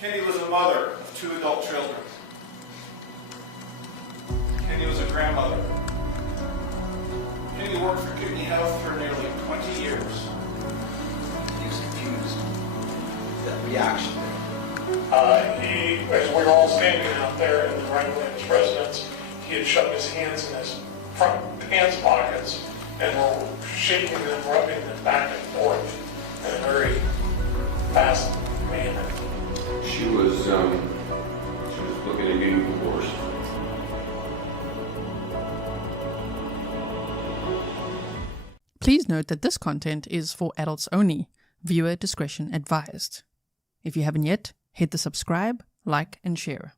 Kendy was a mother of 2 adult children. Kendy was a grandmother. Kendy worked for Kootenai Health for nearly 20 years. He was confused. That reaction there. As we were all standing out there in the driveway of his residence, he had shoved his hands in his front pants pockets and were shaking them, rubbing them back and forth in a very fast manner. She was looking at getting divorced. Please note that this content is for adults only. Viewer discretion advised. If you haven't yet, hit the subscribe, like, and share.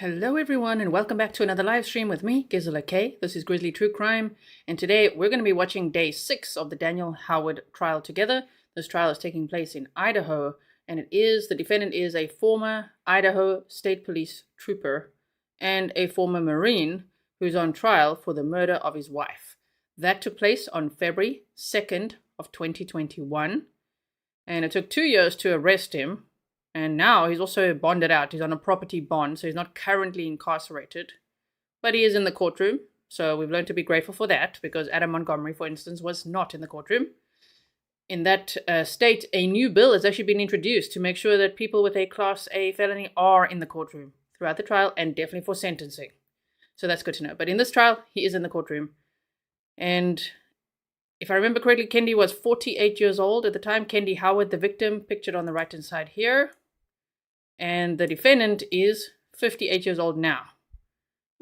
Hello everyone and welcome back to another live stream with me, Gizela K. This is Grizzly True Crime, and today we're going to be watching day 6 of the Daniel Howard trial together. This trial is taking place in Idaho, and the defendant is a former Idaho State Police trooper and a former Marine who's on trial for the murder of his wife. That took place on February 2nd of 2021, and it took 2 years to arrest him. And now he's also bonded out. He's on a property bond, so he's not currently incarcerated. But he is in the courtroom, so we've learned to be grateful for that, because Adam Montgomery, for instance, was not in the courtroom. In that state, a new bill has actually been introduced to make sure that people with a Class A felony are in the courtroom throughout the trial, and definitely for sentencing. So that's good to know. But in this trial, he is in the courtroom. And if I remember correctly, Kendy was 48 years old at the time. Kendy Howard, the victim, pictured on the right-hand side here. And the defendant is 58 years old now.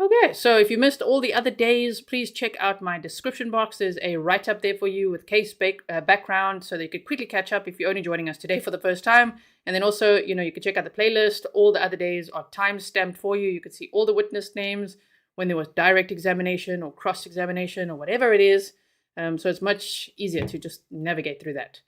Okay, so if you missed all the other days, please check out my description box. There's a write-up there for you with case background, so that you could quickly catch up if you're only joining us today for the first time. And then also, you can check out the playlist. All the other days are time-stamped for you. You can see all the witness names when there was direct examination or cross-examination or whatever it is. So it's much easier to just navigate through that.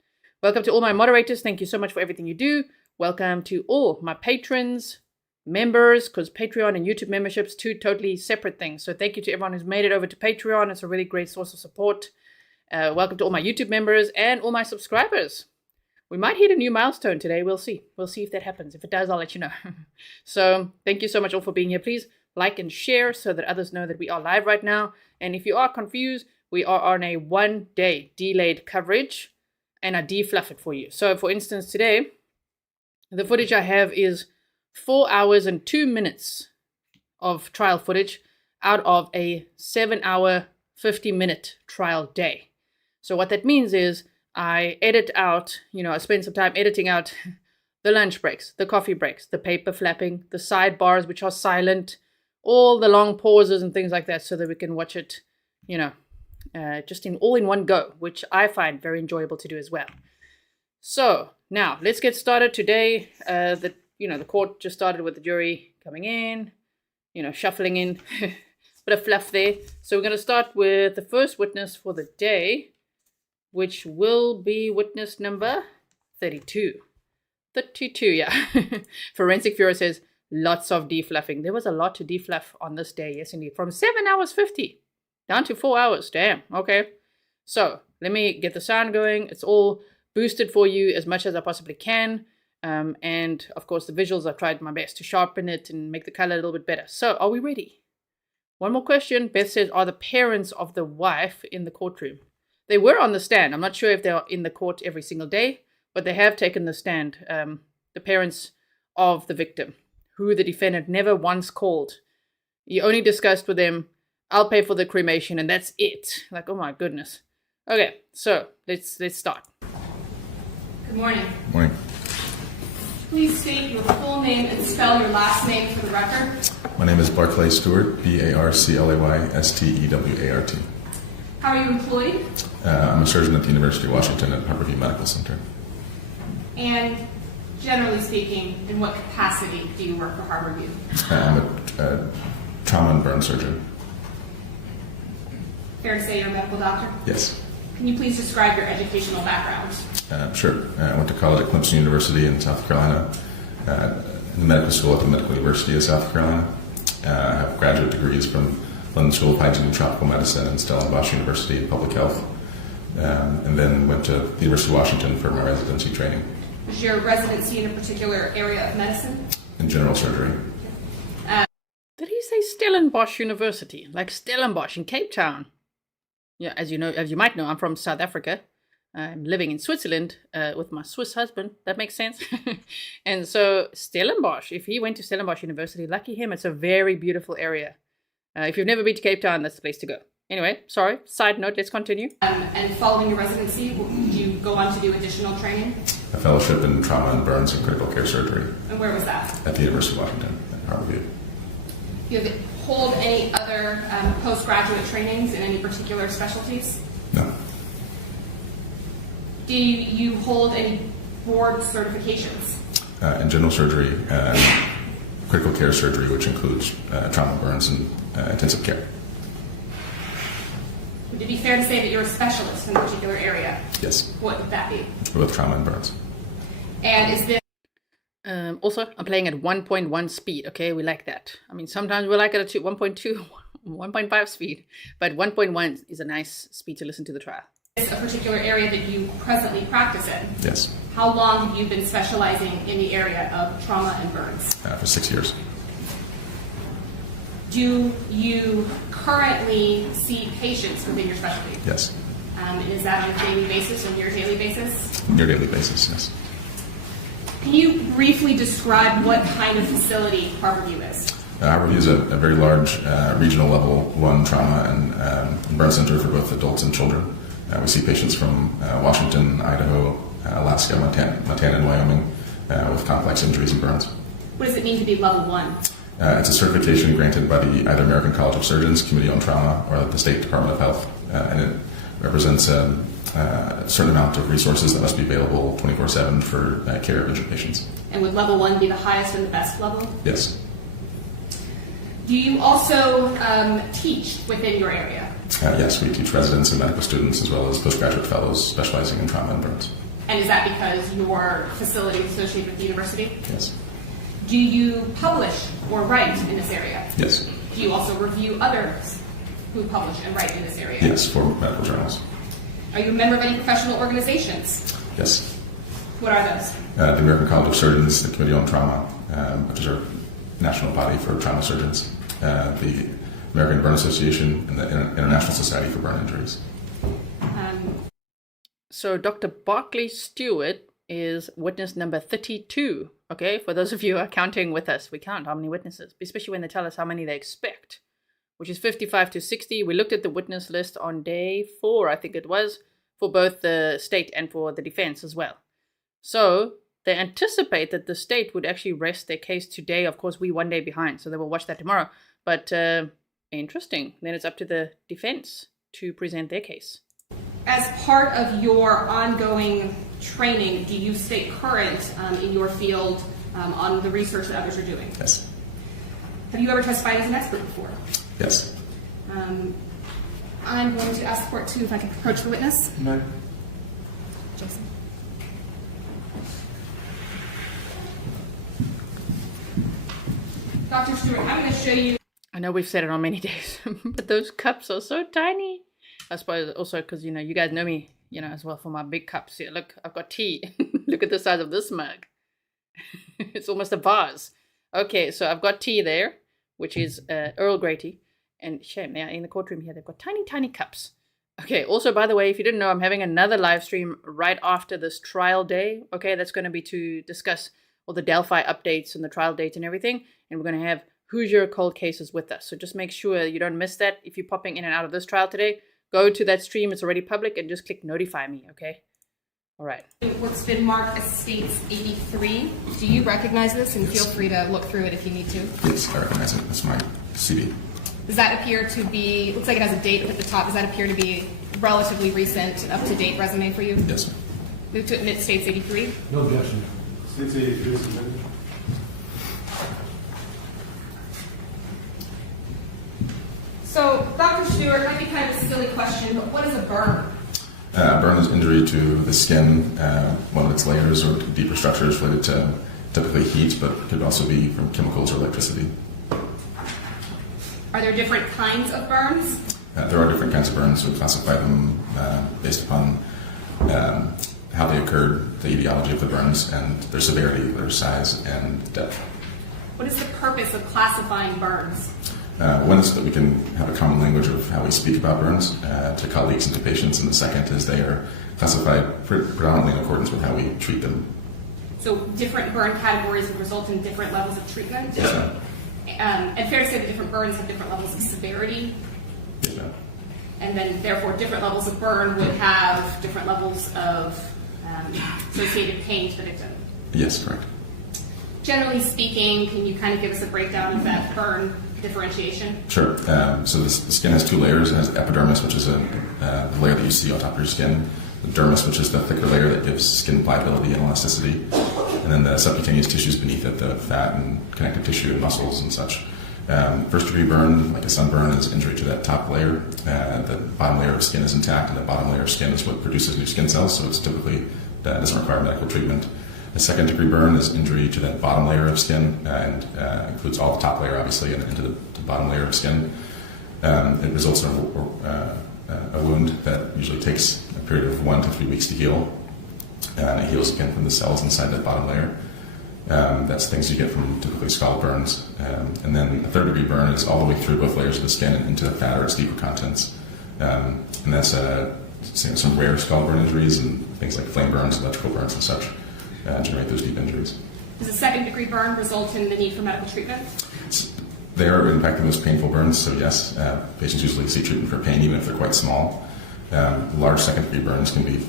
Welcome to all my moderators. Thank you so much for everything you do. Welcome to all my patrons, members, because Patreon and YouTube memberships, 2 totally separate things. So thank you to everyone who's made it over to Patreon. It's a really great source of support. Welcome to all my YouTube members and all my subscribers. We might hit a new milestone today. We'll see. We'll see if that happens. If it does, I'll let you know. So thank you so much all for being here. Please like and share so that others know that we are live right now. And if you are confused, we are on a 1-day delayed coverage, and I defluff it for you. So for instance, today, the footage I have is 4 hours and 2 minutes of trial footage out of a 7-hour, 50-minute trial day. So what that means is I edit out, I spend some time editing out the lunch breaks, the coffee breaks, the paper flapping, the sidebars, which are silent, all the long pauses and things like that, so that we can watch it, just all in one go, which I find very enjoyable to do as well. So now let's get started. Today, the court just started with the jury coming in, shuffling in, bit of fluff there. So we're going to start with the first witness for the day, which will be witness number 32. 32, yeah. Forensic Bureau says lots of defluffing. There was a lot to defluff on this day, yes indeed. From 7 hours 50 down to 4 hours. Damn. Okay. So let me get the sound going. It's all boosted for you as much as I possibly can. And of course the visuals, I've tried my best to sharpen it and make the color a little bit better. So are we ready? One more question. Beth says, are the parents of the wife in the courtroom? They were on the stand. I'm not sure if they're in the court every single day, but they have taken the stand. The parents of the victim, who the defendant never once called. He only discussed with them, I'll pay for the cremation, and that's it. Like, oh my goodness. Okay, so let's start. Good morning. Morning. Please state your full name and spell your last name for the record. My name is Barclay Stewart, Barclaystewart. How are you employed? I'm a surgeon at the University of Washington at Harborview Medical Center. And generally speaking, in what capacity do you work for Harborview? I'm a trauma and burn surgeon. Fair to say you're a medical doctor? Yes. Can you please describe your educational background? Sure. I went to college at Clemson University in South Carolina, in the medical school at the Medical University of South Carolina. I have graduate degrees from Lynn School of Hygiene and Tropical Medicine and Stellenbosch University in Public Health, and then went to the University of Washington for my residency training. Was your residency in a particular area of medicine? In general surgery. Did he say Stellenbosch University? Like Stellenbosch in Cape Town? Yeah, as you might know, I'm from South Africa. I'm living in Switzerland with my Swiss husband. That makes sense. And so Stellenbosch, if he went to Stellenbosch University, lucky him. It's a very beautiful area. If you've never been to Cape Town, that's the place to go. Anyway, sorry, side note, let's continue. And following your residency, did you go on to do additional training? A fellowship in trauma and burns and critical care surgery. And where was that? At the University of Washington at Harborview. Do you hold any other postgraduate trainings in any particular specialties? No. Do you hold any board certifications? In general surgery, critical care surgery, which includes trauma, burns, and intensive care. Would it be fair to say that you're a specialist in a particular area? Yes. What would that be? Both trauma and burns. And is this... Also, I'm playing at 1.1 speed, okay? We like that. I mean, sometimes we like it at 1.2, 1.5 speed, but 1.1 is a nice speed to listen to the trial. Is a particular area that you presently practice in? Yes. How long have you been specializing in the area of trauma and burns? For 6 years. Do you currently see patients within your specialty? Yes. And is that on a daily basis or near daily basis? Near daily basis, yes. Can you briefly describe what kind of facility Harborview is? Harborview is a very large regional level 1 trauma and burn center for both adults and children. We see patients from Washington, Idaho, Alaska, Montana, and Wyoming with complex injuries and burns. What does it mean to be level 1? It's a certification granted by the either American College of Surgeons, Committee on Trauma, or the State Department of Health, and it represents a certain amount of resources that must be available 24/7 for care of injured patients. And would level 1 be the highest and the best level? Yes. Do you also teach within your area? Yes, we teach residents and medical students as well as postgraduate fellows specializing in trauma and burns. And is that because your facility is associated with the university? Yes. Do you publish or write in this area? Yes. Do you also review others who publish and write in this area? Yes, for medical journals. Are you a member of any professional organizations? Yes. What are those? The American College of Surgeons, the Committee on Trauma, which is our national body for trauma surgeons, the American Burn Association, and the International Society for Burn Injuries. So Dr. Barclay Stewart is witness number 32. Okay, for those of you who are counting with us, we count how many witnesses, especially when they tell us how many they expect, which is 55 to 60. We looked at the witness list on day 4, I think it was, for both the state and for the defense as well. So they anticipate that the state would actually rest their case today. Of course, we 1 day behind, so they will watch that tomorrow. But interesting. Then it's up to the defense to present their case. As part of your ongoing training, do you stay current in your field on the research that others are doing? Yes. Have you ever testified as an expert before? Yes. I'm going to ask the court too if I can approach the witness. No. Jason. Dr. Stewart, I'm going to show you. I know we've said it on many days, but those cups are so tiny. I suppose also because, you guys know me, as well for my big cups here. Look, I've got tea. Look at the size of this mug. It's almost a vase. Okay, so I've got tea there, which is Earl Grey tea. And shame, now in the courtroom here, they've got tiny, tiny cups. Okay, also, by the way, if you didn't know, I'm having another live stream right after this trial day. Okay, that's going to be to discuss all the Delphi updates and the trial dates and everything. And we're going to have Hoosier cold cases with us. So just make sure you don't miss that. If you're popping in and out of this trial today, go to that stream. It's already public and just click notify me, okay? All right. What's been marked as States 83. Do you recognize this? And feel free to look through it if you need to. Yes, I recognize it. That's my CD. Does that appear to be, looks like it has a date at the top. Does that appear to be relatively recent, up-to-date resume for you? Yes, sir. Move to admit States 83. No objection. States 83 is submitted. So, Dr. Stewart, might be kind of a silly question, but what is a burn? Burn is injury to the skin, one of its layers or deeper structures related to typically heat, but could also be from chemicals or electricity. Are there different kinds of burns? There are different kinds of burns. We classify them based upon how they occurred, the etiology of the burns, and their severity, their size, and depth. What is the purpose of classifying burns? One is that we can have a common language of how we speak about burns to colleagues and to patients, and the second is they are classified predominantly in accordance with how we treat them. So different burn categories would result in different levels of treatment? Yes, ma'am. And fair to say that different burns have different levels of severity? Yes, ma'am. And then therefore different levels of burn would have different levels of associated pain to the victim? Yes, correct. Generally speaking, can you kind of give us a breakdown of that burn differentiation? Sure. So the skin has two layers. It has epidermis, which is the layer that you see on top of your skin, the dermis, which is the thicker layer that gives skin pliability and elasticity, and then the subcutaneous tissues beneath it, the fat and connective tissue and muscles and such. First-degree burn, like a sunburn, is injury to that top layer. The bottom layer of skin is intact, and the bottom layer of skin is what produces new skin cells, so it's typically doesn't require medical treatment. A second-degree burn is injury to that bottom layer of skin and includes all the top layer, obviously, and into the bottom layer of skin. It results in a wound that usually takes a period of 1 to 3 weeks to heal, and it heals again from the cells inside that bottom layer. That's things you get from typically scald burns. And then a third-degree burn is all the way through both layers of the skin and into the fat or its deeper contents. And that's some rare scald burn injuries and things like flame burns, electrical burns, and such generate those deep injuries. Does a second-degree burn result in the need for medical treatment? They are, in fact, the most painful burns, so yes, patients usually seek treatment for pain, even if they're quite small. Large second-degree burns can be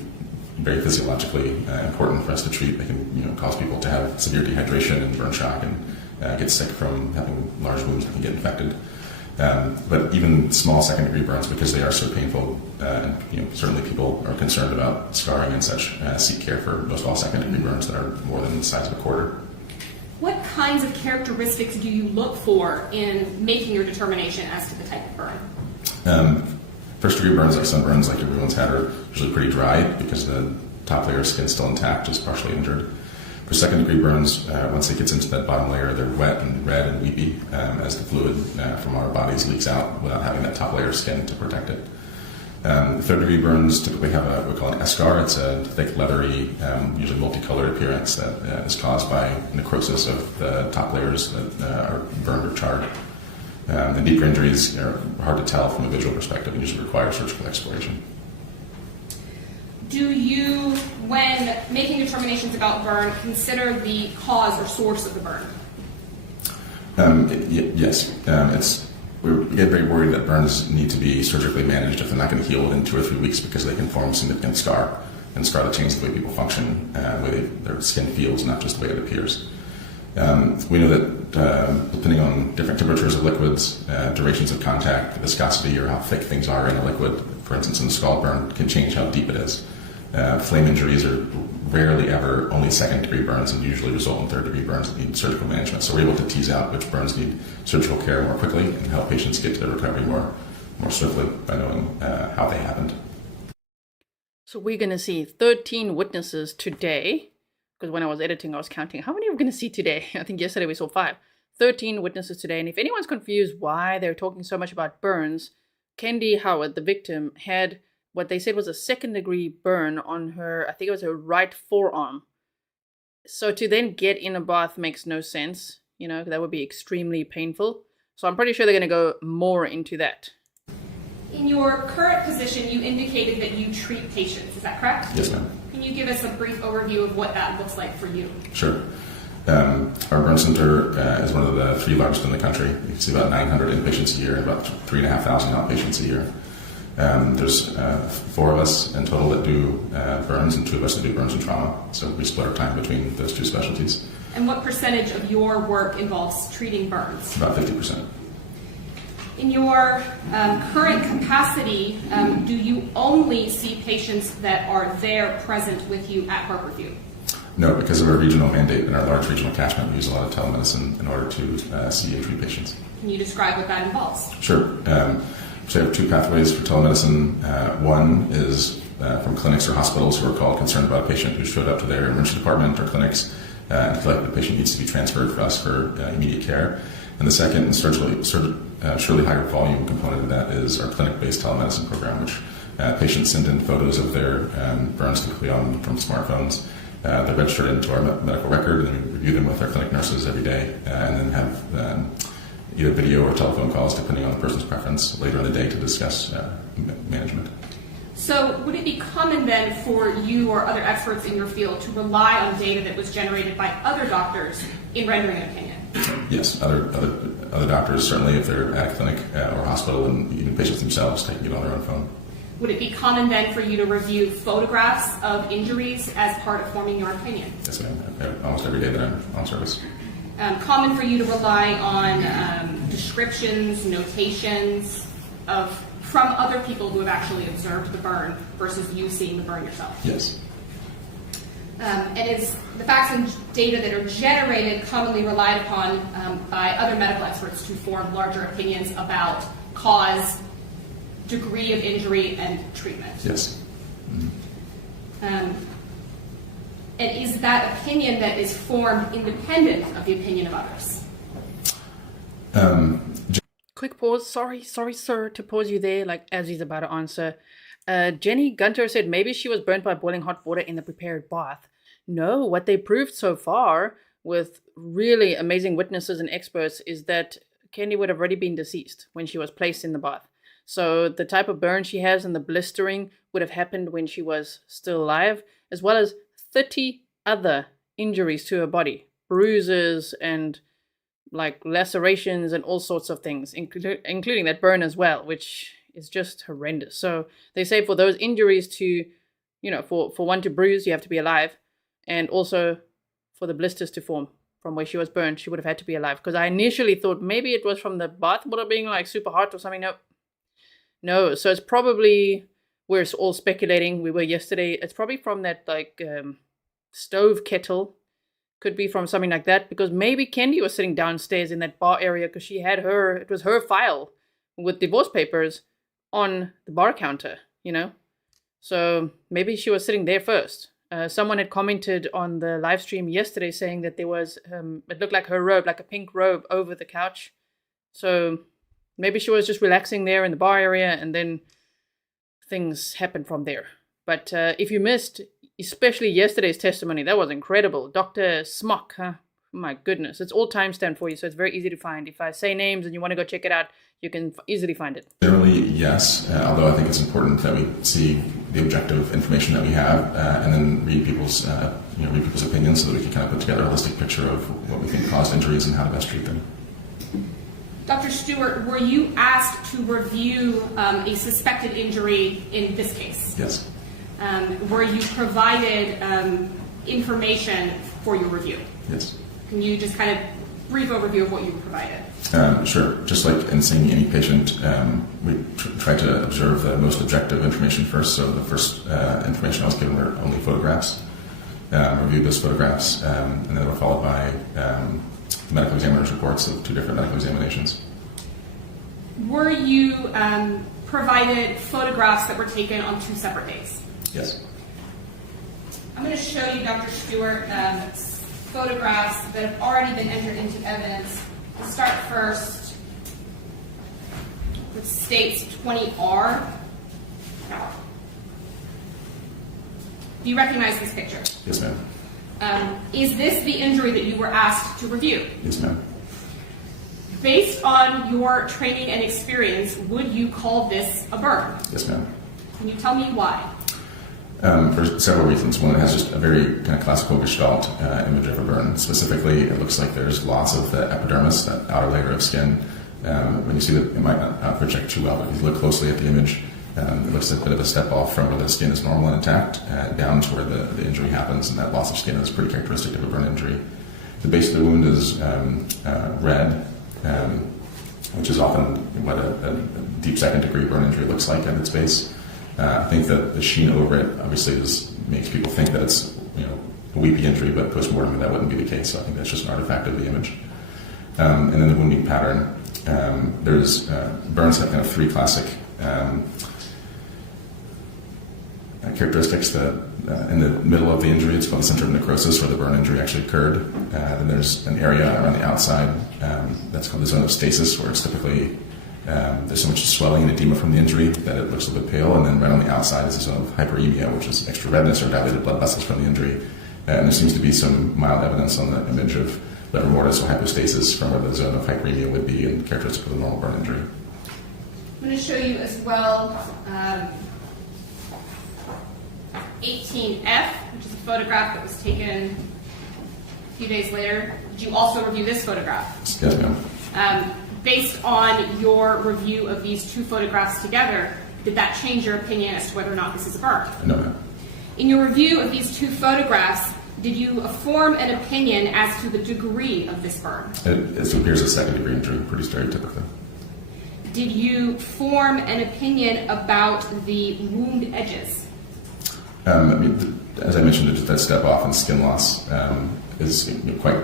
very physiologically important for us to treat. They can cause people to have severe dehydration and burn shock and get sick from having large wounds that can get infected. But even small second-degree burns, because they are so painful, and certainly people are concerned about scarring and such, seek care for most all second-degree burns that are more than the size of a quarter. What kinds of characteristics do you look for in making your determination as to the type of burn? First-degree burns, like sunburns, like everyone's had, are usually pretty dry because the top layer of skin is still intact, just partially injured. For second-degree burns, once it gets into that bottom layer, they're wet and red and weepy as the fluid from our bodies leaks out without having that top layer of skin to protect it. Third-degree burns typically have what we call an eschar. It's a thick, leathery, usually multicolored appearance that is caused by necrosis of the top layers that are burned or charred. The deeper injuries are hard to tell from a visual perspective and usually require surgical exploration. Do you, when making determinations about burn, consider the cause or source of the burn? Yes. We get very worried that burns need to be surgically managed if they're not going to heal within 2 or 3 weeks because they can form significant scar and scar that changes the way people function, the way their skin feels, not just the way it appears. We know that depending on different temperatures of liquids, durations of contact, viscosity, or how thick things are in a liquid, for instance, in the scald burn, can change how deep it is. Flame injuries are rarely ever only second-degree burns and usually result in third-degree burns that need surgical management. So we're able to tease out which burns need surgical care more quickly and help patients get to their recovery more swiftly by knowing how they happened. So we're going to see 13 witnesses today, because when I was editing, I was counting. How many are we going to see today? I think yesterday we saw 5. 13 witnesses today. And if anyone's confused why they're talking so much about burns, Kendy Howard, the victim, had what they said was a second-degree burn on her, I think it was her right forearm. So to then get in a bath makes no sense. That would be extremely painful. So I'm pretty sure they're going to go more into that. In your current position, you indicated that you treat patients. Is that correct? Yes, ma'am. Can you give us a brief overview of what that looks like for you? Sure. Our burn center is one of the 3 largest in the country. You see about 900 inpatients a year and about 3,500 outpatients a year. There's 4 of us in total that do burns and 2 of us that do burns and trauma. So we split our time between those 2 specialties. And what percentage of your work involves treating burns? About 50%. In your current capacity, do you only see patients that are there present with you at burn review? No, because of our regional mandate and our large regional catchment, we use a lot of telemedicine in order to see and treat patients. Can you describe what that involves? Sure. So we have 2 pathways for telemedicine. One is from clinics or hospitals who are called concerned about a patient who showed up to their emergency department or clinics and feel like the patient needs to be transferred for us for immediate care. And the second and surely higher volume component of that is our clinic-based telemedicine program, which patients send in photos of their burns typically from smartphones. They're registered into our medical record, and then we review them with our clinic nurses every day, and then have either video or telephone calls, depending on the person's preference, later in the day to discuss management. So would it be common then for you or other experts in your field to rely on data that was generated by other doctors in rendering an opinion? Yes, other doctors, certainly if they're at a clinic or hospital, and even patients themselves taking it on their own phone. Would it be common then for you to review photographs of injuries as part of forming your opinion? Yes, ma'am. Almost every day that I'm on service. Common for you to rely on descriptions, notations from other people who have actually observed the burn versus you seeing the burn yourself? Yes. And is the facts and data that are generated commonly relied upon by other medical experts to form larger opinions about cause, degree of injury, and treatment? Yes. And is that opinion that is formed independent of the opinion of others? Quick pause. Sorry, sir, to pause you there, like as he's about to answer. Jenny Gunter said maybe she was burnt by boiling hot water in the prepared bath. No, what they proved so far with really amazing witnesses and experts is that Kendy would have already been deceased when she was placed in the bath. So the type of burn she has and the blistering would have happened when she was still alive, as well as 30 other injuries to her body, bruises and like lacerations and all sorts of things, including that burn as well, which is just horrendous. So they say for those injuries to, for one to bruise, you have to be alive. And also for the blisters to form from where she was burned, she would have had to be alive. Because I initially thought maybe it was from the bath water being like super hot or something. No. So it's probably, we're all speculating, we were yesterday, it's probably from that like stove kettle. Could be from something like that, because maybe Kendy was sitting downstairs in that bar area because she had it was her file with divorce papers on the bar counter, So maybe she was sitting there first. Someone had commented on the live stream yesterday saying that there was, it looked like her robe, like a pink robe over the couch. So maybe she was just relaxing there in the bar area and then things happened from there. But if you missed, especially yesterday's testimony, that was incredible. Dr. Smock, huh? My goodness. It's all timestamped for you, so it's very easy to find. If I say names and you want to go check it out, you can easily find it. Generally, yes, although I think it's important that we see the objective information that we have and then read people's opinions so that we can kind of put together a holistic picture of what we think caused injuries and how to best treat them. Dr. Stewart, were you asked to review a suspected injury in this case? Yes. Were you provided information for your review? Yes. Can you just kind of brief overview of what you provided? Sure. Just like in seeing any patient, we try to observe the most objective information first. So the first information I was given were only photographs. Reviewed those photographs, and then were followed by medical examiner's reports of 2 different medical examinations. Were you provided photographs that were taken on 2 separate days? Yes. I'm going to show you, Dr. Stewart, photographs that have already been entered into evidence. We'll start first with states 20R. Do you recognize this picture? Yes, ma'am. Is this the injury that you were asked to review? Yes, ma'am. Based on your training and experience, would you call this a burn? Yes, ma'am. Can you tell me why? For several reasons. One, it has just a very kind of classical Gestalt image of a burn. Specifically, it looks like there's lots of the epidermis, that outer layer of skin. When you see that, it might not project too well, but if you look closely at the image, it looks like a bit of a step off from where the skin is normal and intact down to where the injury happens, and that loss of skin is pretty characteristic of a burn injury. The base of the wound is red, which is often what a deep second-degree burn injury looks like at its base. I think that the sheen over it obviously makes people think that it's a weepy injury, but post-mortem that wouldn't be the case. So I think that's just an artifact of the image. And then the wounding pattern. There's burns have kind of 3 classic characteristics. That in the middle of the injury, it's called the center of necrosis, where the burn injury actually occurred. Then there's an area around the outside that's called the zone of stasis, where it's typically there's so much swelling and edema from the injury that it looks a bit pale. And then right on the outside is a zone of hyperemia, which is extra redness or dilated blood vessels from the injury. And there seems to be some mild evidence on the image of rigor mortis or hypostasis from where the zone of hyperemia would be and characteristic of a normal burn injury. I'm going to show you as well 18F, which is a photograph that was taken a few days later. Did you also review this photograph? Yes, ma'am. Based on your review of these two photographs together, did that change your opinion as to whether or not this is a burn? No, ma'am. In your review of these two photographs, did you form an opinion as to the degree of this burn? It appears a second-degree injury, pretty stereotypically. Did you form an opinion about the wound edges? As I mentioned, that step off and skin loss is quite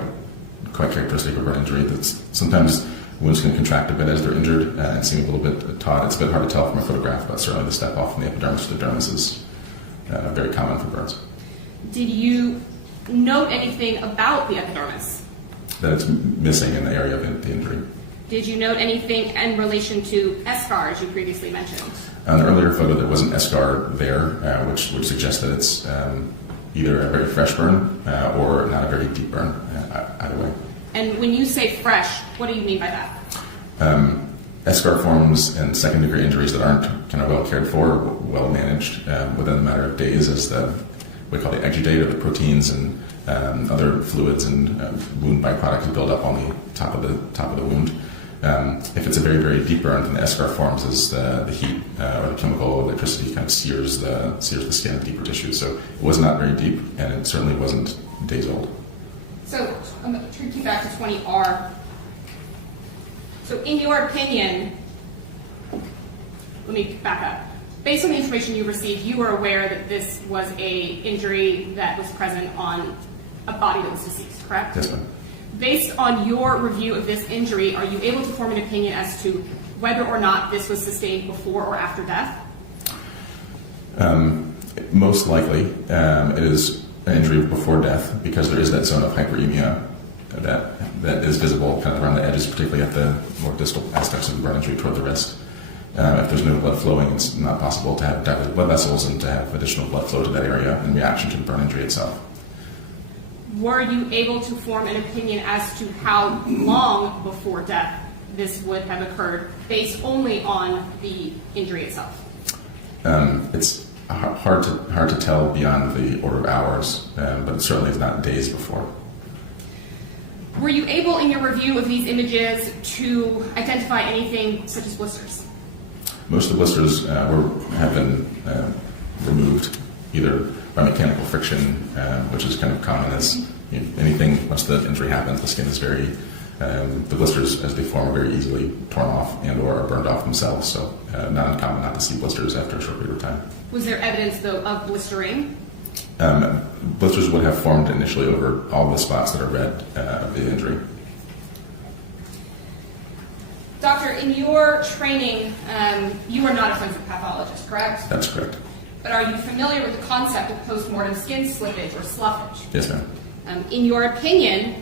characteristic of a burn injury. That's sometimes wounds can contract a bit as they're injured and seem a little bit taut. It's a bit hard to tell from a photograph, but certainly the step off from the epidermis to the dermis is very common for burns. Did you note anything about the epidermis? That it's missing in the area of the injury. Did you note anything in relation to eschar, as you previously mentioned? On the earlier photo, there was an eschar there, which suggests that it's either a very fresh burn or not a very deep burn, either way. And when you say fresh, what do you mean by that? Eschar forms in second-degree injuries that aren't kind of well cared for, well managed within a matter of days, as we call the exudate, or the proteins and other fluids and wound byproducts build up on the top of the wound. If it's a very, very deep burn, then the eschar forms as the heat or the chemical electricity kind of sears the skin of deeper tissue. So it was not very deep, and it certainly wasn't days old. So I'm going to take you back to 20R. So in your opinion, let me back up. Based on the information you received, you were aware that this was a injury that was present on a body that was deceased, correct? Yes, ma'am. Based on your review of this injury, are you able to form an opinion as to whether or not this was sustained before or after death? Most likely, it is an injury before death, because there is that zone of hyperemia that is visible kind of around the edges, particularly at the more distal aspects of the burn injury toward the wrist. If there's no blood flowing, it's not possible to have dilated blood vessels and to have additional blood flow to that area in reaction to the burn injury itself. Were you able to form an opinion as to how long before death this would have occurred based only on the injury itself? It's hard to tell beyond the order of hours, but it certainly is not days before. Were you able, in your review of these images, to identify anything such as blisters? Most of the blisters have been removed either by mechanical friction, which is kind of common as anything. Once the injury happens, the skin is the blisters as they form are very easily torn off and or are burned off themselves. So not uncommon not to see blisters after a short period of time. Was there evidence, though, of blistering? Blisters would have formed initially over all the spots that are red of the injury. Doctor, in your training, you are not a forensic pathologist, correct? That's correct. But are you familiar with the concept of post-mortem skin slippage or sloughage? Yes, ma'am. In your opinion,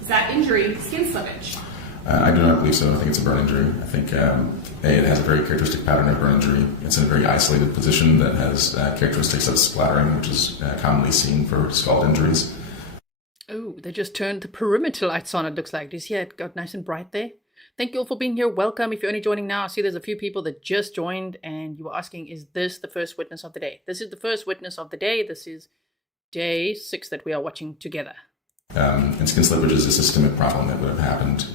is that injury skin slippage? I do not believe so. I think it's a burn injury. I think it has a very characteristic pattern of burn injury. It's in a very isolated position that has characteristics of splattering, which is commonly seen for scald injuries. Oh, they just turned the perimeter lights on, it looks like. Do you see it got nice and bright there? Thank you all for being here. Welcome. If you're only joining now, I see there's a few people that just joined and you were asking, is this the first witness of the day? This is the first witness of the day. This is day 6 that we are watching together. And skin slippage is a systemic problem that would have happened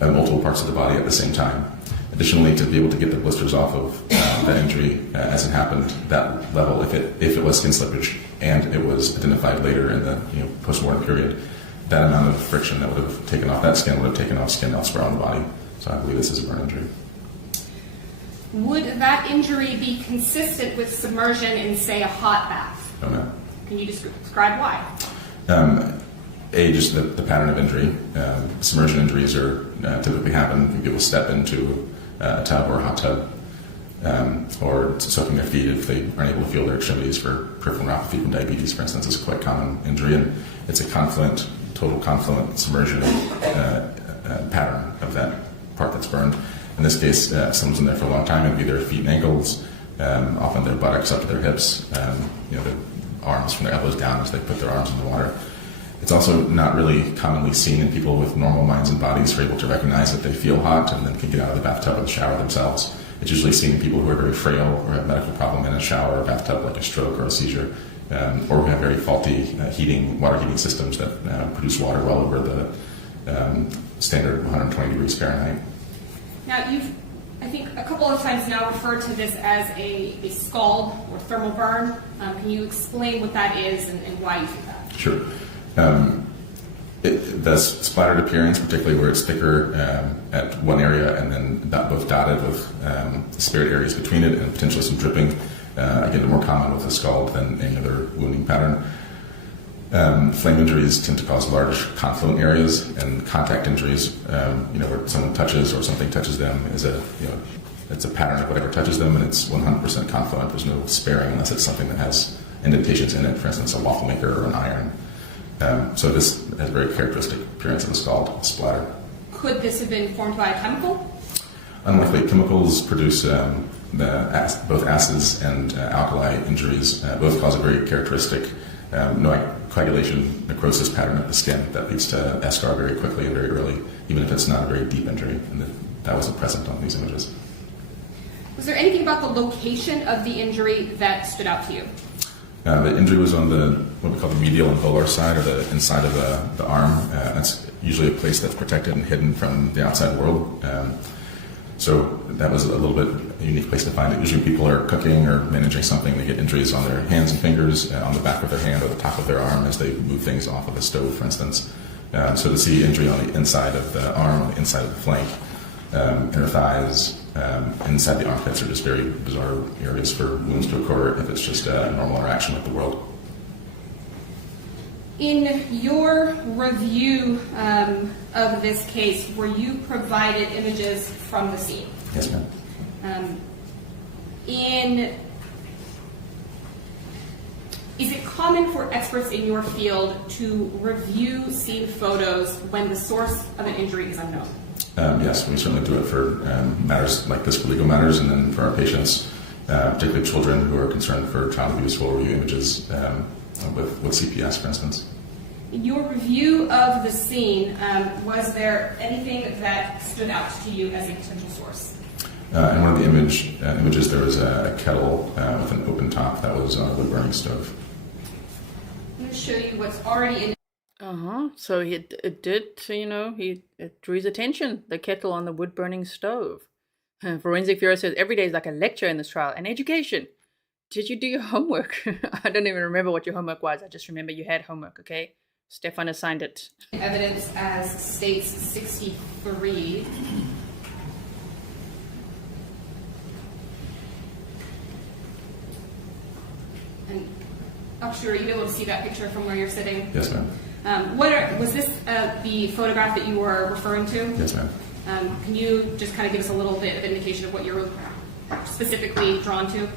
at multiple parts of the body at the same time. Additionally, to be able to get the blisters off of that injury as it happened, that level, if it was skin slippage and it was identified later in the post-mortem period, that amount of friction that would have taken off that skin would have taken off skin elsewhere on the body. So I believe this is a burn injury. Would that injury be consistent with submersion in, say, a hot bath? No, ma'am. Can you describe why? Just the pattern of injury. Submersion injuries are typically happen when people step into a tub or a hot tub. or soaking their feet if they aren't able to feel their extremities for peripheral neuropathy from diabetes, for instance, is a quite common injury. And it's a total confluent submersion pattern of that part that's burned. In this case, someone's in there for a long time. It'd be their feet and ankles, often their buttocks up to their hips, their arms from their elbows down as they put their arms in the water. It's also not really commonly seen in people with normal minds and bodies who are able to recognize that they feel hot and then can get out of the bathtub or the shower themselves. It's usually seen in people who are very frail or have a medical problem in a shower or bathtub, like a stroke or a seizure, or who have very faulty water heating systems that produce water well over the standard 120 degrees Fahrenheit. Now, you've, I think, a couple of times now referred to this as a scald or thermal burn. Can you explain what that is and why you do that? Sure. The splattered appearance, particularly where it's thicker at one area and then both dotted with spared areas between it and potentially some dripping, again, more common with a scald than any other wounding pattern. Flame injuries tend to cause large confluent areas, and contact injuries, where someone touches or something touches them, is it's a pattern of whatever touches them, and it's 100% confluent. There's no sparing unless it's something that has indentations in it, for instance, a waffle maker or an iron. So this has a very characteristic appearance of a scald splatter. Could this have been formed by a chemical? Unlikely. Chemicals produce both acids and alkali injuries. Both cause a very characteristic coagulation necrosis pattern of the skin that leads to eschar very quickly and very early, even if it's not a very deep injury. And that wasn't present on these images. Was there anything about the location of the injury that stood out to you? The injury was on what we call the medial and volar side, or the inside of the arm. That's usually a place that's protected and hidden from the outside world. So that was a little bit a unique place to find it. Usually people are cooking or managing something, they get injuries on their hands and fingers, on the back of their hand or the top of their arm as they move things off of a stove, for instance. So to see injury on the inside of the arm, on the inside of the flank, inner thighs, inside the armpits are just very bizarre areas for wounds to occur if it's just a normal interaction with the world. In your review of this case, were you provided images from the scene? Yes, ma'am. Is it common for experts in your field to review scene photos when the source of an injury is unknown? Yes, we certainly do it for matters like this, for legal matters, and then for our patients, particularly children who are concerned for child abuse, we'll review images with CPS, for instance. In your review of the scene, was there anything that stood out to you as a potential source? In one of the images, there was a kettle with an open top that was on a wood-burning stove. I'm going to show you what's already in. So it drew his attention, the kettle on the wood-burning stove. Forensic Bureau says every day is like a lecture in this trial, and education. Did you do your homework? I don't even remember what your homework was. I just remember you had homework, okay? Stefan assigned it. Evidence as states 63. And Sure, are you able to see that picture from where you're sitting? Yes, ma'am. Was this the photograph that you were referring to? Yes, ma'am. Can you just kind of give us a little bit of indication of what you're specifically drawn to?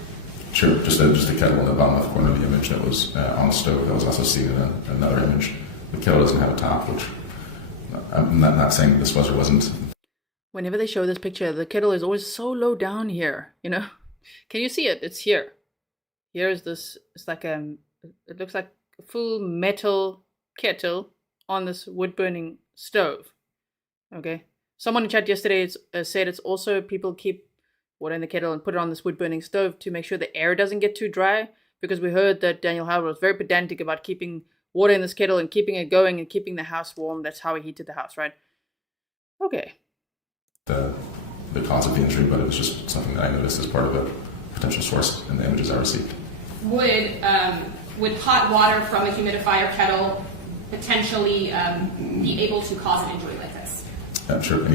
Sure, just a kettle in the bottom left corner of the image that was on the stove. That was also seen in another image. The kettle doesn't have a top, which I'm not saying that this was or wasn't. Whenever they show this picture, the kettle is always so low down here, you know? Can you see it? It's here. Here is this, it's like it looks like a full metal kettle on this wood-burning stove. Okay? Someone in chat yesterday said it's also people keep water in the kettle and put it on this wood-burning stove to make sure the air doesn't get too dry, because we heard that Daniel Howard was very pedantic about keeping water in this kettle and keeping it going and keeping the house warm. That's how he heated the house, right? Okay. The cause of the injury, but it was just something that I noticed as part of a potential source in the images I received. Would hot water from a humidifier kettle potentially be able to cause an injury like this? I'm sure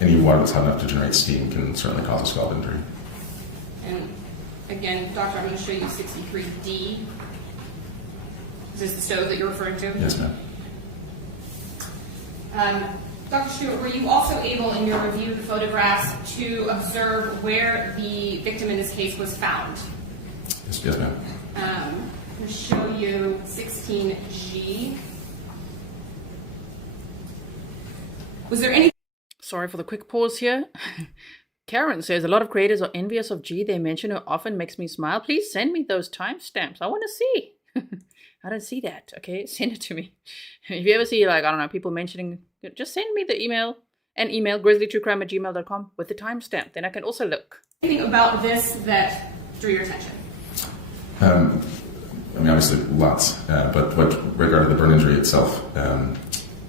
any water that's hot enough to generate steam can certainly cause a scald injury. And again, doctor, I'm going to show you 63D. Is this the stove that you're referring to? Yes, ma'am. Dr. Stewart, were you also able in your review of the photographs to observe where the victim in this case was found? Yes, ma'am. I'm going to show you 16G. Was there any... Sorry for the quick pause here. Karen says, a lot of creators are envious of G. They mention her often, makes me smile. Please send me those timestamps. I want to see. I don't see that. Okay, send it to me. If you ever see, like, I don't know, people mentioning, just send me the email, an email, grizzlytruecrime@gmail.com with the timestamp. Then I can also look. Anything about this that drew your attention? I mean, obviously lots, but what regarding the burn injury itself,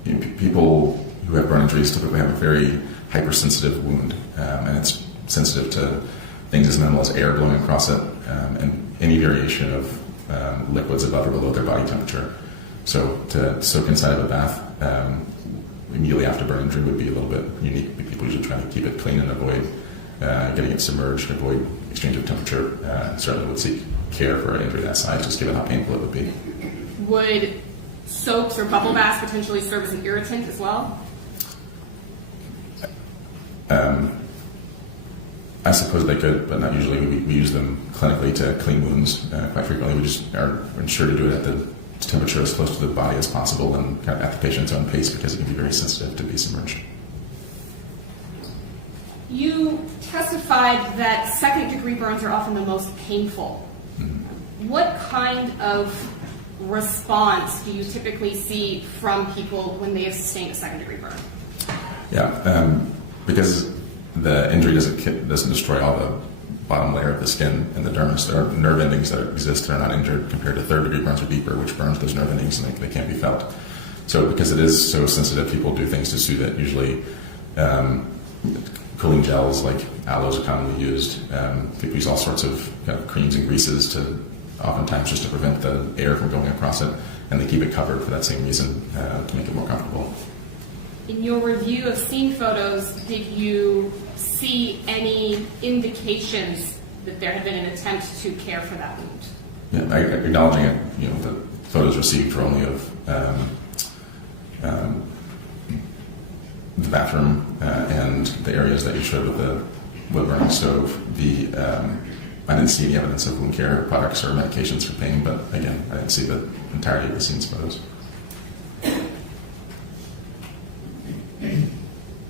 people who have burn injuries typically have a very hypersensitive wound, and it's sensitive to things as minimal as air blowing across it, and any variation of liquids above or below their body temperature. So to soak inside of a bath immediately after burn injury would be a little bit unique. People usually try to keep it clean and avoid getting it submerged, avoid exchange of temperature. Certainly would seek care for an injury that size, just given how painful it would be. Would soaps or bubble baths potentially serve as an irritant as well? I suppose they could, but not usually. We use them clinically to clean wounds quite frequently. We just are ensured to do it at the temperature as close to the body as possible and kind of at the patient's own pace because it can be very sensitive to be submerged. You testified that second-degree burns are often the most painful. Mm-hmm. What kind of response do you typically see from people when they have sustained a second-degree burn? Yeah, because the injury doesn't destroy all the bottom layer of the skin and the dermis. There are nerve endings that exist that are not injured compared to third-degree burns or deeper, which burns those nerve endings and they can't be felt. So because it is so sensitive, people do things to soothe it. Usually cooling gels like aloes are commonly used. People use all sorts of kind of creams and greases to oftentimes just to prevent the air from going across it, and they keep it covered for that same reason, to make it more comfortable. In your review of scene photos, did you see any indications that there had been an attempt to care for that wound? Yeah, acknowledging it, the photos received were only of the bathroom and the areas that you showed with the wood-burning stove. I didn't see any evidence of wound care products or medications for pain, but again, I didn't see the entirety of the scene's photos.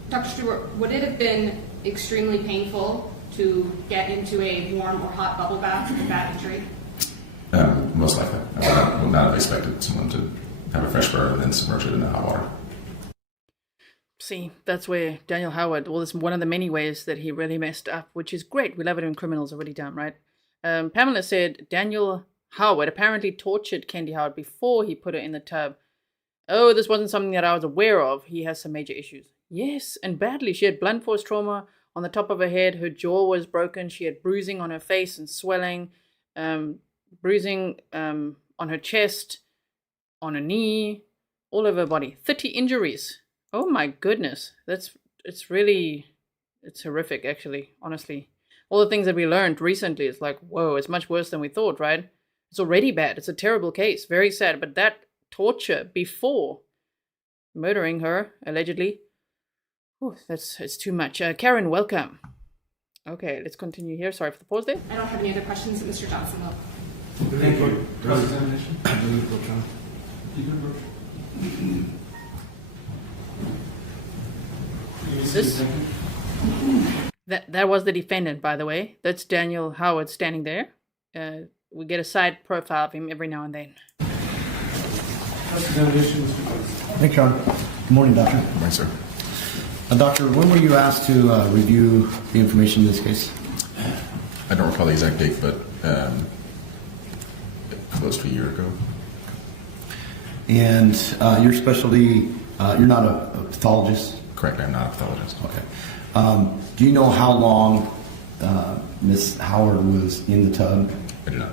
Dr. Stewart, would it have been extremely painful to get into a warm or hot bubble bath with that injury? Most likely. I would not have expected someone to have a fresh burn and then submerge it in the hot water. See, that's where Daniel Howard, well, it's one of the many ways that he really messed up, which is great. We love it when criminals are really dumb, right? Pamela said Daniel Howard apparently tortured Kendy Howard before he put her in the tub. Oh, this wasn't something that I was aware of. He has some major issues. Yes, and badly. She had blunt force trauma on the top of her head. Her jaw was broken. She had bruising on her face and swelling, bruising on her chest, on her knee, all over her body. 30 injuries. Oh my goodness. It's horrific, actually, honestly. All the things that we learned recently, it's like, whoa, it's much worse than we thought, right? It's already bad. It's a terrible case. Very sad. But that torture before murdering her, allegedly, it's too much. Karen, welcome. Okay, let's continue here. Sorry for the pause there. I don't have any other questions, Mr. Johnson, though. Thank you. Cross-examination? That was the defendant, by the way. That's Daniel Howard standing there. We get a side profile of him every now and then. Cross-examination, Mr. Johnson. Thanks, Sean. Good morning, Doctor. Good morning, sir. Doctor, when were you asked to review the information in this case? I don't recall the exact date, but close to a year ago. And your specialty, you're not a pathologist? Correct, I'm not a pathologist. Okay. Do you know how long Miss Howard was in the tub? I do not.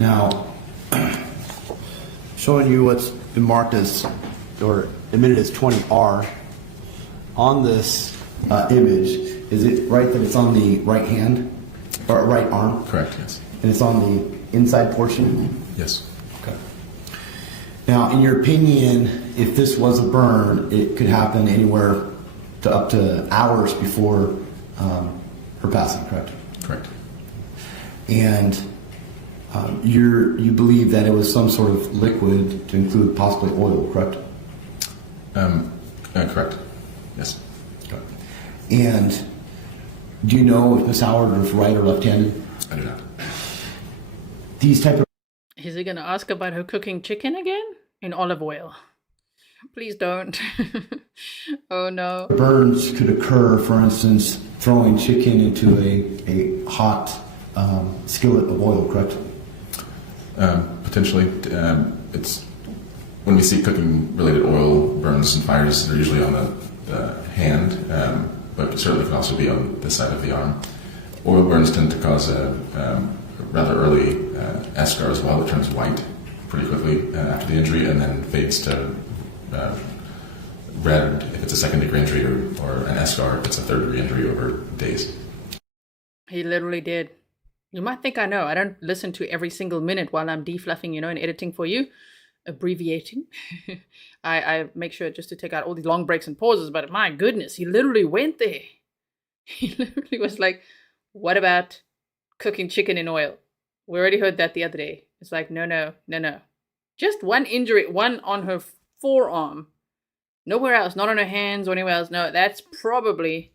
Now, showing you what's been marked as, or admitted as 20R, on this image, is it right that it's on the right hand, or right arm? Correct, yes. And it's on the inside portion? Yes. Okay. Now, in your opinion, if this was a burn, it could happen anywhere to up to hours before her passing, correct? Correct. And you believe that it was some sort of liquid to include possibly oil, correct? Correct. Yes. Okay. And do you know if Miss Howard was right or left-handed? I do not. These type of Is he going to ask about her cooking chicken again? In olive oil. Please don't. Oh no. burns could occur, for instance, throwing chicken into a hot skillet of oil, correct? Potentially. It's when we see cooking-related oil burns and fires, they're usually on the hand, but certainly can also be on the side of the arm. Oil burns tend to cause a rather early eschar as well. It turns white pretty quickly after the injury and then fades to red if it's a second-degree injury or an eschar if it's a third-degree injury over days. He literally did. You might think I know. I don't listen to every single minute while I'm defluffing, and editing for you. Abbreviating. I make sure just to take out all these long breaks and pauses, but my goodness, he literally went there. He literally was like, what about cooking chicken in oil? We already heard that the other day. It's like, no. Just one injury, one on her forearm. Nowhere else, not on her hands or anywhere else. No, that's probably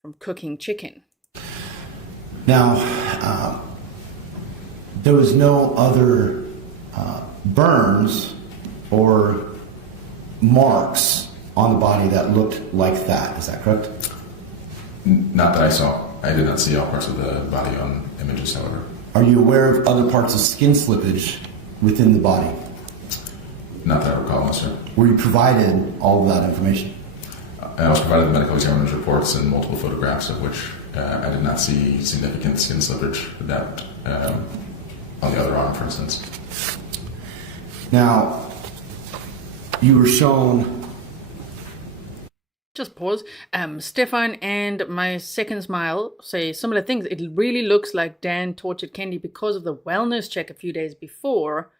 from cooking chicken. Now, there was no other burns or marks on the body that looked like that. Is that correct? Not that I saw. I did not see all parts of the body on images, however. Are you aware of other parts of skin slippage within the body? Not that I recall, no, sir. Were you provided all of that information? I was provided the medical examiner's reports and multiple photographs of which I did not see significant skin slippage that on the other arm, for instance. Now, you were shown... Just pause. Stefan and my second smile say similar things. It really looks like Dan tortured Kendy because of the wellness check a few days before.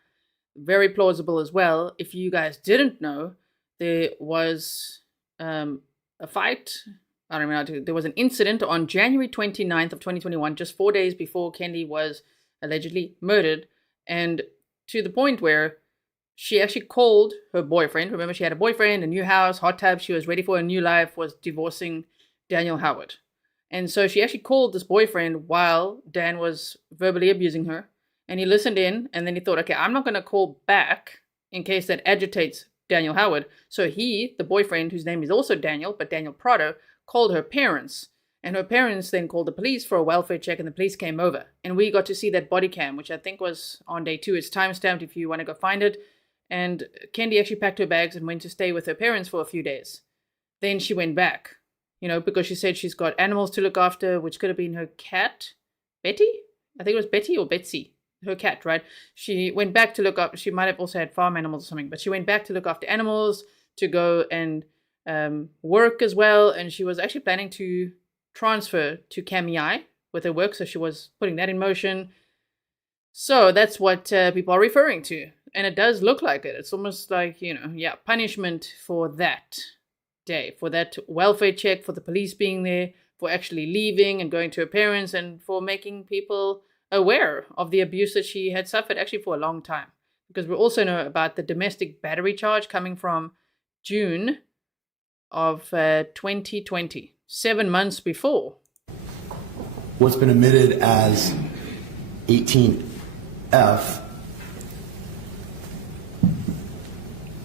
Very plausible as well. If you guys didn't know, there was a fight. I don't know. There was an incident on January 29th of 2021, just 4 days before Kendy was allegedly murdered. And to the point where she actually called her boyfriend. Remember, she had a boyfriend, a new house, hot tub. She was ready for a new life, was divorcing Daniel Howard. And so she actually called this boyfriend while Dan was verbally abusing her. And he listened in, and then he thought, okay, I'm not going to call back in case that agitates Daniel Howard. So he, the boyfriend, whose name is also Daniel, but Daniel Prado, called her parents. And her parents then called the police for a welfare check, and the police came over. And we got to see that body cam, which I think was on day 2. It's timestamped if you want to go find it. And Kendy actually packed her bags and went to stay with her parents for a few days. Then she went back, because she said she's got animals to look after, which could have been her cat, Betty? I think it was Betty or Betsy, her cat, right? She went back to look up, she might have also had farm animals or something, but she went back to look after animals, to go and work as well. And she was actually planning to transfer to Kootenai with her work, so she was putting that in motion. So that's what people are referring to. And it does look like it. It's almost like, punishment for that day, for that welfare check, for the police being there, for actually leaving and going to her parents, and for making people aware of the abuse that she had suffered actually for a long time. Because we also know about the domestic battery charge coming from June of 2020, 7 months before. What's been admitted as 18F.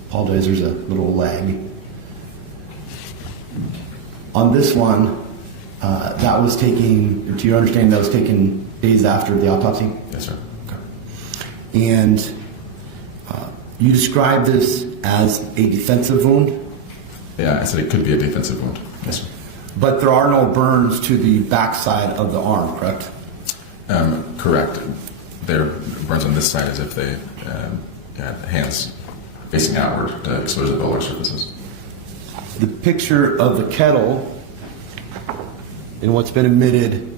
Apologize, there's a little lag. On this one, that was taken, to your understanding, that was taken days after the autopsy? Yes, sir. Okay. And you described this as a defensive wound? Yeah, I said it could be a defensive wound. Yes, sir. But there are no burns to the backside of the arm, correct? Correct. There are burns on this side as if they had hands facing outward to expose the volar surfaces. The picture of the kettle in what's been admitted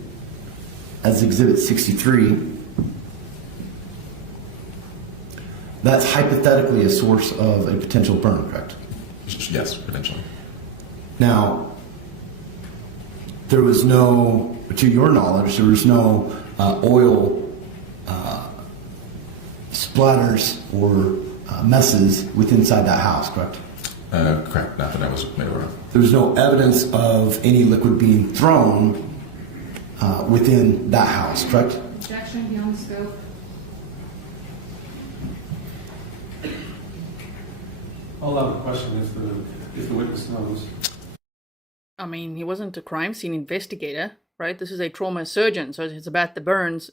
as Exhibit 63 That's hypothetically a source of a potential burn, correct? Yes, potentially. Now, there was no, to your knowledge, there was no oil splatters or messes inside that house, correct? Correct, not that I was made aware of. There was no evidence of any liquid being thrown within that house, correct? Objection beyond scope. I'll allow the question if the witness knows. I mean, he wasn't a crime scene investigator, right? This is a trauma surgeon, so it's about the burns.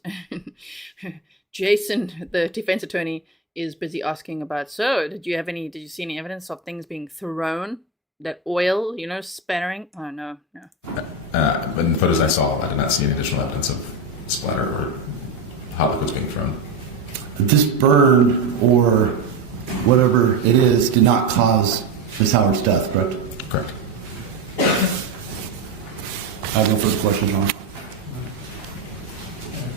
Jason, the defense attorney, is busy asking about, so did you see any evidence of things being thrown? That oil, spattering? Oh, no. But in the photos I saw, I did not see any additional evidence of splatter or hot liquids being thrown. This burn or whatever it is did not cause Miss Howard's death, correct? Correct. I have no further questions, Your Honor.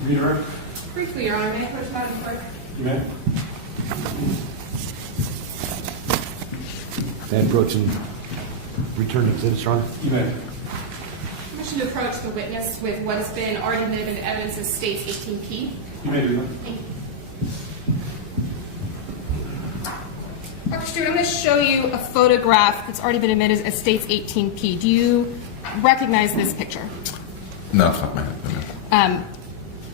Redirect? Briefly, Your Honor, may I approach the Madam Clerk? You may. And approach and return to exhibits, Your Honor. You may. Permission to approach the witness with what has been already admitted into evidence as States 18P. You may do that. Thank you. Dr. Stewart, I'm going to show you a photograph that's already been admitted as States 18P. Do you recognize this picture? No, off the top of my head. No.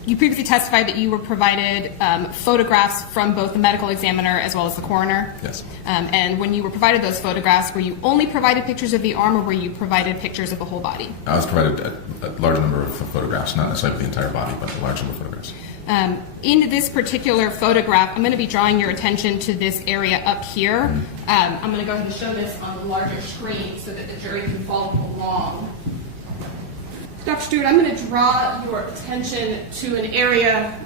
You previously testified that you were provided photographs from both the medical examiner as well as the coroner. Yes. And when you were provided those photographs, were you only provided pictures of the arm or were you provided pictures of the whole body? I was provided a large number of photographs, not necessarily the entire body, but a large number of photographs. In this particular photograph, I'm going to be drawing your attention to this area up here. I'm going to go ahead and show this on the larger screen so that the jury can follow along. Dr. Stewart, I'm going to draw your attention to an area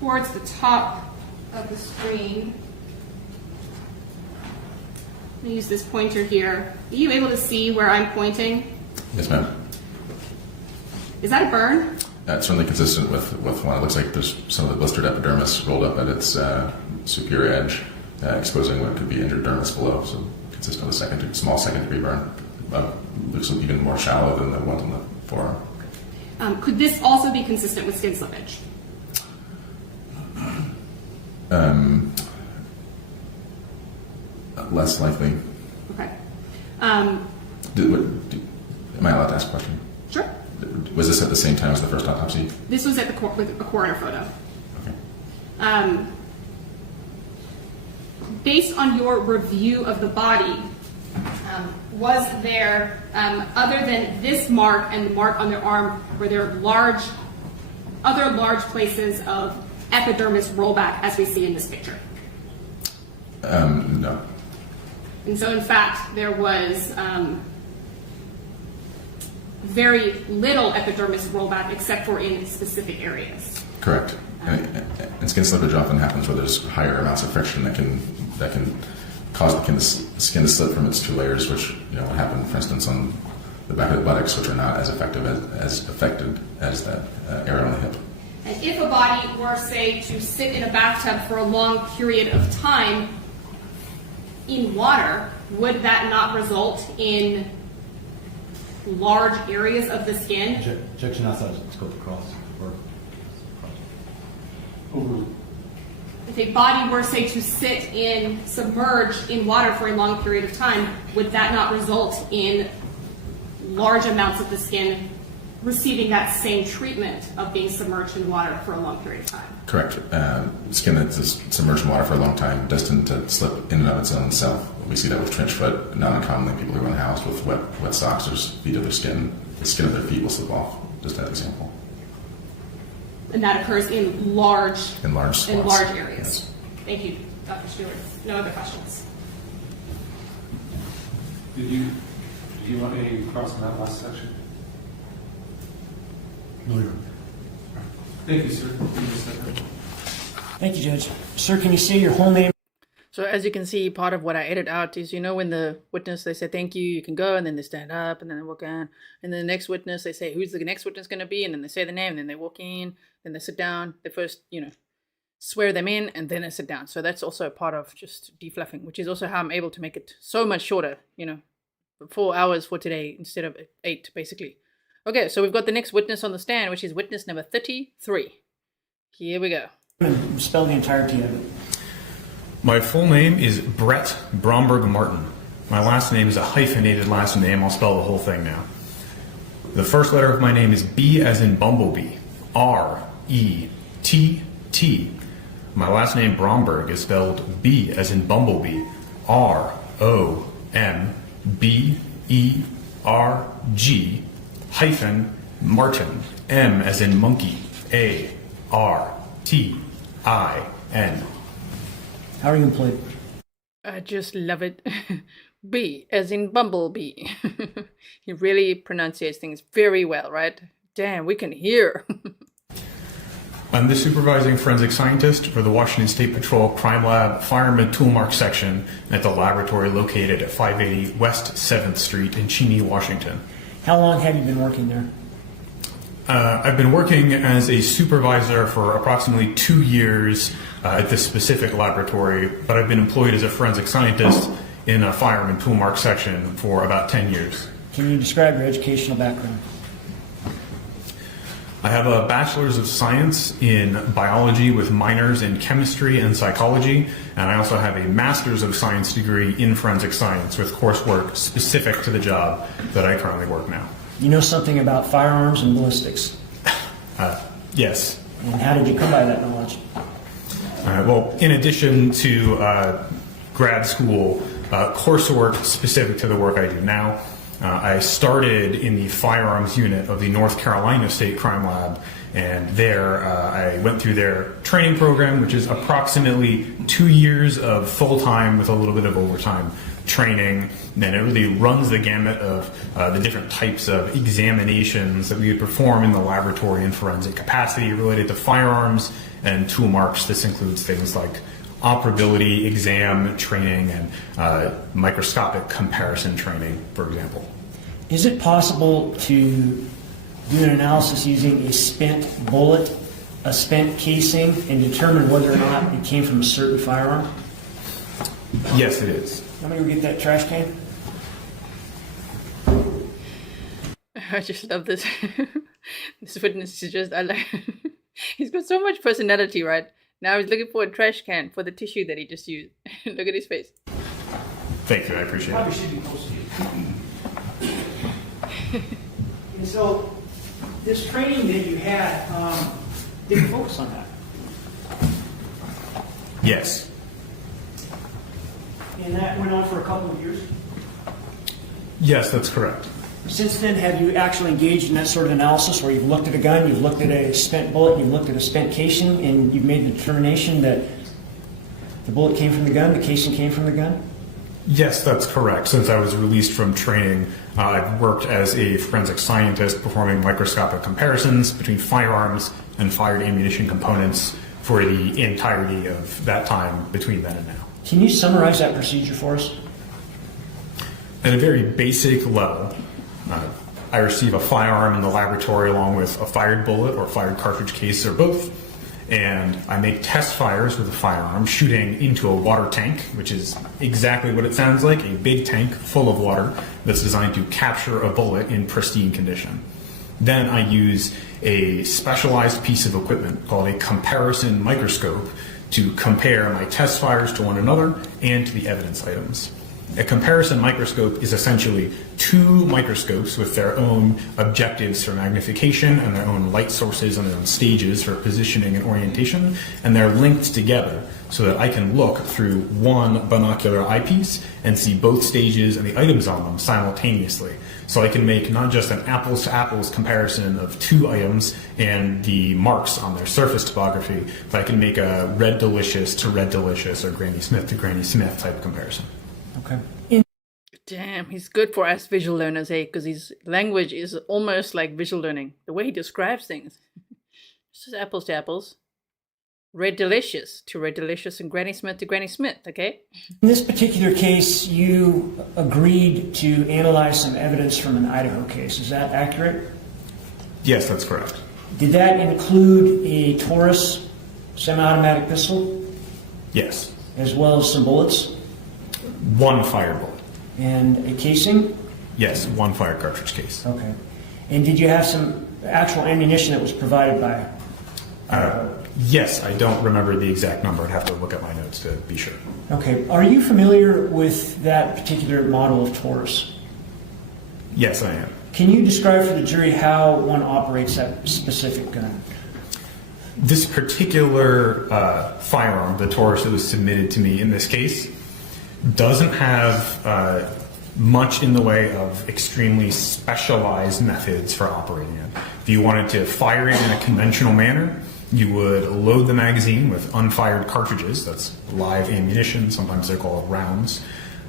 towards the top of the screen. I'm going to use this pointer here. Are you able to see where I'm pointing? Yes, ma'am. Is that a burn? It's certainly consistent with one. It looks like there's some of the blistered epidermis rolled up at its superior edge, exposing what could be injured dermis below. So consistent with a small second-degree burn. Looks even more shallow than the one on the forearm. Could this also be consistent with skin slippage? Less likely. Okay. Am I allowed to ask a question? Sure. Was this at the same time as the first autopsy? This was at the with a coroner photo. Okay. Based on your review of the body, was there, other than this mark and the mark on their arm, were there other large places of epidermis rollback as we see in this picture? No. And so, in fact, there was very little epidermis rollback except for in specific areas. Correct. And skin slippage often happens where there's higher amounts of friction that can cause the skin to slip from its two layers, which would happen, for instance, on the back of the buttocks, which are not as affected as that area on the hip. And if a body were, say, to sit in a bathtub for a long period of time in water, would that not result in large areas of the skin? Objection outside the scope of cross. If a body were, say, to sit submerged in water for a long period of time, would that not result in large amounts of the skin receiving that same treatment of being submerged in water for a long period of time? Correct. Skin that's submerged in water for a long time does tend to slip in and of its own self. We see that with trench foot. Not uncommonly, people who run a house with wet socks or feet of their skin, the skin of their feet will slip off. Just that example. And that occurs in large spots. In large areas. Yes. Thank you, Dr. Stewart. No other questions? Did you want any cross in that last section? No, Your Honor. Thank you, sir. Thank you, Judge. Sir, can you say your whole name? So as you can see, part of what I edit out is, when the witness, they say, thank you, you can go, and then they stand up, and then they walk in. And then the next witness, they say, who's the next witness going to be? And then they say the name, and then they walk in, then they sit down. They first, swear them in, and then I sit down. So that's also a part of just defluffing, which is also how I'm able to make it so much shorter, 4 hours for today instead of 8, basically. Okay, so we've got the next witness on the stand, which is witness number 33. Here we go. Spell the entirety of it. My full name is Brett Bromberg-Martin. My last name is a hyphenated last name. I'll spell the whole thing now. The first letter of my name is B as in Bumblebee. R-E-T-T. My last name Bromberg is spelled B as in Bumblebee. R-O-M-B-E-R-G hyphen Martin. M as in monkey. A-R-T-I-N. How are you employed? I just love it. B as in Bumblebee. He really pronunciates things very well, right? Damn, we can hear. I'm the supervising forensic scientist for the Washington State Patrol Crime Lab Firearm and Toolmark section at the laboratory located at 580 West 7th Street in Cheney, Washington. How long have you been working there? I've been working as a supervisor for approximately 2 years at this specific laboratory, but I've been employed as a forensic scientist in a firearm and toolmark section for about 10 years. Can you describe your educational background? I have a bachelor's of science in biology with minors in chemistry and psychology, and I also have a master's of science degree in forensic science with coursework specific to the job that I currently work now. You know something about firearms and ballistics? Yes. And how did you come by that knowledge? Well, in addition to grad school coursework specific to the work I do now, I started in the firearms unit of the North Carolina State Crime Lab, and there I went through their training program, which is approximately 2 years of full-time with a little bit of overtime training. And it really runs the gamut of the different types of examinations that we would perform in the laboratory in forensic capacity related to firearms and tool marks. This includes things like operability exam training and microscopic comparison training, for example. Is it possible to do an analysis using a spent bullet, a spent casing, and determine whether or not it came from a certain firearm? Yes, it is. I'm going to go get that trash can. I just love this. This witness is just, I like, he's got so much personality, right? Now he's looking for a trash can for the tissue that he just used. Look at his face. Thank you, I appreciate it. Probably should be close to you. And so, this training that you had, did you focus on that? Yes. And that went on for a couple of years? Yes, that's correct. Since then, have you actually engaged in that sort of analysis where you've looked at a gun, you've looked at a spent bullet, you've looked at a spent casing, and you've made the determination that the bullet came from the gun, the casing came from the gun? Yes, that's correct. Since I was released from training, I've worked as a forensic scientist performing microscopic comparisons between firearms and fired ammunition components for the entirety of that time between then and now. Can you summarize that procedure for us? At a very basic level, I receive a firearm in the laboratory along with a fired bullet or fired cartridge case or both, and I make test fires with the firearm shooting into a water tank, which is exactly what it sounds like, a big tank full of water that's designed to capture a bullet in pristine condition. Then I use a specialized piece of equipment called a comparison microscope to compare my test fires to one another and to the evidence items. A comparison microscope is essentially two microscopes with their own objectives for magnification and their own light sources and their own stages for positioning and orientation, and they're linked together so that I can look through one binocular eyepiece and see both stages and the items on them simultaneously. So I can make not just an apples-to-apples comparison of two items and the marks on their surface topography, but I can make a Red Delicious to Red Delicious or Granny Smith to Granny Smith type comparison. Okay. Damn, he's good for us visual learners, eh? Because his language is almost like visual learning. The way he describes things. Just apples to apples. Red Delicious to Red Delicious and Granny Smith to Granny Smith, okay? In this particular case, you agreed to analyze some evidence from an Idaho case. Is that accurate? Yes, that's correct. Did that include a Taurus semi-automatic pistol, Yes. as well as some bullets, One fired bullet. and a casing? Yes, one fired cartridge case. Okay. And did you have some actual ammunition that was provided by? Yes, I don't remember the exact number. I'd have to look at my notes to be sure. Okay. Are you familiar with that particular model of Taurus? Yes, I am. Can you describe for the jury how one operates that specific gun? This particular firearm, the Taurus that was submitted to me in this case, doesn't have much in the way of extremely specialized methods for operating it. If you wanted to fire it in a conventional manner, you would load the magazine with unfired cartridges. That's live ammunition. Sometimes they're called rounds.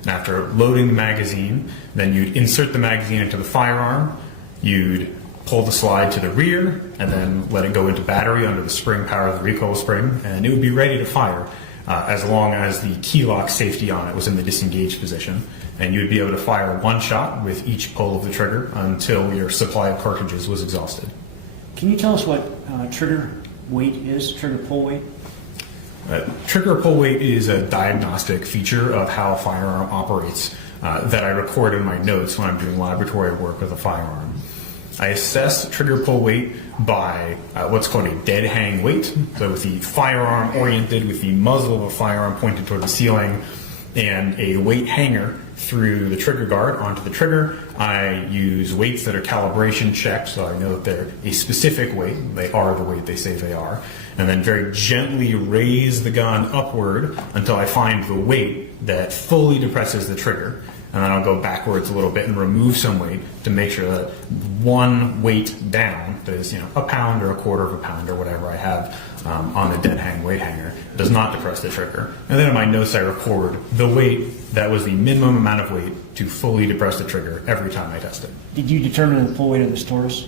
And after loading the magazine, then you'd insert the magazine into the firearm. You'd pull the slide to the rear and then let it go into battery under the spring power of the recoil spring, and it would be ready to fire as long as the key lock safety on it was in the disengaged position. And you would be able to fire one shot with each pull of the trigger until your supply of cartridges was exhausted. Can you tell us what trigger weight is, trigger pull weight? Trigger pull weight is a diagnostic feature of how a firearm operates that I record in my notes when I'm doing laboratory work with a firearm. I assess trigger pull weight by what's called a dead hang weight. So with the firearm oriented with the muzzle of a firearm pointed toward the ceiling and a weight hanger through the trigger guard onto the trigger, I use weights that are calibration checked, so I know that they're a specific weight. They are the weight they say they are. And then very gently raise the gun upward until I find the weight that fully depresses the trigger. And then I'll go backwards a little bit and remove some weight to make sure that one weight down, that is, a pound or a quarter of a pound or whatever I have on the dead hang weight hanger, does not depress the trigger. And then in my notes I record the weight that was the minimum amount of weight to fully depress the trigger every time I test it. Did you determine the pull weight of this Taurus?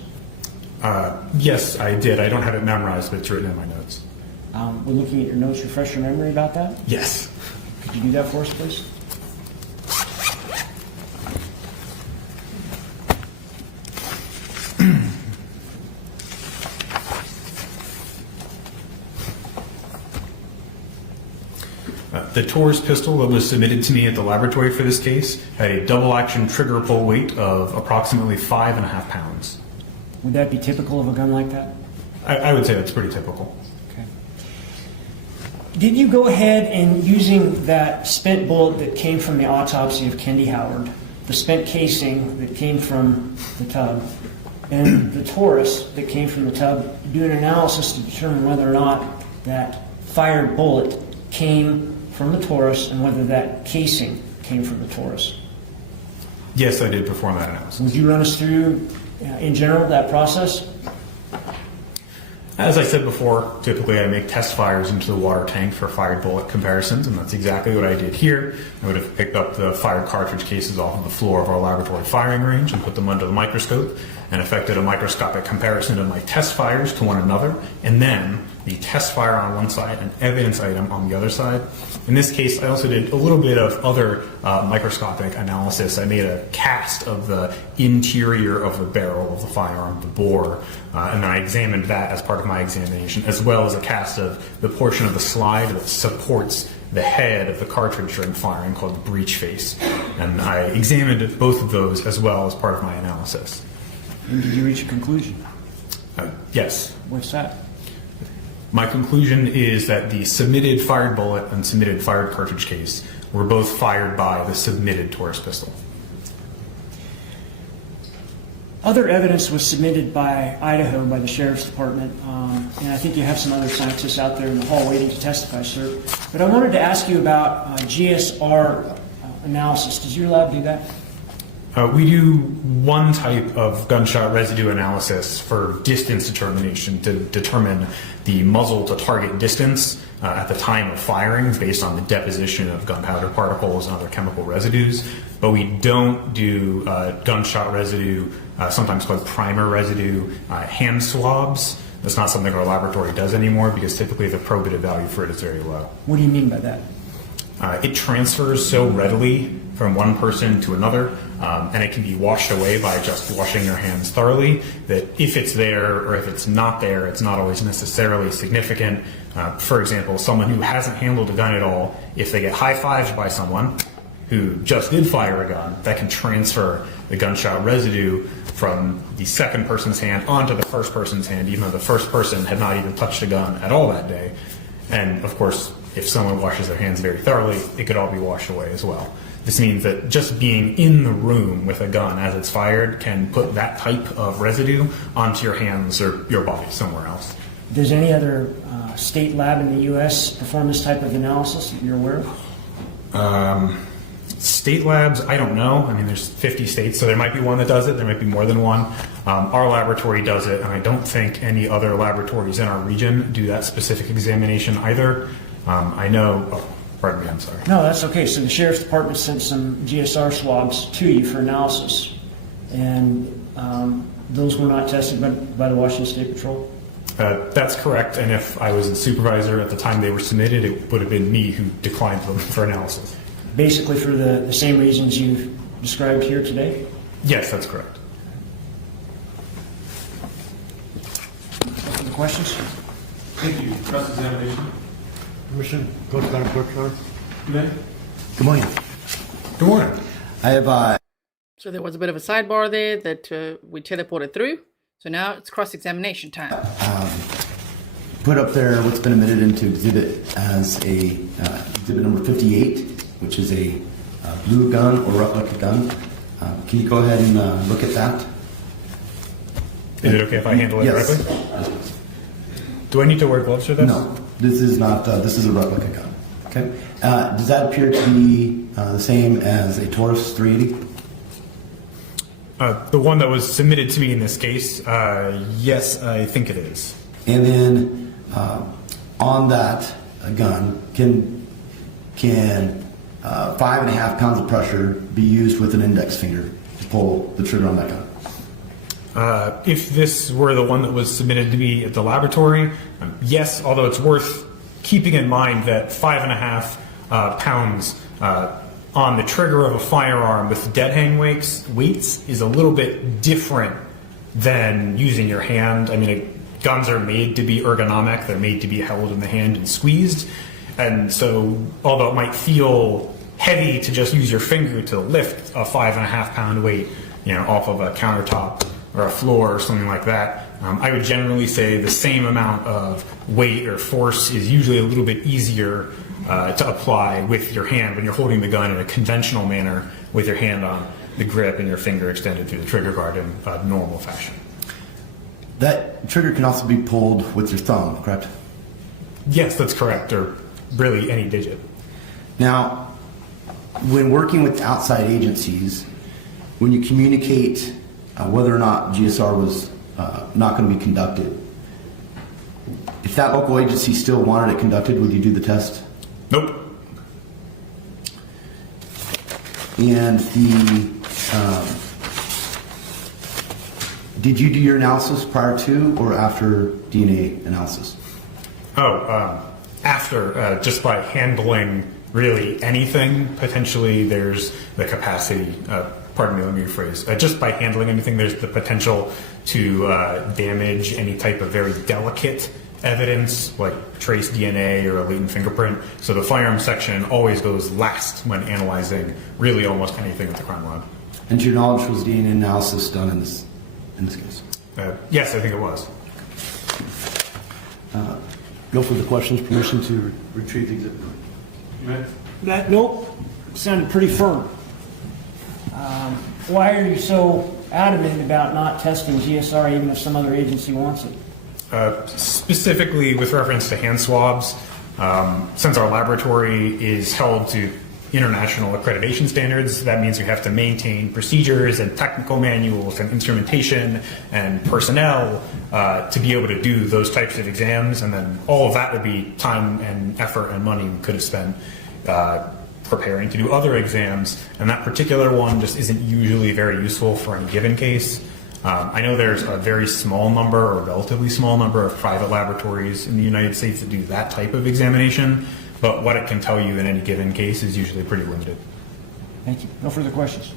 Yes, I did. I don't have it memorized, but it's written in my notes. We're looking at your notes. Refresh your memory about that? Yes. Could you do that for us, please? The Taurus pistol that was submitted to me at the laboratory for this case had a double-action trigger pull weight of approximately 5.5 pounds. Would that be typical of a gun like that? I would say that's pretty typical. Okay. Did you go ahead and, using that spent bullet that came from the autopsy of Kendy Howard, the spent casing that came from the tub, and the Taurus that came from the tub, do an analysis to determine whether or not that fired bullet came from the Taurus and whether that casing came from the Taurus? Yes, I did perform that analysis. Would you run us through, in general, that process? As I said before, typically I make test fires into the water tank for fired bullet comparisons, and that's exactly what I did here. I would have picked up the fired cartridge cases off of the floor of our laboratory firing range and put them under the microscope and effected a microscopic comparison of my test fires to one another, and then the test fire on one side and evidence item on the other side. In this case, I also did a little bit of other microscopic analysis. I made a cast of the interior of the barrel of the firearm, the bore, and then I examined that as part of my examination, as well as a cast of the portion of the slide that supports the head of the cartridge during firing, called the breech face. And I examined both of those as well as part of my analysis. And did you reach a conclusion? Yes. What's that? My conclusion is that the submitted fired bullet and submitted fired cartridge case were both fired by the submitted Taurus pistol. Other evidence was submitted by Idaho, by the Sheriff's Department, and I think you have some other scientists out there in the hall waiting to testify, sir. But I wanted to ask you about GSR analysis. Does your lab do that? We do one type of gunshot residue analysis for distance determination to determine the muzzle to target distance at the time of firing based on the deposition of gunpowder particles and other chemical residues. But we don't do gunshot residue, sometimes called primer residue, hand swabs. That's not something our laboratory does anymore because typically the probative value for it is very low. What do you mean by that? It transfers so readily from one person to another. and it can be washed away by just washing your hands thoroughly. That if it's there or if it's not there, it's not always necessarily significant. For example, someone who hasn't handled a gun at all, if they get high-fived by someone who just did fire a gun, that can transfer the gunshot residue from the second person's hand onto the first person's hand, even though the first person had not even touched a gun at all that day. And of course, if someone washes their hands very thoroughly, it could all be washed away as well. This means that just being in the room with a gun as it's fired can put that type of residue onto your hands or your body somewhere else. Does any other state lab in the U.S. perform this type of analysis that you're aware of? State labs, I don't know. I mean, there's 50 states, so there might be one that does it. There might be more than one. Our laboratory does it, and I don't think any other laboratories in our region do that specific examination either. I know... Oh, pardon me, I'm sorry. No, that's okay. So the Sheriff's Department sent some GSR swabs to you for analysis, and those were not tested by the Washington State Patrol? That's correct, and if I was the supervisor at the time they were submitted, it would have been me who declined them for analysis. Basically for the same reasons you've described here today? Yes, that's correct. Any questions? Thank you. Cross-examination. Permission, go to Madam Clerk, Your Honor. May? Good morning. Good morning. I have So there was a bit of a sidebar there that we teleported through. So now it's cross-examination time. put up there what's been admitted into exhibit as a exhibit number 58, which is a blue gun or replica gun. Can you go ahead and look at that? Is it okay if I handle it Yes. directly? Do I need to wear gloves for this? No, this is not. This is a replica gun. Okay. Does that appear to be the same as a Taurus 380? The one that was submitted to me in this case, yes, I think it is. And then on that gun, can 5.5 pounds of pressure be used with an index finger to pull the trigger on that gun? If this were the one that was submitted to me at the laboratory, yes, although it's worth keeping in mind that 5.5 pounds on the trigger of a firearm with dead hang weights is a little bit different than using your hand. I mean, guns are made to be ergonomic. They're made to be held in the hand and squeezed. And so, although it might feel heavy to just use your finger to lift a 5.5 pound weight, off of a countertop or a floor or something like that, I would generally say the same amount of weight or force is usually a little bit easier to apply with your hand when you're holding the gun in a conventional manner with your hand on the grip and your finger extended through the trigger guard in a normal fashion. That trigger can also be pulled with your thumb, correct? Yes, that's correct, or really any digit. Now, when working with outside agencies, when you communicate whether or not GSR was not going to be conducted, if that local agency still wanted it conducted, would you do the test? Nope. And did you do your analysis prior to or after DNA analysis? After, just by handling really anything, potentially there's the capacity, pardon me, let me rephrase, just by handling anything there's the potential to damage any type of very delicate evidence like trace DNA or a latent fingerprint. So the firearm section always goes last when analyzing really almost anything at the crime lab. And to your knowledge, was DNA analysis done in this case? Yes, I think it was. No further questions. Permission to retrieve the exhibit. Nope. Sounded pretty firm. Why are you so adamant about not testing GSR even if some other agency wants it? Specifically with reference to hand swabs, since our laboratory is held to international accreditation standards, that means we have to maintain procedures and technical manuals and instrumentation and personnel to be able to do those types of exams, and then all of that would be time and effort and money we could have spent preparing to do other exams, and that particular one just isn't usually very useful for any given case. I know there's a very small number, or a relatively small number, of private laboratories in the United States that do that type of examination, but what it can tell you in any given case is usually pretty limited. Thank you. No further questions.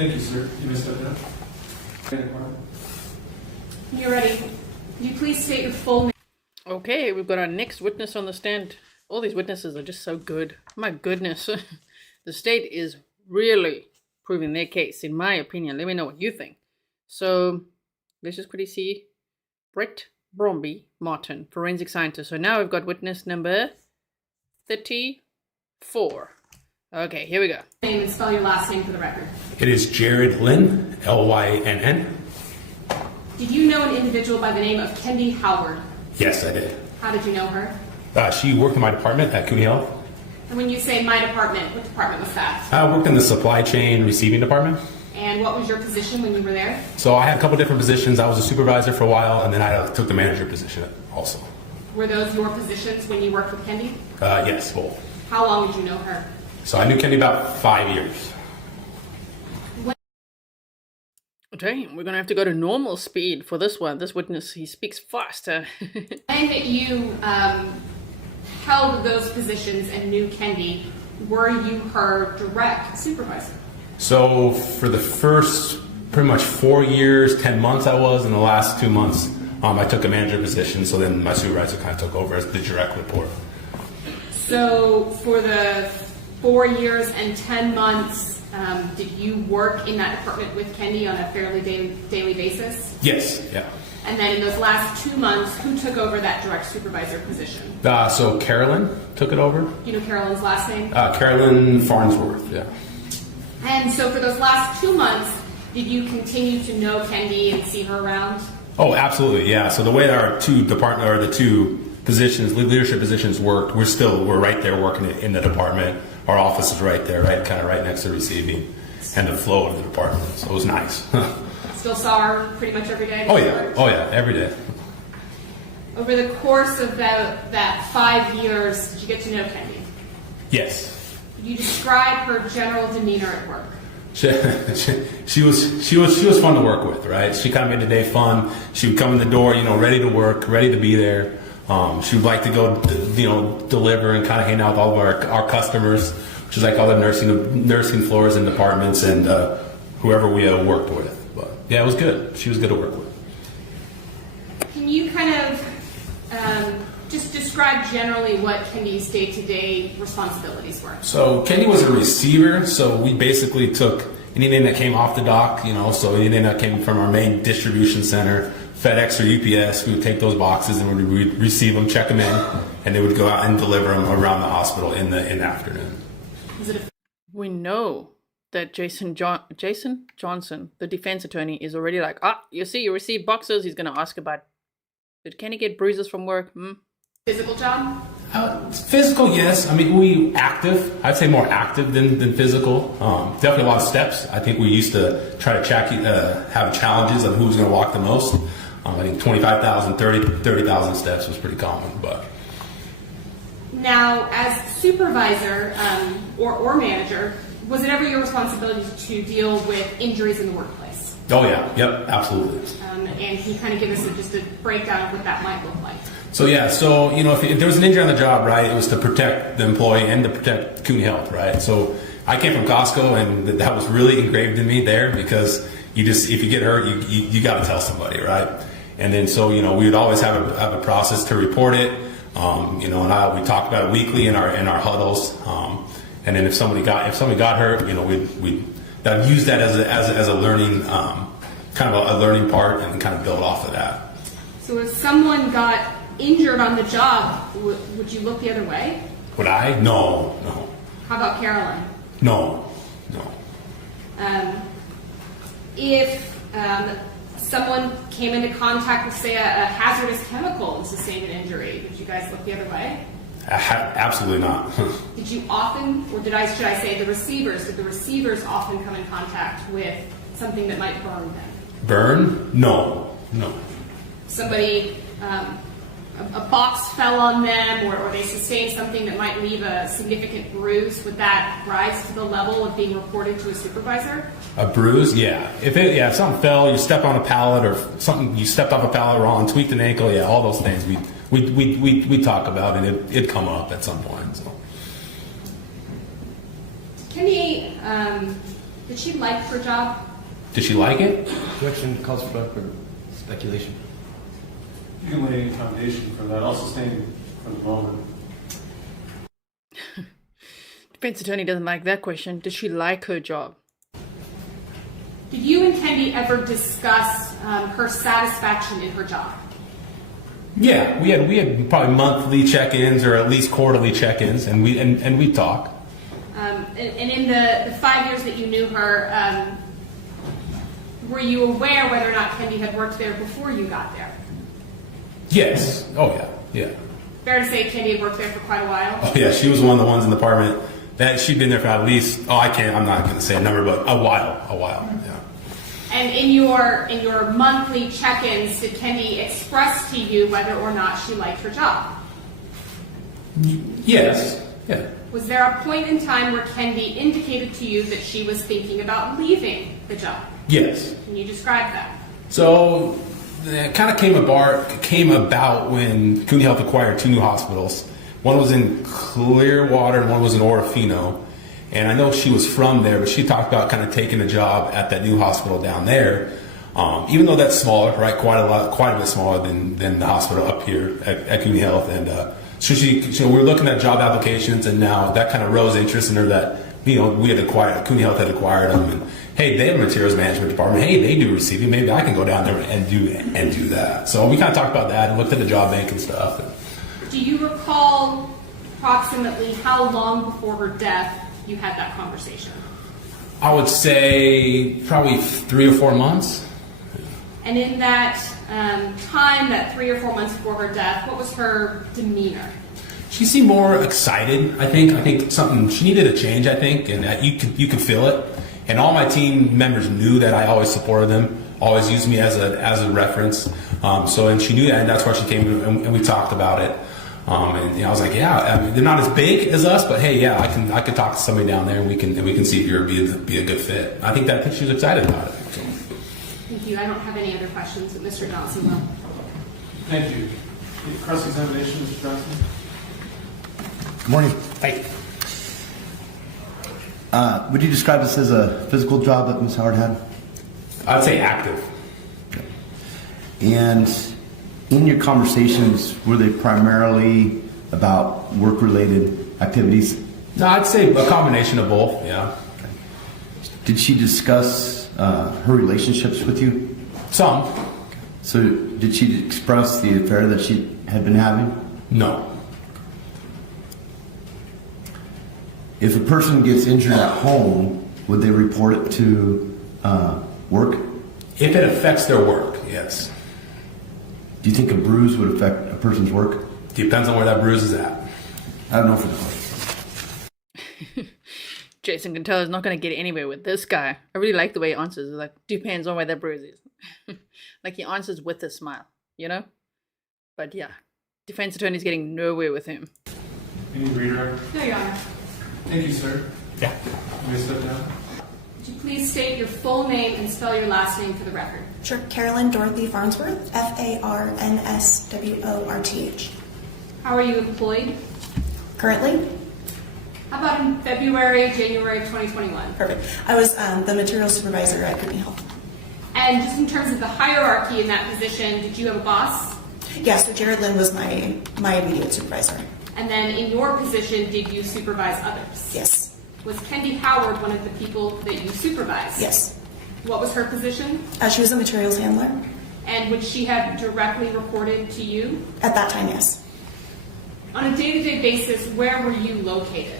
Thank you, sir. You may step down. You're ready. Could you please state your full name? Okay, we've got our next witness on the stand. All these witnesses are just so good. My goodness. The state is really proving their case, in my opinion. Let me know what you think. So, let's just quickly see. Brett Bromberg-Martin, forensic scientist. So now we've got witness number 34. Okay, here we go. Name and spell your last name for the record. It is Jared Lynn, Lynn. Did you know an individual by the name of Kendy Howard? Yes, I did. How did you know her? She worked in my department at Kootenai. And when you say my department, what department was that? I worked in the supply chain receiving department. And what was your position when you were there? So I had a couple different positions. I was a supervisor for a while, and then I took the manager position also. Were those your positions when you worked with Kendy? Yes, both. How long did you know her? So I knew Kendy about 5 years. Okay, we're going to have to go to normal speed for this one. This witness, he speaks faster. When you held those positions and knew Kendy, were you her direct supervisor? So for the first pretty much 4 years, 10 months I was, and the last 2 months I took a manager position, so then my supervisor kind of took over as the direct report. So for the 4 years and 10 months, did you work in that department with Kendy on a fairly daily basis? Yes, yeah. And then in those last 2 months, who took over that direct supervisor position? So Carolyn took it over. Do you know Carolyn's last name? Carolyn Farnsworth, yeah. And so for those last 2 months, did you continue to know Kendy and see her around? Oh, absolutely, yeah. So the way that our the two positions, leadership positions worked, we're right there working in the department. Our office is right there, kind of right next to receiving and the flow of the department. So it was nice. Still saw her pretty much every day? Oh yeah, every day. Over the course of that 5 years, did you get to know Kendy? Yes. Could you describe her general demeanor at work? She was fun to work with, right? She kind of made the day fun. She would come in the door, ready to work, ready to be there. She would like to go, deliver and kind of hang out with all of our customers, which is like all the nursing floors and departments and whoever we worked with. But yeah, it was good. She was good to work with. Can you kind of just describe generally what Kendy's day-to-day responsibilities were? So Kendy was a receiver, so we basically took anything that came off the dock, so anything that came from our main distribution center, FedEx or UPS, we would take those boxes and we would receive them, check them in, and they would go out and deliver them around the hospital in the afternoon. We know that Jason Johnson, the defense attorney, is already like, you receive boxes. He's going to ask about, did Kenny get bruises from work? Physical job? Physical, yes. I mean, we active. I'd say more active than physical. Definitely a lot of steps. I think we used to try to have challenges of who's going to walk the most. I think 25,000, 30,000 steps was pretty common. But now, as supervisor or manager, was it ever your responsibility to deal with injuries in the workplace? Oh yeah, yep, absolutely. And can you kind of give us just a breakdown of what that might look like? So if there was an injury on the job, right, it was to protect the employee and to protect Kootenai Health, right? So I came from Costco, and that was really engraved in me there because if you get hurt, you got to tell somebody, right? And then we would always have a process to report it, and we talked about it weekly in our huddles, and then if somebody got hurt, we'd use that as a learning kind of a learning part and kind of build off of that. So if someone got injured on the job, would you look the other way? Would I? No. How about Caroline? No. If someone came into contact with, say, a hazardous chemical and sustained an injury, would you guys look the other way? Absolutely not. Did you often, or should I say the receivers, did the receivers often come in contact with something that might burn them? Burn? No. Somebody, a box fell on them, or they sustained something that might leave a significant bruise, would that rise to the level of being reported to a supervisor? A bruise? Yeah. If something fell, you stepped on a pallet, or something, you stepped off a pallet wrong, tweaked an ankle, yeah, all those things we talk about, and it'd come up at some point. So. Kenny Did she like her job? Did she like it? Question calls for speculation. You can lay a foundation for that. I'll sustain for the moment. Defense attorney doesn't like that question. Did she like her job? Did you and Kendy ever discuss her satisfaction in her job? Yeah, we had probably monthly check-ins or at least quarterly check-ins, and we'd talk. And in the 5 years that you knew her, were you aware whether or not Kendy had worked there before you got there? Yes. Oh yeah. Fair to say Kendy had worked there for quite a while? Oh yeah, she was one of the ones in the department that she'd been there for at least, I'm not going to say a number, but a while, yeah. And in your monthly check-ins, did Kendy express to you whether or not she liked her job? Yes, yeah. Was there a point in time where Kendy indicated to you that she was thinking about leaving the job? Yes. Can you describe that? So it kind of came about when Kootenai Health acquired 2 new hospitals. One was in Clearwater and one was in Orofino. And I know she was from there, but she talked about kind of taking a job at that new hospital down there. Even though that's smaller, right? Quite a bit smaller than the hospital up here at Kootenai Health. And so we were looking at job applications, and now that kind of rose interest in her that, Kootenai Health had acquired them. And hey, they have a materials management department. Hey, they do receiving. Maybe I can go down there and do that. So we kind of talked about that and looked at the job bank and stuff. Do you recall approximately how long before her death you had that conversation? I would say probably 3 or 4 months. And in that time, that 3 or 4 months before her death, what was her demeanor? She seemed more excited. I think something, she needed a change. I think, and you could feel it. And all my team members knew that I always supported them, always used me as a reference. And she knew that, and that's why she came and we talked about it. And I was like, they're not as big as us, but hey, I can talk to somebody down there, and we can see if you're be a good fit. I think she was excited about it. So. Thank you. I don't have any other questions, but Mr. Johnson will. Thank you. Cross-examination, Mr. Johnson. Good morning. Hey. Would you describe this as a physical job that Ms. Howard had? I'd say active. Okay. And in your conversations, were they primarily about work-related activities? No, I'd say a combination of both, yeah. Okay. Did she discuss her relationships with you? Some. Okay. So did she express the affair that she had been having? No. If a person gets injured at home, would they report it to work? If it affects their work, yes. Do you think a bruise would affect a person's work? Depends on where that bruise is at. I have no further questions. Jason can tell he's not going to get anywhere with this guy. I really like the way he answers. It's like, depends on where that bruise is. Like he answers with a smile, you know? But yeah, defense attorney's getting nowhere with him. Any redirect? No, Your Honor. Thank you, sir. Yeah. You may step down. Would you please state your full name and spell your last name for the record? Sure. Carolyn Dorothy Farnsworth, Farnsworth. How are you employed? Currently? How about in February, January of 2021? Perfect. I was the materials supervisor at Kootenai Health. And just in terms of the hierarchy in that position, did you have a boss? Yeah, so Jared Lynn was my immediate supervisor. And then in your position, did you supervise others? Yes. Was Kendy Howard one of the people that you supervised? Yes. What was her position? She was a materials handler. And would she have directly reported to you? At that time, yes. On a day-to-day basis, where were you located?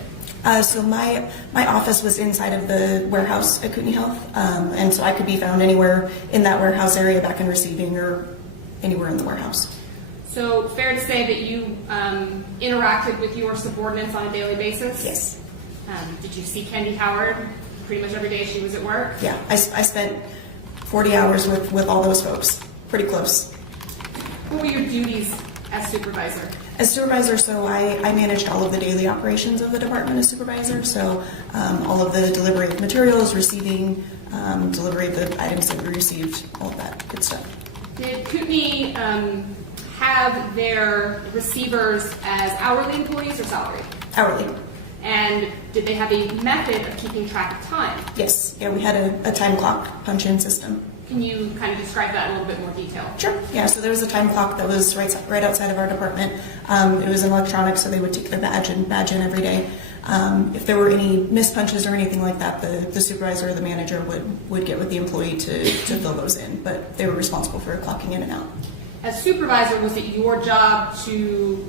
So my office was inside of the warehouse at Kootenai Health, and so I could be found anywhere in that warehouse area, back in receiving or anywhere in the warehouse. So fair to say that you interacted with your subordinates on a daily basis? Yes. Did you see Kendy Howard pretty much every day she was at work? Yeah, I spent 40 hours with all those folks, pretty close. What were your duties as supervisor? As supervisor, so I managed all of the daily operations of the department as supervisor, so all of the delivery of materials, receiving, delivery of the items that we received, all of that good stuff. Did Kootenai have their receivers as hourly employees or salaried? Hourly. And did they have a method of keeping track of time? Yes, yeah, we had a time clock punch-in system. Can you kind of describe that in a little bit more detail? Sure. Yeah, so there was a time clock that was right outside of our department. It was in electronics, so they would take their badge and badge in every day. If there were any missed punches or anything like that, the supervisor or the manager would get with the employee to fill those in, but they were responsible for clocking in and out. As supervisor, was it your job to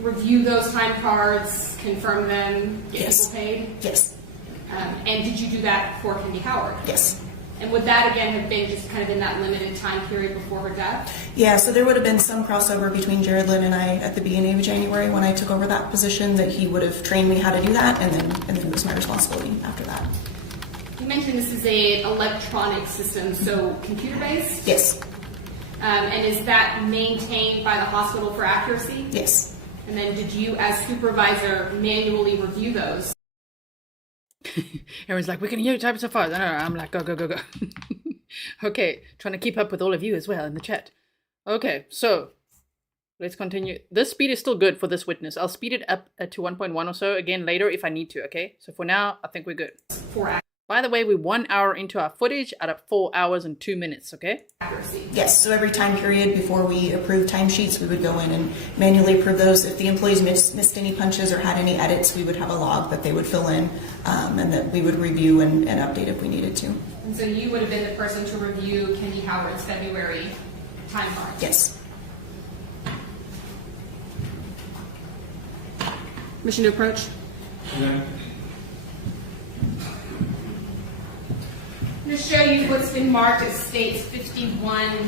review those time cards, confirm them, get Yes. people paid? Yes. And did you do that for Kendy Howard? Yes. And would that again have been just kind of in that limited time period before her death? Yeah, so there would have been some crossover between Jared, Lynn, and I at the beginning of January when I took over that position, that he would have trained me how to do that, and then it was my responsibility after that. You mentioned this is an electronic system, so computer-based? Yes. And is that maintained by the hospital for accuracy? Yes. And then did you, as supervisor, manually review those? Everyone's like, we can hear you type so fast. No, I'm like, go. Okay, trying to keep up with all of you as well in the chat. Okay, so let's continue. This speed is still good for this witness. I'll speed it up to 1.1 or so again later if I need to, okay? So for now, I think we're good. By the way, we're 1 hour into our footage out of 4 hours and 2 minutes, okay? Accuracy. Yes, so every time period before we approve timesheets, we would go in and manually approve those. If the employees missed any punches or had any edits, we would have a log that they would fill in, and that we would review and update if we needed to. And so you would have been the person to review Kendy Howard's February time card? Yes. Mission to approach. Okay. I'm going to show you what's been marked as States 51E.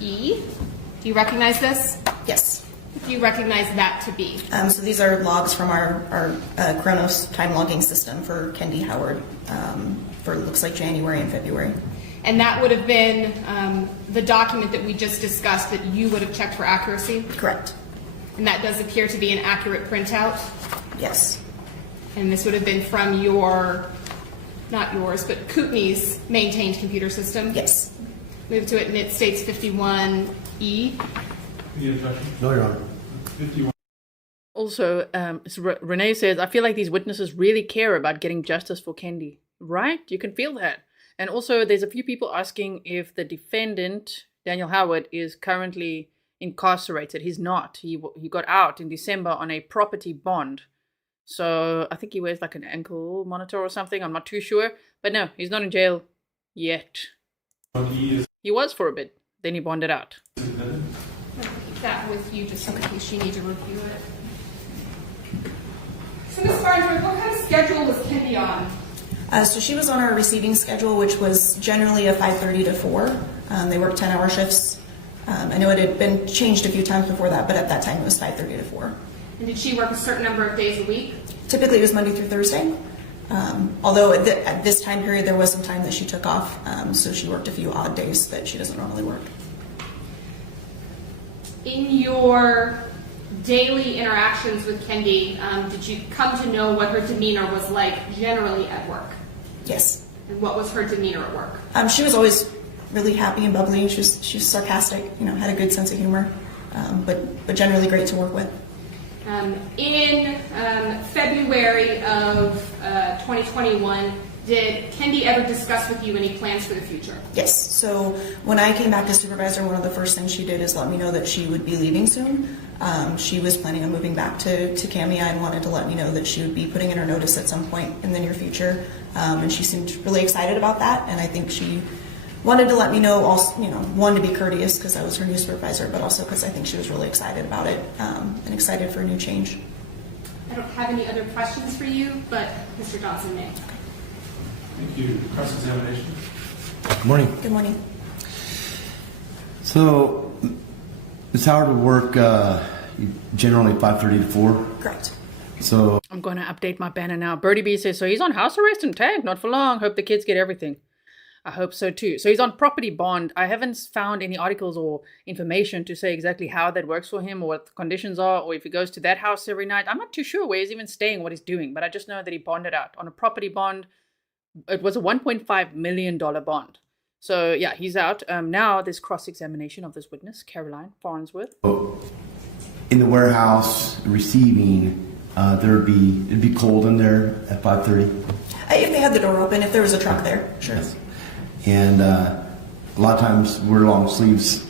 Do you recognize this? Yes. Do you recognize that to be? So these are logs from our Chronos time logging system for Kendy Howard for looks like January and February. And that would have been the document that we just discussed that you would have checked for accuracy? Correct. And that does appear to be an accurate printout? Yes. And this would have been from your, not yours, but Kootenai's maintained computer system? Yes. Move to it and it states 51E. Any other questions? No, Your Honor. 51. Also, Renee says, I feel like these witnesses really care about getting justice for Kendy. Right? You can feel that. And also, there's a few people asking if the defendant, Daniel Howard, is currently incarcerated. He's not. He got out in December on a property bond. So I think he wears like an ankle monitor or something. I'm not too sure. But no, he's not in jail yet. He was for a bit. Then he bonded out. Keep that with you just in case you need to review it. So Ms. Farnsworth, what kind of schedule was Kendy on? So she was on our receiving schedule, which was generally a 5:30 to 4. They worked 10-hour shifts. I know it had been changed a few times before that, but at that time it was 5:30 to 4. And did she work a certain number of days a week? Typically it was Monday through Thursday. Although at this time period there was some time that she took off, so she worked a few odd days that she doesn't normally work. In your daily interactions with Kendy, did you come to know what her demeanor was like generally at work? Yes. And what was her demeanor at work? She was always really happy and bubbly. She was sarcastic, had a good sense of humor, but generally great to work with. In February of 2021, did Kendy ever discuss with you any plans for the future? Yes. So when I came back as supervisor, one of the first things she did is let me know that she would be leaving soon. She was planning on moving back to Camia and wanted to let me know that she would be putting in her notice at some point in the near future. And she seemed really excited about that. And I think she wanted to let me know, also, one, to be courteous because I was her new supervisor, but also because I think she was really excited about it and excited for a new change. I don't have any other questions for you, but Mr. Johnson may. Thank you. Cross-examination. Good morning. Good morning. So, Ms. Howard would work generally 5:30 to 4. Correct. So I'm going to update my banner now. Birdie B says, so he's on house arrest and tagged. Not for long. Hope the kids get everything. I hope so too. So he's on property bond. I haven't found any articles or information to say exactly how that works for him or what the conditions are or if he goes to that house every night. I'm not too sure where he's even staying, what he's doing, but I just know that he bonded out on a property bond. It was a $1.5 million bond. So yeah, he's out. Now there's cross-examination of this witness, Caroline Farnsworth. in the warehouse receiving, it'd be cold in there at 5:30. If they had the door open, if there was a truck there, sure. And a lot of times we're long sleeves.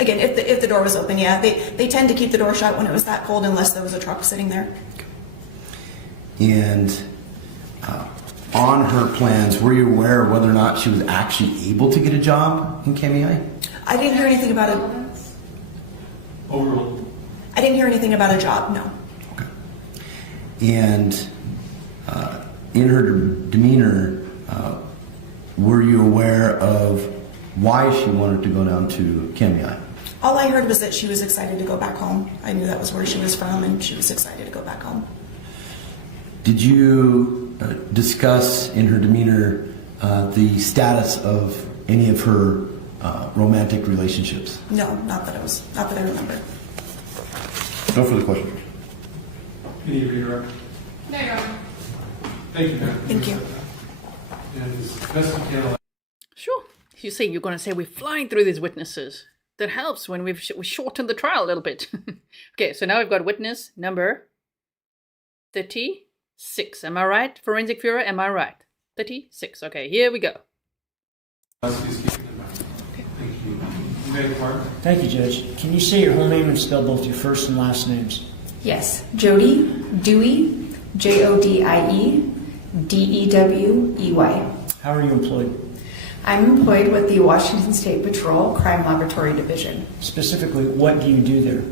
Again, if the door was open, yeah. They tend to keep the door shut when it was that cold unless there was a truck sitting there. And on her plans, were you aware of whether or not she was actually able to get a job in Kootenai? I didn't hear anything about it. Overall. I didn't hear anything about a job, no. And in her demeanor, were you aware of why she wanted to go down to Kootenai? All I heard was that she was excited to go back home. I knew that was where she was from, and she was excited to go back home. Did you discuss in her demeanor the status of any of her romantic relationships? No, not that I remember. No further questions. Any redirect? No, Your Honor. Thank you, ma'am. Thank you. And as best we can, Sure. You say you're going to say we're flying through these witnesses. That helps when we shortened the trial a little bit. Okay, so now we've got witness number 36. Am I right? Forensic Bureau, am I right? 36. Okay, here we go. please keep it in mind. Thank you. You may depart. Thank you, Judge. Can you say your whole name and spell both your first and last names? Yes. Jodie, Dewey, Jodie, Dewey. How are you employed? I'm employed with the Washington State Patrol Crime Laboratory Division. Specifically, what do you do there?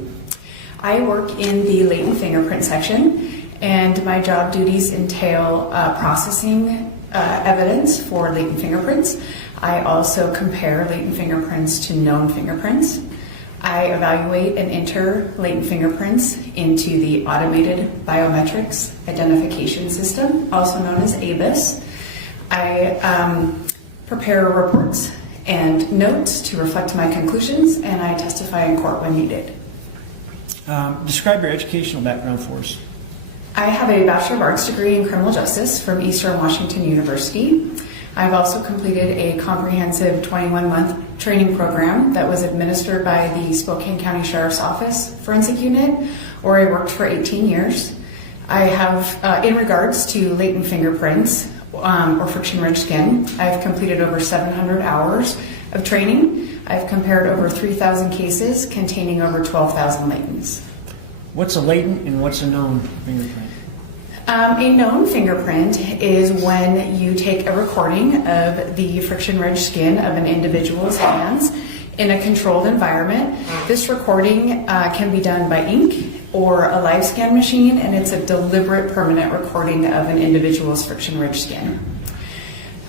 I work in the latent fingerprint section, and my job duties entail processing evidence for latent fingerprints. I also compare latent fingerprints to known fingerprints. I evaluate and enter latent fingerprints into the Automated Biometrics Identification System, also known as ABIS. I prepare reports and notes to reflect my conclusions, and I testify in court when needed. Describe your educational background for us. I have a Bachelor of Arts degree in Criminal Justice from Eastern Washington University. I've also completed a comprehensive 21-month training program that was administered by the Spokane County Sheriff's Office Forensic Unit, where I worked for 18 years. I have, in regards to latent fingerprints, or friction-ridged skin, I've completed over 700 hours of training. I've compared over 3,000 cases containing over 12,000 latents. What's a latent and what's a known fingerprint? A known fingerprint is when you take a recording of the friction-ridged skin of an individual's hands in a controlled environment. This recording can be done by ink or a live scan machine, and it's a deliberate permanent recording of an individual's friction-ridged skin.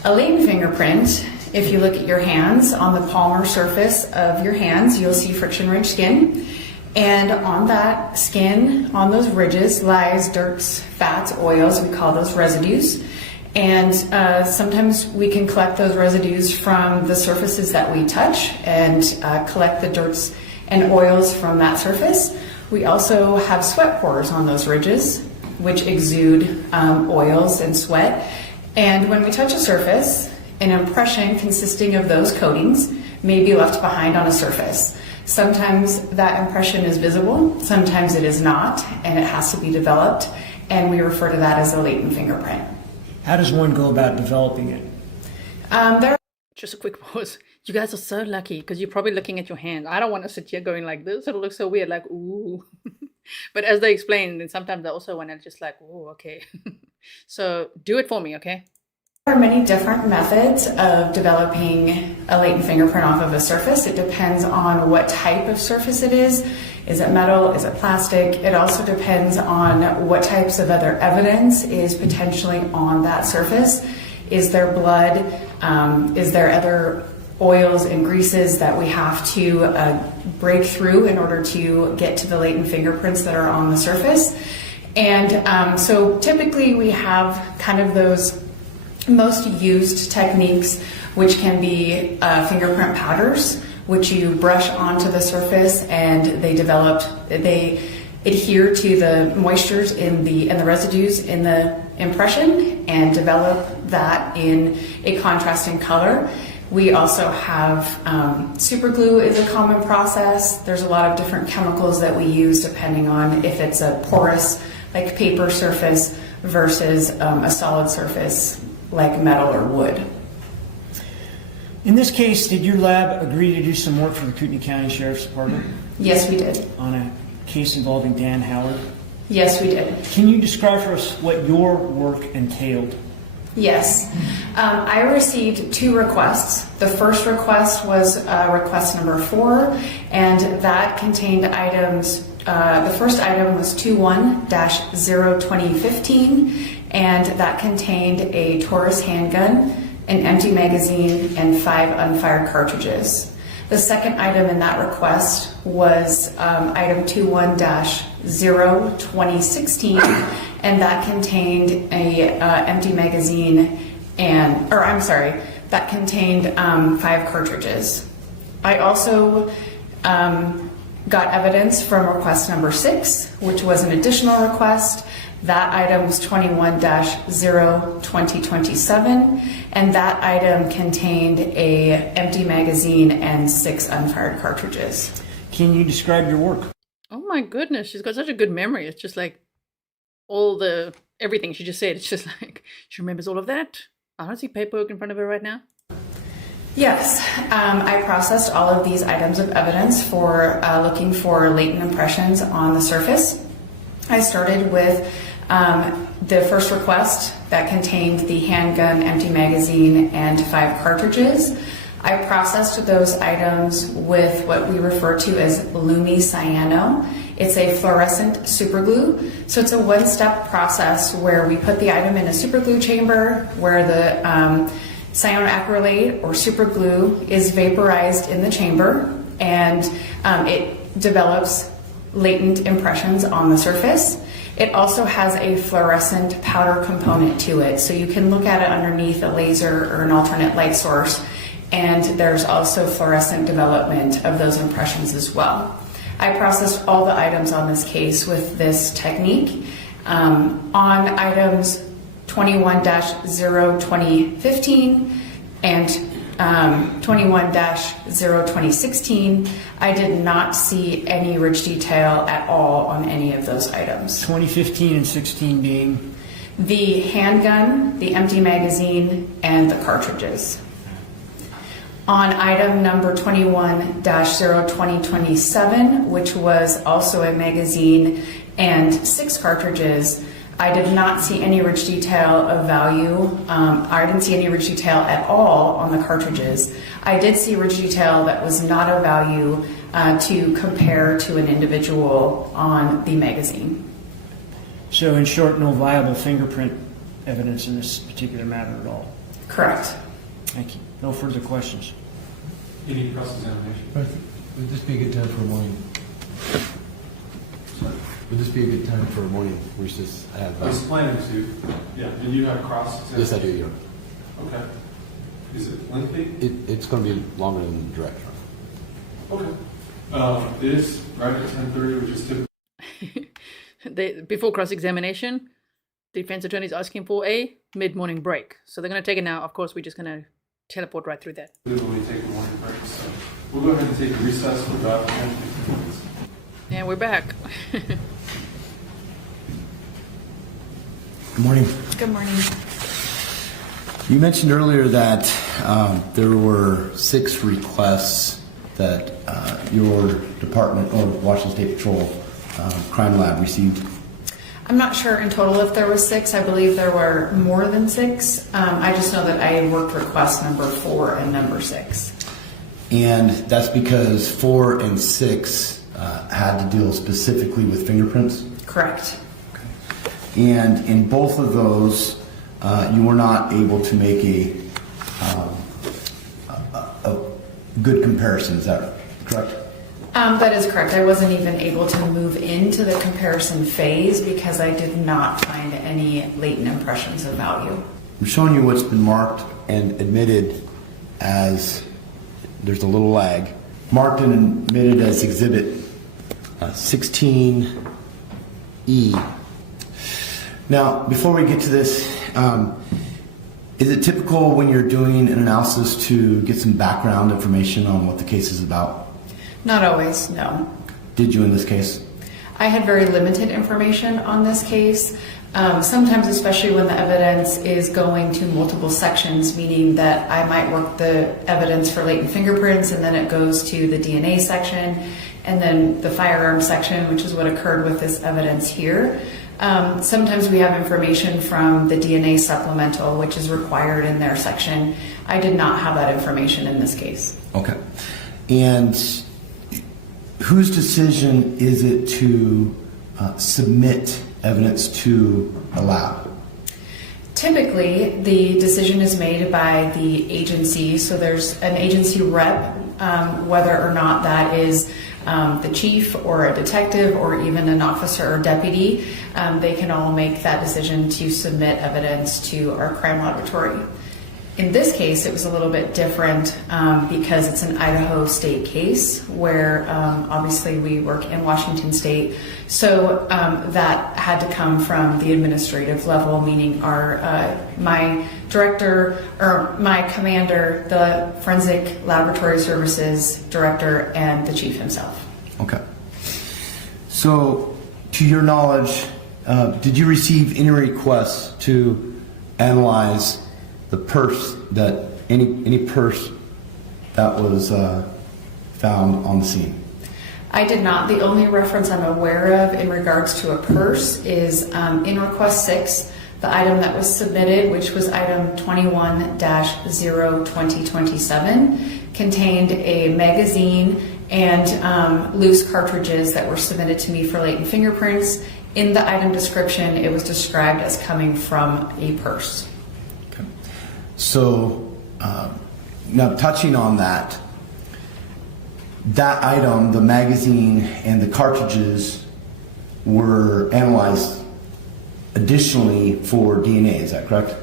A latent fingerprint, if you look at your hands, on the palmar surface of your hands, you'll see friction-ridged skin. And on that skin, on those ridges, lies dirts, fats, oils, we call those residues. And sometimes we can collect those residues from the surfaces that we touch and collect the dirts and oils from that surface. We also have sweat pores on those ridges, which exude oils and sweat. And when we touch a surface, an impression consisting of those coatings may be left behind on a surface. Sometimes that impression is visible, sometimes it is not, and it has to be developed, and we refer to that as a latent fingerprint. How does one go about developing it? Just a quick pause. You guys are so lucky because you're probably looking at your hand. I don't want to sit here going like this. It'll look so weird, like, ooh. But as they explain, and sometimes I also want to just like, oh, okay. So do it for me, okay? There are many different methods of developing a latent fingerprint off of a surface. It depends on what type of surface it is. Is it metal? Is it plastic? It also depends on what types of other evidence is potentially on that surface. Is there blood? Is there other oils and greases that we have to break through in order to get to the latent fingerprints that are on the surface? And so typically we have kind of those most used techniques, which can be fingerprint powders, which you brush onto the surface and they adhere to the moistures in the residues in the impression and develop that in a contrasting color. We also have super glue is a common process. There's a lot of different chemicals that we use depending on if it's a porous, like paper surface versus a solid surface like metal or wood. In this case, did your lab agree to do some work for the Kootenai County Sheriff's Department Yes, we did. on a case involving Dan Howard? Yes, we did. Can you describe for us what your work entailed? Yes. I received 2 requests. The first request was request number 4, and that contained items. The first item was 21-02015, and that contained a Taurus handgun, an empty magazine, and 5 unfired cartridges. The second item in that request was item 21-02016, and that contained a empty magazine that contained 5 cartridges. I also got evidence from request number 6, which was an additional request. That item was 21-02027, and that item contained a empty magazine and 6 unfired cartridges. Can you describe your work? Oh my goodness, she's got such a good memory. It's just like everything she just said. It's just like she remembers all of that. I don't see paperwork in front of her right now. Yes, I processed all of these items of evidence for looking for latent impressions on the surface. I started with the first request that contained the handgun, empty magazine, and 5 cartridges. I processed those items with what we refer to as Lumi-Cyano. It's a fluorescent superglue. So it's a one-step process where we put the item in a superglue chamber where the cyanoacrylate or superglue is vaporized in the chamber, and it develops latent impressions on the surface. It also has a fluorescent powder component to it, so you can look at it underneath a laser or an alternate light source, and there's also fluorescent development of those impressions as well. I processed all the items on this case with this technique. On items 21-02015 and 21-02016, I did not see any ridge detail at all on any of those items. 2015 and 16 being? The handgun, the empty magazine, and the cartridges. On item number 21-02027, which was also a magazine and 6 cartridges, I did not see any ridge detail of value. I didn't see any ridge detail at all on the cartridges. I did see ridge detail that was not of value to compare to an individual on the magazine. So in short, no viable fingerprint evidence in this particular matter at all? Correct. Thank you. No further questions. Any cross-examination? Would this be a good time for a morning? Sorry. Would this be a good time for a morning recess? I was planning to. Yeah. And you have cross-examination? Yes, I do, Your Honor. Okay. Is it lengthy? It's going to be longer than direct. Okay. It is right at 10:30, which is typical. Before cross-examination, the defense attorney is asking for a mid-morning break. So they're going to take it now. Of course, we're just going to teleport right through that. Literally take a morning break. So we'll go ahead and take a recess for about 10 15 minutes. And we're back. Good morning. Good morning. You mentioned earlier that there were 6 requests that your department or Washington State Patrol crime lab received. I'm not sure in total if there was 6. I believe there were more than 6. I just know that I worked request number 4 and number 6. And that's because 4 and 6 had to deal specifically with fingerprints? Correct. And in both of those, you were not able to make a good comparison. Is that correct? That is correct. I wasn't even able to move into the comparison phase because I did not find any latent impressions of value. I'm showing you what's been marked and admitted as, there's a little lag, marked and admitted as Exhibit 16E. Now, before we get to this, is it typical when you're doing an analysis to get some background information on what the case is about? Not always, no. Did you in this case? I had very limited information on this case. Sometimes, especially when the evidence is going to multiple sections, meaning that I might work the evidence for latent fingerprints and then it goes to the DNA section and then the firearm section, which is what occurred with this evidence here. Sometimes we have information from the DNA supplemental, which is required in their section. I did not have that information in this case. Okay. And whose decision is it to submit evidence to a lab? Typically, the decision is made by the agency. So there's an agency rep, whether or not that is the chief or a detective or even an officer or deputy. They can all make that decision to submit evidence to our crime laboratory. In this case, it was a little bit different because it's an Idaho State case where obviously we work in Washington State. So that had to come from the administrative level, meaning my director or my commander, the Forensic Laboratory Services director, and the chief himself. Okay. So, to your knowledge, did you receive any requests to analyze the purse, that any purse that was found on the scene? I did not. The only reference I'm aware of in regards to a purse is in request 6, the item that was submitted, which was item 21-0-2027, contained a magazine and loose cartridges that were submitted to me for latent fingerprints. In the item description, it was described as coming from a purse. Okay. So, now touching on that item, the magazine and the cartridges, were analyzed additionally for DNA, is that correct?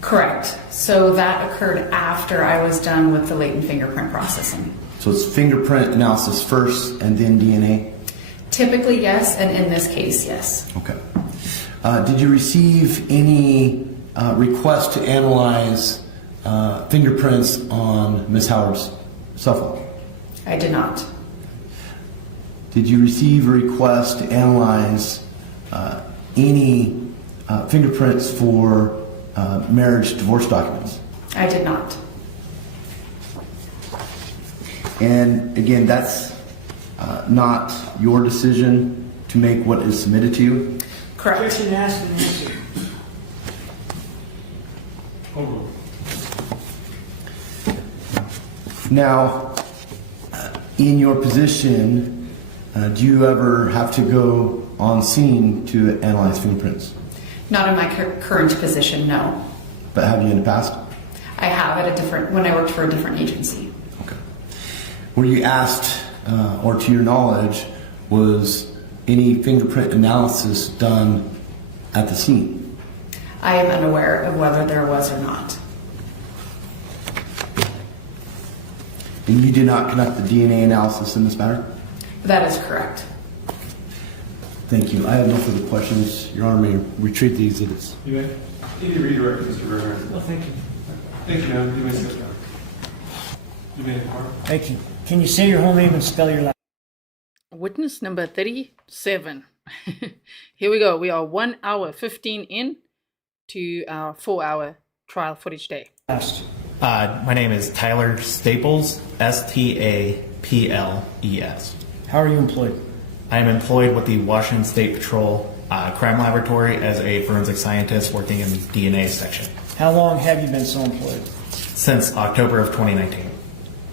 Correct. So that occurred after I was done with the latent fingerprint processing. So it's fingerprint analysis first and then DNA? Typically, yes, and in this case, yes. Okay. Did you receive any request to analyze fingerprints on Ms. Howard's cell phone? I did not. Did you receive a request to analyze any fingerprints for marriage divorce documents? I did not. And again, that's not your decision to make what is submitted to you? Correct. Question asked and answered. Now, in your position, do you ever have to go on scene to analyze fingerprints? Not in my current position, no. But have you in the past? I have when I worked for a different agency. Okay. Were you asked, or to your knowledge, was any fingerprint analysis done at the scene? I am unaware of whether there was or not. And you did not conduct the DNA analysis in this matter? That is correct. Thank you. I have no further questions. Your Honor, may retreat the exhibits. You may. Can you redirect Mr. River? No, thank you. Thank you, ma'am. You may sit down. You may depart. Thank you. Can you say your whole name and spell your last? Witness number 37. Here we go. We are 1 hour 15 in to our 4-hour trial footage day. My name is Tyler Staples, Staples. How are you employed? I am employed with the Washington State Patrol Crime Laboratory as a forensic scientist working in the DNA section. How long have you been so employed? Since October of 2019.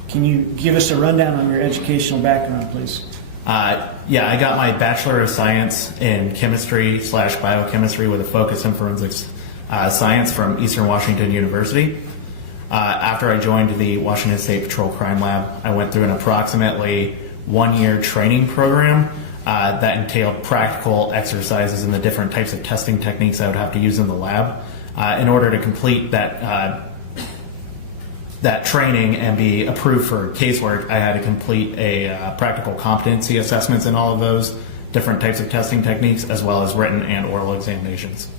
Can you give us a rundown on your educational background, please? Yeah, I got my Bachelor of Science in Chemistry/Biochemistry with a focus in forensics science from Eastern Washington University. After I joined the Washington State Patrol Crime Lab, I went through an approximately 1-year training program that entailed practical exercises in the different types of testing techniques I would have to use in the lab. In order to complete that training and be approved for casework, I had to complete a practical competency assessments in all of those different types of testing techniques, as well as written and oral examinations.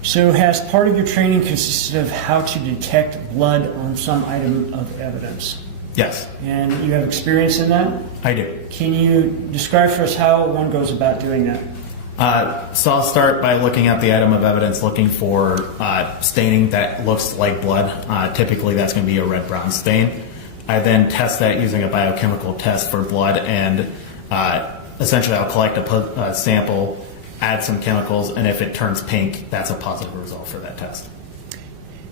So has part of your training consisted of how to detect blood on some item of evidence? Yes. And you have experience in that? I do. Can you describe for us how one goes about doing that? So I'll start by looking at the item of evidence, looking for staining that looks like blood. Typically that's going to be a red-brown stain. I then test that using a biochemical test for blood, and essentially I'll collect a sample, add some chemicals, and if it turns pink, that's a positive result for that test.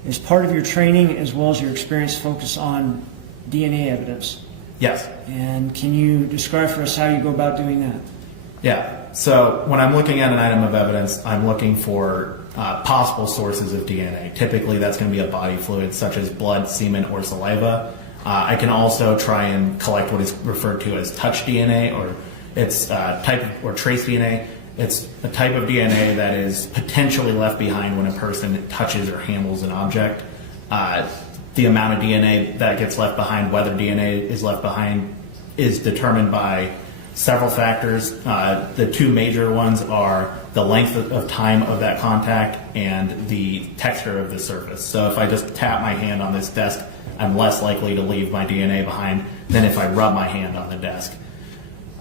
Is part of your training as well as your experience focus on DNA evidence? Yes. And can you describe for us how you go about doing that? Yeah. So when I'm looking at an item of evidence, I'm looking for possible sources of DNA. Typically that's going to be a body fluid such as blood, semen, or saliva. I can also try and collect what is referred to as touch DNA, or it's or trace DNA. It's a type of DNA that is potentially left behind when a person touches or handles an object. The amount of DNA that gets left behind, whether DNA is left behind, is determined by several factors. The two major ones are the length of time of that contact and the texture of the surface. So if I just tap my hand on this desk, I'm less likely to leave my DNA behind than if I rub my hand on the desk.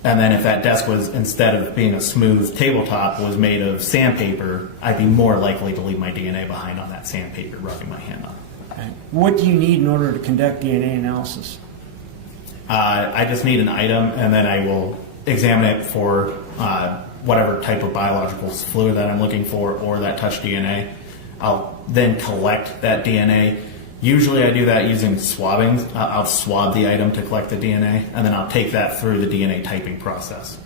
And then if that desk was, instead of being a smooth tabletop, was made of sandpaper, I'd be more likely to leave my DNA behind on that sandpaper rubbing my hand on it. Okay. What do you need in order to conduct DNA analysis? I just need an item, and then I will examine it for whatever type of biological fluid that I'm looking for, or that touch DNA. I'll then collect that DNA. Usually I do that using swabbing. I'll swab the item to collect the DNA, and then I'll take that through the DNA typing process.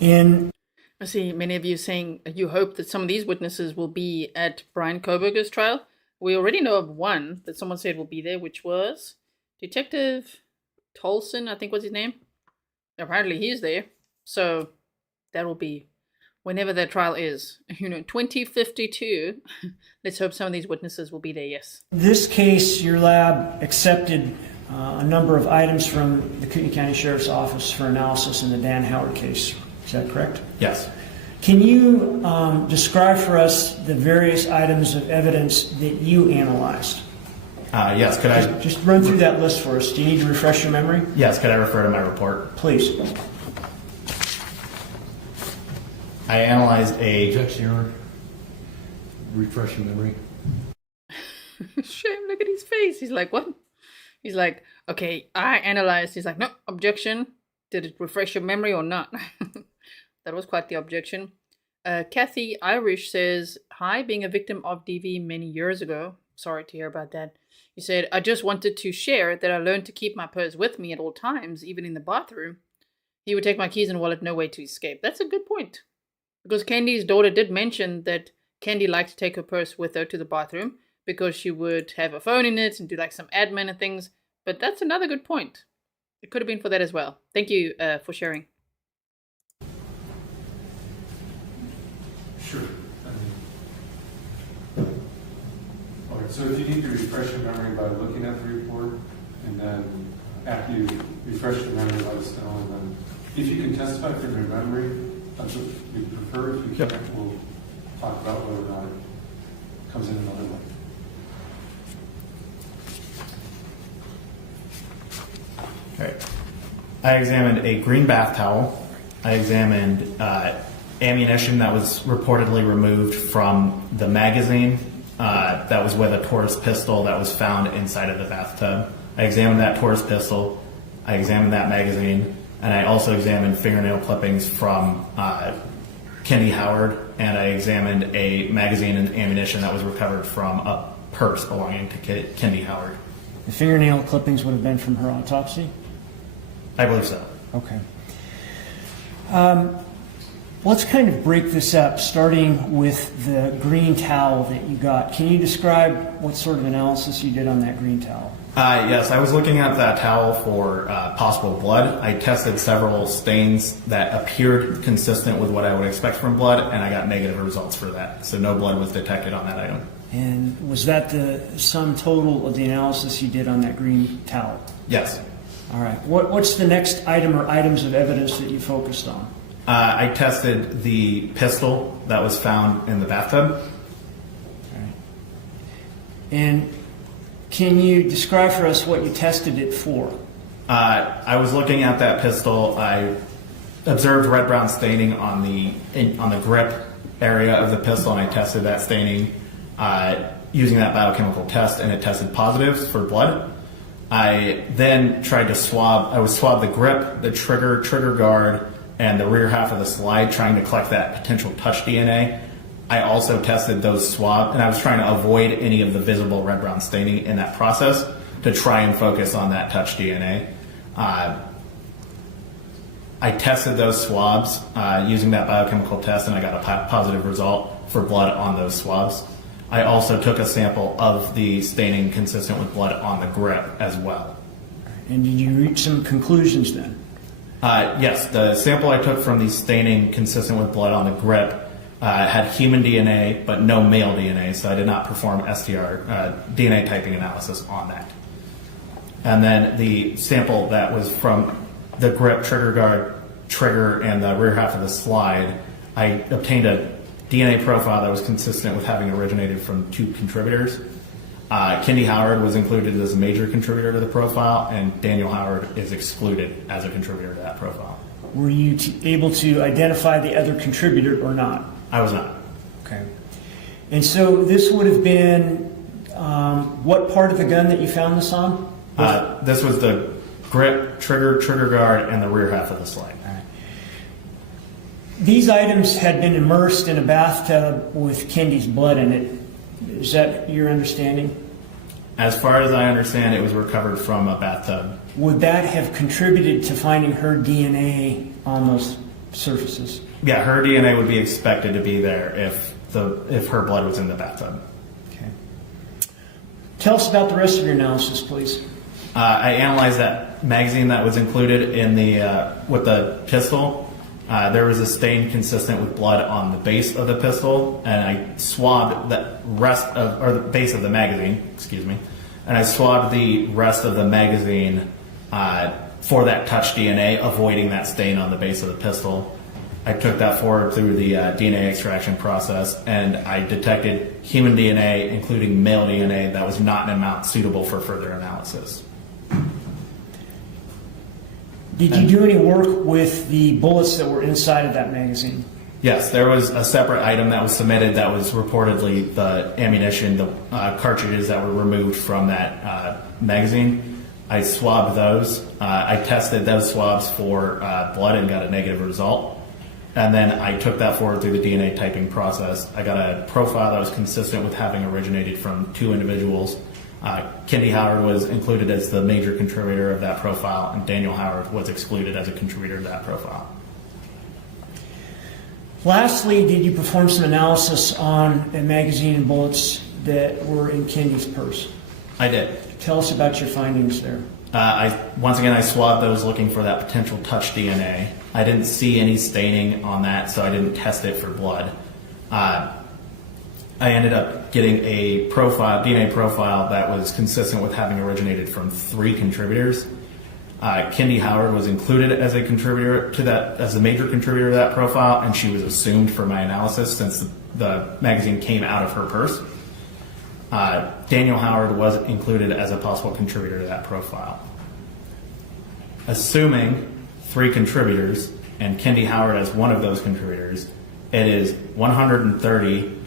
I see many of you saying you hope that some of these witnesses will be at Brian Koberger's trial. We already know of one that someone said will be there, which was Detective Tolson, I think was his name. Apparently he's there. So that will be whenever their trial is. 2052. Let's hope some of these witnesses will be there, yes. This case, your lab accepted a number of items from the Kootenai County Sheriff's Office for analysis in the Dan Howard case. Is that correct? Yes. Can you describe for us the various items of evidence that you analyzed? Yes, could I... Just run through that list for us. Do you need to refresh your memory? Yes, could I refer to my report? Please. I analyzed a... Objection, Your Honor. Refresh your memory. Shame, look at his face. He's like, what? He's like, okay, I analyzed. He's like, no, objection. Did it refresh your memory or not? That was quite the objection. Kathy Irish says, hi, being a victim of DV many years ago. Sorry to hear about that. He said, I just wanted to share that I learned to keep my purse with me at all times, even in the bathroom. He would take my keys and wallet, no way to escape. That's a good point. Because Kendy's daughter did mention that Kendy liked to take her purse with her to the bathroom because she would have a phone in it and do like some admin and things. But that's another good point. It could have been for that as well. Thank you for sharing. Sure. Alright, so if you need to refresh your memory by looking at the report, and then after you refresh your memory, let us know, and then if you can testify from your memory, that's what we prefer. If you can't, we'll talk about whether or not it comes in another way. Okay. I examined a green bath towel. I examined ammunition that was reportedly removed from the magazine that was with a Taurus pistol that was found inside of the bathtub. I examined that Taurus pistol. I examined that magazine. And I also examined fingernail clippings from Kendy Howard. And I examined a magazine and ammunition that was recovered from a purse belonging to Kendy Howard. The fingernail clippings would have been from her autopsy? I believe so. Okay. Let's kind of break this up, starting with the green towel that you got. Can you describe what sort of analysis you did on that green towel? Yes, I was looking at that towel for possible blood. I tested several stains that appeared consistent with what I would expect from blood, and I got negative results for that. So no blood was detected on that item. And was that the sum total of the analysis you did on that green towel? Yes. All right. What's the next item or items of evidence that you focused on? I tested the pistol that was found in the bathtub. Okay. And Can you describe for us what you tested it for? I was looking at that pistol. I observed red-brown staining on the grip area of the pistol, and I tested that staining using that biochemical test, and it tested positive for blood. I then tried to swab. I would swab the grip, the trigger guard, and the rear half of the slide, trying to collect that potential touch DNA. I also tested those swabs, and I was trying to avoid any of the visible red-brown staining in that process to try and focus on that touch DNA. I tested those swabs using that biochemical test, and I got a positive result for blood on those swabs. I also took a sample of the staining consistent with blood on the grip as well. And did you reach some conclusions then? Yes, the sample I took from the staining consistent with blood on the grip had human DNA, but no male DNA, so I did not perform STR DNA typing analysis on that. And then the sample that was from the grip, trigger guard, trigger, and the rear half of the slide, I obtained a DNA profile that was consistent with having originated from 2 contributors. Kendy Howard was included as a major contributor to the profile, and Daniel Howard is excluded as a contributor to that profile. Were you able to identify the other contributor or not? I was not. Okay. And so this would have been what part of the gun that you found this on? This was the grip, trigger guard, and the rear half of the slide. These items had been immersed in a bathtub with Kendy's blood in it. Is that your understanding? As far as I understand, it was recovered from a bathtub. Would that have contributed to finding her DNA on those surfaces? Yeah, her DNA would be expected to be there if her blood was in the bathtub. Okay. Tell us about the rest of your analysis, please. I analyzed that magazine that was included in the with the pistol. There was a stain consistent with blood on the base of the pistol, and I swabbed the the base of the magazine, and I swabbed the rest of the magazine for that touch DNA, avoiding that stain on the base of the pistol. I took that forward through the DNA extraction process, and I detected human DNA, including male DNA, that was not an amount suitable for further analysis. Did you do any work with the bullets that were inside of that magazine? Yes, there was a separate item that was submitted that was reportedly the ammunition, the cartridges that were removed from that magazine. I swabbed those. I tested those swabs for blood and got a negative result. And then I took that forward through the DNA typing process. I got a profile that was consistent with having originated from 2 individuals. Kendy Howard was included as the major contributor of that profile, and Daniel Howard was excluded as a contributor to that profile. Lastly, did you perform some analysis on a magazine and bullets that were in Kendy's purse? I did. Tell us about your findings there. Once again, I swabbed those looking for that potential touch DNA. I didn't see any staining on that, so I didn't test it for blood. I ended up getting a DNA profile that was consistent with having originated from 3 contributors. Kendy Howard was included as a contributor to that, as a major contributor to that profile, and she was assumed for my analysis since the magazine came out of her purse. Daniel Howard was included as a possible contributor to that profile. Assuming 3 contributors and Kendy Howard as one of those contributors, it is 130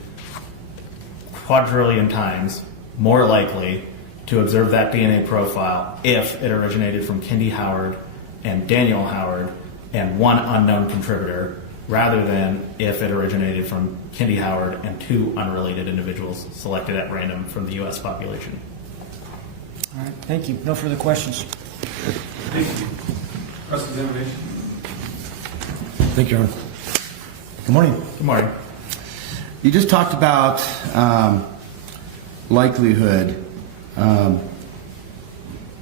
quadrillion times more likely to observe that DNA profile if it originated from Kendy Howard and Daniel Howard and 1 unknown contributor, rather than if it originated from Kendy Howard and 2 unrelated individuals selected at random from the U.S. population. All right, thank you. No further questions. Thank you. Cross-examination. Thank you, Ron. Good morning. Good morning. You just talked about likelihood.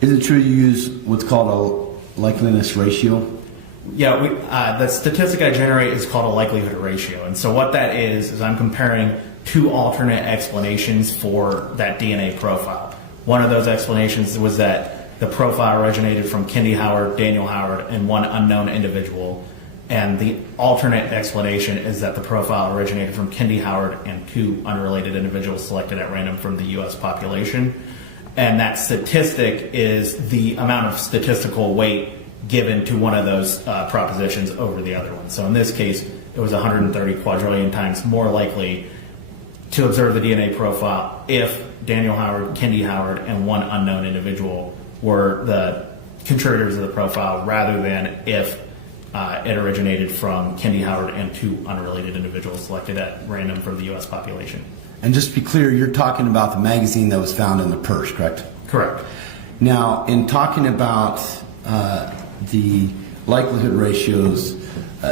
Is it true you use what's called a likeliness ratio? Yeah, the statistic I generate is called a likelihood ratio. And so what that is I'm comparing 2 alternate explanations for that DNA profile. One of those explanations was that the profile originated from Kendy Howard, Daniel Howard, and 1 unknown individual. And the alternate explanation is that the profile originated from Kendy Howard and 2 unrelated individuals selected at random from the U.S. population. And that statistic is the amount of statistical weight given to one of those propositions over the other one. So in this case, it was 130 quadrillion times more likely to observe the DNA profile if Daniel Howard, Kendy Howard, and one unknown individual were the contributors of the profile, rather than if it originated from Kendy Howard and two unrelated individuals selected at random from the U.S. population. And just to be clear, you're talking about the magazine that was found in the purse, correct? Correct. Now, in talking about the likelihood ratios,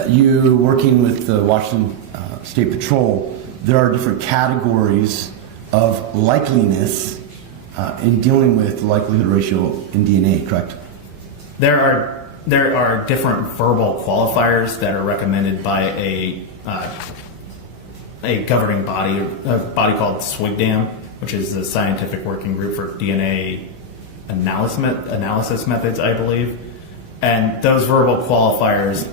you working with the Washington State Patrol, there are different categories of likeliness in dealing with the likelihood ratio in DNA, correct? There are different verbal qualifiers that are recommended by a governing body, a body called SWGDAM, which is the Scientific Working Group for DNA Analysis Methods, I believe. And those verbal qualifiers,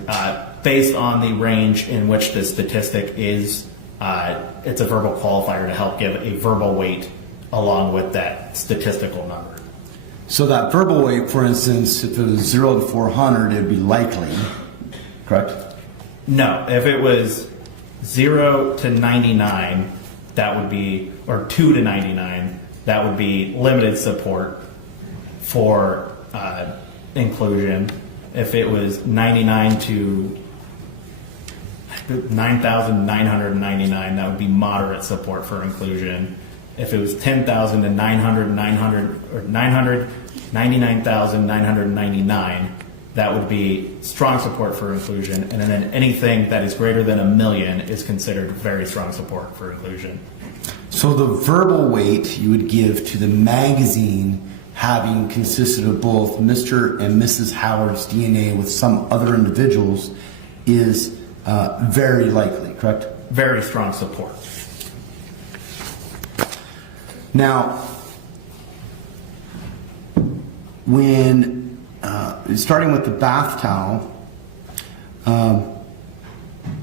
based on the range in which the statistic is, it's a verbal qualifier to help give a verbal weight along with that statistical number. So that verbal weight, for instance, if it was 0 to 400, it would be likely, correct? No, if it was 0 to 99, that would be, or 2 to 99, that would be limited support for inclusion. If it was 99 to 9,999, that would be moderate support for inclusion. If it was 10,000 to 999,999, that would be strong support for inclusion. And then anything that is greater than 1,000,000 is considered very strong support for inclusion. So the verbal weight you would give to the magazine having consisted of both Mr. and Mrs. Howard's DNA with some other individuals is very likely, correct? Very strong support. Now, when starting with the bath towel,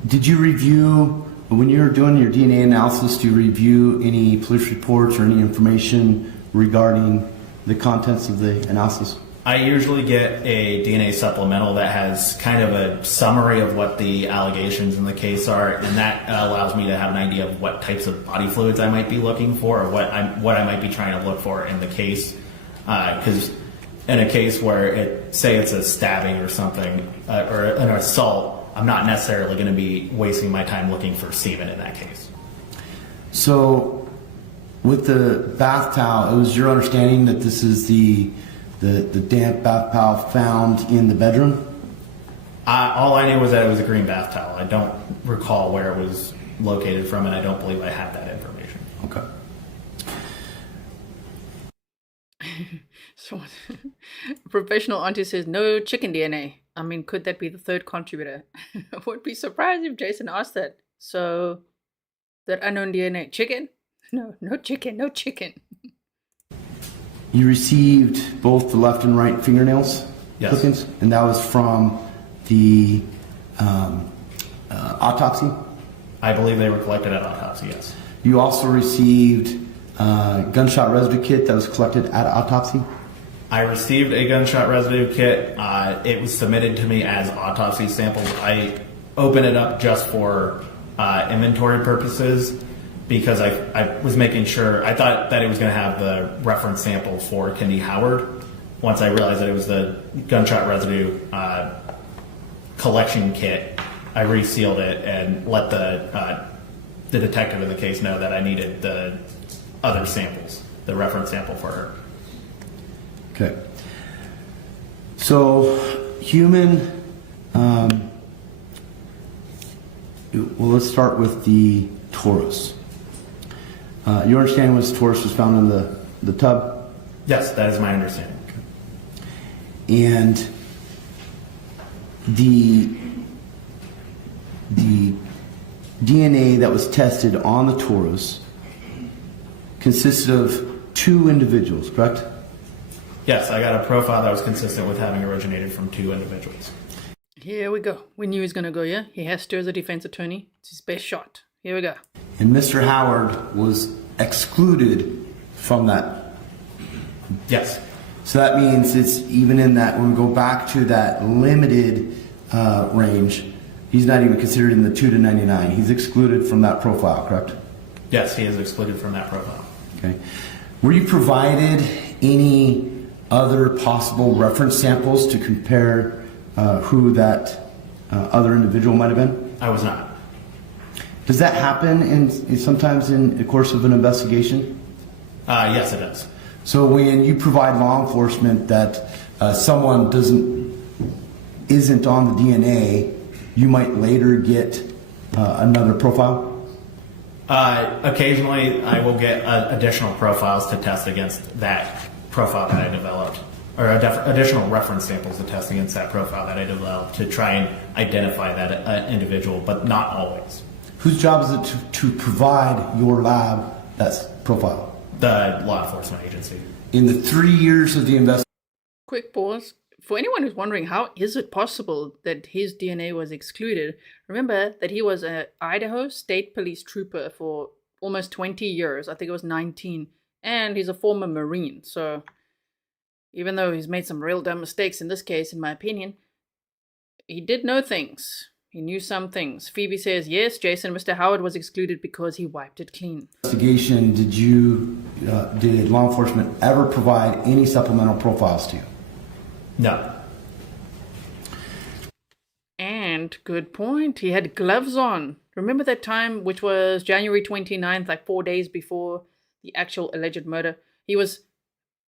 did you review, when you were doing your DNA analysis, do you review any police reports or any information regarding the contents of the analysis? I usually get a DNA supplemental that has kind of a summary of what the allegations in the case are, and that allows me to have an idea of what types of body fluids I might be looking for, or what I might be trying to look for in the case. Because in a case where say it's a stabbing or something, or an assault, I'm not necessarily going to be wasting my time looking for semen in that case. So, with the bath towel, it was your understanding that this is the damp bath towel found in the bedroom? All I knew was that it was a green bath towel. I don't recall where it was located from, and I don't believe I have that information. Okay. So, professional auntie says no chicken DNA. I mean, could that be the third contributor? I would be surprised if Jason asked that. So, that unknown DNA, chicken? No chicken, no chicken. You received both the left and right fingernails clippings, and that was from the autopsy? I believe they were collected at autopsy, yes. You also received a gunshot residue kit that was collected at autopsy? I received a gunshot residue kit. It was submitted to me as autopsy samples. I opened it up just for inventory purposes, because I was making sure, I thought that it was going to have the reference sample for Kendy Howard. Once I realized that it was the gunshot residue collection kit, I resealed it and let the detective in the case know that I needed the other samples, the reference sample for her. Okay. So, human, well, let's start with the torus. Your understanding was Taurus was found in the tub? Yes, that is my understanding. Okay. And the DNA that was tested on the Taurus consisted of two individuals, correct? Yes, I got a profile that was consistent with having originated from two individuals. Here we go. We knew he was going to go, yeah? He has to as a defense attorney. It's his best shot. Here we go. And Mr. Howard was excluded from that Yes. So that means it's even in that, when we go back to that limited range, he's not even considered in the 2 to 99. He's excluded from that profile, correct? Yes, he is excluded from that profile. Okay. Were you provided any other possible reference samples to compare who that other individual might have been? I was not. Does that happen sometimes in the course of an investigation? Yes, it does. So when you provide law enforcement that someone isn't on the DNA, you might later get another profile? Occasionally, I will get additional profiles to test against that profile that I developed, or additional reference samples to test against that profile that I developed to try and identify that individual, but not always. Whose job is it to provide your lab that profile? The law enforcement agency. In the 3 years of the investigation. Quick pause. For anyone who's wondering, how is it possible that his DNA was excluded? Remember that he was an Idaho State Police Trooper for almost 20 years. I think it was 19. And he's a former Marine. So even though he's made some real dumb mistakes in this case, in my opinion, he did know things. He knew some things. Phoebe says, yes, Jason, Mr. Howard was excluded because he wiped it clean. Investigation, did law enforcement ever provide any supplemental profiles to you? No. And good point. He had gloves on. Remember that time, which was January 29th, like 4 days before the actual alleged murder? He was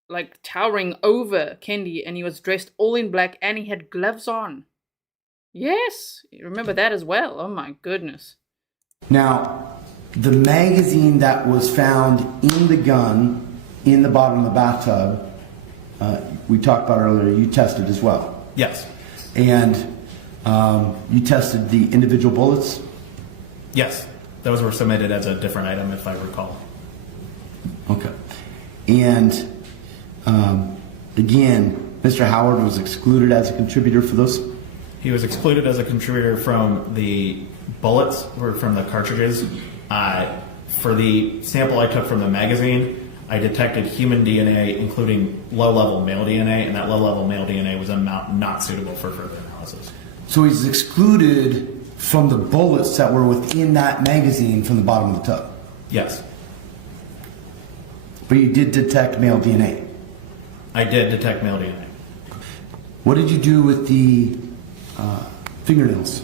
like towering over Kendy and he was dressed all in black and he had gloves on. Yes, you remember that as well. Oh my goodness. Now, the magazine that was found in the gun in the bottom of the bathtub, we talked about earlier, you tested as well. Yes. And you tested the individual bullets? Yes. Those were submitted as a different item, if I recall. Okay. And again, Mr. Howard was excluded as a contributor for those? He was excluded as a contributor from the bullets, or from the cartridges. For the sample I took from the magazine, I detected human DNA, including low-level male DNA, and that low-level male DNA was not suitable for further analysis. So he's excluded from the bullets that were within that magazine from the bottom of the tub? Yes. But you did detect male DNA? I did detect male DNA. What did you do with the fingernails?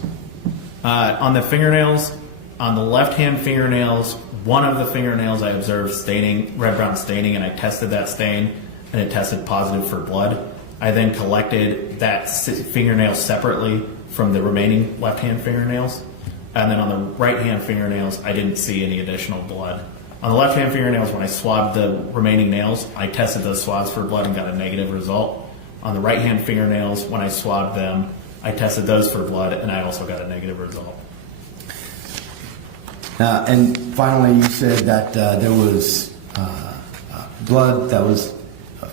On the fingernails, on the left-hand fingernails, one of the fingernails I observed staining, red-brown staining, and I tested that stain, and it tested positive for blood. I then collected that fingernail separately from the remaining left-hand fingernails, and then on the right-hand fingernails, I didn't see any additional blood. On the left-hand fingernails, when I swabbed the remaining nails, I tested those swabs for blood and got a negative result. On the right-hand fingernails, when I swabbed them, I tested those for blood, and I also got a negative result. And finally, you said that there was blood that was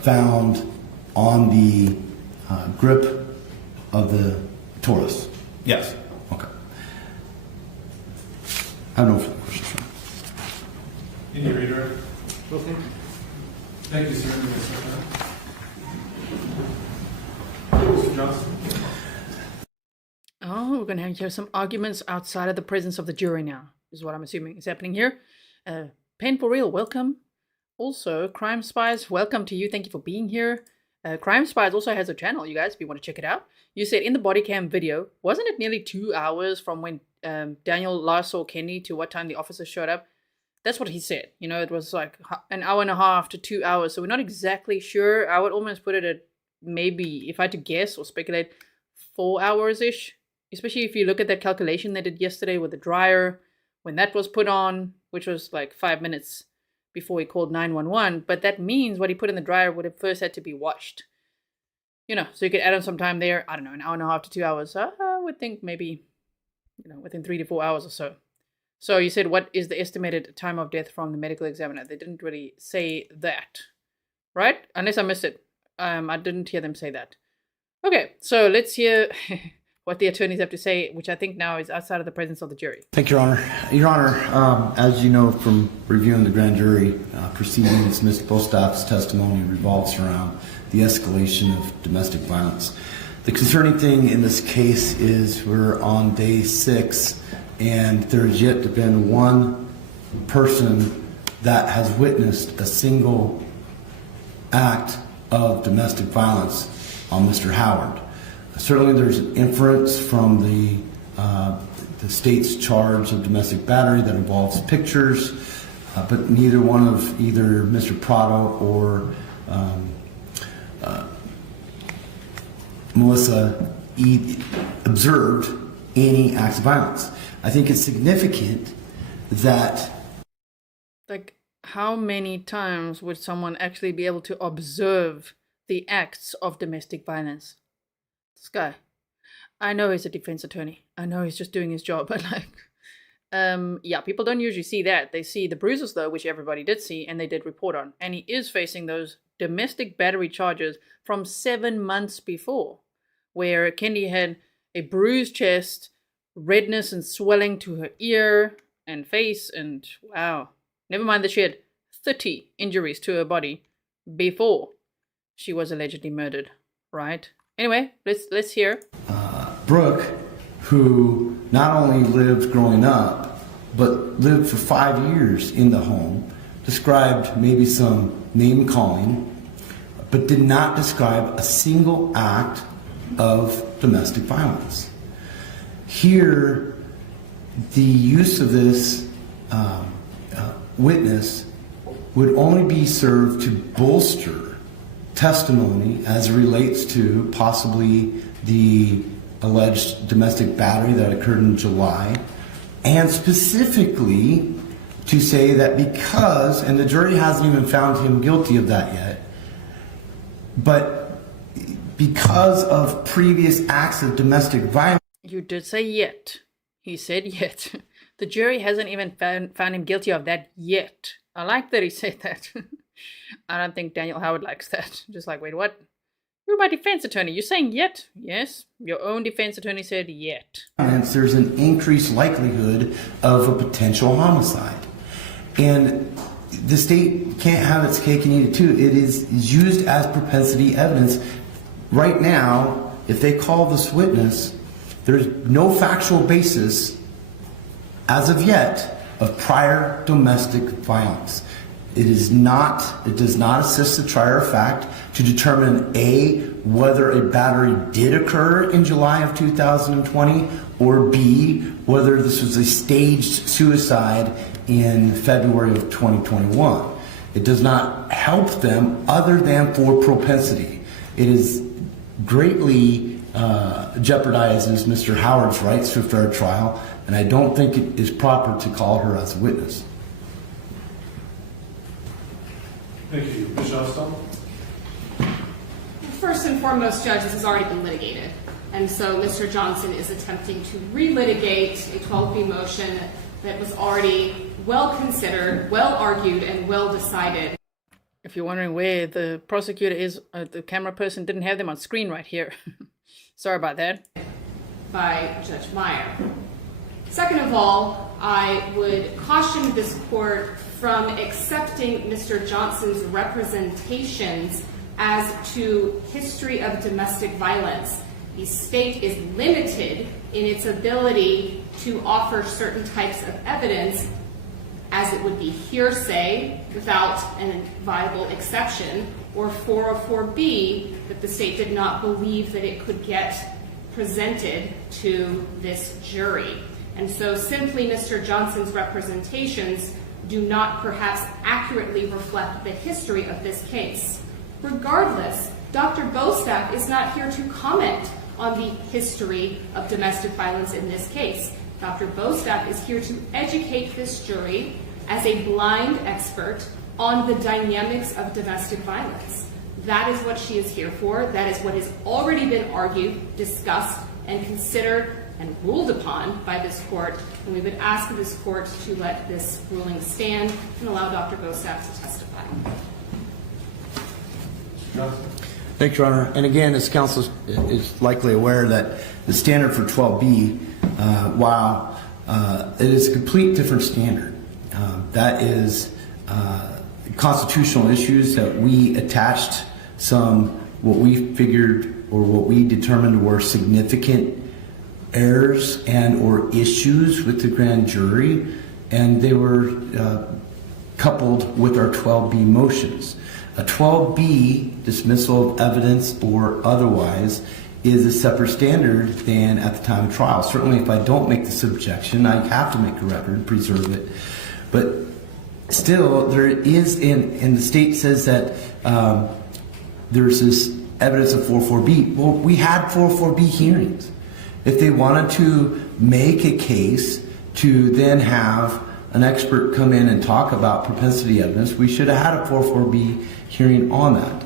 found on the grip of the Taurus. Yes. Okay. I have no further questions. Can you redirect? Well, thank you. Thank you, sir. Mr. Johnson. Oh, we're going to have some arguments outside of the presence of the jury now, is what I'm assuming is happening here. Pen for Real, welcome. Also, Crime Spies, welcome to you. Thank you for being here. Crime Spies also has a channel, you guys, if you want to check it out. You said in the body cam video, wasn't it nearly 2 hours from when Daniel last saw Kendy to what time the officer showed up? That's what he said. You know, it was like an hour and a half to 2 hours. So we're not exactly sure. I would almost put it at maybe, if I had to guess or speculate, 4 hours-ish. Especially if you look at that calculation they did yesterday with the dryer, when that was put on, which was like 5 minutes before he called 911. But that means what he put in the dryer would have first had to be washed. You know, so you could add on some time there. I don't know, an hour and a half to 2 hours. I would think maybe, you know, within 3 to 4 hours or so. So you said, what is the estimated time of death from the medical examiner? They didn't really say that, right? Unless I missed it. I didn't hear them say that. Okay, so let's hear what the attorneys have to say, which I think now is outside of the presence of the jury. Thank you, Your Honor. Your Honor, as you know from reviewing the grand jury proceedings, Myklebust's testimony revolves around the escalation of domestic violence. The concerning thing in this case is we're on day 6, and there's yet to been one person that has witnessed a single act of domestic violence on Mr. Howard. Certainly there's an inference from the state's charge of domestic battery that involves pictures, but neither one of either Mr. Prado or Melissa observed any acts of violence. I think it's significant that... Like, how many times would someone actually be able to observe the acts of domestic violence? This guy, I know he's a defense attorney. I know he's just doing his job, but like, yeah, people don't usually see that. They see the bruises though, which everybody did see and they did report on. And he is facing those domestic battery charges from 7 months before, where Kendy had a bruised chest, redness and swelling to her ear and face, and wow. Never mind that she had 30 injuries to her body before she was allegedly murdered, right? Anyway, let's hear. Brooke, who not only lived growing up, but lived for 5 years in the home, described maybe some name calling, but did not describe a single act of domestic violence. Here, the use of this witness would only be served to bolster testimony as it relates to possibly the alleged domestic battery that occurred in July, and specifically to say that because, and the jury hasn't even found him guilty of that yet, but because of previous acts of domestic violence. You did say yet. He said yet. The jury hasn't even found him guilty of that yet. I like that he said that. I don't think Daniel Howard likes that. Just like, wait, what? You're my defense attorney. You're saying yet? Yes. Your own defense attorney said yet. There's an increased likelihood of a potential homicide. And the state can't have its cake and eat it too. It is used as propensity evidence. Right now, if they call this witness, there's no factual basis as of yet of prior domestic violence. It does not assist the trier of fact to determine A, whether a battery did occur in July of 2020, or B, whether this was a staged suicide in February of 2021. It does not help them other than for propensity. It is greatly jeopardizes Mr. Howard's rights to a fair trial, and I don't think it is proper to call her as a witness. Thank you. Ms. Johnston? First and foremost, Judge, this has already been litigated. And so Mr. Johnson is attempting to relitigate a 12B motion that was already well considered, well argued, and well decided. If you're wondering where the prosecutor is, the camera person didn't have them on screen right here. Sorry about that. By Judge Meyer. Second of all, I would caution this court from accepting Mr. Johnson's representations as to history of domestic violence. The state is limited in its ability to offer certain types of evidence, as it would be hearsay without a viable exception, or 404B, that the state did not believe that it could get presented to this jury. And so simply Mr. Johnson's representations do not perhaps accurately reflect the history of this case. Regardless, Dr. Bostaph is not here to comment on the history of domestic violence in this case. Dr. Bostaph is here to educate this jury as a blind expert on the dynamics of domestic violence. That is what she is here for. That is what has already been argued, discussed, and considered and ruled upon by this court. And we would ask this court to let this ruling stand and allow Dr. Bostaph to testify. Thanks, Your Honor. And again, as counsel is likely aware that the standard for 12B, while it is a complete different standard, that is constitutional issues that we attached some what we figured or what we determined were significant errors and or issues with the grand jury, and they were coupled with our 12B motions. A 12B dismissal of evidence or otherwise is a separate standard than at the time of trial. Certainly if I don't make this objection, I have to make a record and preserve it. But still, there is, and the state says that there's this evidence of 404B. Well, we had 404B hearings. If they wanted to make a case to then have an expert come in and talk about propensity evidence, we should have had a 404B hearing on that.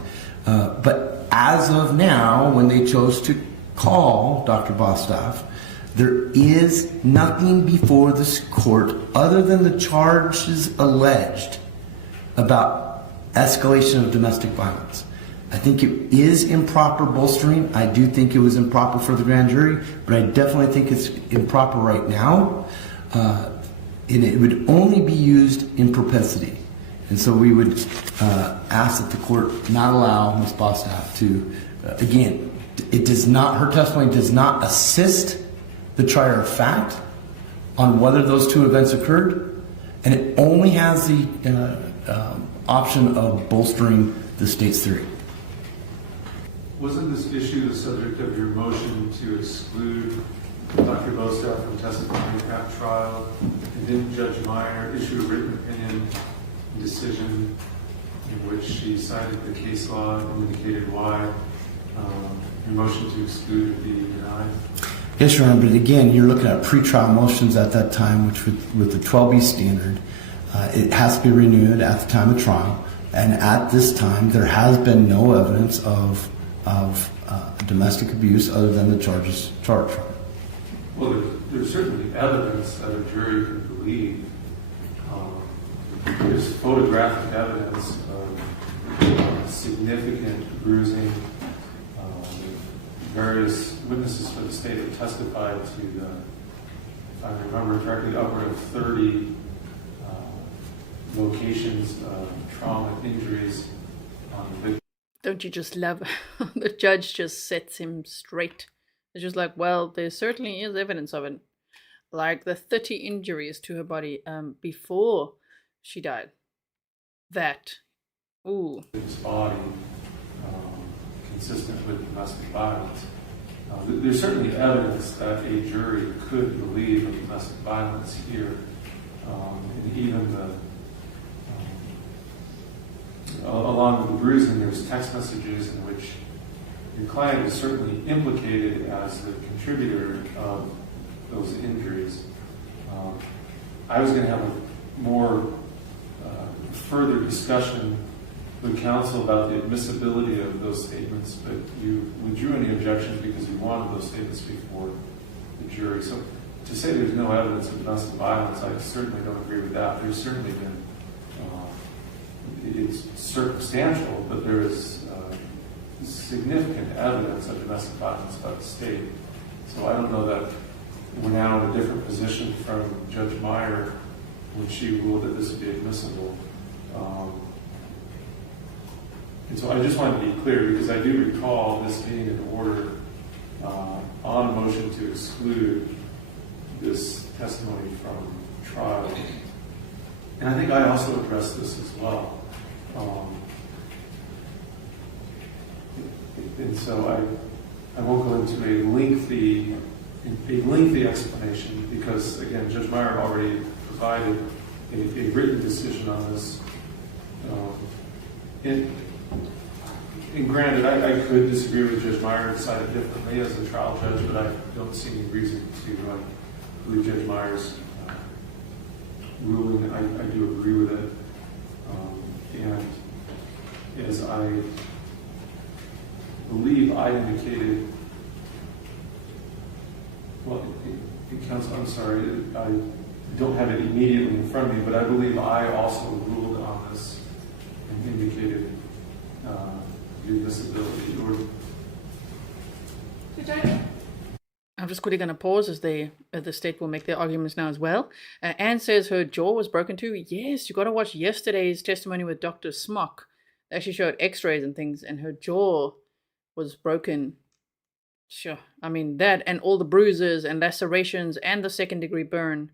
But as of now, when they chose to call Dr. Bostaph, there is nothing before this court other than the charges alleged about escalation of domestic violence. I think it is improper bolstering. I do think it was improper for the grand jury, but I definitely think it's improper right now. And it would only be used in propensity. And so we would ask that the court not allow Ms. Bostaph to, again, it does not, her testimony does not assist the trier of fact on whether those two events occurred, and it only has the option of bolstering the state's theory. Wasn't this issue the subject of your motion to exclude Dr. Bostaph from testifying at trial? And didn't Judge Meyer issue a written opinion decision in which she cited the case law and indicated why your motion to exclude would be denied? Yes, Your Honor, but again, you're looking at pretrial motions at that time, which with the 12B standard, it has to be renewed at the time of trial. And at this time, there has been no evidence of domestic abuse other than the charges charged. Well, there's certainly evidence that a jury can believe. There's photographic evidence of significant bruising. Various witnesses for the state have testified to the, if I remember correctly, upward of 30 locations of trauma injuries on the victim. Don't you just love the judge just sets him straight? It's just like, well, there certainly is evidence of it. Like the 30 injuries to her body before she died. That, ooh. His body, consistent with domestic violence. There's certainly evidence that a jury could believe of domestic violence here. And even along with the bruising, there's text messages in which your client is certainly implicated as the contributor of those injuries. I was going to have a more further discussion with counsel about the admissibility of those statements, but you withdrew any objections because you wanted those statements before the jury. So to say there's no evidence of domestic violence, I certainly don't agree with that. There's certainly been, it's circumstantial, but there is significant evidence of domestic violence by the state. So I don't know that we're now in a different position from Judge Meyer when she ruled that this would be admissible. And so I just wanted to be clear, because I do recall this being an order on a motion to exclude this testimony from trial. And I think I also addressed this as well. And so I won't go into a lengthy explanation, because again, Judge Meyer already provided a written decision on this. And granted, I could disagree with Judge Meyer and decide it differently as a trial judge, but I don't see any reason to believe Judge Meyer's ruling. I do agree with it. And as I believe I indicated, well, counsel, I'm sorry, I don't have it immediately in front of me, but I believe I also ruled on this and indicated the admissibility or I'm just quickly going to pause as the state will make their arguments now as well. Anne says her jaw was broken too. Yes, you got to watch yesterday's testimony with Dr. Smock. They actually showed x-rays and things, and her jaw was broken. Sure. I mean, that and all the bruises and lacerations and the second-degree burn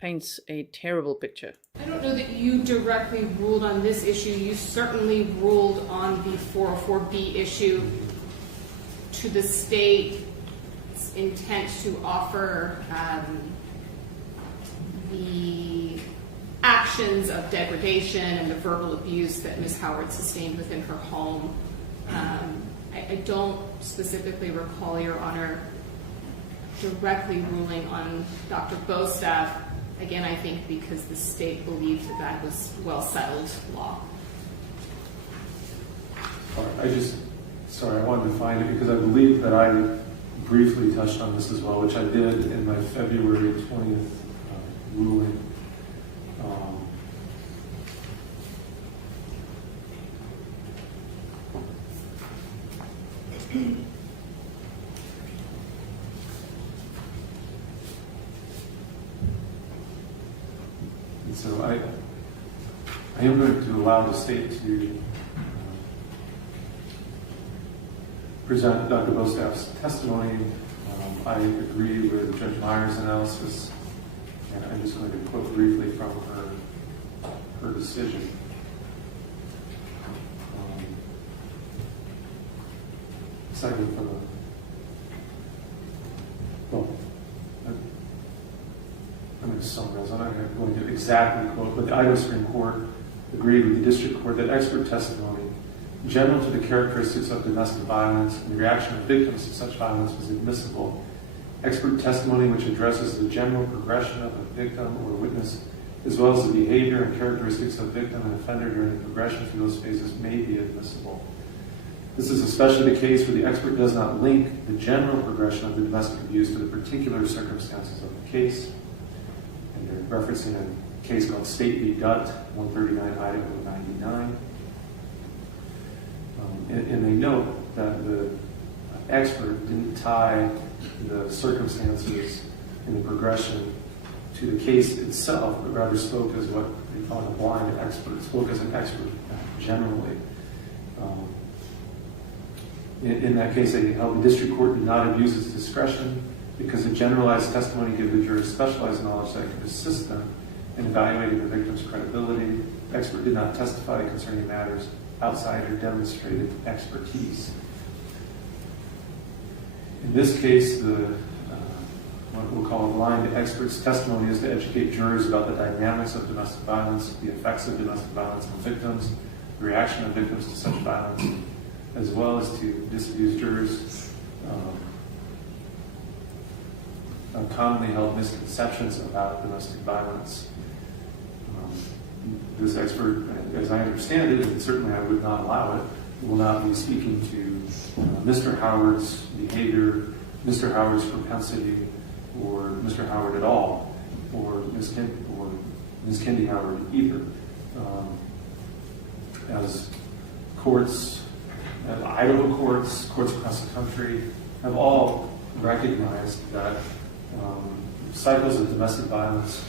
paints a terrible picture. I don't know that you directly ruled on this issue. You certainly ruled on the 404B issue to the state's intent to offer the actions of degradation and the verbal abuse that Ms. Howard sustained within her home. I don't specifically recall, Your Honor, directly ruling on Dr. Bostaph. Again, I think because the state believed that that was well-settled law. Sorry, I wanted to find it because I believe that I briefly touched on this as well, which I did in my February 20th ruling. And so I am going to allow the state to present Dr. Bostaph's testimony. I agree with Judge Meyers' analysis, and I'm just going to quote briefly from her decision. Cited from I'm going to summarize. I'm not going to exactly quote, but the Idaho Supreme Court agreed with the district court that expert testimony general to the characteristics of domestic violence and the reaction of victims to such violence was admissible. Expert testimony which addresses the general progression of a victim or witness, as well as the behavior and characteristics of victim and offender during the progression through those phases, may be admissible. This is especially the case where the expert does not link the general progression of the domestic abuse to the particular circumstances of the case. And they're referencing a case called State v. Dutt, 139 Idaho 99. And they note that the expert didn't tie the circumstances and the progression to the case itself, but rather spoke as what they call a blind expert, spoke as an expert generally. In that case, they held the district court did not abuse its discretion because the generalized testimony gave the jurors specialized knowledge that could assist them in evaluating the victim's credibility. The expert did not testify concerning matters outside or demonstrated expertise. In this case, what we'll call a blind expert's testimony is to educate jurors about the dynamics of domestic violence, the effects of domestic violence on victims, the reaction of victims to such violence, as well as to disabuse jurors of commonly held misconceptions about domestic violence. This expert, as I understand it, and certainly I would not allow it, will not be speaking to Mr. Howard's behavior, Mr. Howard's propensity, or Mr. Howard at all, or Ms. Kendy Howard either. As courts, Idaho courts across the country have all recognized that cycles of domestic violence,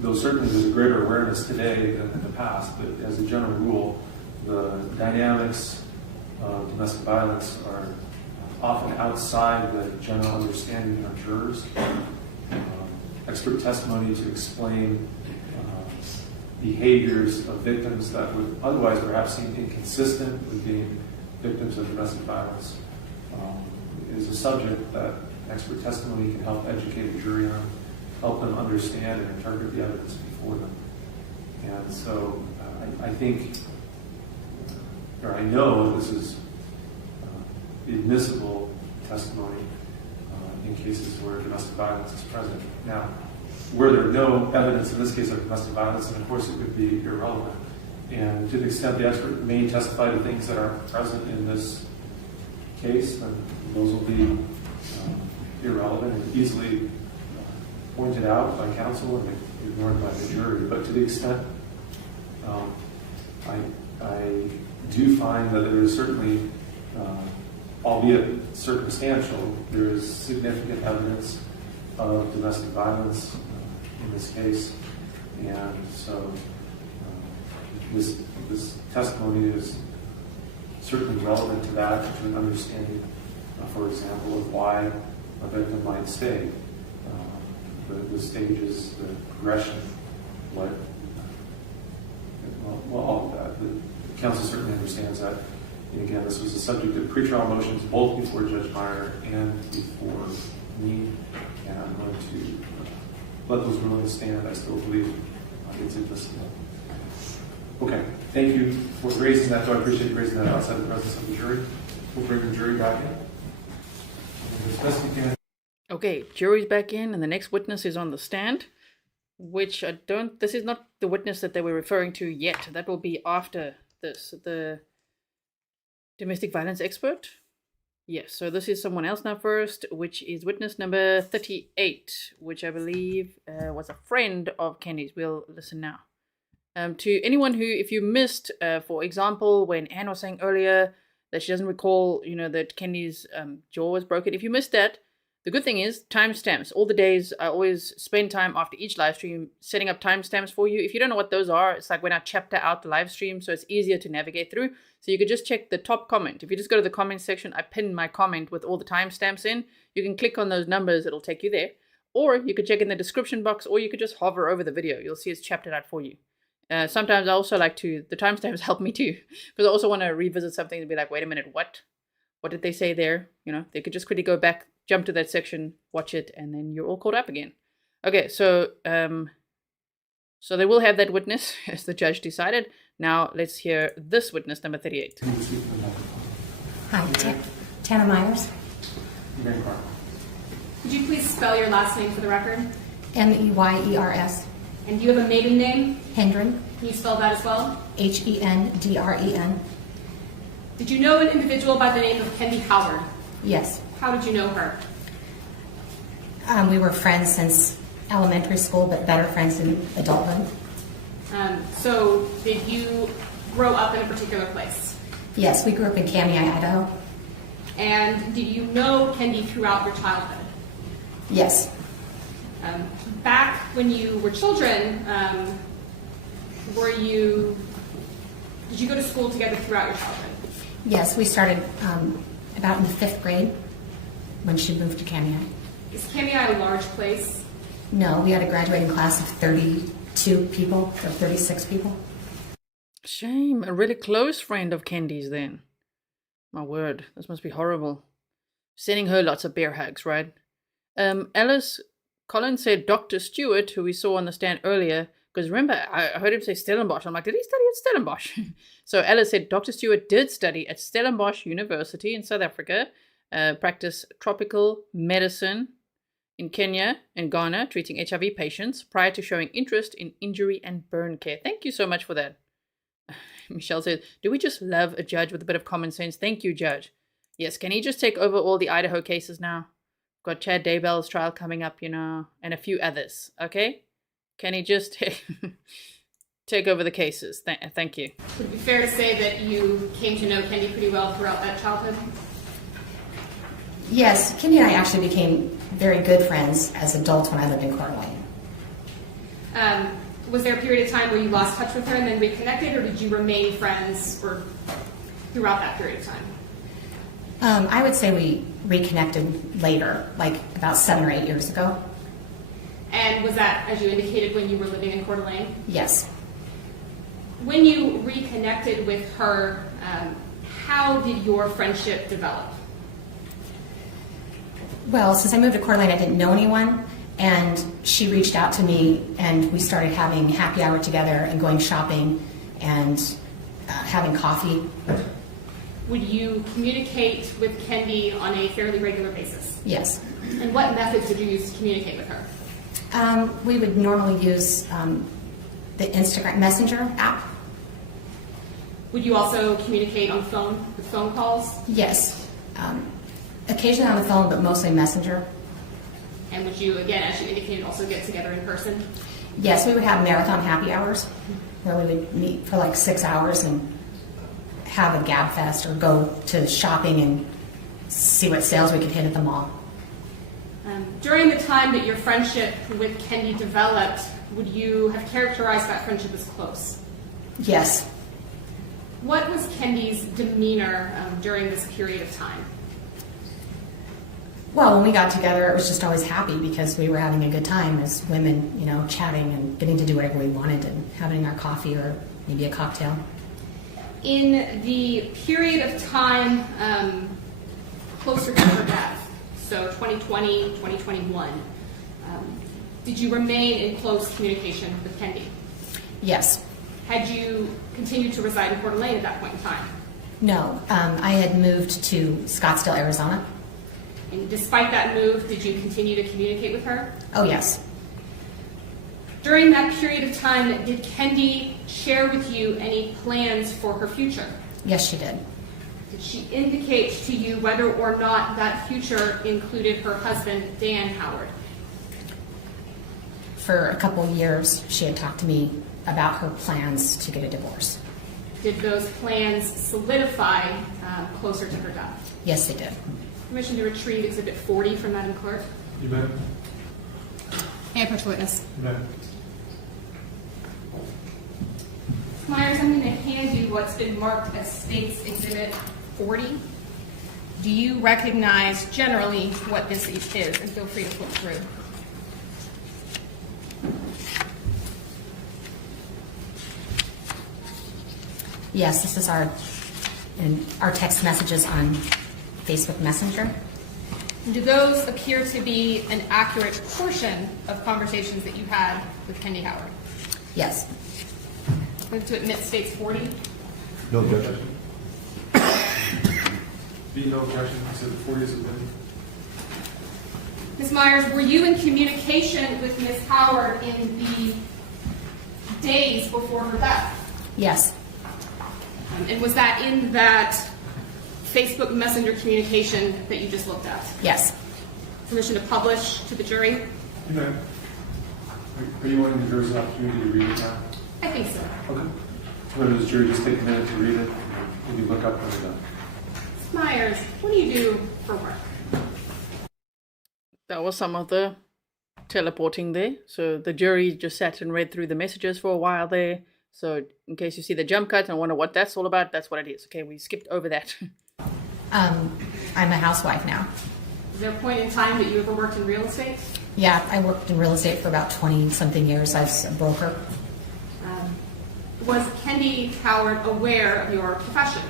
though certainly there's a greater awareness today than in the past, but as a general rule, the dynamics of domestic violence are often outside the general understanding of jurors. Expert testimony to explain behaviors of victims that would otherwise perhaps seem inconsistent with being victims of domestic violence is a subject that expert testimony can help educate a jury on, help them understand and interpret the evidence before them. And so I think, or I know this is admissible testimony in cases where domestic violence is present. Now, were there no evidence in this case of domestic violence, then of course it would be irrelevant. And to the extent the expert may testify to things that aren't present in this case, then those will be irrelevant and easily pointed out by counsel and ignored by the jury. But to the extent I do find that there is certainly, albeit circumstantial, there is significant evidence of domestic violence in this case. And so this testimony is certainly relevant to that, to an understanding, for example, of why a victim might stay. The stages, the progression, what, well, all of that. The council certainly understands that. And again, this was a subject of pretrial motions both before Judge Meyer and before me. And I'm going to let those rulings stand. I still believe it's admissible. Okay, thank you for raising that. So I appreciate you raising that outside the presence of the jury. We'll bring the jury back in. As best we can. Okay, jury's back in, and the next witness is on the stand, which this is not the witness that they were referring to yet. That will be after this. The domestic violence expert? Yes, so this is someone else now first, which is witness number 38, which I believe was a friend of Kendy's. We'll listen now. To anyone who, if you missed, for example, when Anne was saying earlier that she doesn't recall, that Kendy's jaw was broken. If you missed that, the good thing is timestamps. All the days, I always spend time after each live stream setting up timestamps for you. If you don't know what those are, it's like when I chapter out the live stream, so it's easier to navigate through. So you could just check the top comment. If you just go to the comment section, I pinned my comment with all the timestamps in. You can click on those numbers, it'll take you there. Or you could check in the description box, or you could just hover over the video. You'll see it's chaptered out for you. Sometimes I also like to, the timestamps help me too, because I also want to revisit something and be like, wait a minute, what did they say there? They could just quickly go back, jump to that section, watch it, and then you're all caught up again. Okay, so so they will have that witness, as the judge decided. Now let's hear this witness, number 38. Hi, Tana Meyers. Could you please spell your last name for the record? Meyers. And do you have a maiden name? Hendren. Can you spell that as well? Hendren. Did you know an individual by the name of Kendy Howard? Yes. How did you know her? We were friends since elementary school, but better friends in adulthood. So did you grow up in a particular place? Yes, we grew up in Kootenai, Idaho. And did you know Kendy throughout your childhood? Yes. Back when you were children, did you go to school together throughout your childhood? Yes, we started about in the 5th grade when she moved to Kootenai. Is Kootenai a large place? No, we had a graduating class of 32 people, or 36 people. Shame, a really close friend of Kendy's then. My word, this must be horrible. Sending her lots of bear hugs, right? Alice Collins said Dr. Stewart, who we saw on the stand earlier, because remember, I heard him say Stellenbosch. I'm like, did he study at Stellenbosch? So Alice said Dr. Stewart did study at Stellenbosch University in South Africa, practiced tropical medicine in Kenya and Ghana, treating HIV patients prior to showing interest in injury and burn care. Thank you so much for that. Michelle says, do we just love a judge with a bit of common sense? Thank you, Judge. Yes, can he just take over all the Idaho cases now? Got Chad Daybell's trial coming up, and a few others, okay? Can he just take over the cases? Thank you. Would it be fair to say that you came to know Kendy pretty well throughout that childhood? Yes, Kendy and I actually became very good friends as adults when I lived in Coeur d'Alene. Was there a period of time where you lost touch with her and then reconnected, or did you remain friends throughout that period of time? I would say we reconnected later, like about 7 or 8 years ago. And was that, as you indicated, when you were living in Coeur d'Alene? Yes. When you reconnected with her, how did your friendship develop? Well, since I moved to Coeur d'Alene, I didn't know anyone, and she reached out to me, and we started having happy hour together and going shopping and having coffee. Would you communicate with Kendy on a fairly regular basis? Yes. And what methods would you use to communicate with her? We would normally use the Instagram Messenger app. Would you also communicate on phone, with phone calls? Yes. Occasionally on the phone, but mostly Messenger. And would you, again, as you indicated, also get together in person? Yes, we would have marathon happy hours where we would meet for like 6 hours and have a gab fest or go to shopping and see what sales we could hit at the mall. During the time that your friendship with Kendy developed, would you have characterized that friendship as close? Yes. What was Kendy's demeanor during this period of time? Well, when we got together, it was just always happy because we were having a good time as women, you know, chatting and getting to do whatever we wanted and having our coffee or maybe a cocktail. In the period of time closer to her death, so 2020, 2021, did you remain in close communication with Kendy? Yes. Had you continued to reside in Coeur d'Alene at that point in time? No. I had moved to Scottsdale, Arizona. And despite that move, did you continue to communicate with her? Oh, yes. During that period of time, did Kendy share with you any plans for her future? Yes, she did. Did she indicate to you whether or not that future included her husband, Dan Howard? For a couple of years, she had talked to me about her plans to get a divorce. Did those plans solidify closer to her death? Yes, they did. Permission to retrieve Exhibit 40 from Madam Clerk. You bet. And approach witness. You bet. Myers, I'm going to hand you what's been marked as State's Exhibit 40. Do you recognize generally what this is? And feel free to flip through. Yes, this is our text messages on Facebook Messenger. Do those appear to be an accurate portion of conversations that you had with Kendy Howard? Yes. Move to admit State's 40. No objection. Be no objection. I said the 40 is admitted. Ms. Myers, were you in communication with Ms. Howard in the days before her death? Yes. And was that in that Facebook Messenger communication that you just looked at? Yes. Permission to publish to the jury? You bet. Are you wanting the jury's opportunity to read it now? I think so. Okay. Let the jury just take a minute to read it, and you look up when we're done. Ms. Myers, what do you do for work? That was some of the teleporting there. So the jury just sat and read through the messages for a while there. So in case you see the jump cut and wonder what that's all about, that's what it is. Okay, we skipped over that. I'm a housewife now. Is there a point in time that you ever worked in real estate? Yeah, I worked in real estate for about 20-something years. I was a broker. Was Kendy Howard aware of your profession?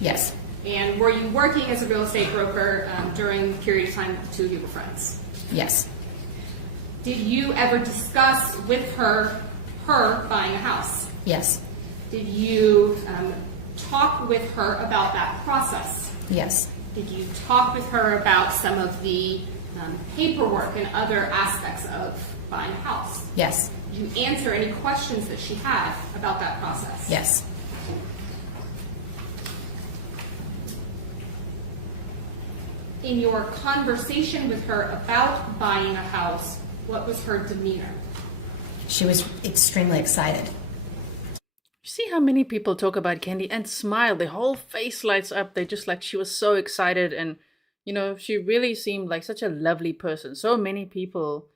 Yes. And were you working as a real estate broker during the period of time that the two of you were friends? Yes. Did you ever discuss with her buying a house? Yes. Did you talk with her about that process? Yes. Did you talk with her about some of the paperwork and other aspects of buying a house? Yes. Did you answer any questions that she had about that process? Yes. In your conversation with her about buying a house, what was her demeanor? She was extremely excited. You see how many people talk about Kendy and smile. Their whole face lights up. They're just like, she was so excited. And, you know, she really seemed like such a lovely person. So many people,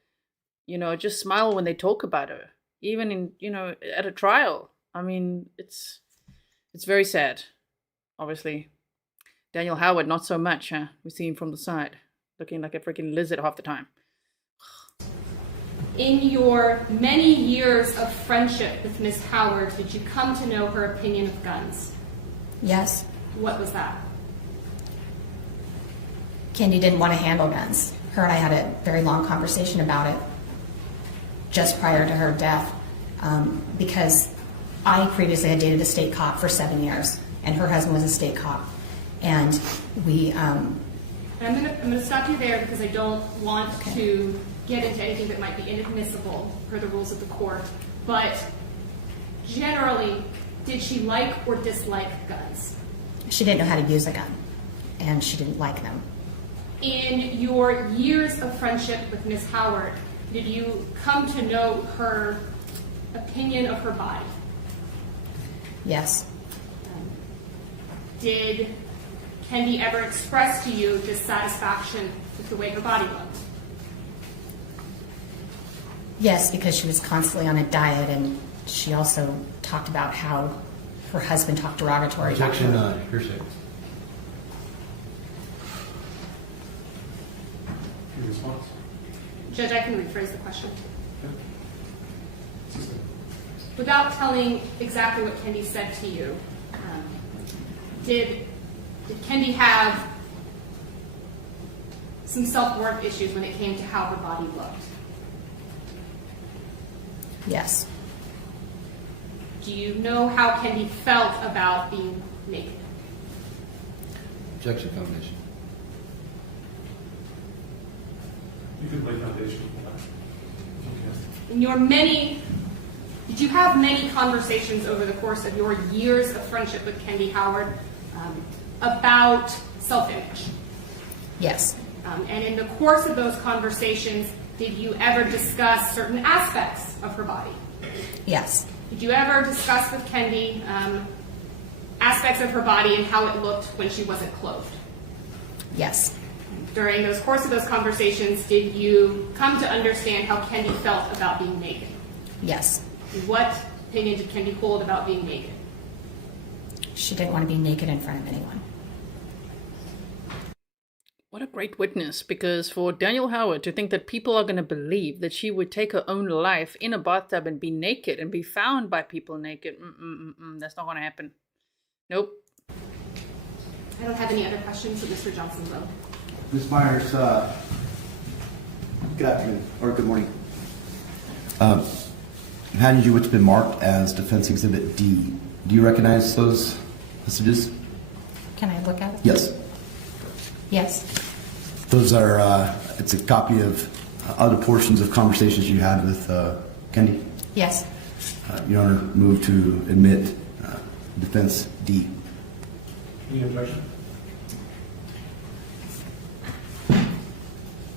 you know, just smile when they talk about her. Even in, you know, at a trial. I mean, it's very sad, obviously. Daniel Howard, not so much, huh? We see him from the side, looking like a freaking lizard half the time. In your many years of friendship with Ms. Howard, did you come to know her opinion of guns? Yes. What was that? Kendy didn't want to handle guns. Her and I had a very long conversation about it just prior to her death because I previously had dated a state cop for 7 years, and her husband was a state cop. And we... I'm gonna stop you there because I don't want to get into anything that might be inadmissible per the rules of the court. But generally, did she like or dislike guns? She didn't know how to use a gun, and she didn't like them. In your years of friendship with Ms. Howard, did you come to know her opinion of her body? Yes. did Kendy ever express to you dissatisfaction with the way her body looked? Yes, because she was constantly on a diet, and she also talked about how her husband talked derogatory about Objection, her. hearsay. Your response? Judge, I can rephrase the question. Without telling exactly what Kendy said to you, did Kendy have some self-worth issues when it came to how her body looked? Yes. Do you know how Kendy felt about being naked? Objection, foundation. You can lay foundation for that. Okay. Did you have many conversations over the course of your years of friendship with Kendy Howard about self-image? Yes. And in the course of those conversations, did you ever discuss certain aspects of her body? Yes. Did you ever discuss with Kendy aspects of her body and how it looked when she wasn't clothed? Yes. During those course of those conversations, did you come to understand how Kendy felt about being naked? Yes. What opinion did Kendy hold about being naked? She didn't want to be naked in front of anyone. What a great witness, because for Daniel Howard to think that people are going to believe that she would take her own life in a bathtub and be naked and be found by people naked, that's not going to happen. Nope. I don't have any other questions, but Mr. Johnson will. Ms. Myers, good afternoon, or good morning. Handed you what's been marked as Defense Exhibit D. Do you recognize those messages? Can I look at it? Yes. Yes. Those are, it's a copy of other portions of conversations you had with Kendy. Yes. Your Honor, move to admit Defense D. Any objection?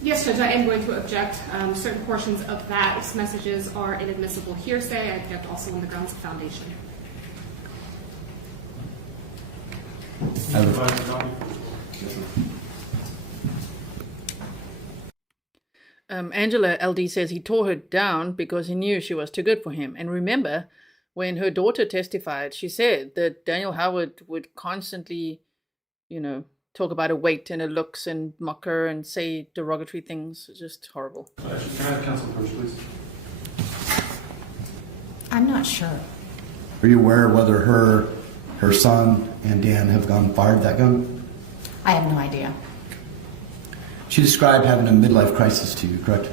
Yes, Judge, I am going to object. Certain portions of that messages are inadmissible hearsay. I object also on the grounds of foundation. Angela LD says he tore her down because he knew she was too good for him. And remember, when her daughter testified, she said that Daniel Howard would constantly, talk about her weight and her looks and mock her and say derogatory things. It's just horrible. Can I have counsel approach, please? I'm not sure. Are you aware whether her son and Dan have fired that gun? I have no idea. She described having a midlife crisis to you, correct?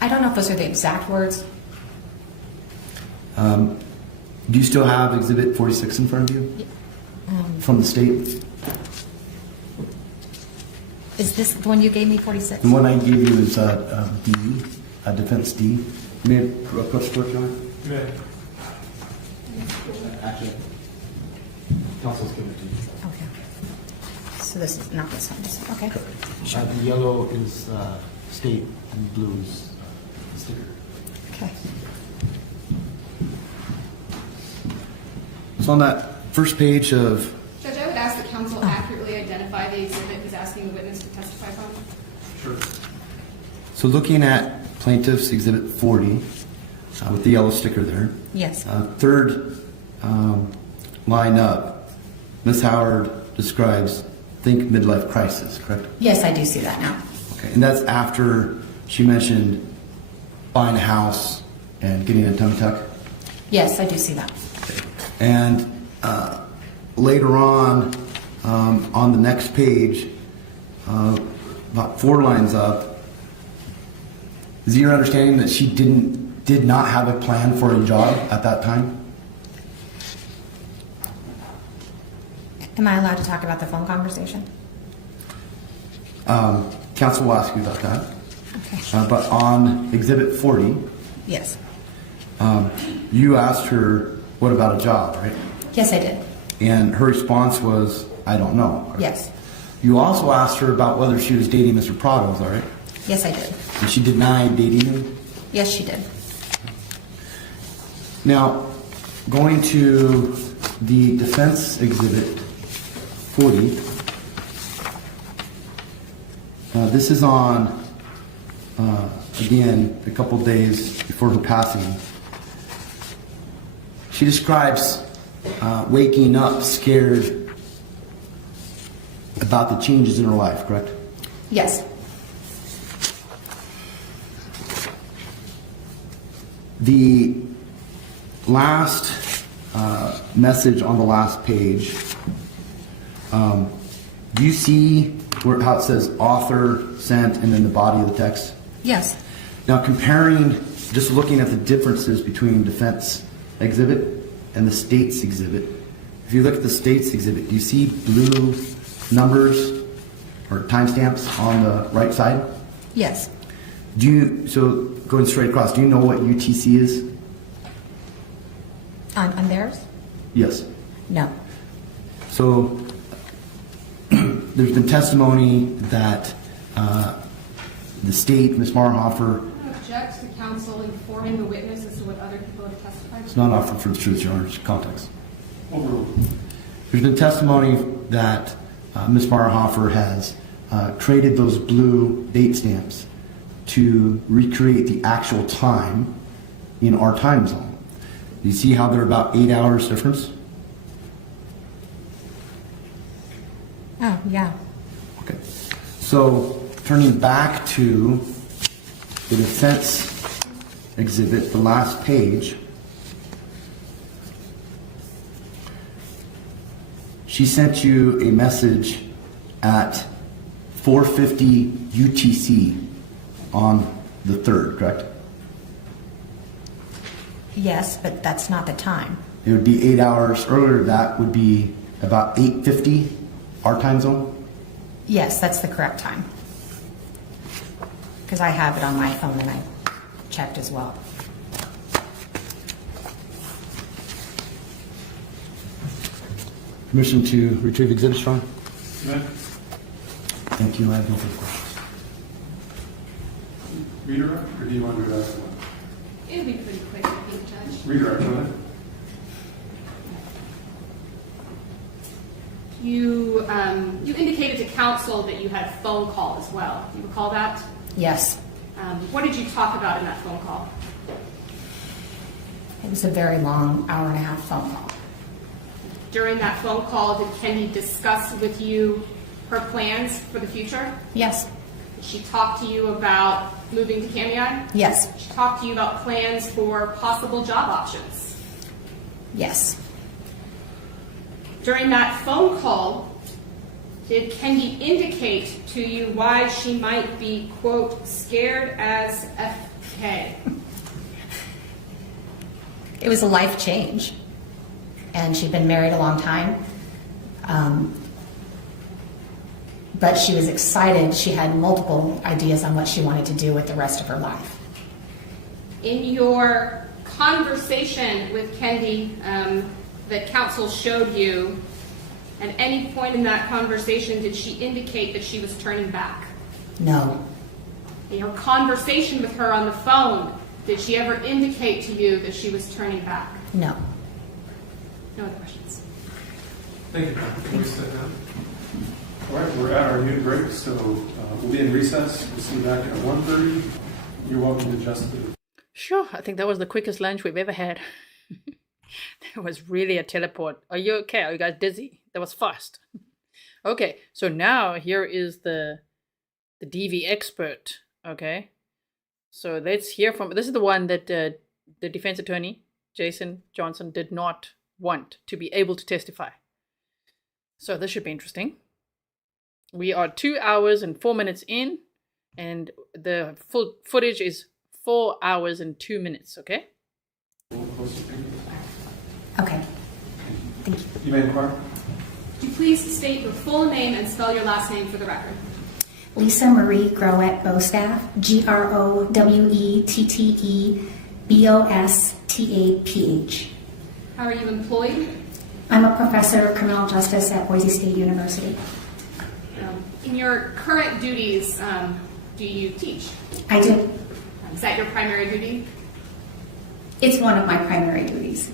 I don't know if those are the exact words. Do you still have Exhibit 46 in front of you? From the state? Is this the one you gave me, 46? The one I gave you is D, Defense D. You may approach the court, Your Honor. You may. Actually, counsel's giving it to you. Okay. So this is not this one. This one. Okay. The yellow is state and blue is sticker. Okay. So on that first page of... Judge, I would ask that counsel accurately identify the exhibit he's asking the witness to testify from. Sure. So looking at Plaintiff's Exhibit 40, with the yellow sticker there. Yes. Third line up, Ms. Howard describes think midlife crisis, correct? Yes, I do see that now. Okay, and that's after she mentioned buying a house and getting a tummy tuck? Yes, I do see that. And later on the next page, about 4 lines up, is it your understanding that she did not have a plan for a job at that time? Am I allowed to talk about the phone conversation? Counsel will ask you about that. Okay. But on Exhibit 40, Yes. you asked her, what about a job, right? Yes, I did. And her response was, I don't know. Yes. You also asked her about whether she was dating Mr. Prado, is that right? Yes, I did. And she denied dating him? Yes, she did. Now, going to the defense exhibit 40. This is on, again, a couple days before her passing. She describes waking up scared about the changes in her life, correct? Yes. The last message on the last page, do you see how it says author, sent, and then the body of the text? Yes. Now comparing, just looking at the differences between defense exhibit and the state's exhibit, if you look at the state's exhibit, do you see blue numbers or timestamps on the right side? Yes. So going straight across, do you know what UTC is? On theirs? Yes. No. So there's been testimony that the state, Ms. Marhofer, Object to counsel informing the witness as to what other people have testified. it's not offered for the truth, Your Honor, context. Overruled. There's been testimony that Ms. Marhofer has created those blue date stamps to recreate the actual time in our time zone. You see how they're about 8 hours difference? Oh, yeah. Okay. So turning back to the defense exhibit, the last page, she sent you a message at 4:50 UTC on the 3rd, correct? Yes, but that's not the time. It would be 8 hours earlier. That would be about 8:50 our time zone. Yes, that's the correct time. Because I have it on my phone and I checked as well. Permission to retrieve exhibits, Ron? Amen. Thank you. I have no further questions. Redirect, or do you want to do that? It'll be pretty quick, I think, Judge. Redirect, go ahead. You indicated to counsel that you had a phone call as well. Do you recall that? Yes. What did you talk about in that phone call? It was a very long hour-and-a-half phone call. During that phone call, did Kendy discuss with you her plans for the future? Yes. Did she talk to you about moving to Kootenai? Yes. Did she talk to you about plans for possible job options? Yes. During that phone call, did Kendy indicate to you why she might be, quote, scared as FK? It was a life change. And she'd been married a long time. But she was excited. She had multiple ideas on what she wanted to do with the rest of her life. In your conversation with Kendy that counsel showed you, at any point in that conversation, did she indicate that she was turning back? No. In your conversation with her on the phone, did she ever indicate to you that she was turning back? No. No other questions. Thank you. Can we step down? All right, we're at our noon break, so we'll be in recess. We'll see you back at 1:30. You're welcome to adjust the... Sure, I think that was the quickest lunch we've ever had. That was really a teleport. Are you okay? Are you guys dizzy? That was fast. Okay, so now here is the DV expert. Okay, so let's hear from. This is the one that the defense attorney Jason Johnson did not want to be able to testify. So this should be interesting. We are 2 hours and 4 minutes in, and the full footage is 4 hours and 2 minutes. Okay. Okay. Thank you. You may inquire. Would you please state your full name and spell your last name for the record? Lisa Marie Growette-Bostaph, GrowetteBostaph. How are you employed? I'm a professor of criminal justice at Boise State University. In your current duties, do you teach? I do. Is that your primary duty? It's one of my primary duties.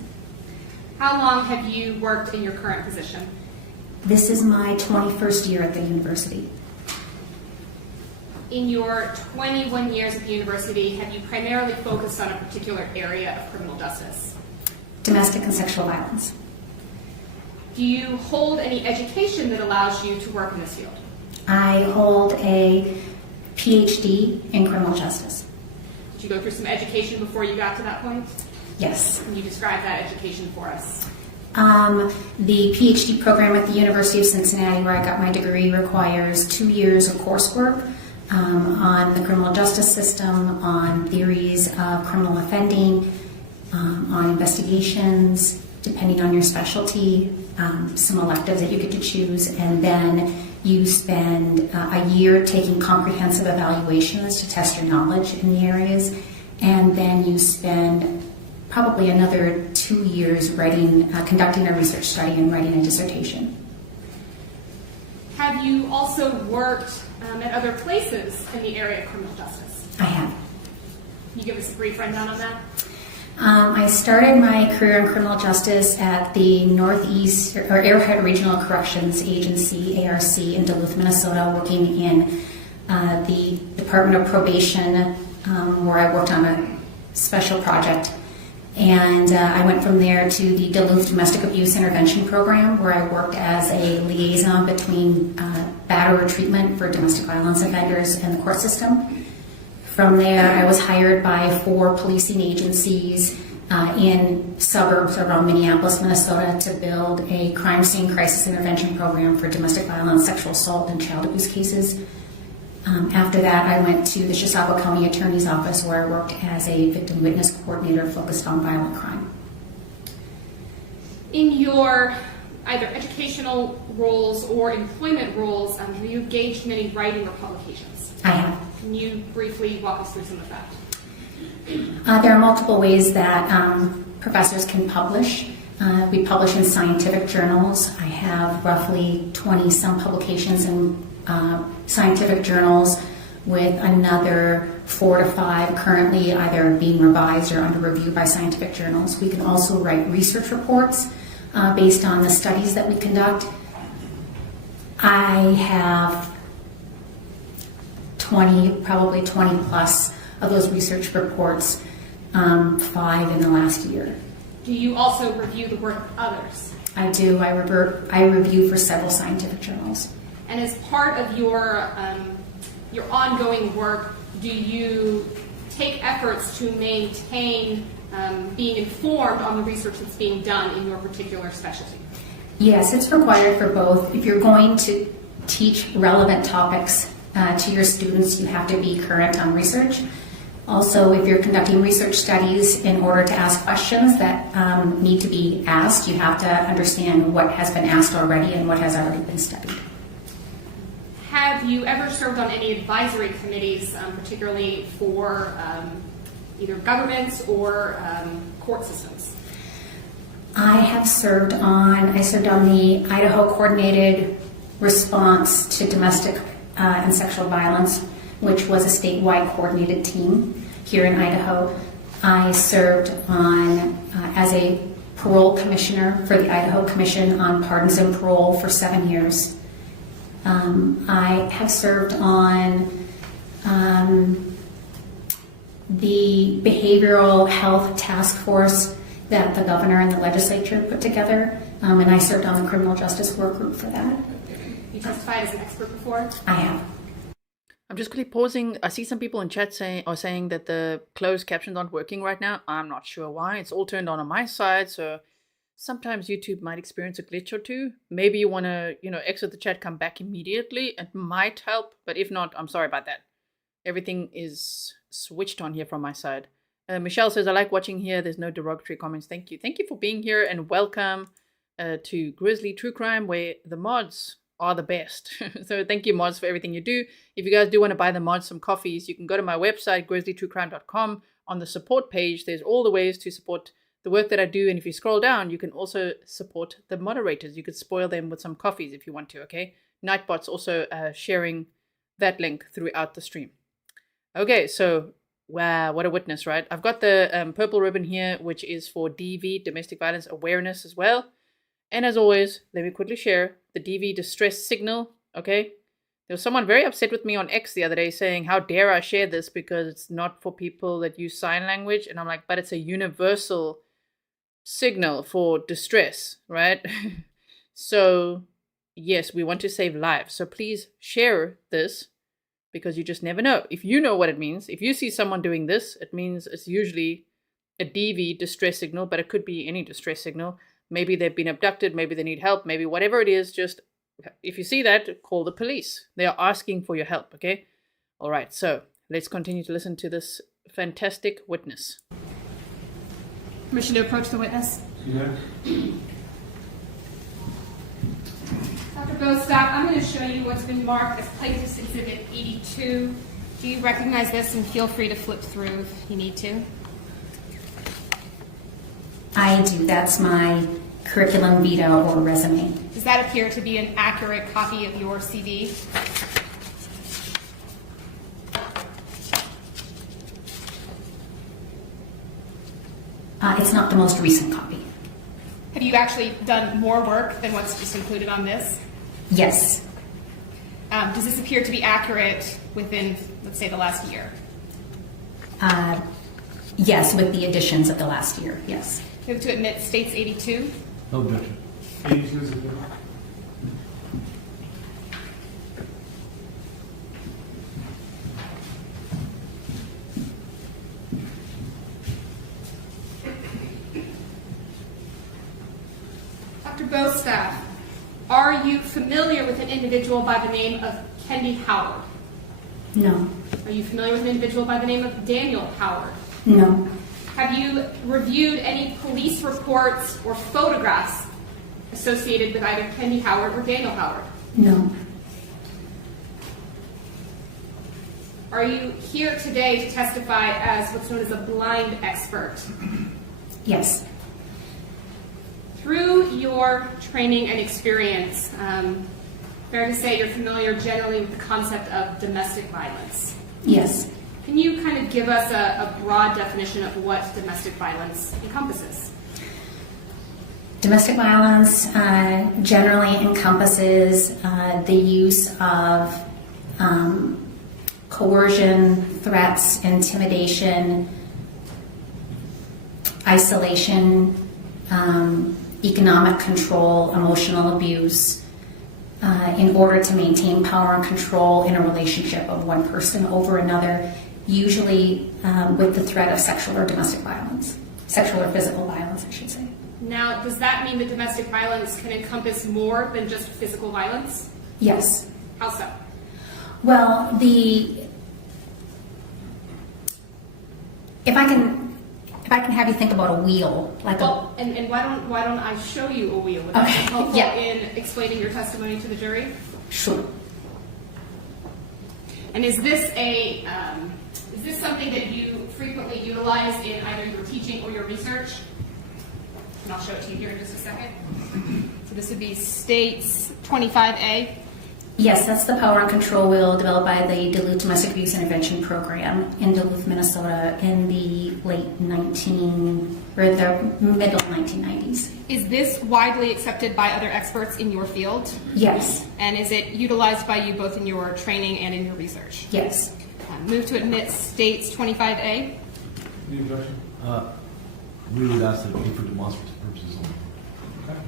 How long have you worked in your current position? This is my 21st year at the university. In your 21 years at the university, have you primarily focused on a particular area of criminal justice? Domestic and sexual violence. Do you hold any education that allows you to work in this field? I hold a PhD in criminal justice. Did you go through some education before you got to that point? Yes. Can you describe that education for us? The PhD program at the University of Cincinnati, where I got my degree, requires 2 years of coursework on the criminal justice system, on theories of criminal offending, on investigations, depending on your specialty, some electives that you get to choose, and then you spend a year taking comprehensive evaluations to test your knowledge in the areas, and then you spend probably another 2 years conducting a research study and writing a dissertation. Have you also worked at other places in the area of criminal justice? I have. Can you give us a brief rundown on that? I started my career in criminal justice at the Northeast or Arrowhead Regional Corrections Agency, ARC, in Duluth, Minnesota, working in the Department of Probation, where I worked on a special project. And I went from there to the Duluth Domestic Abuse Intervention Program, where I worked as a liaison between batterer treatment for domestic violence offenders and the court system. From there, I was hired by 4 policing agencies in suburbs around Minneapolis, Minnesota, to build a crime scene crisis intervention program for domestic violence, sexual assault, and child abuse cases. After that, I went to the Chisago County Attorney's Office, where I worked as a victim witness coordinator focused on violent crime. In your either educational roles or employment roles, have you engaged in any writing or publications? I have. Can you briefly walk us through some of that? There are multiple ways that professors can publish. We publish in scientific journals. I have roughly 20-some publications in scientific journals, with another 4 to 5 currently either being revised or under review by scientific journals. We can also write research reports based on the studies that we conduct. I have probably 20 plus of those research reports, 5 in the last year. Do you also review the work of others? I do. I review for several scientific journals. And as part of your ongoing work, do you take efforts to maintain being informed on the research that's being done in your particular specialty? Yes, it's required for both. If you're going to teach relevant topics to your students, you have to be current on research. Also, if you're conducting research studies, in order to ask questions that need to be asked, you have to understand what has been asked already and what has already been studied. Have you ever served on any advisory committees, particularly for either governments or court systems? I served on the Idaho Coordinated Response to Domestic and Sexual Violence, which was a statewide coordinated team here in Idaho. I served on as a parole commissioner for the Idaho Commission on Pardons and Parole for 7 years. I have served on the Behavioral Health Task Force that the governor and the legislature put together, and I served on the Criminal Justice Work Group for that. You testified as an expert before? I have. I'm just quickly pausing. I see some people in chat saying that the closed captions aren't working right now. I'm not sure why. It's all turned on my side, so sometimes YouTube might experience a glitch or two. Maybe you want to, exit the chat, come back immediately. It might help, but if not, I'm sorry about that. Everything is switched on here from my side. Michelle says, I like watching here. There's no derogatory comments. Thank you. Thank you for being here, and welcome to Grizzly True Crime, where the mods are the best. So thank you, mods, for everything you do. If you guys do want to buy the mods some coffees, you can go to my website, grizzlytruecrime.com. On the support page, there's all the ways to support the work that I do. And if you scroll down, you can also support the moderators. You could spoil them with some coffees if you want to, okay? Nightbot's also sharing that link throughout the stream. Okay, so Wow, what a witness, right? I've got the purple ribbon here, which is for DV, Domestic Violence Awareness as well. And as always, let me quickly share the DV distress signal, okay? There was someone very upset with me on X the other day saying, how dare I share this because it's not for people that use sign language. And I'm like, but it's a universal signal for distress, right? So, yes, we want to save lives. So please share this because you just never know. If you know what it means, if you see someone doing this, it means it's usually a DV distress signal, but it could be any distress signal. Maybe they've been abducted, maybe they need help, maybe whatever it is, just if you see that, call the police. They are asking for your help, okay? All right, so let's continue to listen to this fantastic witness. Permission to approach the witness? Yeah. Dr. Bostaph, I'm going to show you what's been marked as Plaintiff's Exhibit 82. Do you recognize this? And feel free to flip through if you need to. I do. That's my curriculum vitae or resume. Does that appear to be an accurate copy of your CV? It's not the most recent copy. Have you actually done more work than what's just included on this? Yes. Does this appear to be accurate within, let's say, the last year? Yes, with the additions of the last year, yes. Move to admit States 82. No objection. 82 is good. Dr. Bostaph, are you familiar with an individual by the name of Kendy Howard? No. Are you familiar with an individual by the name of Daniel Howard? No. Have you reviewed any police reports or photographs associated with either Kendy Howard or Daniel Howard? No. Are you here today to testify as what's known as a blind expert? Yes. Through your training and experience, fair to say you're familiar generally with the concept of domestic violence. Yes. Can you kind of give us a broad definition of what domestic violence encompasses? Domestic violence generally encompasses the use of coercion, threats, intimidation, isolation, economic control, emotional abuse, in order to maintain power and control in a relationship of one person over another, usually with the threat of sexual or domestic violence, sexual or physical violence, I should say. Now, does that mean that domestic violence can encompass more than just physical violence? Yes. How so? Well, if I can have you think about a wheel, like and why don't I show you a wheel? Would that be helpful in explaining your testimony to the jury? Sure. And is this something that you frequently utilize in either your teaching or your research? And I'll show it to you here in just a second. So this would be States 25A. Yes, that's the power and control wheel developed by the Duluth Domestic Abuse Intervention Program in Duluth, Minnesota in the middle 1990s. Is this widely accepted by other experts in your field? Yes. And is it utilized by you both in your training and in your research? Yes. Move to admit States 25A. Any objection? We would ask that it be for demonstrative purposes only. Okay.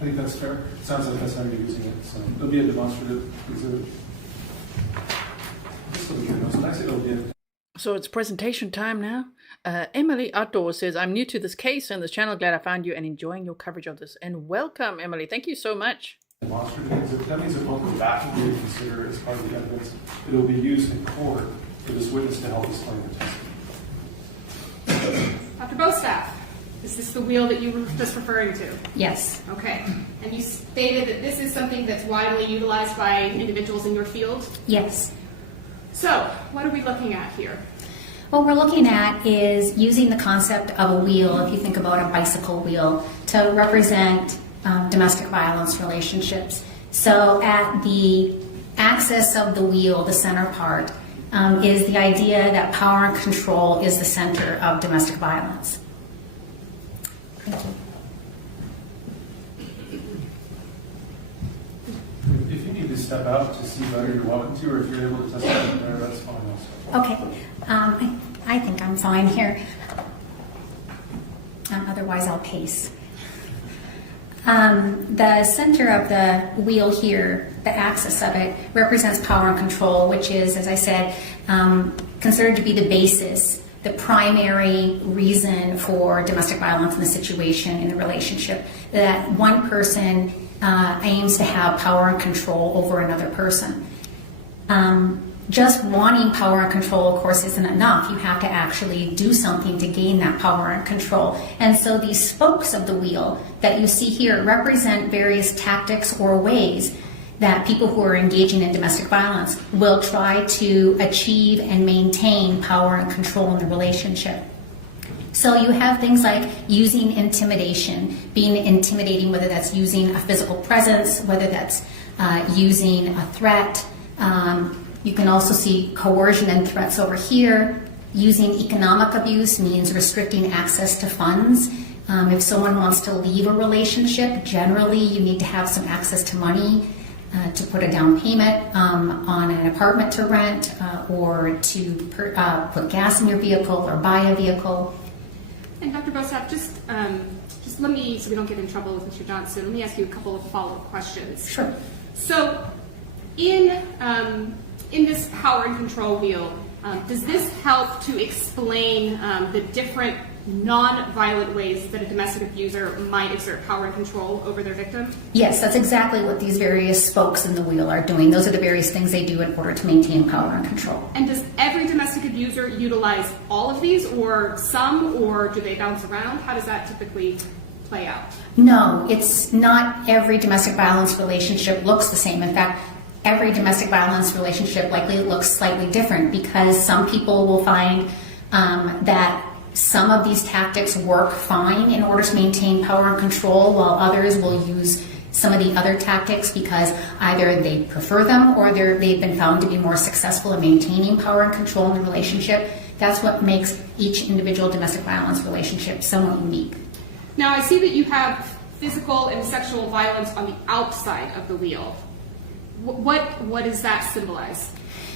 I think that's fair. It sounds like that's how you're using it. So it'll be a demonstrative exhibit. This will be good. So next it'll be So it's presentation time now. Emily Outdoor says, I'm new to this case and this channel. Glad I found you and enjoying your coverage of this. And welcome, Emily. Thank you so much. demonstrative exhibit. That means that both the back will be considered as part of the evidence. It will be used in court for this witness to help explain the testimony. Dr. Bostaph, is this the wheel that you were just referring to? Yes. Okay. And you stated that this is something that's widely utilized by individuals in your field? Yes. So, what are we looking at here? What we're looking at is using the concept of a wheel, if you think about a bicycle wheel, to represent domestic violence relationships. So at the axis of the wheel, the center part, is the idea that power and control is the center of domestic violence. Thank you. If you need to step out to see better, you're welcome to, or if you're able to testify from there, that's fine also. Okay, I think I'm fine here. Otherwise, I'll pace. The center of the wheel here, the axis of it, represents power and control, which is, as I said, considered to be the basis, the primary reason for domestic violence in the situation, in the relationship, that one person aims to have power and control over another person. Just wanting power and control, of course, isn't enough. You have to actually do something to gain that power and control. And so these spokes of the wheel that you see here represent various tactics or ways that people who are engaging in domestic violence will try to achieve and maintain power and control in the relationship. So you have things like using intimidation, being intimidating, whether that's using a physical presence, whether that's using a threat. You can also see coercion and threats over here. Using economic abuse means restricting access to funds. If someone wants to leave a relationship, generally you need to have some access to money to put a down payment on an apartment to rent or to put gas in your vehicle or buy a vehicle. And Dr. Bostaph, just let me, so we don't get in trouble with Mr. Johnson, let me ask you a couple of follow-up questions. Sure. So in this power and control wheel, does this help to explain the different non-violent ways that a domestic abuser might exert power and control over their victim? Yes, that's exactly what these various spokes in the wheel are doing. Those are the various things they do in order to maintain power and control. And does every domestic abuser utilize all of these, or some, or do they bounce around? How does that typically play out? No, it's not every domestic violence relationship looks the same. In fact, every domestic violence relationship likely looks slightly different because some people will find that some of these tactics work fine in order to maintain power and control, while others will use some of the other tactics because either they prefer them or they've been found to be more successful in maintaining power and control in the relationship. That's what makes each individual domestic violence relationship somewhat unique. Now, I see that you have physical and sexual violence on the outside of the wheel. What does that symbolize?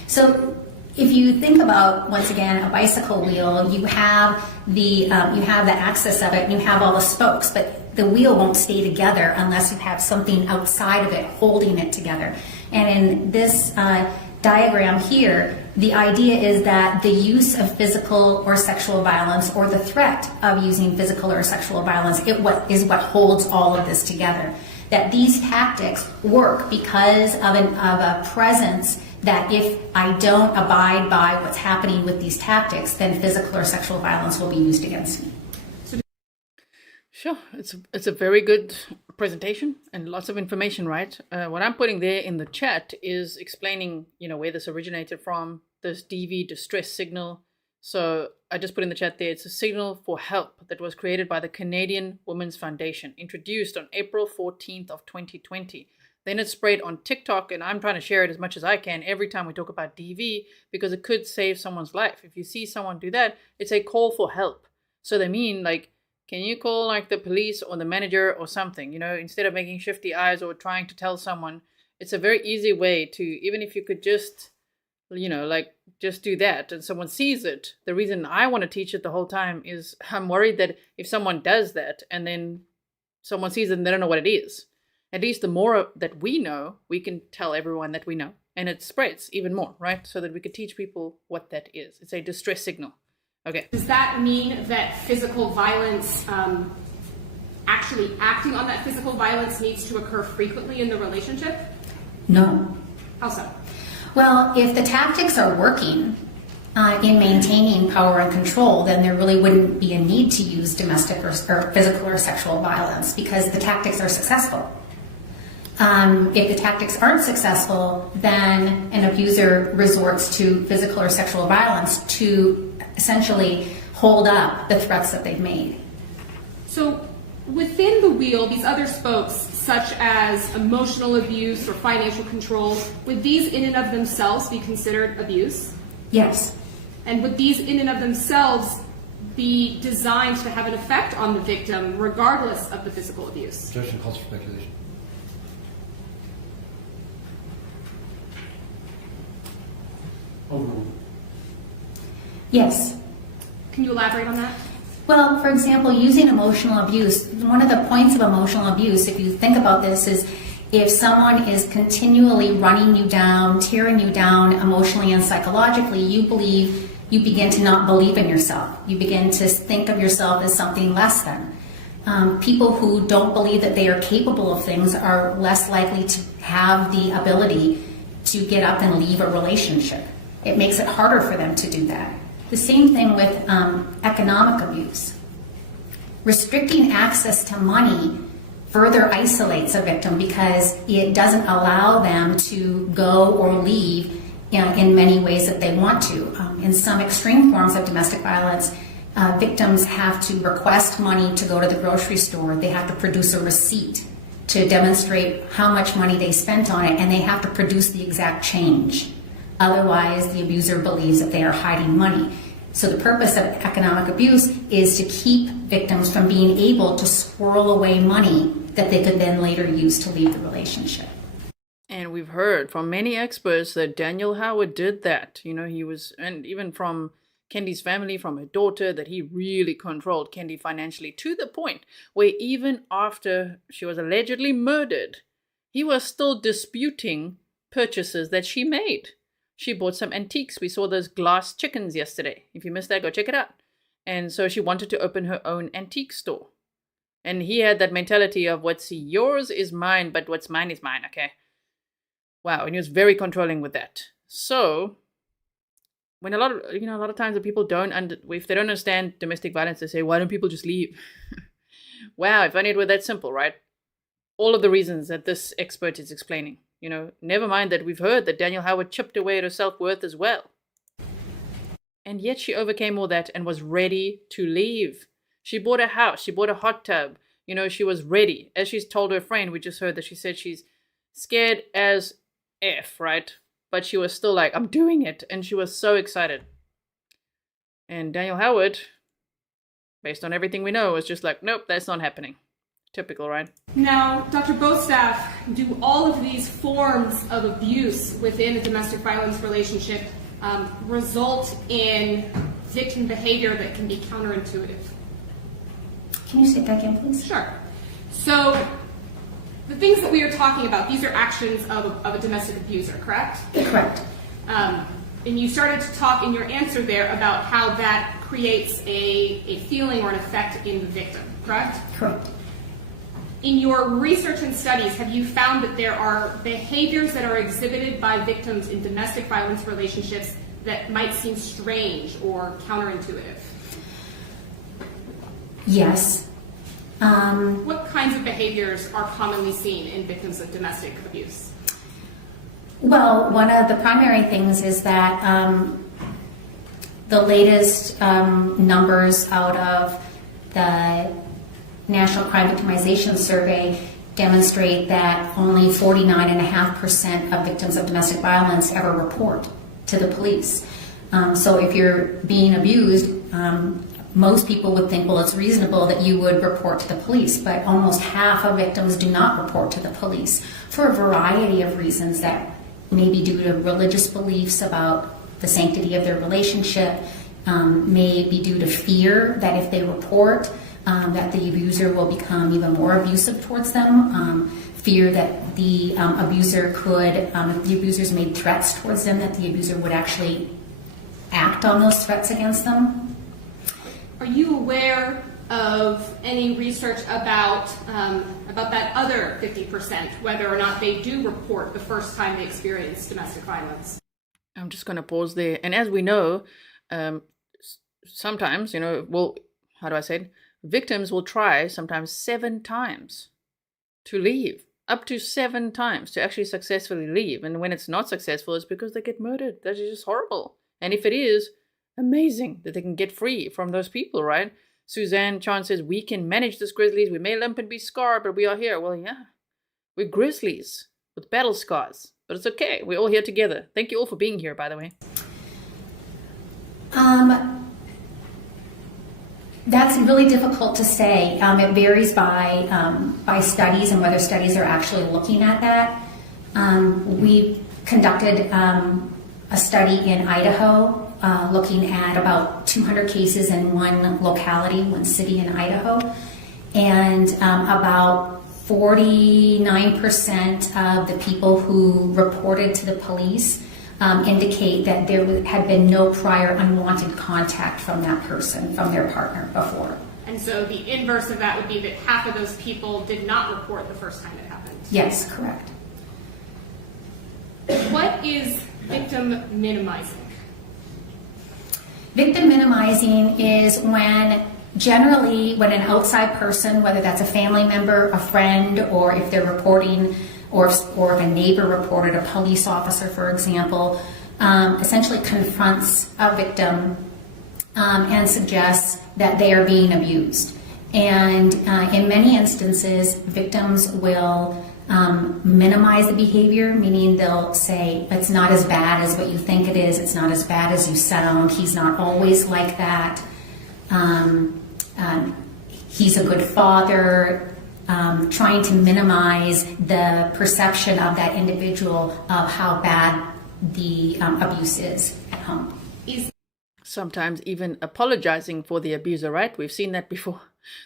So if you think about, once again, a bicycle wheel, you have the axis of it and you have all the spokes, but the wheel won't stay together unless you have something outside of it holding it together. And in this diagram here, the idea is that the use of physical or sexual violence, or the threat of using physical or sexual violence, is what holds all of this together. That these tactics work because of a presence that if I don't abide by what's happening with these tactics, then physical or sexual violence will be used against me. Sure, it's a very good presentation and lots of information, right? What I'm putting there in the chat is explaining, where this originated from, this DV distress signal. So I just put in the chat there, it's a signal for help that was created by the Canadian Women's Foundation, introduced on April 14th of 2020. Then it's sprayed on TikTok, and I'm trying to share it as much as I can every time we talk about DV because it could save someone's life. If you see someone do that, it's a call for help. So they mean, can you call the police or the manager or something, instead of making shifty eyes or trying to tell someone. It's a very easy way to, even if you could just, just do that and someone sees it. The reason I want to teach it the whole time is I'm worried that if someone does that and then someone sees it and they don't know what it is, at least the more that we know, we can tell everyone that we know. And it spreads even more, right? So that we could teach people what that is. It's a distress signal. Okay. Does that mean that physical violence, actually acting on that physical violence, needs to occur frequently in the relationship? No. How so? Well, if the tactics are working in maintaining power and control, then there really wouldn't be a need to use domestic or physical or sexual violence because the tactics are successful. If the tactics aren't successful, then an abuser resorts to physical or sexual violence to essentially hold up the threats that they've made. So within the wheel, these other spokes, such as emotional abuse or financial control, would these in and of themselves be considered abuse? Yes. And would these in and of themselves be designed to have an effect on the victim regardless of the physical abuse? Objection calls for speculation. Overruled. Yes. Can you elaborate on that? Well, for example, using emotional abuse, one of the points of emotional abuse, if you think about this, is if someone is continually running you down, tearing you down emotionally and psychologically, you begin to not believe in yourself. You begin to think of yourself as something less than. People who don't believe that they are capable of things are less likely to have the ability to get up and leave a relationship. It makes it harder for them to do that. The same thing with economic abuse. Restricting access to money further isolates a victim because it doesn't allow them to go or leave in many ways that they want to. In some extreme forms of domestic violence, victims have to request money to go to the grocery store. They have to produce a receipt to demonstrate how much money they spent on it, and they have to produce the exact change. Otherwise, the abuser believes that they are hiding money. So the purpose of economic abuse is to keep victims from being able to squirrel away money that they could then later use to leave the relationship. And we've heard from many experts that Daniel Howard did that. You know, he was, and even from Kendy's family, from her daughter, that he really controlled Kendy financially to the point where even after she was allegedly murdered, he was still disputing purchases that she made. She bought some antiques. We saw those glass chickens yesterday. If you missed that, go check it out. And so she wanted to open her own antique store. And he had that mentality of what's yours is mine, but what's mine is mine, okay? Wow, and he was very controlling with that. So, when a lot of times the people if they don't understand domestic violence, they say, why don't people just leave? Wow, if only it were that simple, right? All of the reasons that this expert is explaining. You know, never mind that we've heard that Daniel Howard chipped away at her self-worth as well. And yet she overcame all that and was ready to leave. She bought a house. She bought a hot tub. You know, she was ready. As she's told her friend, we just heard that she said she's scared as F, right? But she was still like, I'm doing it. And she was so excited. And Daniel Howard, based on everything we know, was just like, nope, that's not happening. Typical, right? Now, Dr. Bostaph, do all of these forms of abuse within a domestic violence relationship result in victim behavior that can be counterintuitive? Can you say that again, please? Sure. So, the things that we are talking about, these are actions of a domestic abuser, correct? Correct. And you started to talk in your answer there about how that creates a feeling or an effect in the victim, correct? Correct. In your research and studies, have you found that there are behaviors that are exhibited by victims in domestic violence relationships that might seem strange or counterintuitive? Yes. What kinds of behaviors are commonly seen in victims of domestic abuse? Well, one of the primary things is that the latest numbers out of the National Crime Victimization Survey demonstrate that only 49.5% of victims of domestic violence ever report to the police. So if you're being abused, most people would think, well, it's reasonable that you would report to the police, but almost half of victims do not report to the police for a variety of reasons that may be due to religious beliefs about the sanctity of their relationship, may be due to fear that if they report, that the abuser will become even more abusive towards them, fear that the abuser could, if the abuser's made threats towards them, that the abuser would actually act on those threats against them. Are you aware of any research about that other 50%, whether or not they do report the first time they experience domestic violence? I'm just going to pause there. And as we know, sometimes, how do I say it? Victims will try sometimes 7 times to leave, up to 7 times to actually successfully leave. And when it's not successful, it's because they get murdered. That is just horrible. And if it is, amazing that they can get free from those people, right? Suzanne Chan says, we can manage this grizzlies. We may limp and be scarred, but we are here. Well, yeah, we're grizzlies with battle scars, but it's okay. We're all here together. Thank you all for being here, by the way. That's really difficult to say. It varies by studies and whether studies are actually looking at that. We conducted a study in Idaho looking at about 200 cases in one locality, one city in Idaho, and about 49% of the people who reported to the police indicate that there had been no prior unwanted contact from that person, from their partner before. And so the inverse of that would be that half of those people did not report the first time it happened. Yes, correct. What is victim minimizing? Victim minimizing is generally when an outside person, whether that's a family member, a friend, or if they're reporting, or if a neighbor reported, a police officer, for example, essentially confronts a victim and suggests that they are being abused. And in many instances, victims will minimize the behavior, meaning they'll say, it's not as bad as what you think it is, it's not as bad as you sound, he's not always like that, he's a good father, trying to minimize the perception of that individual of how bad the abuse is at home. Sometimes even apologizing for the abuser, right? We've seen that before.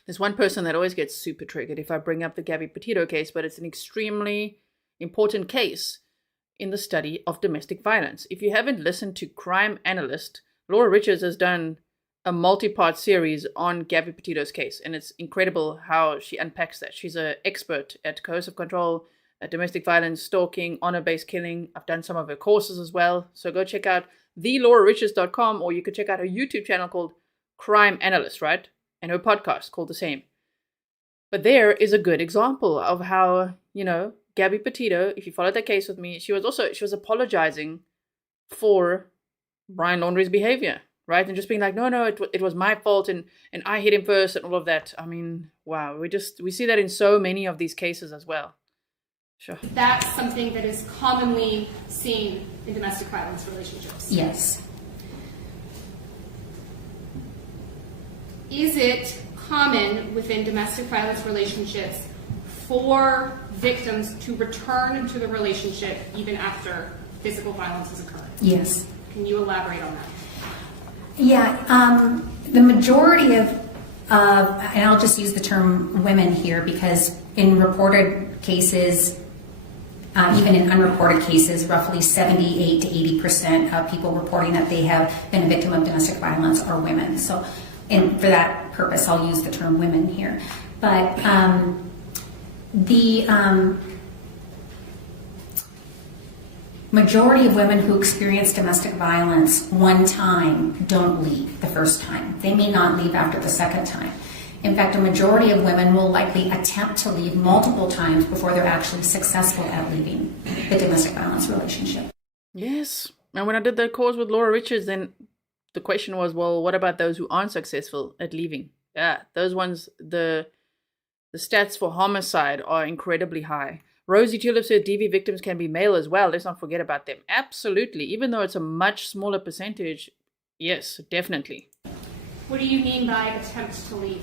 There's one person that always gets super triggered if I bring up the Gabby Petito case, but it's an extremely important case in the study of domestic violence. If you haven't listened to Crime Analyst, Laura Richards has done a multi-part series on Gabby Petito's case, and it's incredible how she unpacks that. She's an expert at coercive control, at domestic violence, stalking, honor-based killing. I've done some of her courses as well, so go check out thelaurarichards.com, or you could check out her YouTube channel called Crime Analyst, right? And her podcast called the same. But there is a good example of how, Gabby Petito, if you followed that case with me, she was apologizing for Brian Laundrie's behavior, right? And just being like, no, it was my fault, and I hit him first, and all of that. I mean, wow, we see that in so many of these cases as well. Sure. That's something that is commonly seen in domestic violence relationships. Yes. Is it common within domestic violence relationships for victims to return to the relationship even after physical violence has occurred? Yes. Can you elaborate on that? Yeah, the majority of, and I'll just use the term women here because in reported cases, even in unreported cases, roughly 78 to 80% of people reporting that they have been a victim of domestic violence are women. So, and for that purpose, I'll use the term women here. But the majority of women who experience domestic violence one time don't leave the first time. They may not leave after the second time. In fact, a majority of women will likely attempt to leave multiple times before they're actually successful at leaving the domestic violence relationship. Yes. And when I did the course with Laura Richards, then the question was, well, what about those who aren't successful at leaving? Yeah, those ones, the stats for homicide are incredibly high. Rosie Tulip said DV victims can be male as well. Let's not forget about them. Absolutely. Even though it's a much smaller percentage, yes, definitely. What do you mean by attempt to leave?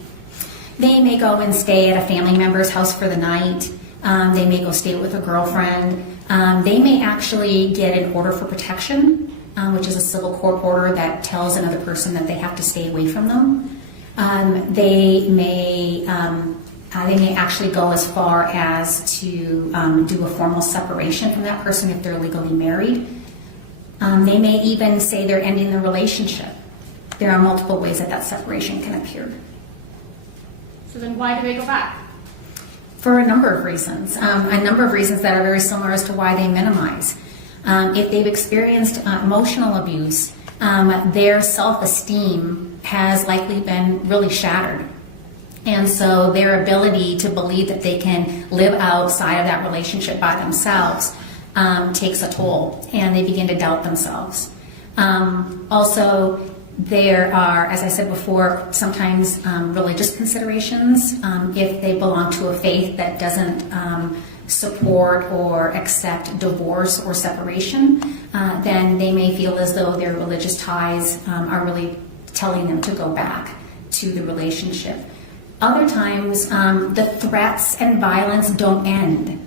They may go and stay at a family member's house for the night. They may go stay with a girlfriend. They may actually get an order for protection, which is a civil court order that tells another person that they have to stay away from them. They may actually go as far as to do a formal separation from that person if they're legally married. They may even say they're ending the relationship. There are multiple ways that separation can appear. So then why do they go back? For a number of reasons. A number of reasons that are very similar as to why they minimize. If they've experienced emotional abuse, their self-esteem has likely been really shattered. And so their ability to believe that they can live outside of that relationship by themselves takes a toll, and they begin to doubt themselves. Also, there are, as I said before, sometimes religious considerations. If they belong to a faith that doesn't support or accept divorce or separation, then they may feel as though their religious ties are really telling them to go back. to the relationship. Other times, the threats and violence don't end.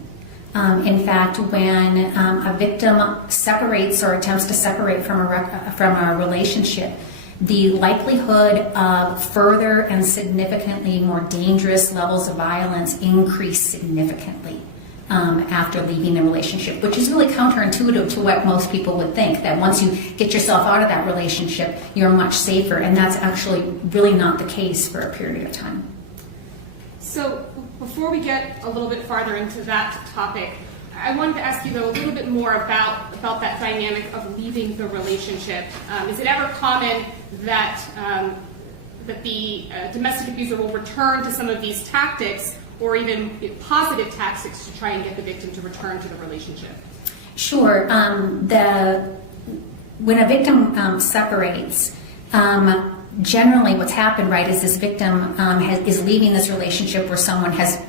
In fact, when a victim separates or attempts to separate from a relationship, the likelihood of further and significantly more dangerous levels of violence increase significantly after leaving the relationship, which is really counterintuitive to what most people would think, that once you get yourself out of that relationship, you're much safer, and that's actually really not the case for a period of time. So before we get a little bit farther into that topic, I wanted to ask you, though, a little bit more about that dynamic of leaving the relationship. Is it ever common that the domestic abuser will return to some of these tactics, or even positive tactics, to try and get the victim to return to the relationship? Sure. When a victim separates, generally what's happened, right, is this victim is leaving this relationship where someone has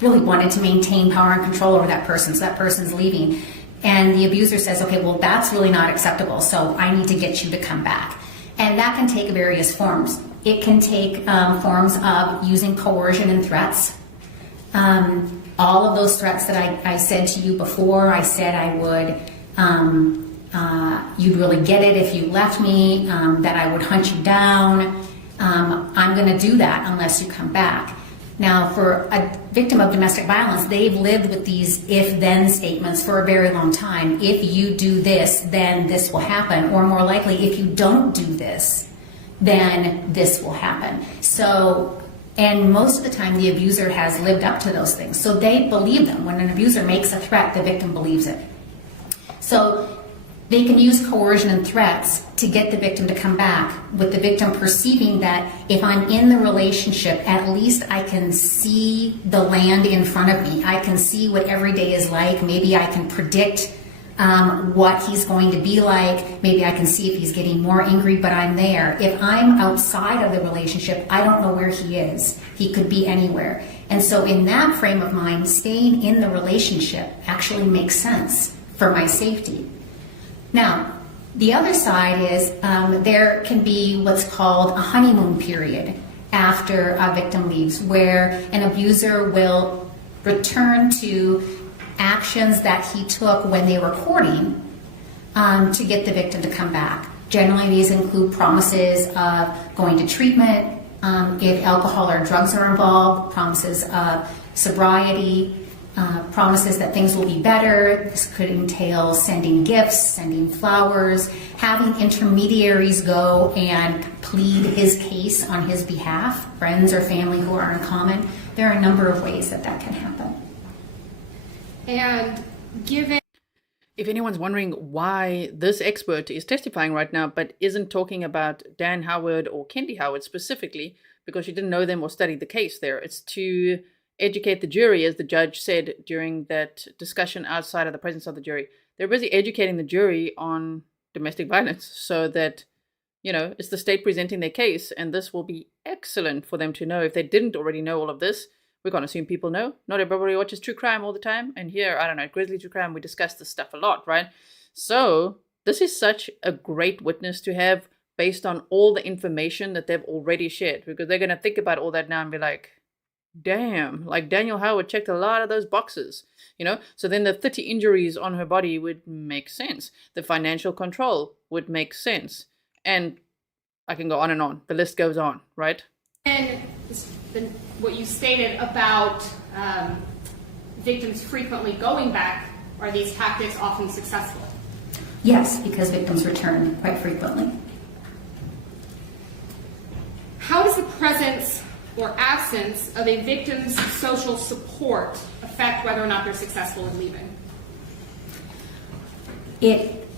really wanted to maintain power and control over that person, so that person's leaving. And the abuser says, okay, well, that's really not acceptable, so I need to get you to come back. And that can take various forms. It can take forms of using coercion and threats. All of those threats that I said to you before, I said I would, you'd really get it if you left me, that I would hunt you down. I'm going to do that unless you come back. Now, for a victim of domestic violence, they've lived with these if-then statements for a very long time. If you do this, then this will happen. Or more likely, if you don't do this, then this will happen. So, and most of the time, the abuser has lived up to those things. So they believe them. When an abuser makes a threat, the victim believes it. So they can use coercion and threats to get the victim to come back, with the victim perceiving that if I'm in the relationship, at least I can see the land in front of me. I can see what every day is like. Maybe I can predict what he's going to be like. Maybe I can see if he's getting more angry, but I'm there. If I'm outside of the relationship, I don't know where he is. He could be anywhere. And so in that frame of mind, staying in the relationship actually makes sense for my safety. Now, the other side is there can be what's called a honeymoon period after a victim leaves, where an abuser will return to actions that he took when they were courting to get the victim to come back. Generally, these include promises of going to treatment, if alcohol or drugs are involved, promises of sobriety, promises that things will be better. This could entail sending gifts, sending flowers, having intermediaries go and plead his case on his behalf, friends or family who are in common. There are a number of ways that can happen. And given... If anyone's wondering why this expert is testifying right now but isn't talking about Dan Howard or Kendy Howard specifically, because she didn't know them or studied the case there, it's to educate the jury, as the judge said during that discussion outside of the presence of the jury. They're busy educating the jury on domestic violence so that, you know, it's the state presenting their case, and this will be excellent for them to know. If they didn't already know all of this, we're going to assume people know. Not everybody watches true crime all the time, and here, I don't know, at Grizzly True Crime, we discuss this stuff a lot, right? So this is such a great witness to have based on all the information that they've already shared, because they're going to think about all that now and be like, damn, like Daniel Howard checked a lot of those boxes, you know? So then the 30 injuries on her body would make sense. The financial control would make sense. And I can go on and on. The list goes on, right? And what you stated about victims frequently going back, are these tactics often successful? Yes, because victims return quite frequently. How does the presence or absence of a victim's social support affect whether or not they're successful in leaving? It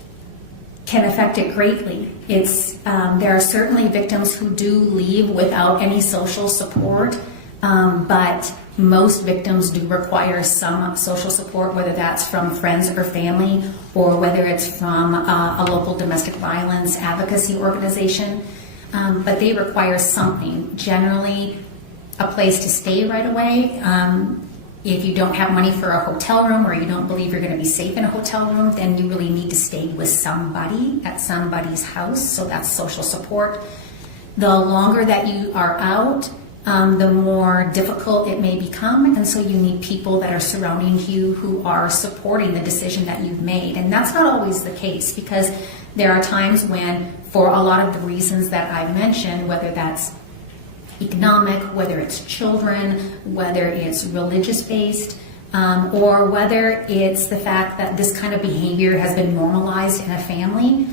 can affect it greatly. There are certainly victims who do leave without any social support, but most victims do require some social support, whether that's from friends or family, or whether it's from a local domestic violence advocacy organization. But they require something, generally a place to stay right away. If you don't have money for a hotel room, or you don't believe you're going to be safe in a hotel room, then you really need to stay with somebody at somebody's house. So that's social support. the longer that you are out, the more difficult it may become. And so you need people that are surrounding you who are supporting the decision that you've made. And that's not always the case, because there are times when, for a lot of the reasons that I've mentioned, whether that's economic, whether it's children, whether it's religious based, or whether it's the fact that this kind of behavior has been normalized in a family,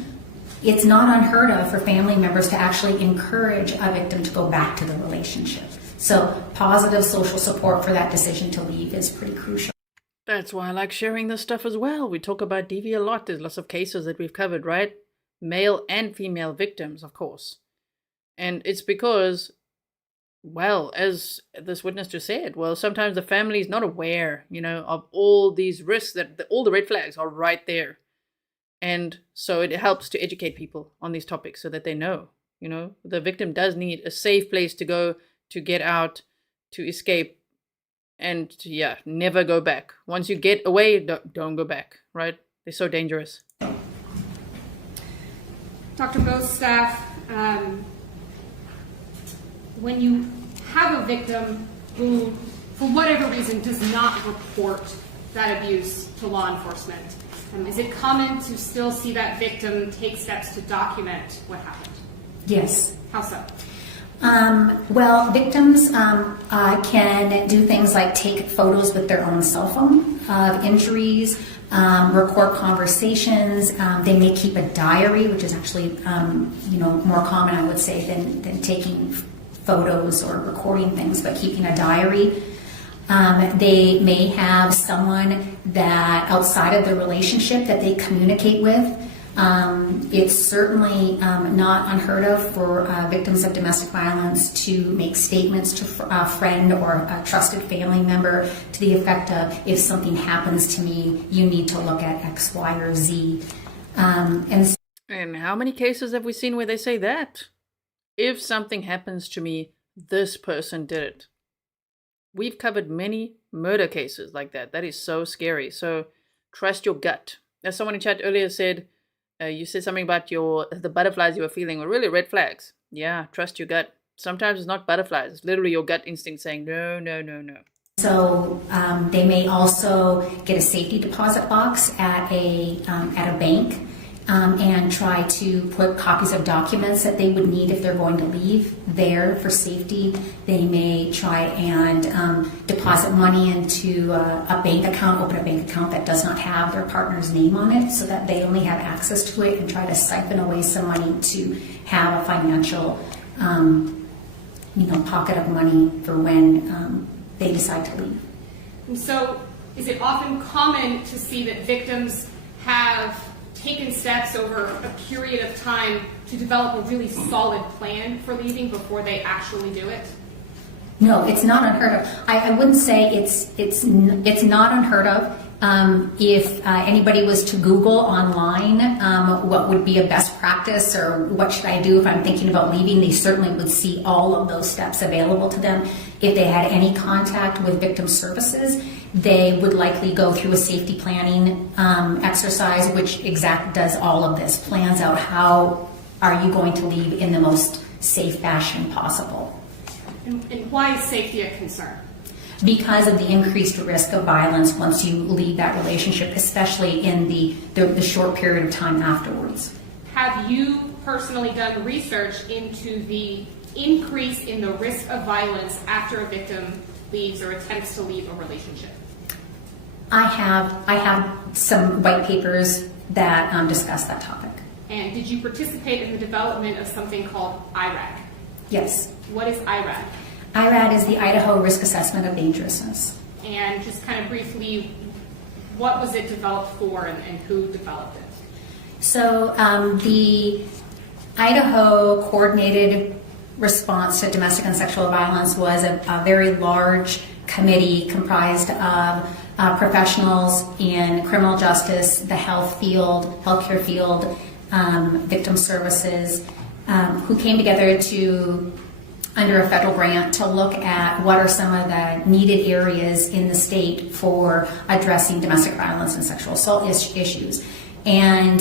it's not unheard of for family members to actually encourage a victim to go back to the relationship. So positive social support for that decision to leave is pretty crucial. That's why I like sharing this stuff as well. We talk about DV a lot. There's lots of cases that we've covered, right? Male and female victims, of course. And it's because, well, as this witness just said, well, sometimes the family is not aware, of all these risks, that all the red flags are right there. And so it helps to educate people on these topics so that they know, the victim does need a safe place to go, to get out, to escape, and to, never go back. Once you get away, don't go back, right? They're so dangerous. Dr. Bostaph, when you have a victim who, for whatever reason, does not report that abuse to law enforcement, is it common to still see that victim take steps to document what happened? Yes. How so? Well, victims can do things like take photos with their own cell phone of injuries, record conversations. They may keep a diary, which is actually more common, I would say, than taking photos or recording things, but keeping a diary. They may have someone that outside of the relationship that they communicate with. It's certainly not unheard of for victims of domestic violence to make statements to a friend or a trusted family member to the effect of, if something happens to me, you need to look at X, Y, or Z. And how many cases have we seen where they say that? If something happens to me, this person did it. We've covered many murder cases like that. That is so scary. So trust your gut. As someone in chat earlier said, you said something about the butterflies you were feeling were really red flags. Yeah, trust your gut. Sometimes it's not butterflies. It's literally your gut instinct saying, no, no, no, no. So they may also get a safety deposit box at a bank and try to put copies of documents that they would need if they're going to leave there for safety. They may try and deposit money into a bank account, open a bank account that does not have their partner's name on it, so that they only have access to it, and try to siphon away some money to have a financial pocket of money for when they decide to leave. And so is it often common to see that victims have taken steps over a period of time to develop a really solid plan for leaving before they actually do it? No, it's not unheard of. I wouldn't say it's not unheard of. If anybody was to Google online what would be a best practice or what should I do if I'm thinking about leaving, they certainly would see all of those steps available to them. If they had any contact with victim services, they would likely go through a safety planning exercise, which Zack does all of this, plans out how are you going to leave in the most safe fashion possible. And why is safety a concern? Because of the increased risk of violence once you leave that relationship, especially in the short period of time afterwards. Have you personally done research into the increase in the risk of violence after a victim leaves or attempts to leave a relationship? I have some white papers that discuss that topic. And did you participate in the development of something called IRAD? Yes. What is IRAD? IRAD is the Idaho Risk Assessment of Dangerousness. And just kind of briefly, what was it developed for and who developed it? So the Idaho Coordinated Response to Domestic and Sexual Violence was a very large committee comprised of professionals in criminal justice, the healthcare field, victim services, who came together under a federal grant to look at what are some of the needed areas in the state for addressing domestic violence and sexual assault issues. And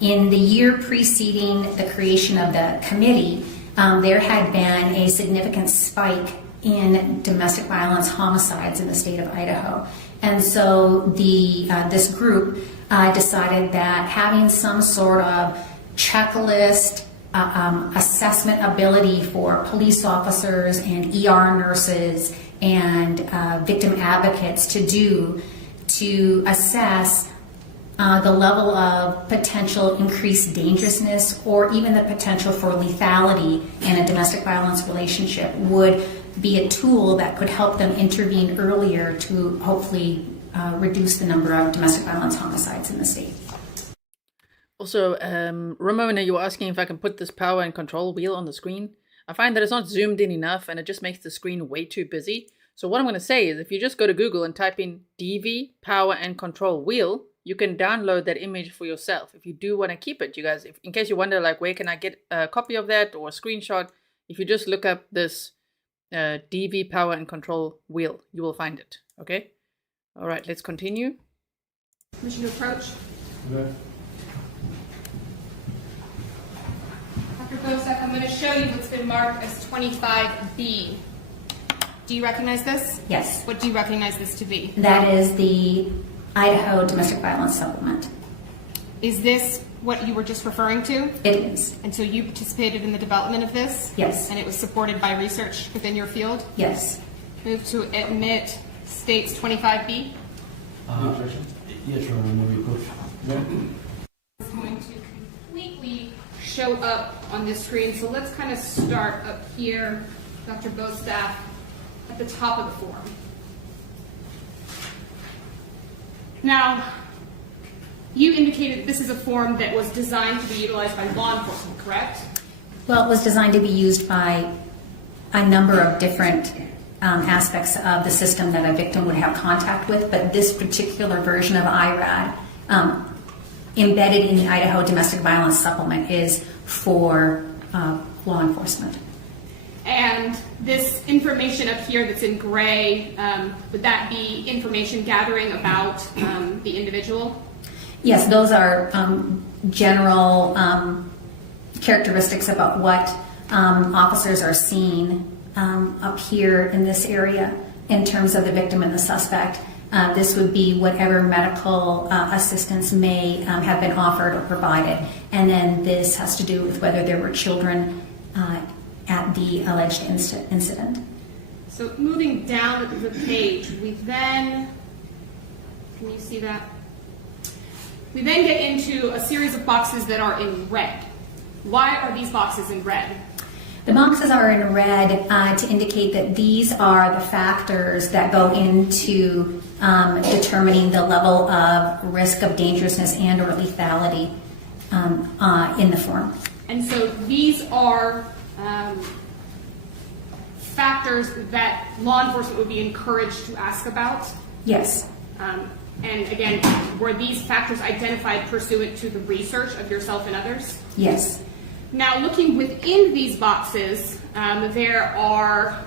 in the year preceding the creation of the committee, there had been a significant spike in domestic violence homicides in the state of Idaho. And so this group decided that having some sort of checklist assessment ability for police officers and ER nurses and victim advocates to assess the level of potential increased dangerousness or even the potential for lethality in a domestic violence relationship would be a tool that could help them intervene earlier to hopefully reduce the number of domestic violence homicides in the state. Also, Ramona, you were asking if I can put this power and control wheel on the screen. I find that it's not zoomed in enough and it just makes the screen way too busy. So what I'm going to say is if you just go to Google and type in DV power and control wheel, you can download that image for yourself. If you do want to keep it, you guys, in case you wonder like where can I get a copy of that or a screenshot, if you just look up this DV power and control wheel, you will find it. Okay? All right, let's continue. Permission to approach. Okay. Dr. Bostaph, I'm going to show you what's been marked as 25B. Do you recognize this? Yes. What do you recognize this to be? That is the Idaho Domestic Violence Supplement. Is this what you were just referring to? It is. And so you participated in the development of this? Yes. And it was supported by research within your field? Yes. Move to admit states 25B. Yes, Your Honor, may we approach? It's going to completely show up on this screen. So let's kind of start up here, Dr. Bostaph, at the top of the form. Now, you indicated this is a form that was designed to be utilized by law enforcement, correct? Well, it was designed to be used by a number of different aspects of the system that a victim would have contact with, but this particular version of IRAD embedded in the Idaho Domestic Violence Supplement is for law enforcement. And this information up here that's in gray, would that be information gathering about the individual? Yes, those are general characteristics about what officers are seeing up here in this area in terms of the victim and the suspect. This would be whatever medical assistance may have been offered or provided. And then this has to do with whether there were children at the alleged incident. So moving down the page, we then, can you see that? We then get into a series of boxes that are in red. Why are these boxes in red? The boxes are in red to indicate that these are the factors that go into determining the level of risk of dangerousness and or lethality in the form. And so these are factors that law enforcement would be encouraged to ask about? Yes. And again, were these factors identified pursuant to the research of yourself and others? Yes. Now, looking within these boxes, there are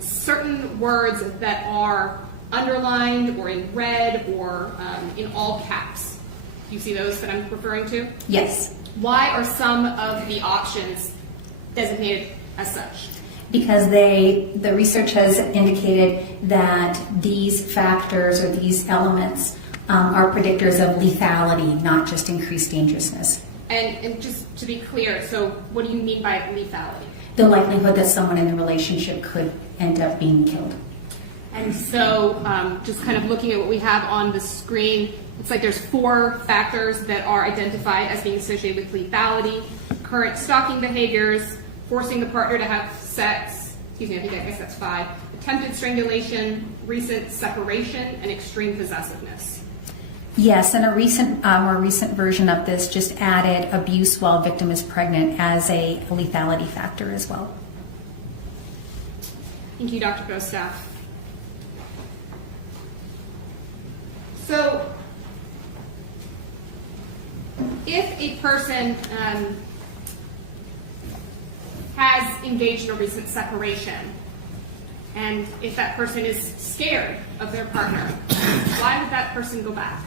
certain words that are underlined or in red or in all caps. Do you see those that I'm referring to? Yes. Why are some of the options designated as such? Because the research has indicated that these factors or these elements are predictors of lethality, not just increased dangerousness. And just to be clear, so what do you mean by lethality? The likelihood that someone in the relationship could end up being killed. And so just kind of looking at what we have on the screen, it's like there's 4 factors that are identified as being associated with lethality: current stalking behaviors, forcing the partner to have sex, I guess that's 5, attempted strangulation, recent separation, and extreme possessiveness. Yes, and a more recent version of this just added abuse while victim is pregnant as a lethality factor as well. Thank you, Dr. Bostaph. So, if a person has engaged in a recent separation, and if that person is scared of their partner, why would that person go back?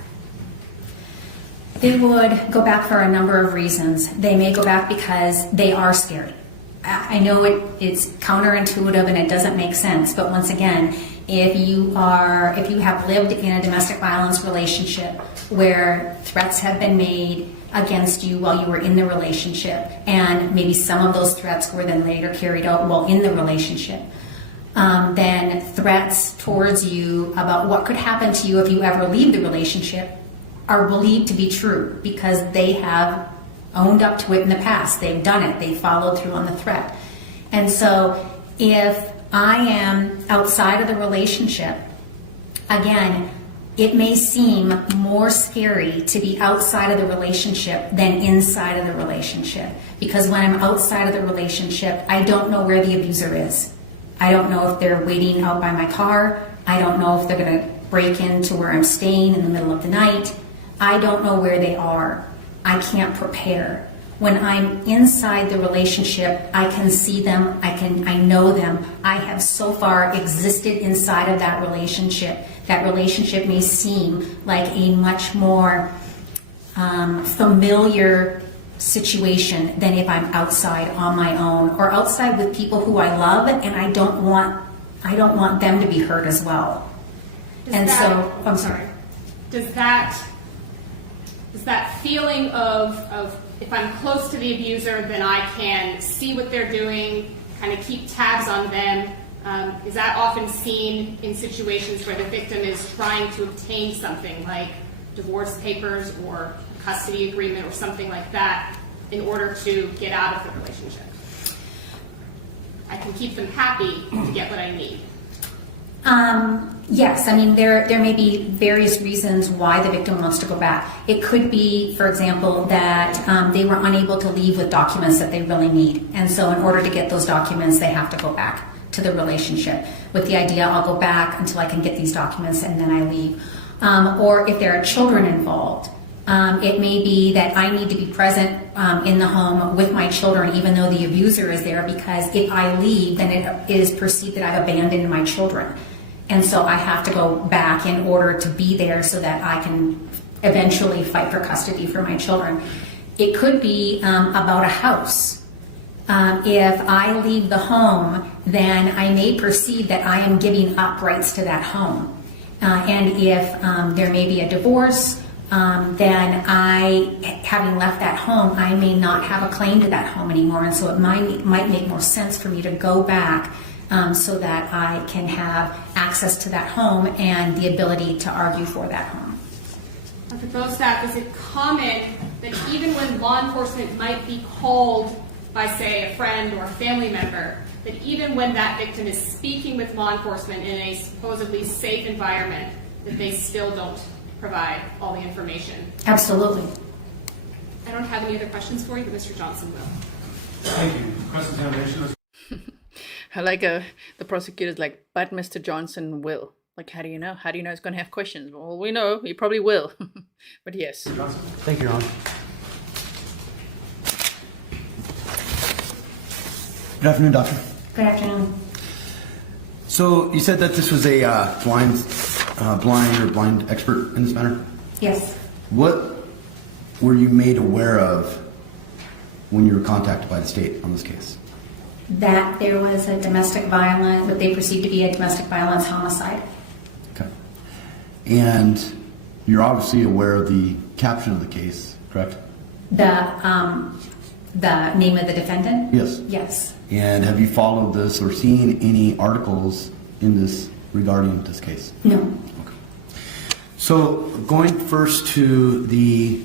They would go back for a number of reasons. They may go back because they are scared. I know it's counterintuitive and it doesn't make sense, but once again, if you have lived in a domestic violence relationship where threats have been made against you while you were in the relationship, and maybe some of those threats were then later carried out while in the relationship, then threats towards you about what could happen to you if you ever leave the relationship are believed to be true because they have owned up to it in the past. They've done it. They followed through on the threat. And so if I am outside of the relationship, again, it may seem more scary to be outside of the relationship than inside of the relationship. Because when I'm outside of the relationship, I don't know where the abuser is. I don't know if they're waiting out by my car. I don't know if they're going to break into where I'm staying in the middle of the night. I don't know where they are. I can't prepare. When I'm inside the relationship, I can see them, I know them. I have so far existed inside of that relationship. That relationship may seem like a much more familiar situation than if I'm outside on my own or outside with people who I love and I don't want them to be hurt as well. I'm sorry. Does that feeling of if I'm close to the abuser, then I can see what they're doing, kind of keep tabs on them, is that often seen in situations where the victim is trying to obtain something like divorce papers or a custody agreement or something like that in order to get out of the relationship? I can keep them happy to get what I need. Yes, I mean, there may be various reasons why the victim wants to go back. It could be, for example, that they were unable to leave with documents that they really need. And so in order to get those documents, they have to go back to the relationship with the idea, I'll go back until I can get these documents and then I leave. Or if there are children involved, it may be that I need to be present in the home with my children even though the abuser is there, because if I leave, then it is perceived that I've abandoned my children. And so I have to go back in order to be there so that I can eventually fight for custody for my children. It could be about a house. If I leave the home, then I may perceive that I am giving up rights to that home. And if there may be a divorce, then having left that home, I may not have a claim to that home anymore. And so it might make more sense for me to go back so that I can have access to that home and the ability to argue for that home. Dr. Bostaph, is it common that even when law enforcement might be called by, say, a friend or a family member, that even when that victim is speaking with law enforcement in a supposedly safe environment, that they still don't provide all the information? Absolutely. I don't have any other questions for you, but Mr. Johnson will. Thank you. Cross-examination. I like the prosecutor's like, but Mr. Johnson will. Like, how do you know? How do you know he's going to have questions? Well, we know he probably will. But yes. Thank you, Your Honor. Good afternoon, Doctor. Good afternoon. So you said that this was a blind expert in this matter? Yes. What were you made aware of when you were contacted by the state on this case? That there was a domestic violence, what they perceived to be a domestic violence homicide. Okay. And you're obviously aware of the caption of the case, correct? The name of the defendant? Yes. Yes. And have you followed this or seen any articles in this regarding this case? No. Okay. So going first to the,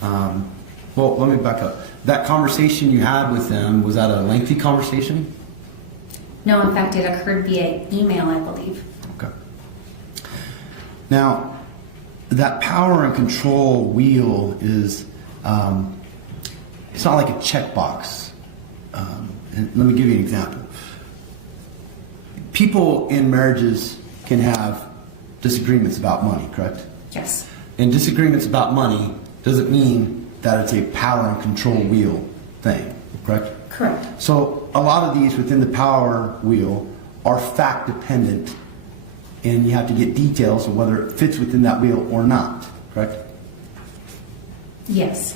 well, let me back up. That conversation you had with them, was that a lengthy conversation? No, in fact, it occurred via email, I believe. Okay. Now, that power and control wheel is, it's not like a checkbox. And let me give you an example. People in marriages can have disagreements about money, correct? Yes. And disagreements about money doesn't mean that it's a power and control wheel thing, correct? Correct. So a lot of these within the power wheel are fact dependent, and you have to get details of whether it fits within that wheel or not, correct? Yes.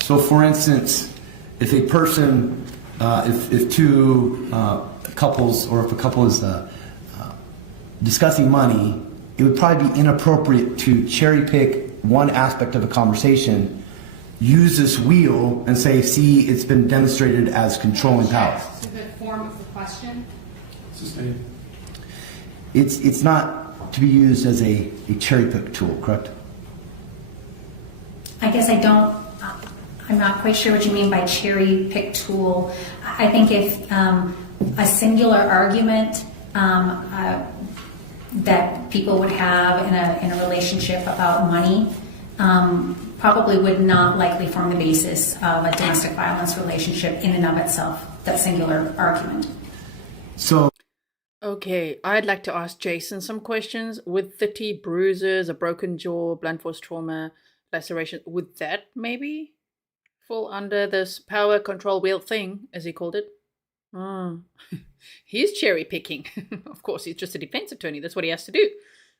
So for instance, if a person if two couples, or if a couple is discussing money, it would probably be inappropriate to cherry pick one aspect of a conversation, use this wheel, and say, see, it's been demonstrated as controlling power. To the form of the question. It's not to be used as a cherry pick tool, correct? I guess I'm not quite sure what you mean by cherry pick tool. I think if a singular argument that people would have in a relationship about money probably would not likely form the basis of a domestic violence relationship in and of itself, that singular argument. So, okay, I'd like to ask Jason some questions. With 30 bruises, a broken jaw, blunt force trauma, laceration, would that maybe fall under this power control wheel thing, as he called it? He's cherry picking. Of course, he's just a defense attorney. That's what he has to do.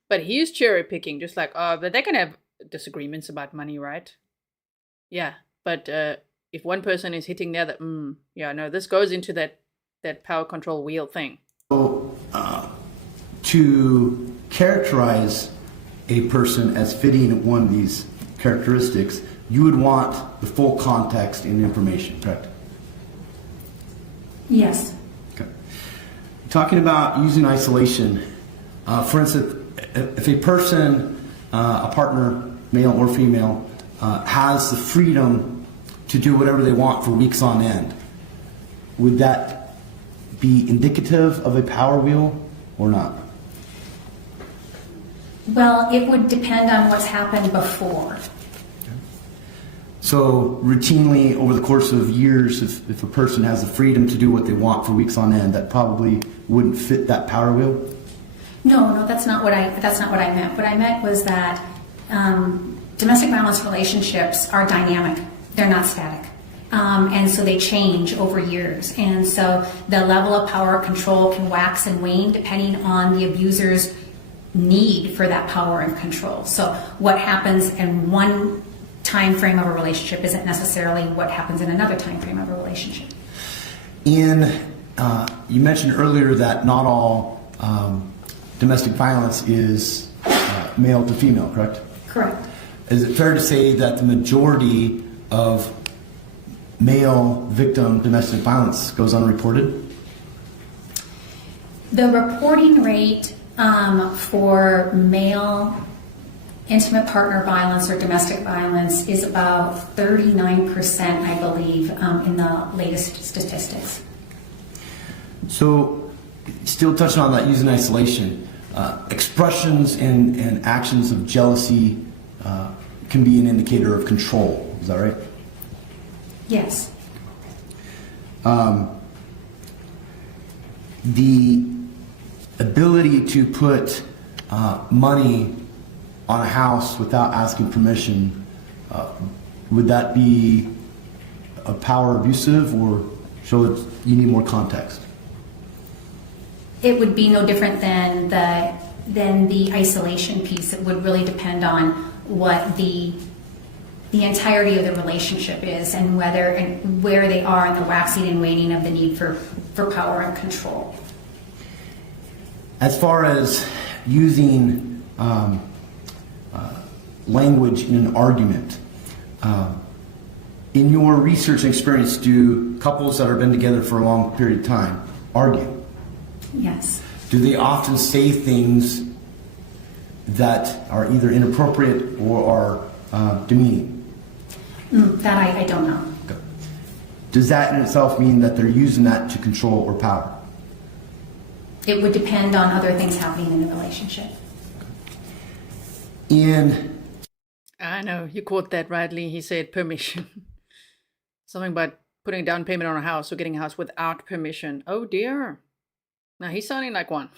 But he's cherry picking, just like, but they can have disagreements about money, right? Yeah, but if one person is hitting the other, yeah, no, this goes into that power control wheel thing. So, to characterize a person as fitting one of these characteristics, you would want the full context and information, correct? Yes. Okay. Talking about using isolation, for instance, if a person, a partner, male or female, has the freedom to do whatever they want for weeks on end, would that be indicative of a power wheel or not? Well, it would depend on what's happened before. So routinely over the course of years, if a person has the freedom to do what they want for weeks on end, that probably wouldn't fit that power wheel? No, that's not what I meant. What I meant was that domestic violence relationships are dynamic. They're not static. And so they change over years. And so the level of power control can wax and wane depending on the abuser's need for that power and control. So what happens in one time frame of a relationship isn't necessarily what happens in another time frame of a relationship. You mentioned earlier that not all domestic violence is male to female, correct? Correct. Is it fair to say that the majority of male victim domestic violence goes unreported? The reporting rate for male intimate partner violence or domestic violence is about 39%, I believe, in the latest statistics. So, still touching on that using isolation, expressions and actions of jealousy can be an indicator of control. Is that right? Yes. The ability to put money on a house without asking permission, would that be a power abusive, or you need more context? It would be no different than the isolation piece. It would really depend on what the entirety of the relationship is and whether and where they are in the waxing and waning of the need for power and control. As far as using language in an argument, in your research and experience, do couples that have been together for a long period of time argue? Yes. Do they often say things that are either inappropriate or are demeaning? That I don't know. Okay. Does that in itself mean that they're using that to control or power? It would depend on other things happening in the relationship. I know, you caught that rightly. He said permission. Something about putting a down payment on a house or getting a house without permission. Oh dear. Now he's sounding like one.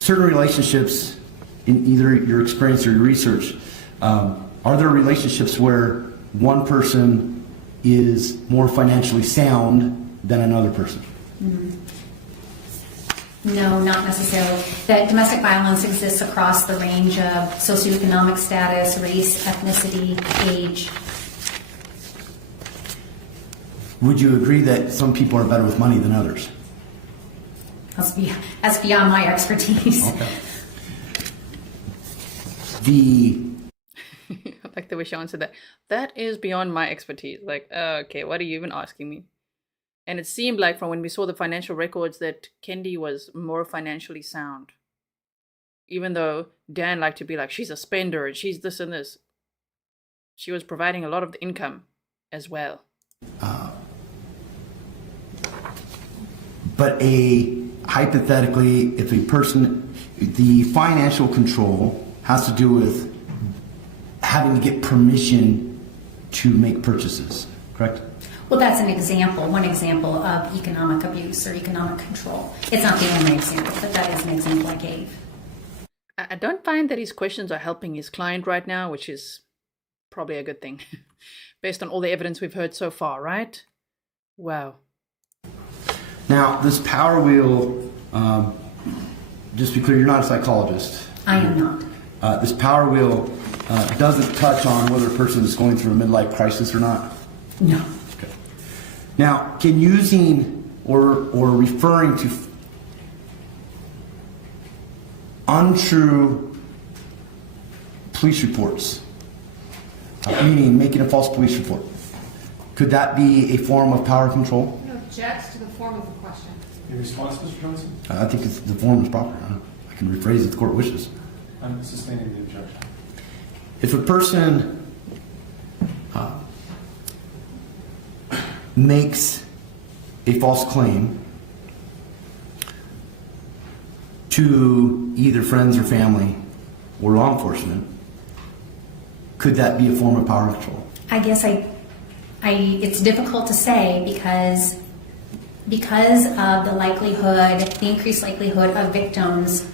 Certain relationships, in either your experience or your research, are there relationships where one person is more financially sound than another person? No, not necessarily. That domestic violence exists across the range of socioeconomic status, race, ethnicity, age. Would you agree that some people are better with money than others? That's beyond my expertise. Okay. I like the way she answered that. That is beyond my expertise. Like, okay, what are you even asking me? And it seemed like from when we saw the financial records that Kendy was more financially sound. Even though Dan liked to be like, she's a spender and she's this and this. She was providing a lot of the income as well. But hypothetically, if a person, the financial control has to do with having to get permission to make purchases, correct? Well, that's an example, one example of economic abuse or economic control. It's not the only example, but that is an example I gave. I don't find that his questions are helping his client right now, which is probably a good thing, based on all the evidence we've heard so far, right? Wow. Now, this power wheel, just to be clear, you're not a psychologist. I am not. This power wheel doesn't touch on whether a person is going through a midlife crisis or not? No. Okay. Now, can using or referring to untrue police reports, meaning making a false police report, could that be a form of power control? No, object to the form of the question. Your response, Mr. Johnson? I think the form is proper. I can rephrase it if the court wishes. I'm sustaining the objection. If a person makes a false claim to either friends or family or law enforcement, could that be a form of power control? I guess it's difficult to say because of the likelihood, the increased likelihood of victims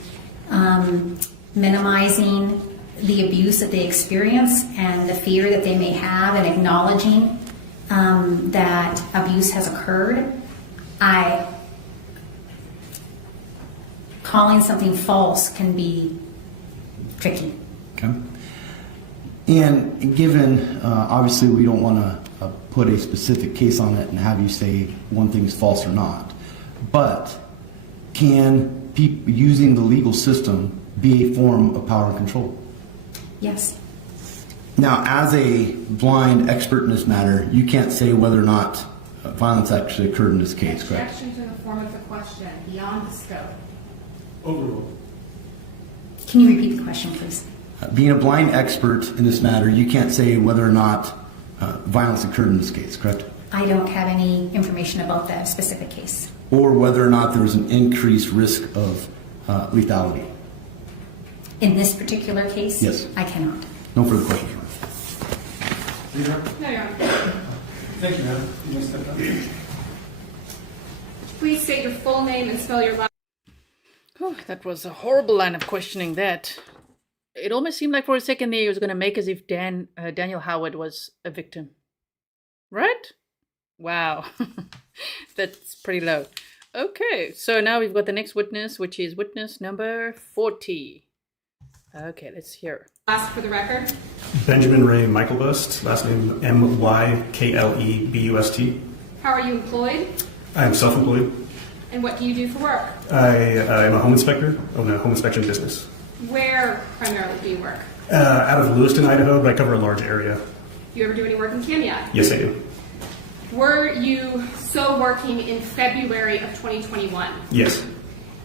minimizing the abuse that they experience and the fear that they may have and acknowledging that abuse has occurred. Calling something false can be tricky. Okay. And given, obviously we don't want to put a specific case on it and have you say one thing's false or not, but can people using the legal system be a form of power and control? Yes. Now, as a blind expert in this matter, you can't say whether or not violence actually occurred in this case, correct? Objection to the form of the question, beyond the scope. Overruled. Can you repeat the question, please? Being a blind expert in this matter, you can't say whether or not violence occurred in this case, correct? I don't have any information about that specific case. Or whether or not there was an increased risk of lethality. In this particular case? Yes. I cannot. No further questions. No, Your Honor. Thank you, madam. You may step down. Please state your full name and spell your last. Oh, that was a horrible line of questioning that. It almost seemed like for a second there he was going to make as if Daniel Howard was a victim. Right? Wow. That's pretty low. Okay, so now we've got the next witness, which is witness number 40. Okay, let's hear. Last for the record. Benjamin Ray Myklebust, last name Myklebust. How are you employed? I am self-employed. And what do you do for work? I am a home inspector, own a home inspection business. Where primarily do you work? Out of Lewiston, Idaho, but I cover a large area. Do you ever do any work in Kootenai? Yes, I do. Were you so working in February of 2021? Yes.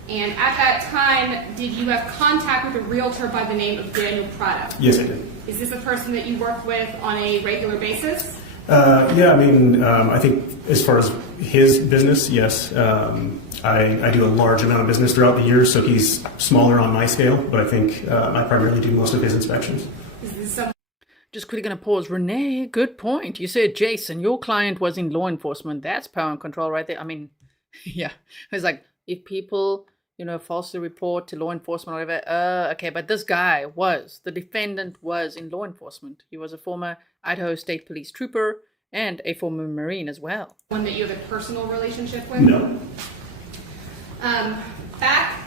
And at that time, did you have contact with a realtor by the name of Daniel Prado? Yes, I did. Is this a person that you work with on a regular basis? Yeah, I mean, I think as far as his business, yes. I do a large amount of business throughout the year, so he's smaller on my scale, but I think I primarily do most of his inspections. Is this some? Just quickly going to pause. Renee, good point. You said, Jason, your client was in law enforcement. That's power and control right there. I mean, yeah. It's like, if people, falsely report to law enforcement or whatever, okay, but this guy the defendant was in law enforcement. He was a former Idaho State Police Trooper and a former Marine as well. One that you have a personal relationship with? No. Back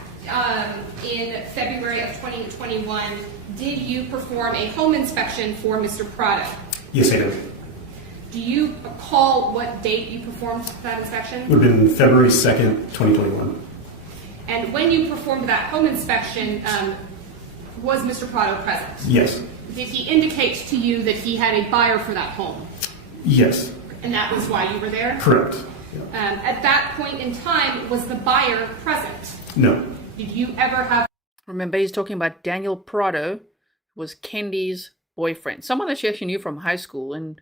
in February of 2021, did you perform a home inspection for Mr. Prado? Yes, I did. Do you recall what date you performed that inspection? Would have been February 2nd, 2021. And when you performed that home inspection, was Mr. Prado present? Yes. Did he indicate to you that he had a buyer for that home? Yes. And that was why you were there? Correct. At that point in time, was the buyer present? No. Did you ever have... Remember, he's talking about Daniel Prado, who was Kendy's boyfriend. Someone that she actually knew from high school, and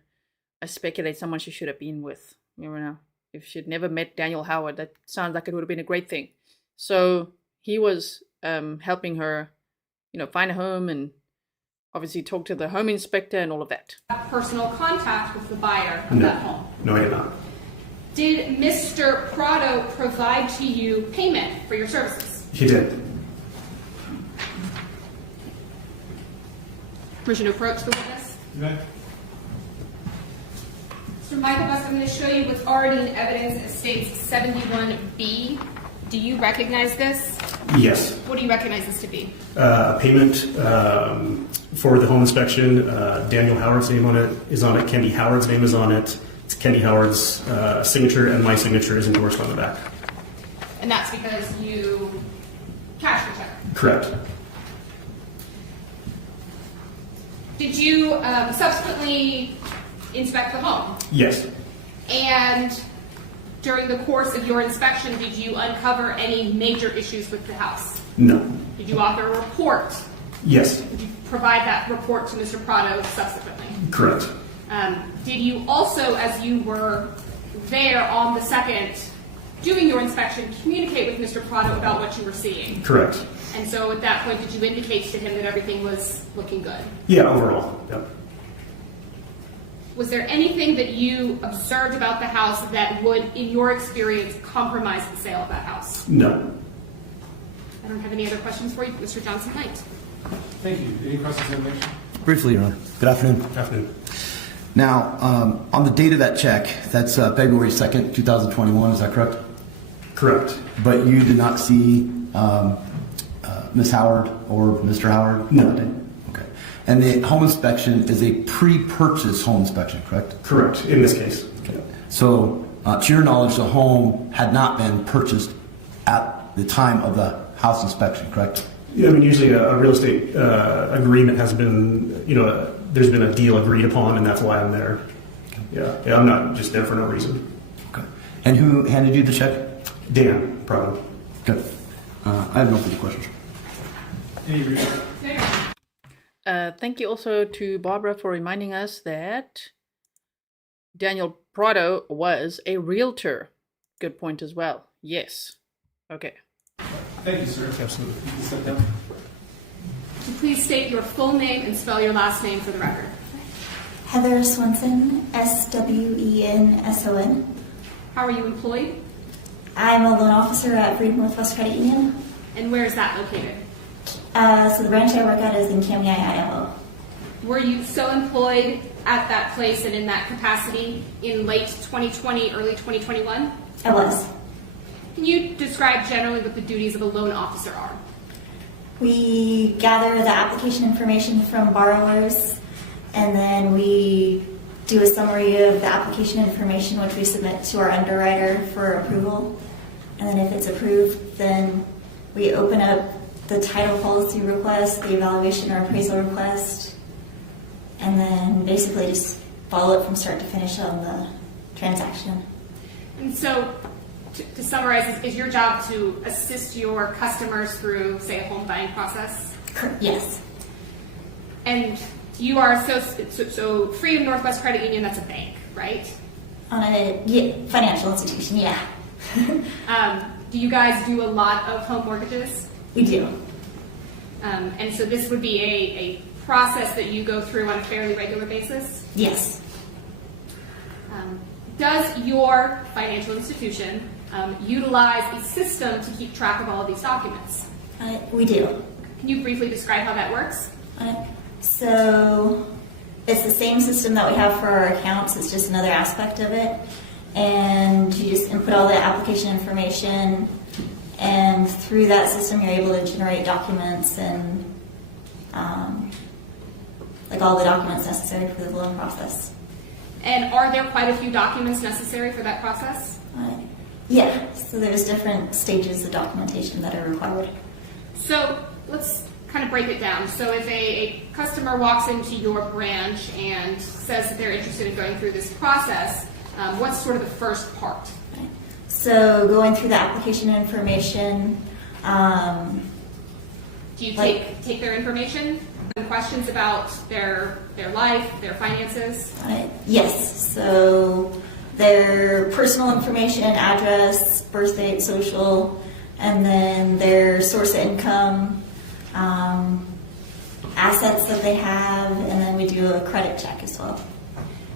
I speculate someone she should have been with. You never know. If she'd never met Daniel Howard, that sounds like it would have been a great thing. So he was helping her, find a home and obviously talk to the home inspector and all of that. Personal contact with the buyer of that home? No, I did not. Did Mr. Prado provide to you payment for your services? He did. Permission to approach the witness? Mr. Myklebust, I'm going to show you what's already in evidence. It states 71B. Do you recognize this? Yes. What do you recognize this to be? Payment for the home inspection. Daniel Howard's name on it is on it. Kendy Howard's name is on it. It's Kendy Howard's signature, and my signature is endorsed on the back. And that's because you cashed your check? Correct. Did you subsequently inspect the home? Yes. And during the course of your inspection, did you uncover any major issues with the house? No. Did you author a report? Yes. Did you provide that report to Mr. Prado subsequently? Correct. Did you also, as you were there on the 2nd, doing your inspection, communicate with Mr. Prado about what you were seeing? Correct. And so at that point, did you indicate to him that everything was looking good? Yeah, overall. Yep. Was there anything that you observed about the house that would, in your experience, compromise the sale of that house? No. I don't have any other questions for you, Mr. Johnson-Knight. Thank you. Any questions on the motion? Briefly, Your Honor. Good afternoon. Good afternoon. Now, on the date of that check, that's February 2nd, 2021, is that correct? Correct. But you did not see Ms. Howard or Mr. Howard? No. Okay. And the home inspection is a pre-purchase home inspection, correct? Correct, in this case. Okay. So, to your knowledge, the home had not been purchased at the time of the house inspection, correct? Yeah, I mean, usually a real estate agreement has been, there's been a deal agreed upon, and that's why I'm there. Yeah, I'm not just there for no reason. Okay. And who handed you the check? Dan, probably. Good. I have no further questions. Thank you also to Barbara for reminding us that Daniel Prado was a realtor. Good point as well. Yes. Okay. Thank you, sir. Absolutely. You can sit down. Would you please state your full name and spell your last name for the record? Heather Swanson, Swenson. How are you employed? I'm a loan officer at Freedom Northwest Credit Union. And where is that located? So the branch I work at is in Kootenai, Idaho. Were you so employed at that place and in that capacity in late 2020, early 2021? I was. Can you describe generally what the duties of a loan officer are? We gather the application information from borrowers, and then we do a summary of the application information, which we submit to our underwriter for approval. And then if it's approved, then we open up the title policy request, the evaluation or appraisal request, and then basically just follow it from start to finish on the transaction. And so, to summarize, is your job to assist your customers through, say, a home buying process? Yes. And you are so Freedom Northwest Credit Union, that's a bank, right? On a financial institution, yeah. Do you guys do a lot of home mortgages? We do. And so this would be a process that you go through on a fairly regular basis? Yes. Does your financial institution utilize a system to keep track of all of these documents? We do. Can you briefly describe how that works? So it's the same system that we have for our accounts. It's just another aspect of it. And you just input all the application information, and through that system you're able to generate documents and like all the documents necessary for the loan process. And are there quite a few documents necessary for that process? Yeah, so there's different stages of documentation that are required. So let's kind of break it down. So if a customer walks into your branch and says that they're interested in going through this process, what's sort of the first part? So going through the application information. Do you take their information? Questions about their life, their finances? Yes. So their personal information, address, birth date, social, and then their source of income, assets that they have, and then we do a credit check as well.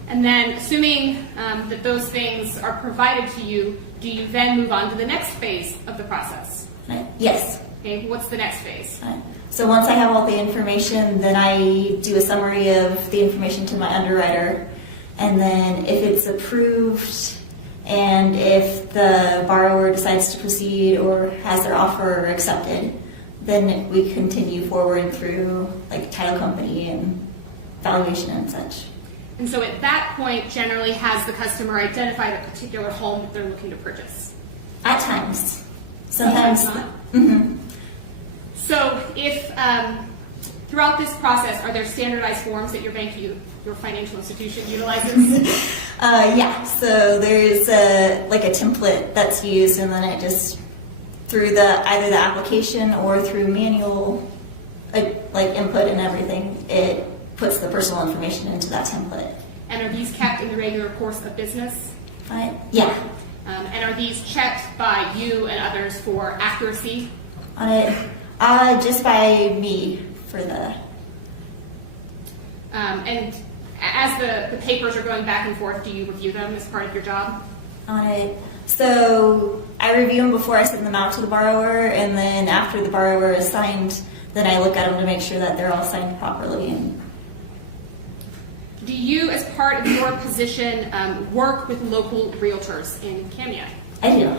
And then, assuming that those things are provided to you, do you then move on to the next phase of the process? Yes. Okay, what's the next phase? So once I have all the information, then I do a summary of the information to my underwriter. And then if it's approved and if the borrower decides to proceed or has their offer accepted, then we continue forward through like title company and valuation and such. And so at that point, generally has the customer identified a particular home that they're looking to purchase? At times. Sometimes not. Mm-hmm. So if throughout this process, are there standardized forms that your bank, your financial institution utilizes? Yeah, so there's like a template that's used, and then it just through either the application or through manual like input and everything, it puts the personal information into that template. And are these kept in the regular course of business? Yeah. And are these checked by you and others for accuracy? On it, just by me for the. And as the papers are going back and forth, do you review them as part of your job? On it. So I review them before I send them out to the borrower, and then after the borrower is signed, then I look at them to make sure that they're all signed properly. And do you, as part of your position, work with local realtors in Cameo? I do.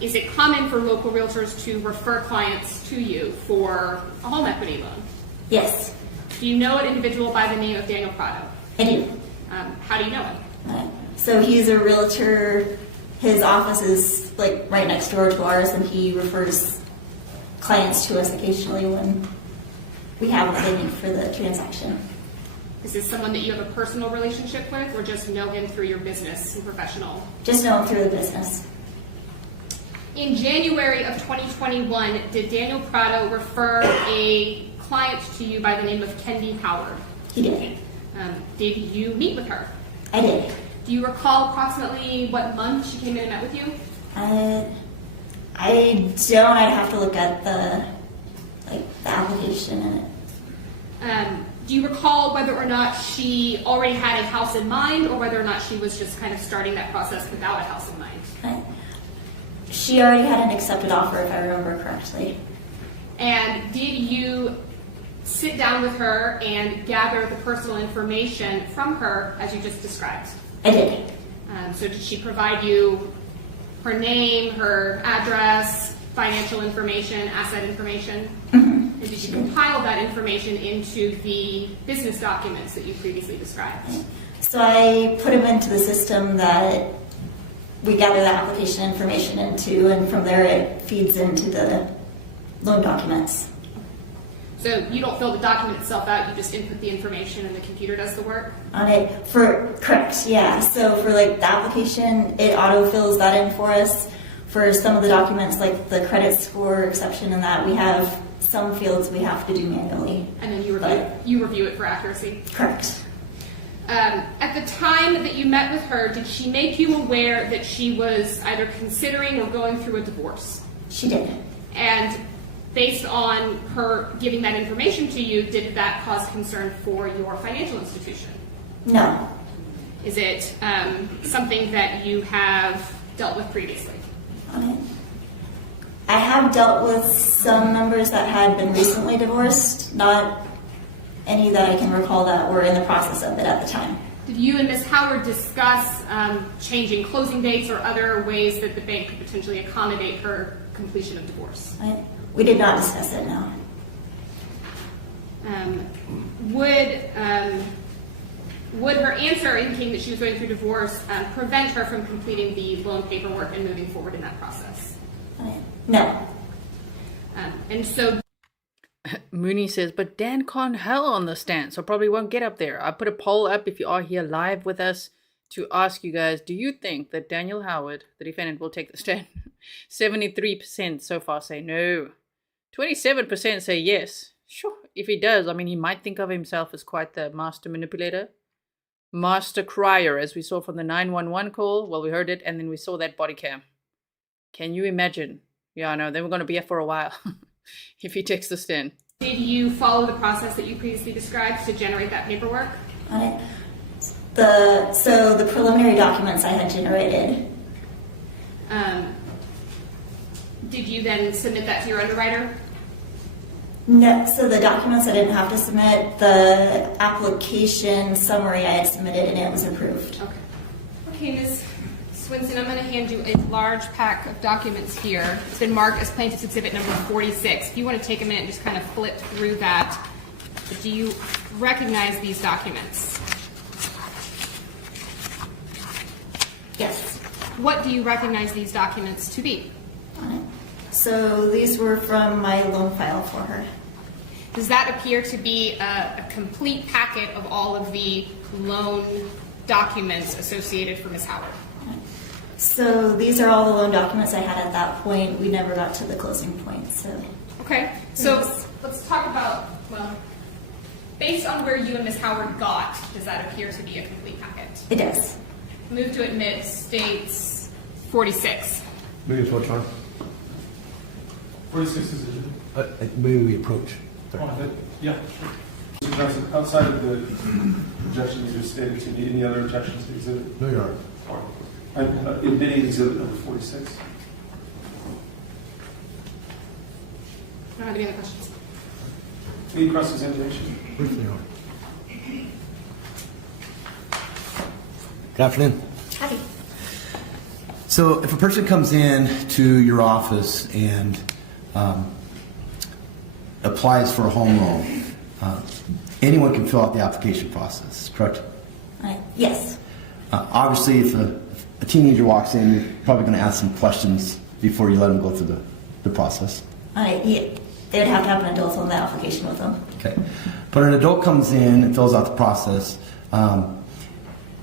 Is it common for local realtors to refer clients to you for a home equity loan? Yes. Do you know an individual by the name of Daniel Prado? I do. How do you know him? So he's a realtor. His office is like right next door to ours, and he refers clients to us occasionally when we have what they need for the transaction. Is this someone that you have a personal relationship with, or just know him through your business and professional? Just know him through the business. In January of 2021, did Daniel Prado refer a client to you by the name of Kendy Howard? He did. Did you meet with her? I did. Do you recall approximately what month she came in and met with you? I don't. I'd have to look at the application in it. Do you recall whether or not she already had a house in mind, or whether or not she was just kind of starting that process without a house in mind? She already had an accepted offer, if I remember correctly. And did you sit down with her and gather the personal information from her as you just described? I did. So did she provide you her name, her address, financial information, asset information? Mm-hmm. And did you compile that information into the business documents that you previously described? So I put them into the system that we gather the application information into, and from there it feeds into the loan documents. So you don't fill the document itself out, you just input the information and the computer does the work? On it, correct, yeah. So for like the application, it auto-fills that in for us. For some of the documents, like the credit score exception and that, we have some fields we have to do manually. And then you review it for accuracy? Correct. At the time that you met with her, did she make you aware that she was either considering or going through a divorce? She did. And based on her giving that information to you, did that cause concern for your financial institution? No. Is it something that you have dealt with previously? I have dealt with some members that had been recently divorced, not any that I can recall that were in the process of it at the time. Did you and Ms. Howard discuss changing closing dates or other ways that the bank could potentially accommodate her completion of divorce? We did not discuss it, no. would her answer indicating that she was going through divorce prevent her from completing the loan paperwork and moving forward in that process? No. And so Mooney says, but Dan can't hell on the stand, so probably won't get up there. I put a poll up if you are here live with us to ask you guys, do you think that Daniel Howard, the defendant, will take the stand? 73% so far say no. 27% say yes. Sure, if he does, I mean, he might think of himself as quite the master manipulator. Master crier, as we saw from the 911 call. Well, we heard it, and then we saw that body cam. Can you imagine? Yeah, I know, they were going to be here for a while if he takes the stand. did you follow the process that you previously described to generate that paperwork? So the preliminary documents I had generated. Did you then submit that to your underwriter? No, so the documents I didn't have to submit. The application summary I had submitted and it was approved. Okay. Okay, Ms. Swanson, I'm going to hand you a large pack of documents here. It's been marked as Plaintiff's Exhibit number 46. If you want to take a minute and just kind of flip through that, do you recognize these documents? Yes. What do you recognize these documents to be? So these were from my loan file for her. Does that appear to be a complete packet of all of the loan documents associated for Ms. Howard? So these are all the loan documents I had at that point. We never got to the closing point. So okay. So let's talk about, well, based on where you and Ms. Howard got, does that appear to be a complete packet? It does. Move to admit states 46. Maybe it's which one? 46 is Maybe we approach. yeah, sure. Mr. Johnson, outside of the objection you just stated to me, any other objections to exhibit? No, you aren't. I'm admitting exhibit number 46. I don't have any other questions. Any cross-examination? Briefly on. Good afternoon. Happy. So if a person comes in to your office and applies for a home loan, anyone can fill out the application process, correct? Yes. Obviously, if a teenager walks in, you're probably going to ask some questions before you let them go through the process. Yeah. They would have to have an adult on the application with them. Okay. But an adult comes in and fills out the process.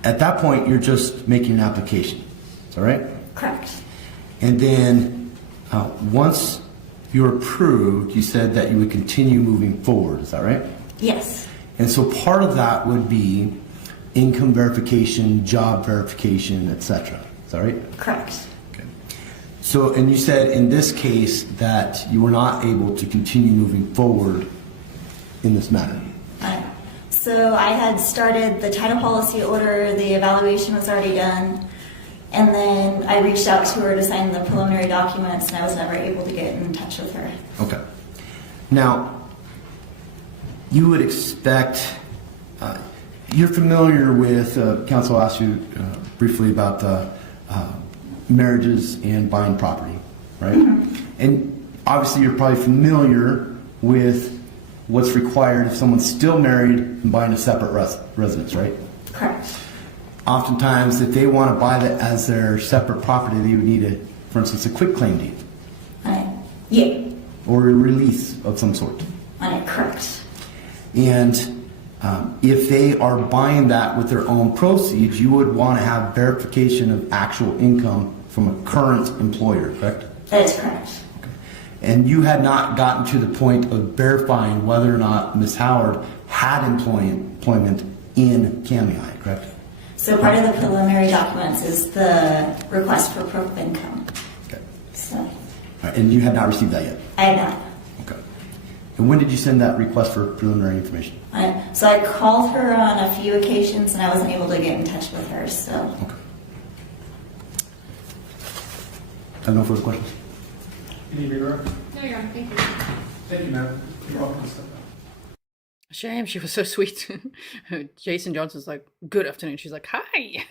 At that point, you're just making an application. Is that right? Correct. And then once you're approved, you said that you would continue moving forward. Is that right? Yes. And so part of that would be income verification, job verification, etc. Is that right? Correct. Okay. So, and you said in this case that you were not able to continue moving forward in this matter. So I had started the title policy order, the evaluation was already done, and then I reached out to her to sign the preliminary documents, and I was never able to get in touch with her. Okay. Now, you would expect, you're familiar with, counsel asked you briefly about marriages and buying property, right? Mm-hmm. And obviously you're probably familiar with what's required if someone's still married and buying a separate residence, right? Correct. Oftentimes, if they want to buy that as their separate property, they would need, for instance, a quitclaim deed. Yeah. Or a release of some sort. Correct. And if they are buying that with their own proceeds, you would want to have verification of actual income from a current employer, correct? That is correct. And you had not gotten to the point of verifying whether or not Ms. Howard had employment in Kootenai, correct? So part of the preliminary documents is the request for proof of income. Okay. So. All right, and you had not received that yet? I had not. Okay. And when did you send that request for preliminary information? So I called her on a few occasions and I wasn't able to get in touch with her, so. Okay. I have no further questions. Any remark? No, Your Honor. Thank you. Thank you, ma'am. You're welcome to step down. Shame, she was so sweet. Jason Johnson's like, good afternoon. She's like, hi.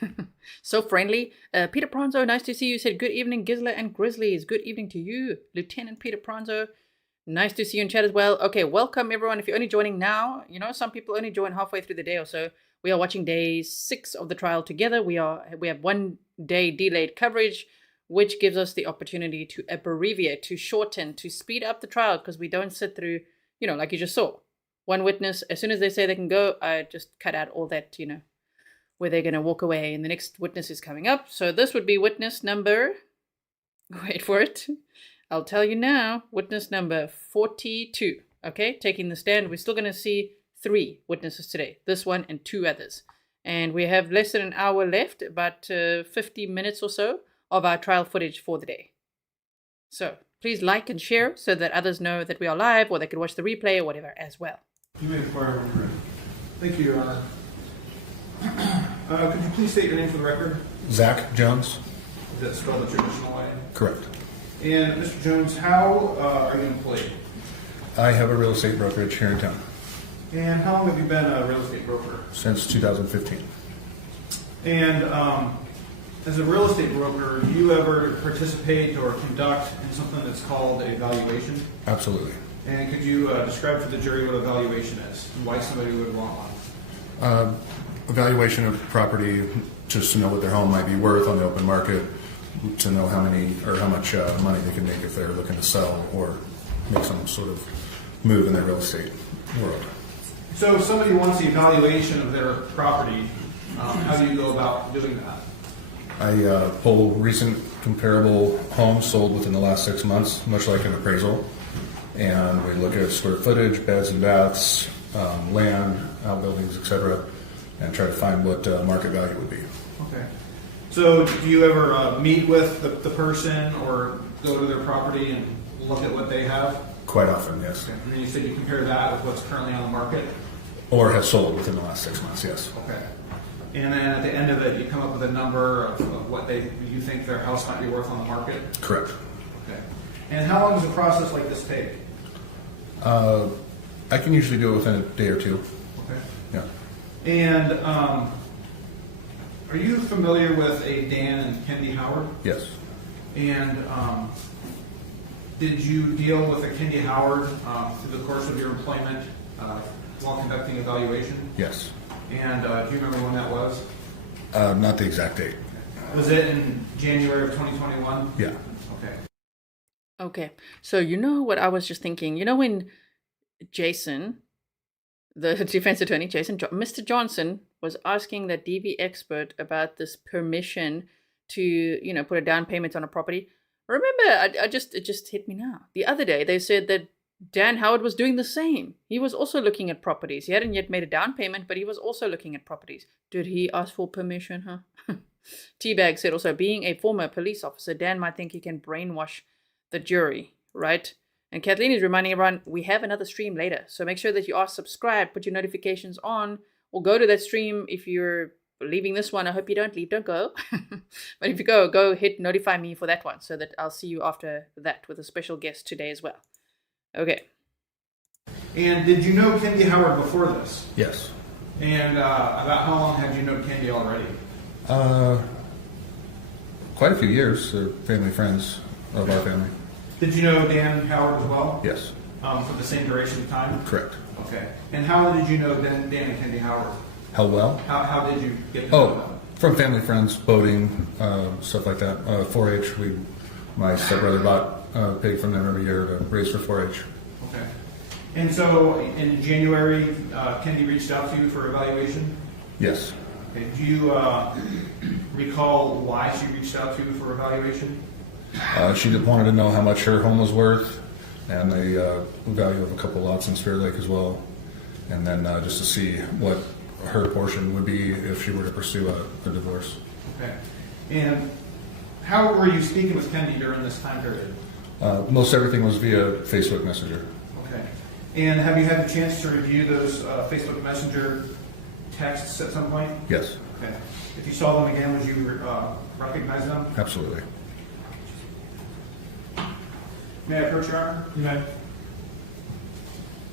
So friendly. Peter Pronzo, nice to see you. Said, good evening, Gisela and Grizzlies. Good evening to you, Lieutenant Peter Pronzo. Nice to see you in chat as well. Okay, welcome everyone. If you're only joining now, you know, some people only join halfway through the day or so. We are watching day 6 of the trial together. We have 1 day delayed coverage, which gives us the opportunity to abbreviate, to shorten, to speed up the trial, because we don't sit through, like you just saw. One witness, as soon as they say they can go, I just cut out all that, where they're going to walk away and the next witness is coming up. So this would be witness number, wait for it, I'll tell you now, witness number 42, okay, taking the stand. We're still going to see 3 witnesses today, this one and 2 others. And we have less than an hour left, about 50 minutes or so of our trial footage for the day. So please like and share so that others know that we are live, or they can watch the replay or whatever as well. You may inquire when you're ready. Thank you, Your Honor. Could you please state your name for the record? Zack Jones. Is that spelled the traditional way? Correct. And Mr. Jones, how are you employed? I have a real estate brokerage here in town. And how long have you been a real estate broker? Since 2015. And as a real estate broker, do you ever participate or conduct in something that's called a valuation? Absolutely. And could you describe for the jury what a valuation is and why somebody would want one? Evaluation of property, just to know what their home might be worth on the open market, to know how much money they can make if they're looking to sell or make some sort of move in their real estate world. So if somebody wants the evaluation of their property, how do you go about doing that? I pull recent comparable homes sold within the last 6 months, much like an appraisal, and we look at square footage, beds and baths, land, outbuildings, etc., and try to find what market value would be. Okay. So do you ever meet with the person or go to their property and look at what they have? Quite often, yes. Okay. And then you said you compare that with what's currently on the market? Or have sold within the last 6 months, yes. Okay. And then at the end of it, you come up with a number of what you think their house might be worth on the market? Correct. Okay. And how long does a process like this take? I can usually do it within a day or 2. Okay. Yeah. And are you familiar with a Dan and Kendy Howard? Yes. And did you deal with a Kendy Howard through the course of your employment while conducting evaluation? Yes. And do you remember when that was? Not the exact date. Was it in January of 2021? Yeah. Okay. Okay, so what I was just thinking, when Jason, the defense attorney, Mr. Johnson, was asking that DV expert about this permission to, put a down payment on a property. Remember, it just hit me now. The other day, they said that Dan Howard was doing the same. He was also looking at properties. He hadn't yet made a down payment, but he was also looking at properties. Did he ask for permission, huh? Teabag said also, being a former police officer, Dan might think he can brainwash the jury, right? And Kathleen is reminding everyone, we have another stream later. So make sure that you are subscribed, put your notifications on, or go to that stream. If you're leaving this one, I hope you don't leave, don't go. But if you go hit notify me for that one so that I'll see you after that with a special guest today as well. Okay. And did you know Kendy Howard before this? Yes. And about how long had you known Kendy already? Quite a few years. They're family friends of our family. Did you know Dan Howard as well? Yes. For the same duration of time? Correct. Okay. And how did you know Dan and Kendy Howard? How well? How did you get to know them? From family friends, boating, stuff like that. 4-H, my stepbrother bought a pig from them every year to raise for 4-H. Okay. And so in January, Kendy reached out to you for evaluation? Yes. Okay. Do you recall why she reached out to you for evaluation? She just wanted to know how much her home was worth and the value of a couple lots in Spirit Lake as well. And then just to see what her portion would be if she were to pursue a divorce. Okay. And how were you speaking with Kendy during this time period? Most everything was via Facebook Messenger. Okay. And have you had the chance to review those Facebook Messenger texts at some point? Yes. Okay. If you saw them again, would you recognize them? Absolutely. May I approach, Your Honor? You may.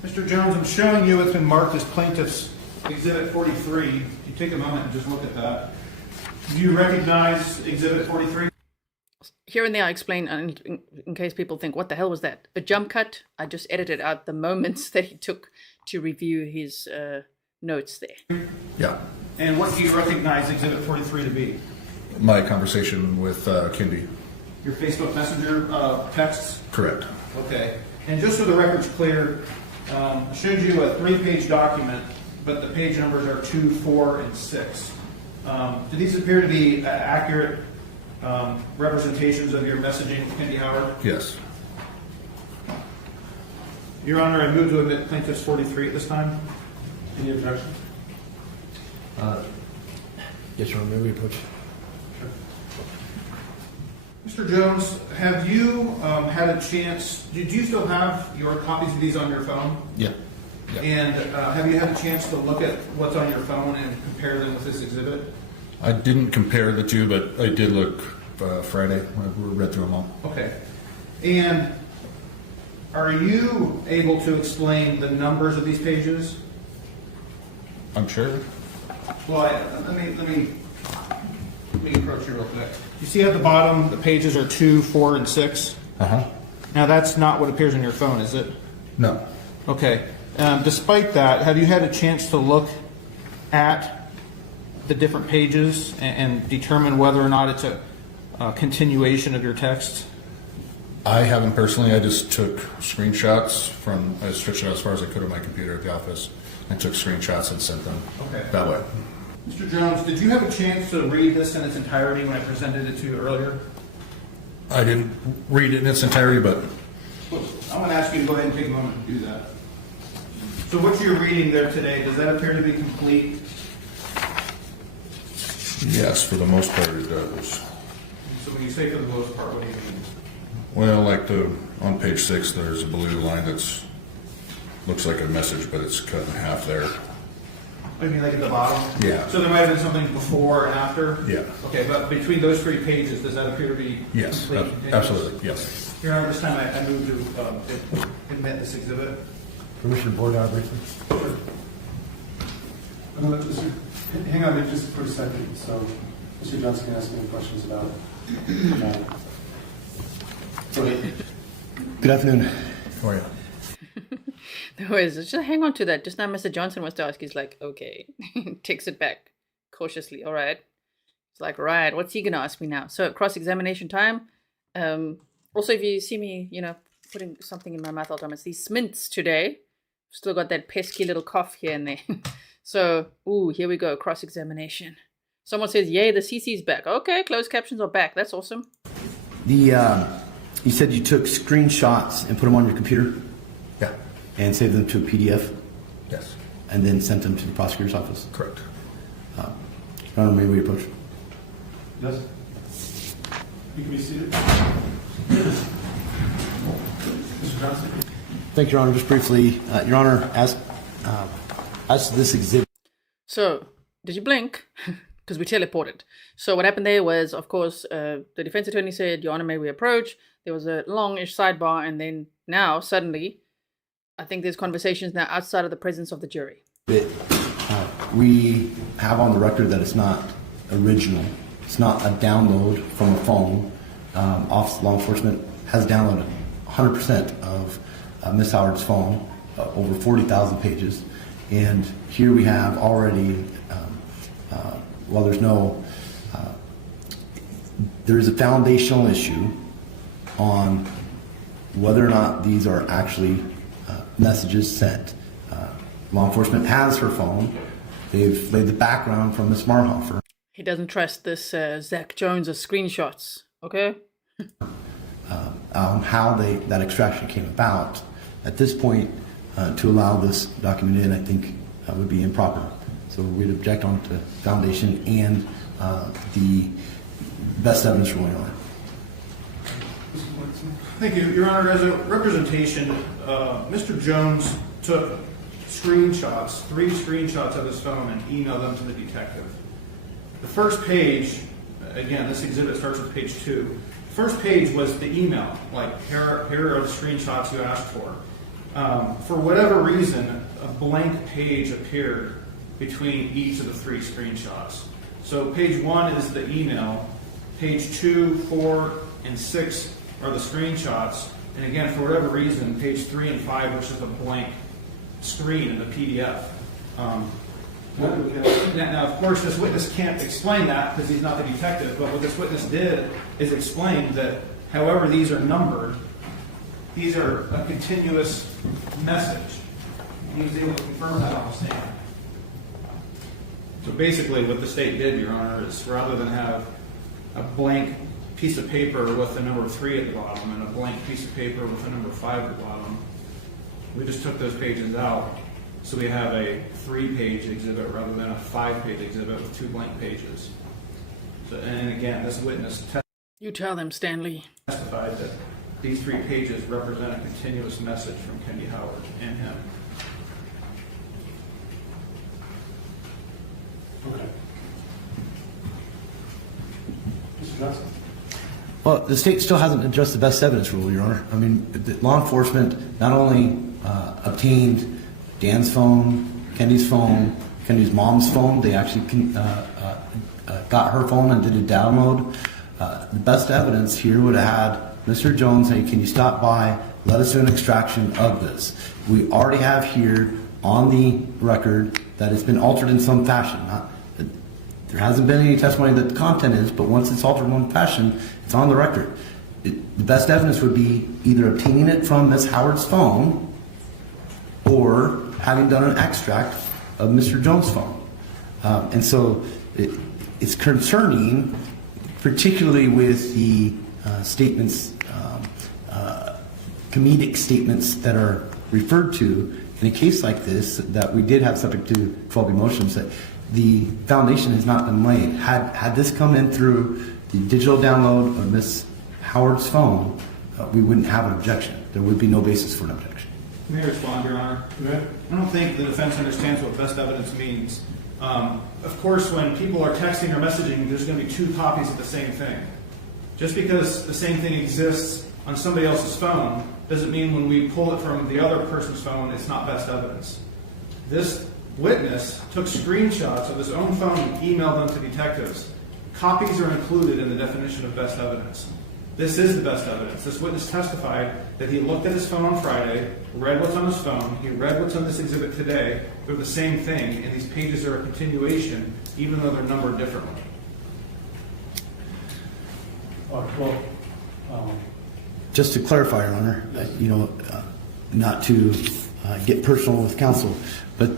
Mr. Jones, I'm showing you what's been marked as Plaintiff's Exhibit 43. You take a moment and just look at that. Do you recognize Exhibit 43? Here and there I explain, in case people think, what the hell was that? A jump cut? I just edited out the moments that he took to review his notes there. Yeah. And what do you recognize Exhibit 43 to be? My conversation with Kendy. Your Facebook Messenger texts? Correct. Okay. And just so the record's clear, I showed you a 3-page document, but the page numbers are 2, 4, and 6. Do these appear to be accurate representations of your messaging with Kendy Howard? Yes. Your Honor, I move to admit plaintiff's 43 at this time. Any objection? Yes, Your Honor, may we approach? Mr. Jones, have you had a chance, do you still have your copies of these on your phone? Yeah. And have you had a chance to look at what's on your phone and compare them with this exhibit? I didn't compare the two, but I did look Friday. I read through them all. Okay. And are you able to explain the numbers of these pages? I'm sure. Well, let me approach you real quick. You see at the bottom, the pages are 2, 4, and 6? Uh-huh. Now, that's not what appears on your phone, is it? No. Okay. Despite that, have you had a chance to look at the different pages and determine whether or not it's a continuation of your text? I haven't personally. I just took screenshots I stretched it out as far as I could on my computer at the office and took screenshots and sent them that way. Mr. Jones, did you have a chance to read this in its entirety when I presented it to you earlier? I didn't read it in its entirety, but I'm going to ask you to go ahead and take a moment to do that. So what you're reading there today, does that appear to be complete? yes, for the most part it does. So when you say for the most part, what do you mean? Well, like on page 6, there's a blue line looks like a message, but it's cut in half there. I mean, like at the bottom? Yeah. So there might have been something before and after? Yeah. Okay, but between those 3 pages, does that appear to be Yes, complete? absolutely, yes. Your Honor, this time I move to admit this exhibit. Permission to board out briefly? Sure. Hang on just for a second. So, Mr. Johnson can ask me any questions about it. Go ahead. Good afternoon. How are you? No worries. Just hang on to that. Just now Mr. Johnson wants to ask. He's like, okay. Takes it back cautiously. All right. It's like, right, what's he going to ask me now? So cross-examination time. Also, if you see me, putting something in my mouth all the time, it's these mints today. Still got that pesky little cough here and there. So, here we go. Cross-examination. Someone says, yay, the CC's back. Okay, closed captions are back. That's awesome. You said you took screenshots and put them on your computer? Yeah. And saved them to a PDF? Yes. And then sent them to the prosecutor's office? Correct. Your Honor, may we approach? Yes. You can be seated. Mr. Johnson. Thank you, Your Honor. Just briefly, Your Honor, as to this exhibit. So, did you blink? Because we teleported. So what happened there was, of course, the defense attorney said, Your Honor, may we approach? There was a longish sidebar, and then now, suddenly, I think there's conversations now outside of the presence of the jury. We have on the record that it's not original. It's not a download from a phone. Office of Law Enforcement has downloaded 100% of Ms. Howard's phone, over 40,000 pages. And here we have already, while there's a foundational issue on whether or not these are actually messages sent. Law enforcement has her phone. They've laid the background from Ms. Marhofer. He doesn't trust this Zack Jones of screenshots, okay? How that extraction came about. At this point, to allow this document in, I think would be improper. So we'd object on to foundation and the best evidence ruling on it. Thank you, Your Honor. As a representation, Mr. Jones took screenshots, 3 screenshots of his phone and emailed them to the detective. The first page, again, this exhibit starts with page 2. The first page was the email, like here are the screenshots you asked for. For whatever reason, a blank page appeared between each of the 3 screenshots. So page 1 is the email, page 2, 4, and 6 are the screenshots, and again, for whatever reason, page 3 and 5 was just a blank screen in the PDF. Now, of course, this witness can't explain that because he's not the detective, but what this witness did is explain that however these are numbered, these are a continuous message. He was able to confirm that on the stand. So basically what the state did, Your Honor, is rather than have a blank piece of paper with the number 3 at the bottom and a blank piece of paper with the number 5 at the bottom, we just took those pages out. So we have a 3-page exhibit rather than a 5-page exhibit with 2 blank pages. So, and again, this witness You tell them, Stanley. testified that these 3 pages represent a continuous message from Kendy Howard and him. Okay. Mr. Johnson? Well, the state still hasn't addressed the best evidence rule, Your Honor. I mean, the law enforcement not only obtained Dan's phone, Kendy's phone, Kendy's mom's phone, they actually got her phone and did a download. The best evidence here would have had Mr. Jones say, can you stop by, let us do an extraction of this. We already have here on the record that it's been altered in some fashion. There hasn't been any testimony that the content is, but once it's altered in one fashion, it's on the record. The best evidence would be either obtaining it from Ms. Howard's phone or having done an extract of Mr. Jones' phone. And so it's concerning, particularly with the statements, comedic statements that are referred to in a case like this, that we did have subject to 12 motions, that the foundation has not been laid. Had this come in through the digital download of Ms. Howard's phone, we wouldn't have an objection. There would be no basis for an objection. May I respond, Your Honor? I don't think the defense understands what best evidence means. Of course, when people are texting or messaging, there's going to be 2 copies of the same thing. Just because the same thing exists on somebody else's phone doesn't mean when we pull it from the other person's phone, it's not best evidence. This witness took screenshots of his own phone and emailed them to detectives. Copies are included in the definition of best evidence. This is the best evidence. This witness testified that he looked at his phone on Friday, read what's on his phone, he read what's on this exhibit today. They're the same thing, and these pages are a continuation, even though they're numbered differently. Just to clarify, Your Honor, not to get personal with counsel, but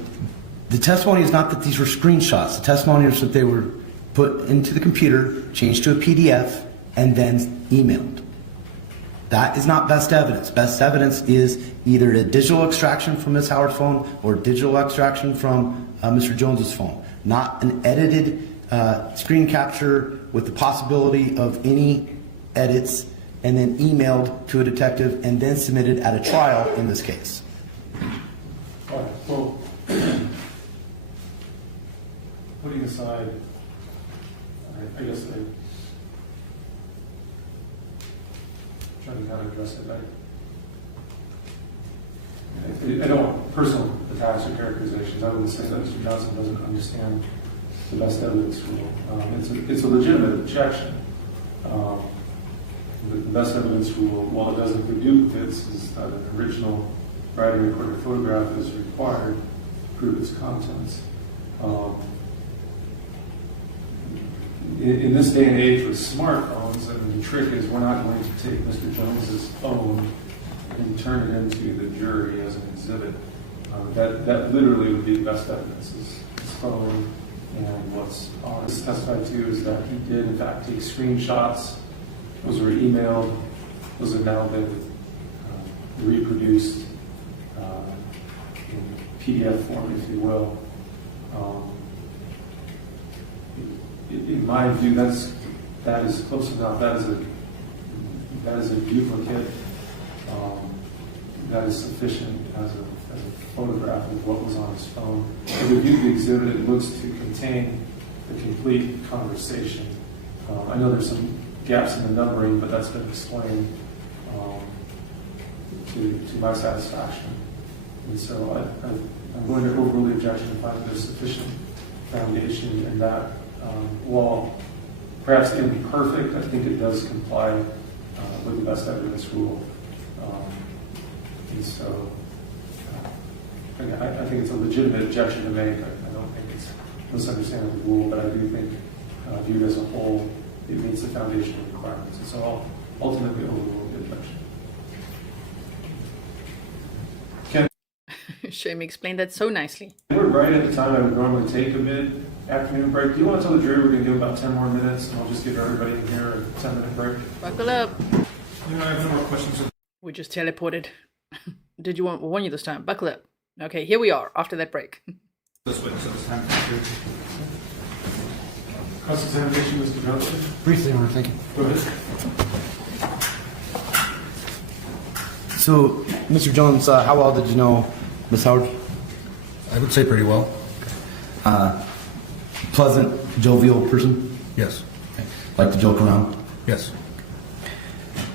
the testimony is not that these were screenshots. The testimony is that they were put into the computer, changed to a PDF, and then emailed. That is not best evidence. Best evidence is either a digital extraction from Ms. Howard's phone or digital extraction from Mr. Jones's phone, not an edited screen capture with the possibility of any edits and then emailed to a detective and then submitted at a trial in this case. All right, well, putting aside, I guess I'm trying to kind of address it. I don't want personal attacks or characterizations. I wouldn't say that Mr. Johnson doesn't understand the best evidence rule. It's a legitimate objection. The best evidence rule, while it doesn't include duplicates, is that an original writing, recorded photograph is required to prove its contents. In this day and age with smartphones, the trick is we're not going to take Mr. Jones's phone and turn it into the jury as an exhibit. That literally would be the best evidence, his phone and what's on it. Testified to is that he did in fact take screenshots. Those were emailed. Those have now been reproduced in PDF form, if you will. In my view, that is close enough. That is a duplicate. That is sufficient as a photograph of what was on his phone. If you view the exhibit, it looks to contain the complete conversation. I know there's some gaps in the numbering, but that's been explained to my satisfaction. And so I'm going to overrule the objection and find there's sufficient foundation in that. While perhaps imperfect, I think it does comply with the best evidence rule. And so again, I think it's a legitimate objection to make. I don't think it's misunderstanding the rule, but I do think, viewed as a whole, it meets the foundational requirements. And so I'll ultimately overrule the objection. Shame explained that so nicely. We're right at the time I would normally take a mid-afternoon break. Do you want to tell the jury we're going to give about 10 more minutes, and I'll just give everybody in here a 10-minute break? Buckle up. I have no more questions. We just teleported. Did you warn you this time? Buckle up. Okay, here we are after that break. This way, so this time. Cross-examination, Mr. Johnson. Briefly, Your Honor, thank you. Go ahead. So, Mr. Jones, how well did you know Ms. Howard? I would say pretty well. Pleasant, jovial person? Yes. Like to joke around? Yes.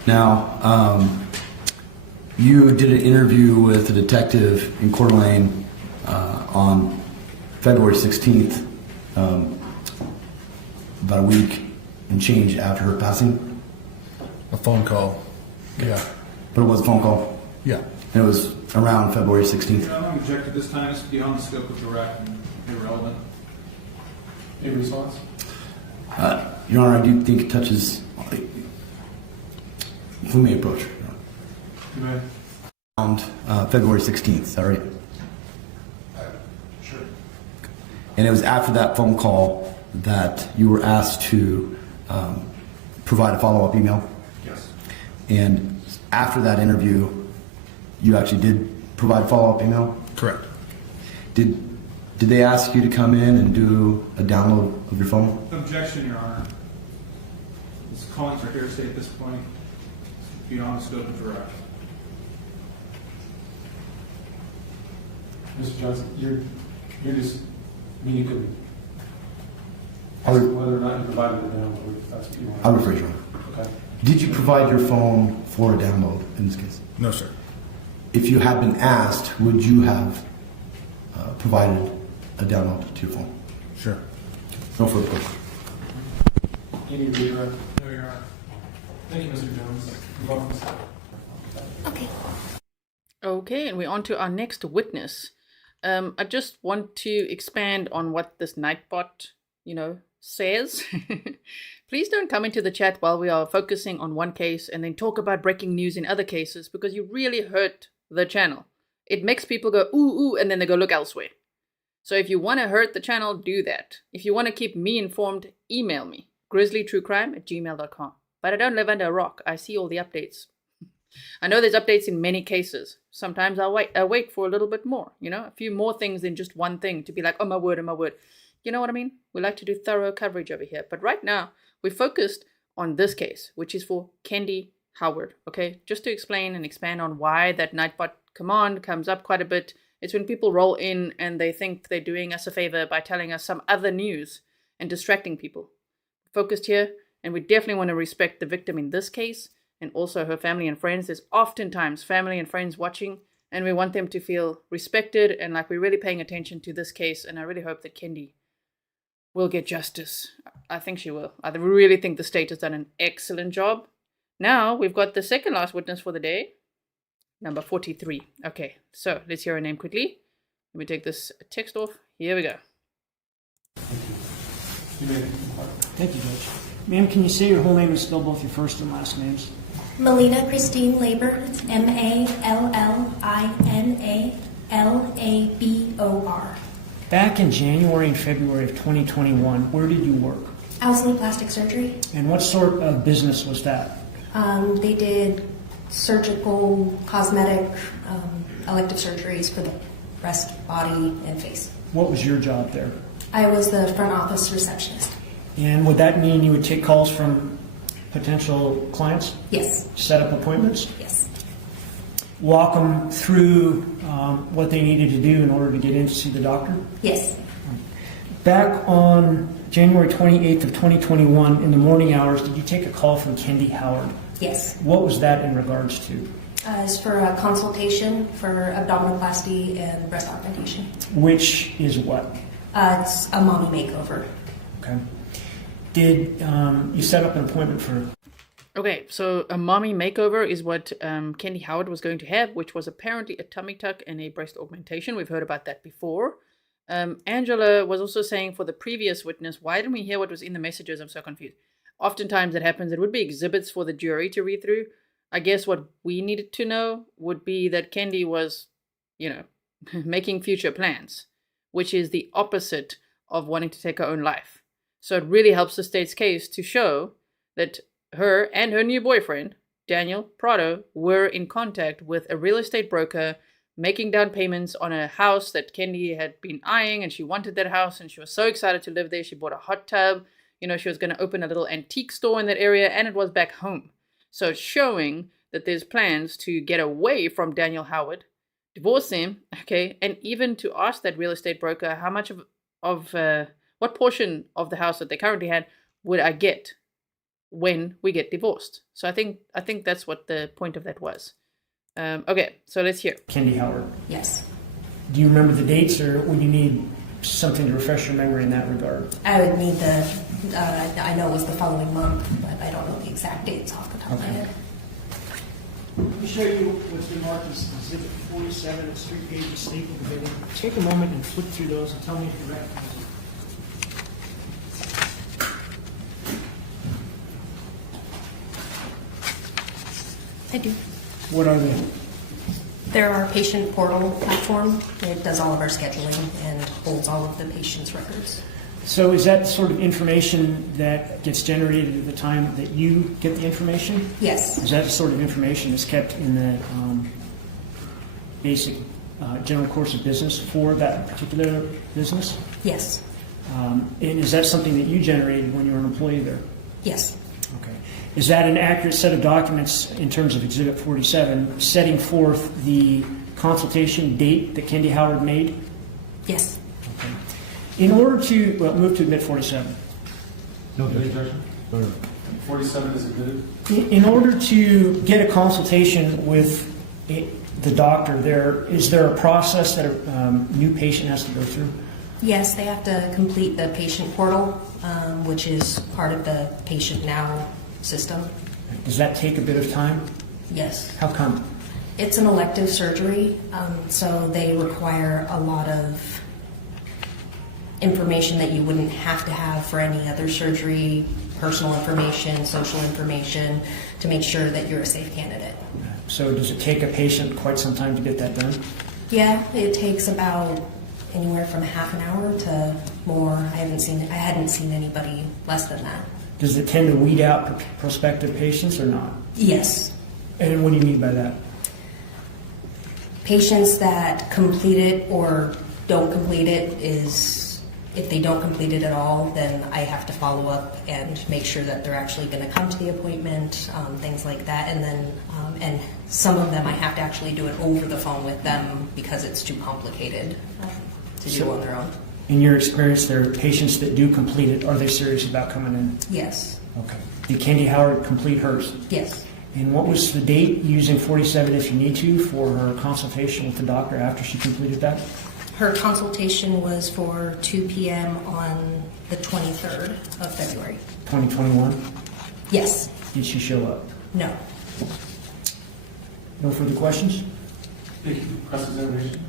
Now, you did an interview with a detective in Coeur d'Alene on February 16th, about a week and change after her passing? A phone call. Yeah. But it was a phone call? Yeah. And it was around February 16th? I'm going to object at this time. It's beyond the scope of direct and irrelevant. Any response? Your Honor, I do think it touches... Who may approach? You may. Around February 16th, is that right? Sure. And it was after that phone call that you were asked to provide a follow-up email? Yes. And after that interview, you actually did provide a follow-up email? Correct. Did they ask you to come in and do a download of your phone? Objection, Your Honor. This calling for hearsay at this point. It's beyond the scope of direct. Mr. Johnson, you're just, I mean, you could I would, whether or not you provided a download, if that's what you want. I would rephrase, Your Honor. Okay. Did you provide your phone for a download in this case? No, sir. If you had been asked, would you have provided a download to your phone? Sure. No further questions. Any redirect? No, Your Honor. Thank you, Mr. Jones. You're welcome. Okay. Okay, and we're on to our next witness. I just want to expand on what this Nightbot, says. Please don't come into the chat while we are focusing on one case and then talk about breaking news in other cases, because you really hurt the channel. It makes people go, ooh, and then they go look elsewhere. So if you want to hurt the channel, do that. If you want to keep me informed, email me, grizzlytruecrime@gmail.com. But I don't live under a rock. I see all the updates. I know there's updates in many cases. Sometimes I'll wait for a little bit more, a few more things than just one thing to be like, oh my word. You know what I mean? We like to do thorough coverage over here. But right now, we're focused on this case, which is for Kendy Howard, okay? Just to explain and expand on why that Nightbot command comes up quite a bit. It's when people roll in and they think they're doing us a favor by telling us some other news and distracting people. Focused here, and we definitely want to respect the victim in this case and also her family and friends. There's oftentimes family and friends watching, and we want them to feel respected and like we're really paying attention to this case. And I really hope that Kendy will get justice. I think she will. I really think the state has done an excellent job. Now we've got the second last witness for the day, number 43. Okay, so let's hear her name quickly. Let me take this text off. Here we go. Thank you, Judge. Ma'am, can you say your whole name and spell both your first and last names? Mallina Christine Labor. It's MALLINALABOR. Back in January and February of 2021, where did you work? Owsley Plastic Surgery. And what sort of business was that? They did surgical, cosmetic, elective surgeries for the breast, body, and face. What was your job there? I was the front office receptionist. And would that mean you would take calls from potential clients? Yes. Set up appointments? Yes. Walk them through what they needed to do in order to get in to see the doctor? Yes. Back on January 28th of 2021, in the morning hours, did you take a call from Kendy Howard? Yes. What was that in regards to? It's for a consultation for abdominoplasty and breast augmentation. Which is what? It's a mommy makeover. Okay. Did you set up an appointment for Okay, so a mommy makeover is what Kendy Howard was going to have, which was apparently a tummy tuck and a breast augmentation. We've heard about that before. Angela was also saying for the previous witness, why didn't we hear what was in the messages? I'm so confused. Oftentimes it happens, it would be exhibits for the jury to read through. I guess what we needed to know would be that Kendy was, making future plans, which is the opposite of wanting to take her own life. So it really helps the state's case to show that her and her new boyfriend, Daniel Prado, were in contact with a real estate broker, making down payments on a house that Kendy had been eyeing, and she wanted that house, and she was so excited to live there. She bought a hot tub. She was going to open a little antique store in that area, and it was back home. So it's showing that there's plans to get away from Daniel Howard, divorce him, okay, and even to ask that real estate broker how much of what portion of the house that they currently had would I get when we get divorced. So I think that's what the point of that was. Okay, so let's hear. Kendy Howard. Yes. Do you remember the dates, or would you need something to refresh your memory in that regard? I would need I know it was the following month, but I don't know the exact dates off the top of my head. Let me show you what's been marked as Exhibit 47. It's 3 pages stapled together. Take a moment and flip through those and tell me if you recognize it. I do. What are they? They're our patient portal platform. It does all of our scheduling and holds all of the patient's records. So is that sort of information that gets generated at the time that you get the information? Yes. Is that the sort of information that's kept in the basic general course of business for that particular business? Yes. And is that something that you generated when you were an employee there? Yes. Okay. Is that an accurate set of documents in terms of Exhibit 47, setting forth the consultation date that Kendy Howard made? Yes. Okay. In order to, move to admit 47. No objection. 47 is admitted. In order to get a consultation with the doctor, is there a process that a new patient has to go through? Yes, they have to complete the patient portal, which is part of the Patient Now system. Does that take a bit of time? Yes. How come? It's an elective surgery, so they require a lot of information that you wouldn't have to have for any other surgery, personal information, social information, to make sure that you're a safe candidate. So does it take a patient quite some time to get that done? Yeah, it takes about anywhere from half an hour to more. I hadn't seen anybody less than that. Does it tend to weed out prospective patients or not? Yes. And what do you mean by that? Patients that complete it or don't complete it if they don't complete it at all, then I have to follow up and make sure that they're actually going to come to the appointment, things like that. And then, and some of them I have to actually do it over the phone with them because it's too complicated to do on their own. In your experience, there are patients that do complete it. Are they serious about coming in? Yes. Okay. Did Kendy Howard complete hers? Yes. And what was the date, using 47 if you need to, for her consultation with the doctor after she completed that? Her consultation was for 2 p.m. on the 23rd of February. 2021? Yes. Did she show up? No. No further questions? Cross-examination.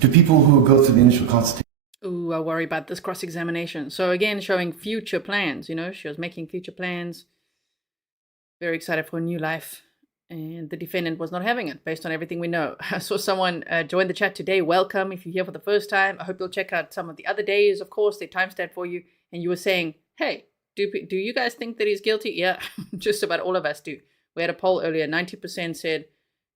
Do people who go through the initial consultation? Ooh, I worry about this cross-examination. So again, showing future plans, she was making future plans. Very excited for a new life. And the defendant was not having it, based on everything we know. I saw someone join the chat today. Welcome if you're here for the first time. I hope you'll check out some of the other days. Of course, they timestamp for you. And you were saying, hey, do you guys think that he's guilty? Yeah, just about all of us do. We had a poll earlier. 90% said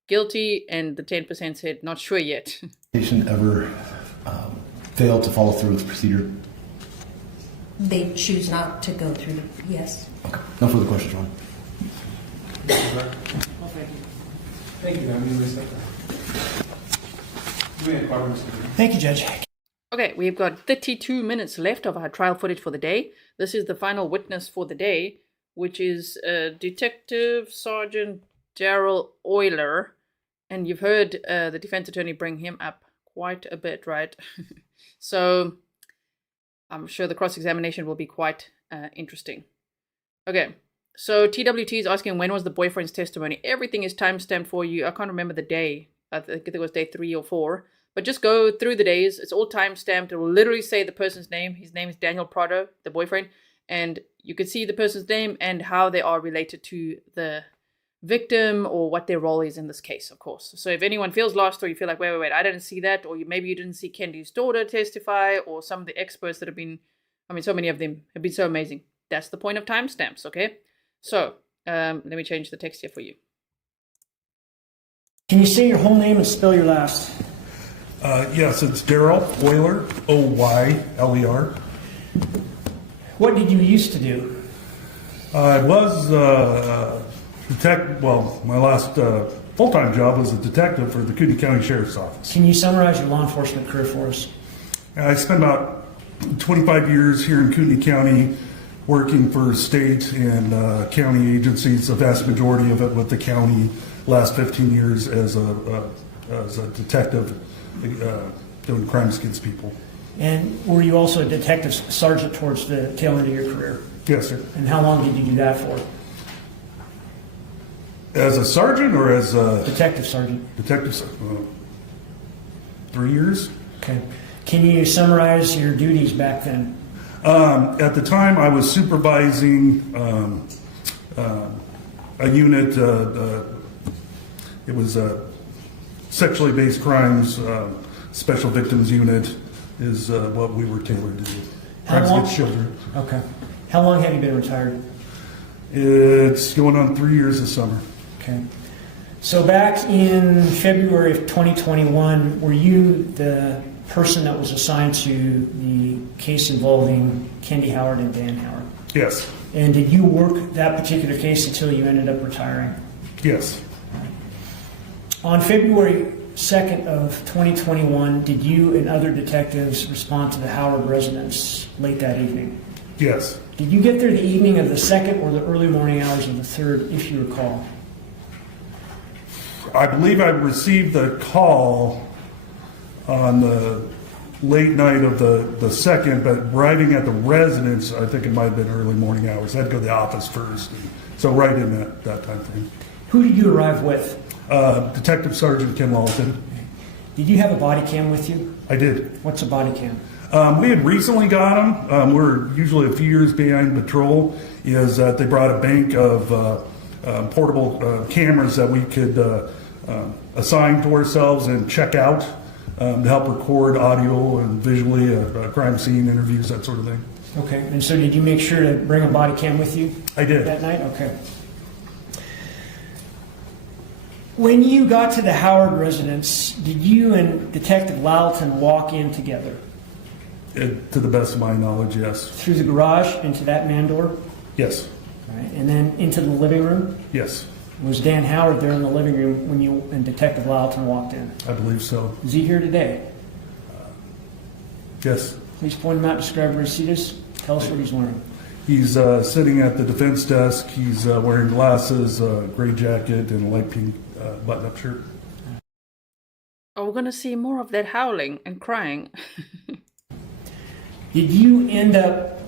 guilty, and the 10% said not sure yet. Patient ever failed to follow through with procedure? They choose not to go through the, yes. Okay. No further questions, Ron. Thank you, ma'am. You may step down. Thank you, Judge. Okay, we've got 32 minutes left of our trial footage for the day. This is the final witness for the day, which is Detective Sergeant Daryl Oyler. And you've heard the defense attorney bring him up quite a bit, right? So I'm sure the cross-examination will be quite interesting. Okay, so TWT is asking when was the boyfriend's testimony. Everything is timestamped for you. I can't remember the day. I think it was day 3 or 4. But just go through the days. It's all timestamped. It will literally say the person's name. His name is Daniel Prado, the boyfriend. And you can see the person's name and how they are related to the victim or what their role is in this case, of course. So if anyone feels lost or you feel like, wait, I didn't see that, or maybe you didn't see Kendy's daughter testify, or some of the experts that have been, so many of them have been so amazing. That's the point of timestamps, okay? So let me change the text here for you. Can you say your whole name and spell your last? Yes, it's Daryl Oyler, Oyler. What did you used to do? I was my last full-time job was a detective for the Kootenai County Sheriff's Office. Can you summarize your law enforcement career for us? I spent about 25 years here in Kootenai County working for state and county agencies, the vast majority of it with the county. Last 15 years as a detective doing crimes against people. And were you also a detective sergeant towards the tail end of your career? Yes, sir. And how long did you do that for? As a sergeant or as a... Detective sergeant. Detective sergeant. 3 years. Okay. Can you summarize your duties back then? At the time, I was supervising a unit. It was a sexually based crimes special victims unit is what we were tailored to do. Crimes against children. Okay. How long have you been retired? It's going on 3 years this summer. Okay. So back in February of 2021, were you the person that was assigned to the case involving Kendy Howard and Dan Howard? Yes. And did you work that particular case until you ended up retiring? Yes. On February 2nd of 2021, did you and other detectives respond to the Howard residence late that evening? Yes. Did you get there the evening of the 2nd or the early morning hours of the 3rd, if you recall? I believe I received a call on the late night of the 2nd, but arriving at the residence, I think it might have been early morning hours. I had to go to the office first, so right in that time frame. Who did you arrive with? Detective Sergeant Ken Lawton. Did you have a body cam with you? I did. What's a body cam? We had recently got them. We're usually a few years behind patrol. Is that they brought a bank of portable cameras that we could assign to ourselves and check out to help record audio and visually crime scene interviews, that sort of thing. Okay. And so did you make sure to bring a body cam with you? I did. That night? Okay. When you got to the Howard residence, did you and Detective Latent walk in together? To the best of my knowledge, yes. Through the garage into that man door? Yes. All right. And then into the living room? Yes. Was Dan Howard there in the living room when you and Detective Latent walked in? I believe so. Is he here today? Yes. Please point him out, describe where his seat is. Tell us what he's wearing. He's sitting at the defense desk. He's wearing glasses, gray jacket, and a light pink button-up shirt. Oh, we're going to see more of that howling and crying. Did you end up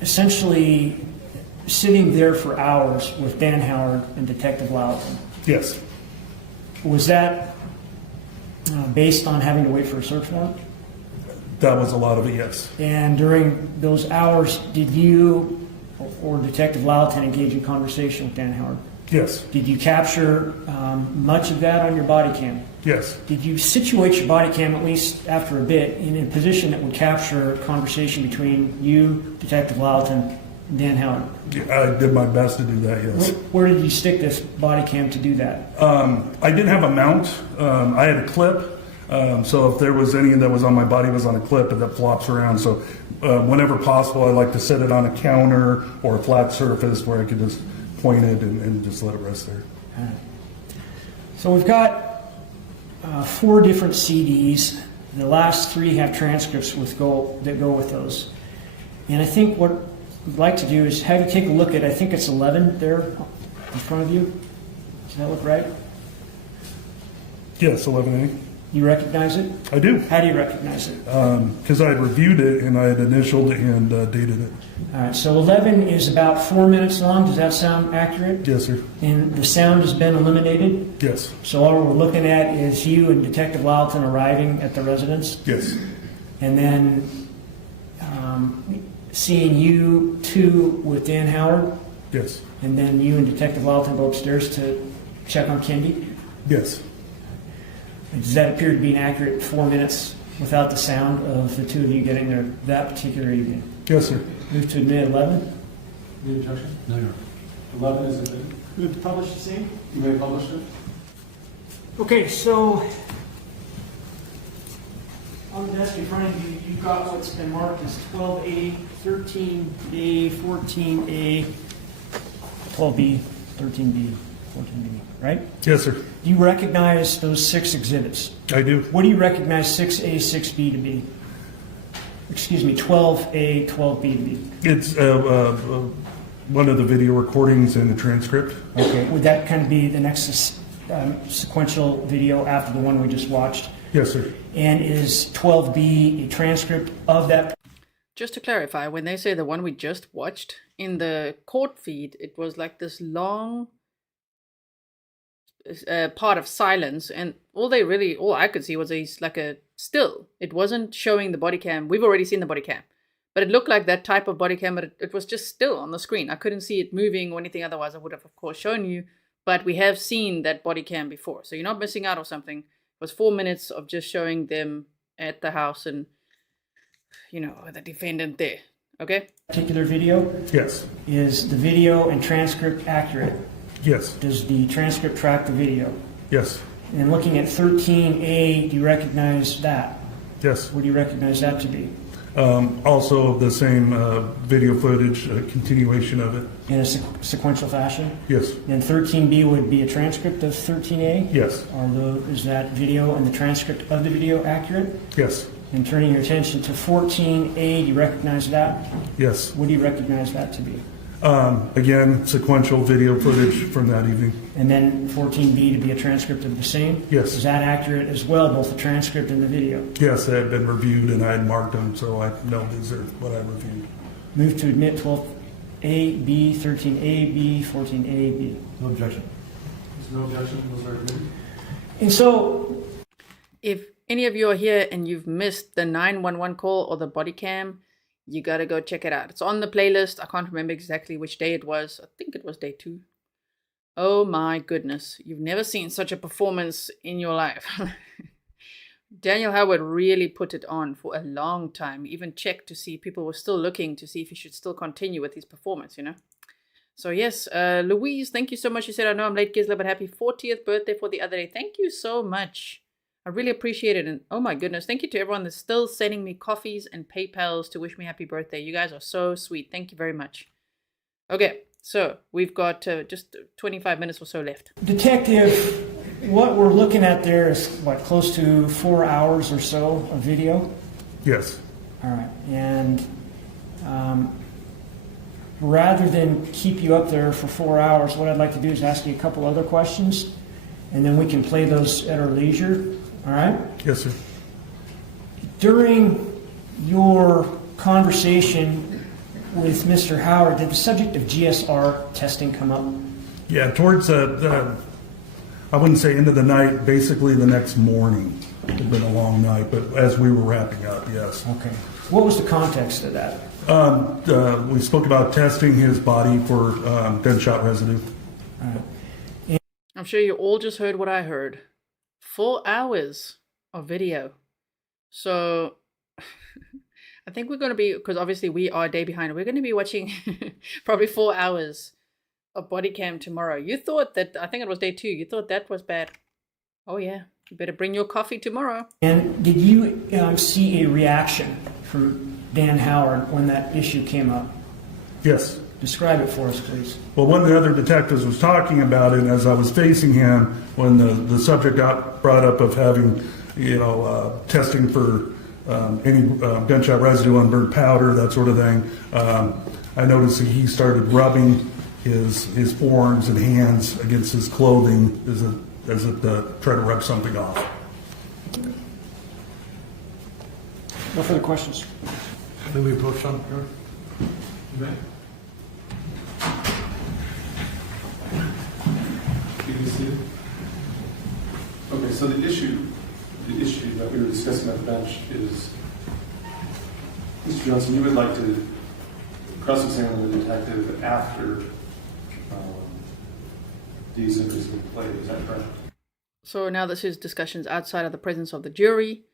essentially sitting there for hours with Dan Howard and Detective Latent? Yes. Was that based on having to wait for a search warrant? That was a lot of it, yes. And during those hours, did you or Detective Latent engage in conversation with Dan Howard? Yes. Did you capture much of that on your body cam? Yes. Did you situate your body cam, at least after a bit, in a position that would capture conversation between you, Detective Latent, and Dan Howard? I did my best to do that, yes. Where did you stick this body cam to do that? I didn't have a mount. I had a clip. So if there was any that was on my body, it was on a clip and that flops around. So whenever possible, I like to set it on a counter or a flat surface where I could just point it and just let it rest there. So we've got 4 different CDs. The last 3 have transcripts that go with those. And I think what we'd like to do is have you take a look at, I think it's 11 there in front of you. Does that look right? Yes, 11A. You recognize it? I do. How do you recognize it? Because I had reviewed it and I had initialed and dated it. All right, so 11 is about 4 minutes long. Does that sound accurate? Yes, sir. And the sound has been eliminated? Yes. So all we're looking at is you and Detective Latent arriving at the residence? Yes. And then seeing you two with Dan Howard? Yes. And then you and Detective Latent go upstairs to check on Kendy? Yes. Does that appear to be an accurate 4 minutes without the sound of the two of you getting there that particular evening? Yes, sir. Move to admit 11. Any objection? No, Your Honor. 11 is admitted. Move to publish the same. You may publish it. Okay, so on the desk in front of you, you've got what's been marked as 12A, 13A, 14A, 12B, 13B, 14B, right? Yes, sir. Do you recognize those 6 exhibits? I do. What do you recognize 6A, 6B to be? Excuse me, 12A, 12B to be? It's one of the video recordings and the transcript. Okay, would that kind of be the next sequential video after the one we just watched? Yes, sir. And is 12B a transcript of that? Just to clarify, when they say the one we just watched, in the court feed, it was like this long part of silence, and all I could see was like a still. It wasn't showing the body cam. We've already seen the body cam, but it looked like that type of body cam, but it was just still on the screen. I couldn't see it moving or anything. Otherwise, I would have, of course, shown you, but we have seen that body cam before, so you're not missing out on something. It was 4 minutes of just showing them at the house and, you know, the defendant there. Okay? Particular video? Yes. Is the video and transcript accurate? Yes. Does the transcript track the video? Yes. And looking at 13A, do you recognize that? Yes. What do you recognize that to be? Also the same video footage, continuation of it. In a sequential fashion? Yes. And 13B would be a transcript of 13A? Yes. Is that video and the transcript of the video accurate? Yes. And turning your attention to 14A, do you recognize that? Yes. What do you recognize that to be? Again, sequential video footage from that evening. And then 14B to be a transcript of the same? Yes. Is that accurate as well, both the transcript and the video? Yes, they had been reviewed and I had marked them, so I know these are what I reviewed. Move to admit 12A, B, 13A, B, 14A, B. No objection. There's no objection. Those are admitted. And so, if any of you are here and you've missed the 911 call or the body cam, you gotta go check it out. It's on the playlist. I can't remember exactly which day it was. I think it was day 2. Oh my goodness. You've never seen such a performance in your life. Daniel Howard really put it on for a long time. Even checked to see if people were still looking to see if he should still continue with his performance, you know. So yes, Louise, thank you so much. You said, I know I'm late, Gisela, but happy 40th birthday for the other day. Thank you so much. I really appreciate it. And oh my goodness, thank you to everyone that's still sending me coffees and PayPals to wish me happy birthday. You guys are so sweet. Thank you very much. Okay, so we've got just 25 minutes or so left. Detective, what we're looking at there is, what, close to 4 hours or so of video? Yes. All right. And rather than keep you up there for 4 hours, what I'd like to do is ask you a couple other questions, and then we can play those at our leisure. All right? Yes, sir. During your conversation with Mr. Howard, did the subject of GSR testing come up? Yeah, towards I wouldn't say end of the night, basically the next morning. It had been a long night, but as we were wrapping up, yes. Okay. What was the context of that? We spoke about testing his body for gunshot residue. All right. I'm sure you all just heard what I heard. 4 hours of video. So I think we're going to be, because obviously we are a day behind, we're going to be watching probably 4 hours of body cam tomorrow. You thought that, I think it was day 2, you thought that was bad. Oh yeah, you better bring your coffee tomorrow. And did you see a reaction from Dan Howard when that issue came up? Yes. Describe it for us, please. Well, one of the other detectives was talking about it as I was facing him when the subject got brought up of having, testing for any gunshot residue on burnt powder, that sort of thing. I noticed that he started rubbing his forearms and hands against his clothing as it tried to rub something off. No further questions. May we approach Sean? Okay. You can see it. Okay, so the issue that we were discussing at the bench is, Mr. Johnson, you would like to cross-examine the detective after the exhibit has been played. Is that correct? So now this is discussions outside of the presence of the jury.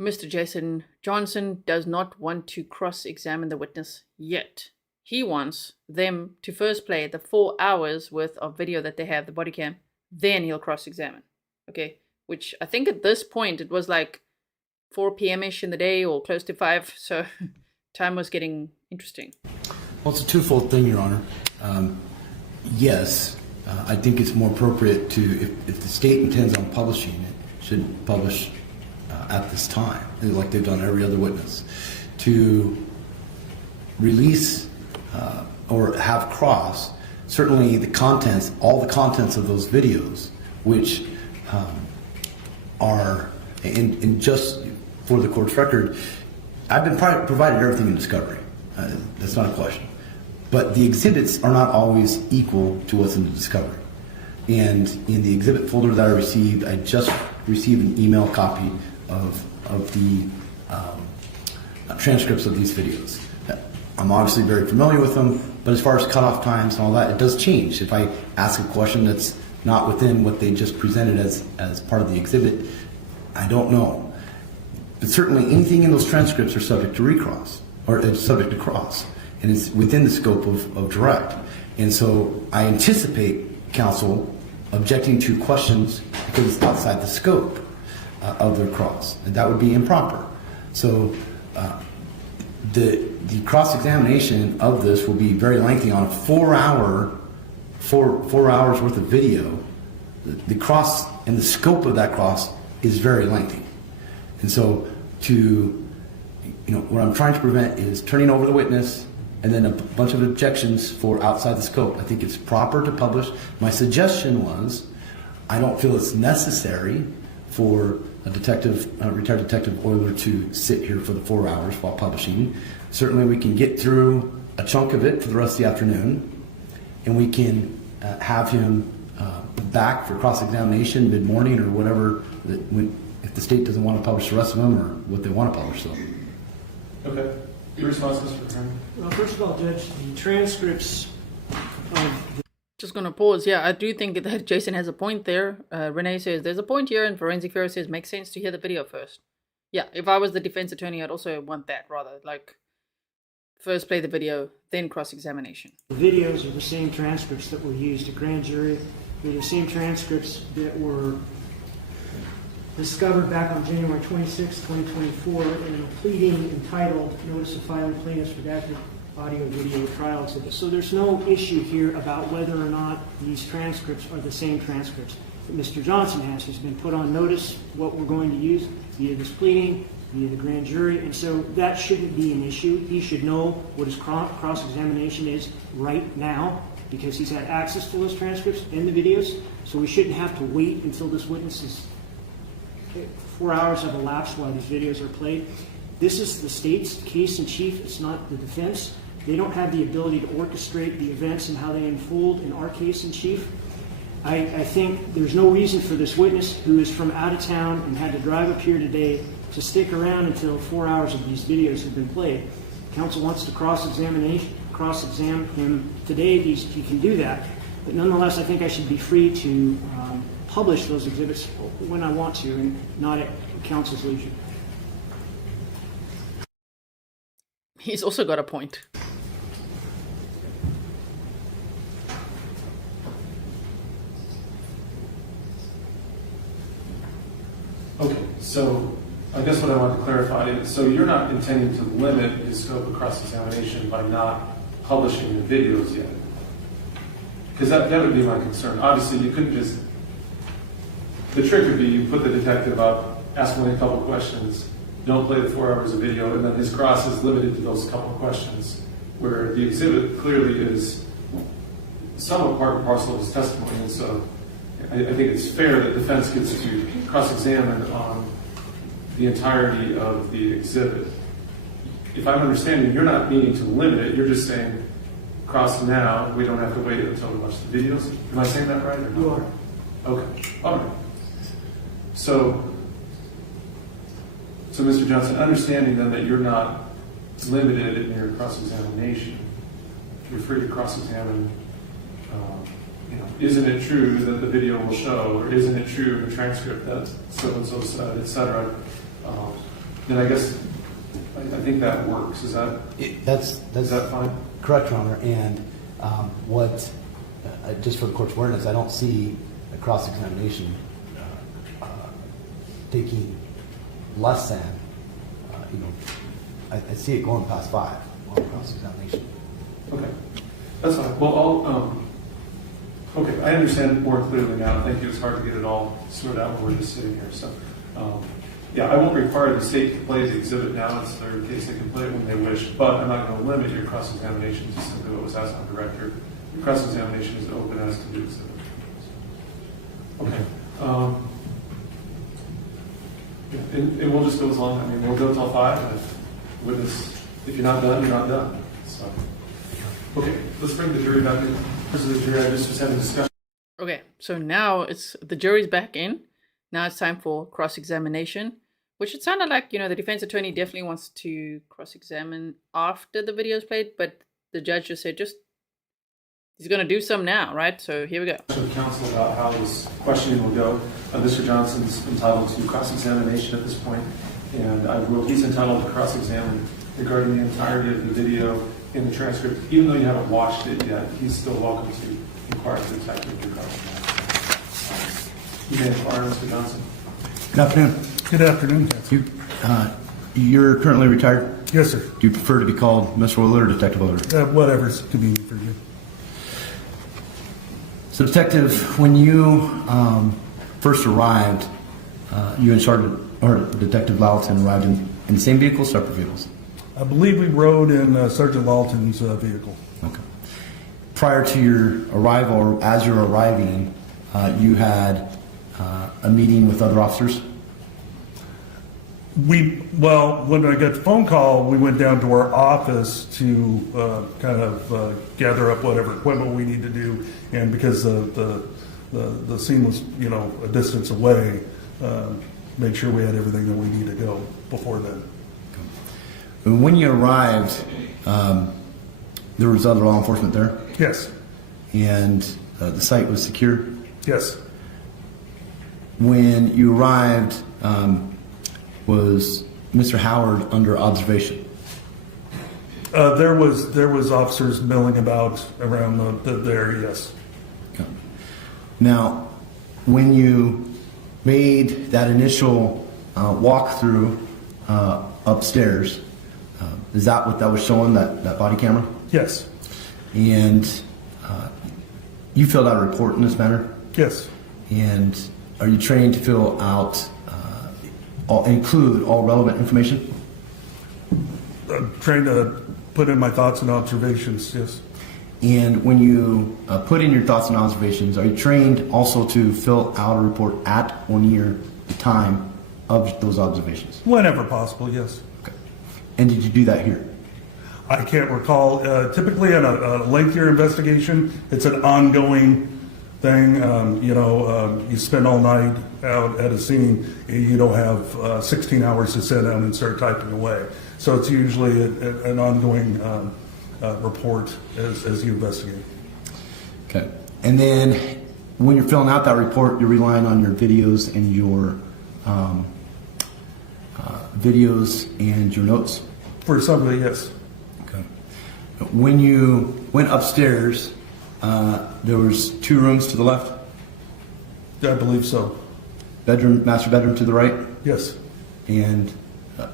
Mr. Jason Johnson does not want to cross-examine the witness yet. He wants them to first play the 4 hours worth of video that they have, the body cam, then he'll cross-examine. Okay, which I think at this point it was like 4 p.m.-ish in the day or close to 5, so time was getting interesting. Well, it's a twofold thing, Your Honor. Yes, I think it's more appropriate to, if the state intends on publishing it, should publish at this time, like they've done every other witness, to release or have cross, certainly the contents, all the contents of those videos, which are, and just for the court's record, I've been provided everything in discovery. That's not a question. But the exhibits are not always equal to what's in the discovery. And in the exhibit folder that I received, I just received an email copy of the transcripts of these videos. I'm obviously very familiar with them, but as far as cutoff times and all that, it does change. If I ask a question that's not within what they just presented as part of the exhibit, I don't know. But certainly anything in those transcripts are subject to recross, or it's subject to cross, and it's within the scope of direct. And so I anticipate counsel objecting to questions because it's outside the scope of their cross, and that would be improper. So the cross-examination of this will be very lengthy on a 4 hours worth of video. The cross and the scope of that cross is very lengthy. And so what I'm trying to prevent is turning over the witness and then a bunch of objections for outside the scope. I think it's proper to publish. My suggestion was, I don't feel it's necessary for a retired detective Oyler to sit here for the 4 hours while publishing. Certainly we can get through a chunk of it for the rest of the afternoon, and we can have him back for cross-examination mid-morning or whatever, if the state doesn't want to publish the rest of them or what they want to publish them. Okay. Your response, Mr. Attorney? Well, first of all, Judge, the transcripts of Just going to pause. Yeah, I do think that Jason has a point there. Renee says, there's a point here, and Forensic Pharaoh says, makes sense to hear the video first. Yeah, if I was the defense attorney, I'd also want that, rather. Like, first play the video, then cross-examination. the videos are the same transcripts that were used at grand jury. They're the same transcripts that were discovered back on January 26, 2024 in a pleading entitled Notice of Filing Plaintiff's Redacted Audio Video Trial Exhibit. So there's no issue here about whether or not these transcripts are the same transcripts that Mr. Johnson has. He's been put on notice what we're going to use via this pleading, via the grand jury, and so that shouldn't be an issue. He should know what his cross-examination is right now because he's had access to those transcripts and the videos, so we shouldn't have to wait until this witness is 4 hours have elapsed while these videos are played. This is the state's case in chief. It's not the defense. They don't have the ability to orchestrate the events and how they unfold in our case in chief. I think there's no reason for this witness who is from out of town and had to drive up here today to stick around until 4 hours of these videos have been played. Counsel wants to cross-examine him today. He can do that. But nonetheless, I think I should be free to publish those exhibits when I want to and not at counsel's leisure. He's also got a point. Okay, so I guess what I want to clarify is, so you're not intending to limit his scope of cross-examination by not publishing the videos yet? Because that would be my concern. Obviously, you couldn't just... The trick would be you put the detective up, ask him a couple questions, don't play the 4 hours of video, and then his cross is limited to those couple questions, where the exhibit clearly is somewhat part and parcel of his testimony. And so I think it's fair that defense gets to cross-examine on the entirety of the exhibit. If I'm understanding, you're not meaning to limit it, you're just saying cross now, we don't have to wait until we watch the videos. Am I saying that right or not? You are. Okay, all right. So Mr. Johnson, understanding then that you're not limited in your cross-examination, you're free to cross-examine, isn't it true that the video will show, or isn't it true in the transcript that so-and-so said, et cetera, then I guess I think that works. Is that fine? Correct, Your Honor. And just for the court's awareness, I don't see a cross-examination taking less than, I see it going past 5 on cross-examination. Okay, that's fine. Well, okay, I understand more clearly now. Thank you. It's hard to get it all sorted out when we're just sitting here. So, yeah, I won't require the state to play the exhibit now. It's their case. They can play it when they wish, but I'm not going to limit your cross-examination to simply what was asked on the record. Your cross-examination is open as to the exhibit. Okay. And we'll just go as long. I mean, we'll go till 5. And if you're not done, you're not done. So, okay, let's bring the jury back in. This is the jury. I just was having a discussion. Okay, so now the jury's back in. Now it's time for cross-examination, which it sounded like, the defense attorney definitely wants to cross-examine after the video's played, but the judge just said he's going to do some now, right? So here we go. Counsel about how this questioning will go. Mr. Johnson's entitled to cross-examination at this point, and I ruled he's entitled to cross-examine regarding the entirety of the video in the transcript. Even though you haven't watched it yet, he's still welcome to inquire to the detective regarding that. You may inquire, Mr. Johnson. Good afternoon. Good afternoon. You're currently retired? Yes, sir. Do you prefer to be called Mr. Oyler or Detective Oyler? Whatever's convenient for you. So, Detective, when you first arrived, you and Detective Latent arrived in the same vehicle, separate vehicles? I believe we rode in Sergeant Lalton's vehicle. Okay. Prior to your arrival, or as you're arriving, you had a meeting with other officers? When I got the phone call, we went down to our office to kind of gather up whatever equipment we need to do, and because the scene was a distance away, make sure we had everything that we need to go before then. When you arrived, there was other law enforcement there? Yes. And the site was secure? Yes. When you arrived, was Mr. Howard under observation? There was officers milling about around the area, yes. Okay. Now, when you made that initial walkthrough upstairs, is that what that was showing, that body camera? Yes. And you filled out a report in this manner? Yes. And are you trained to fill out, include all relevant information? I'm trained to put in my thoughts and observations, yes. And when you put in your thoughts and observations, are you trained also to fill out a report at or near the time of those observations? Whenever possible, yes. Okay. And did you do that here? I can't recall. Typically in a lengthier investigation, it's an ongoing thing. You spend all night out at a scene. You don't have 16 hours to sit down and start typing away. So it's usually an ongoing report as you investigate. Okay. And then when you're filling out that report, you're relying on your videos and your notes? For some of it, yes. Okay. When you went upstairs, there was 2 rooms to the left? I believe so. Master bedroom to the right? Yes. And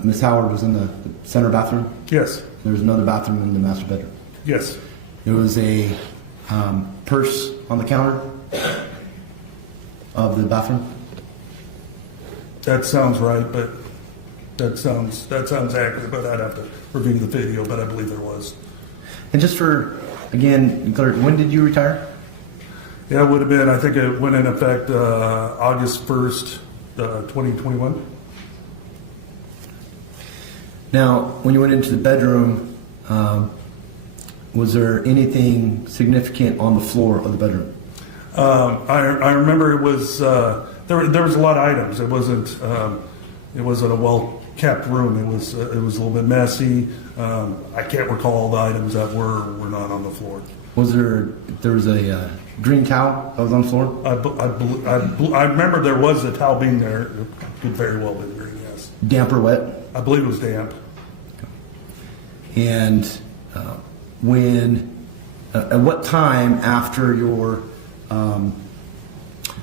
Ms. Howard was in the center bathroom? Yes. There was another bathroom in the master bedroom? Yes. There was a purse on the counter of the bathroom? That sounds right, but that sounds accurate, but I'd have to review the video, but I believe there was. And just for, again, when did you retire? Yeah, it would have been, I think it went in effect August 1st, 2021. Now, when you went into the bedroom, was there anything significant on the floor of the bedroom? I remember it was there was a lot of items. It wasn't a well kept room. It was a little bit messy. I can't recall all the items that were not on the floor. Was there was a green towel that was on the floor? I remember there was a towel being there. It could very well be green. Yes. Damp or wet? I believe it was damp. And at what time after your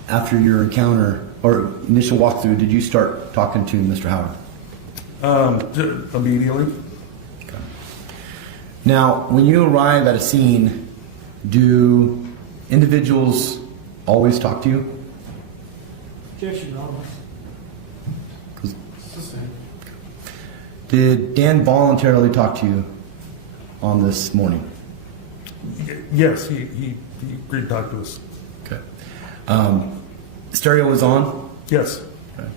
encounter or initial walkthrough did you start talking to Mr. Howard? Immediately. Okay. Now, when you arrive at a scene, do individuals always talk to you? Objection, Your Honor. Did Dan voluntarily talk to you on this morning? Yes, he agreed to talk to us. Okay. Stereo was on? Yes. Okay.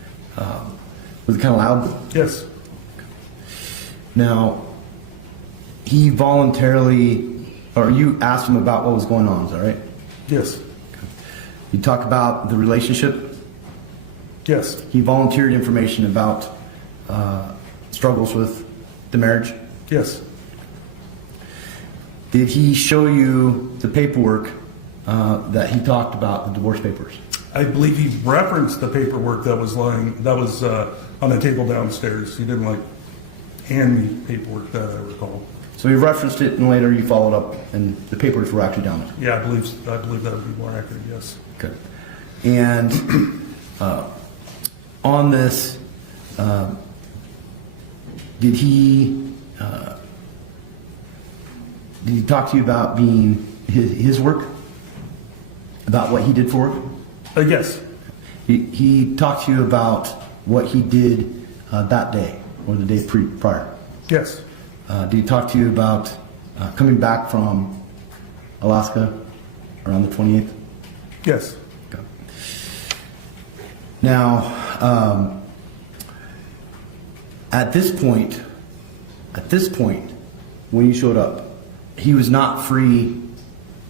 Was it kind of loud? Yes. Now, he voluntarily, or you asked him about what was going on, is that right? Yes. Okay. You talk about the relationship? Yes. He volunteered information about struggles with the marriage? Yes. Did he show you the paperwork that he talked about, the divorce papers? I believe he referenced the paperwork that was on the table downstairs. He didn't hand me paperwork that I recall. So he referenced it, and later you followed up, and the papers were actually down there. Yeah, I believe that would be more accurate. Yes. Okay. And on this, did he talk to you about being his work? About what he did for work? Yes. He talked to you about what he did that day or the day prior? Yes. Did he talk to you about coming back from Alaska around the 28th? Yes. Okay. Now, at this point, when you showed up, he was not free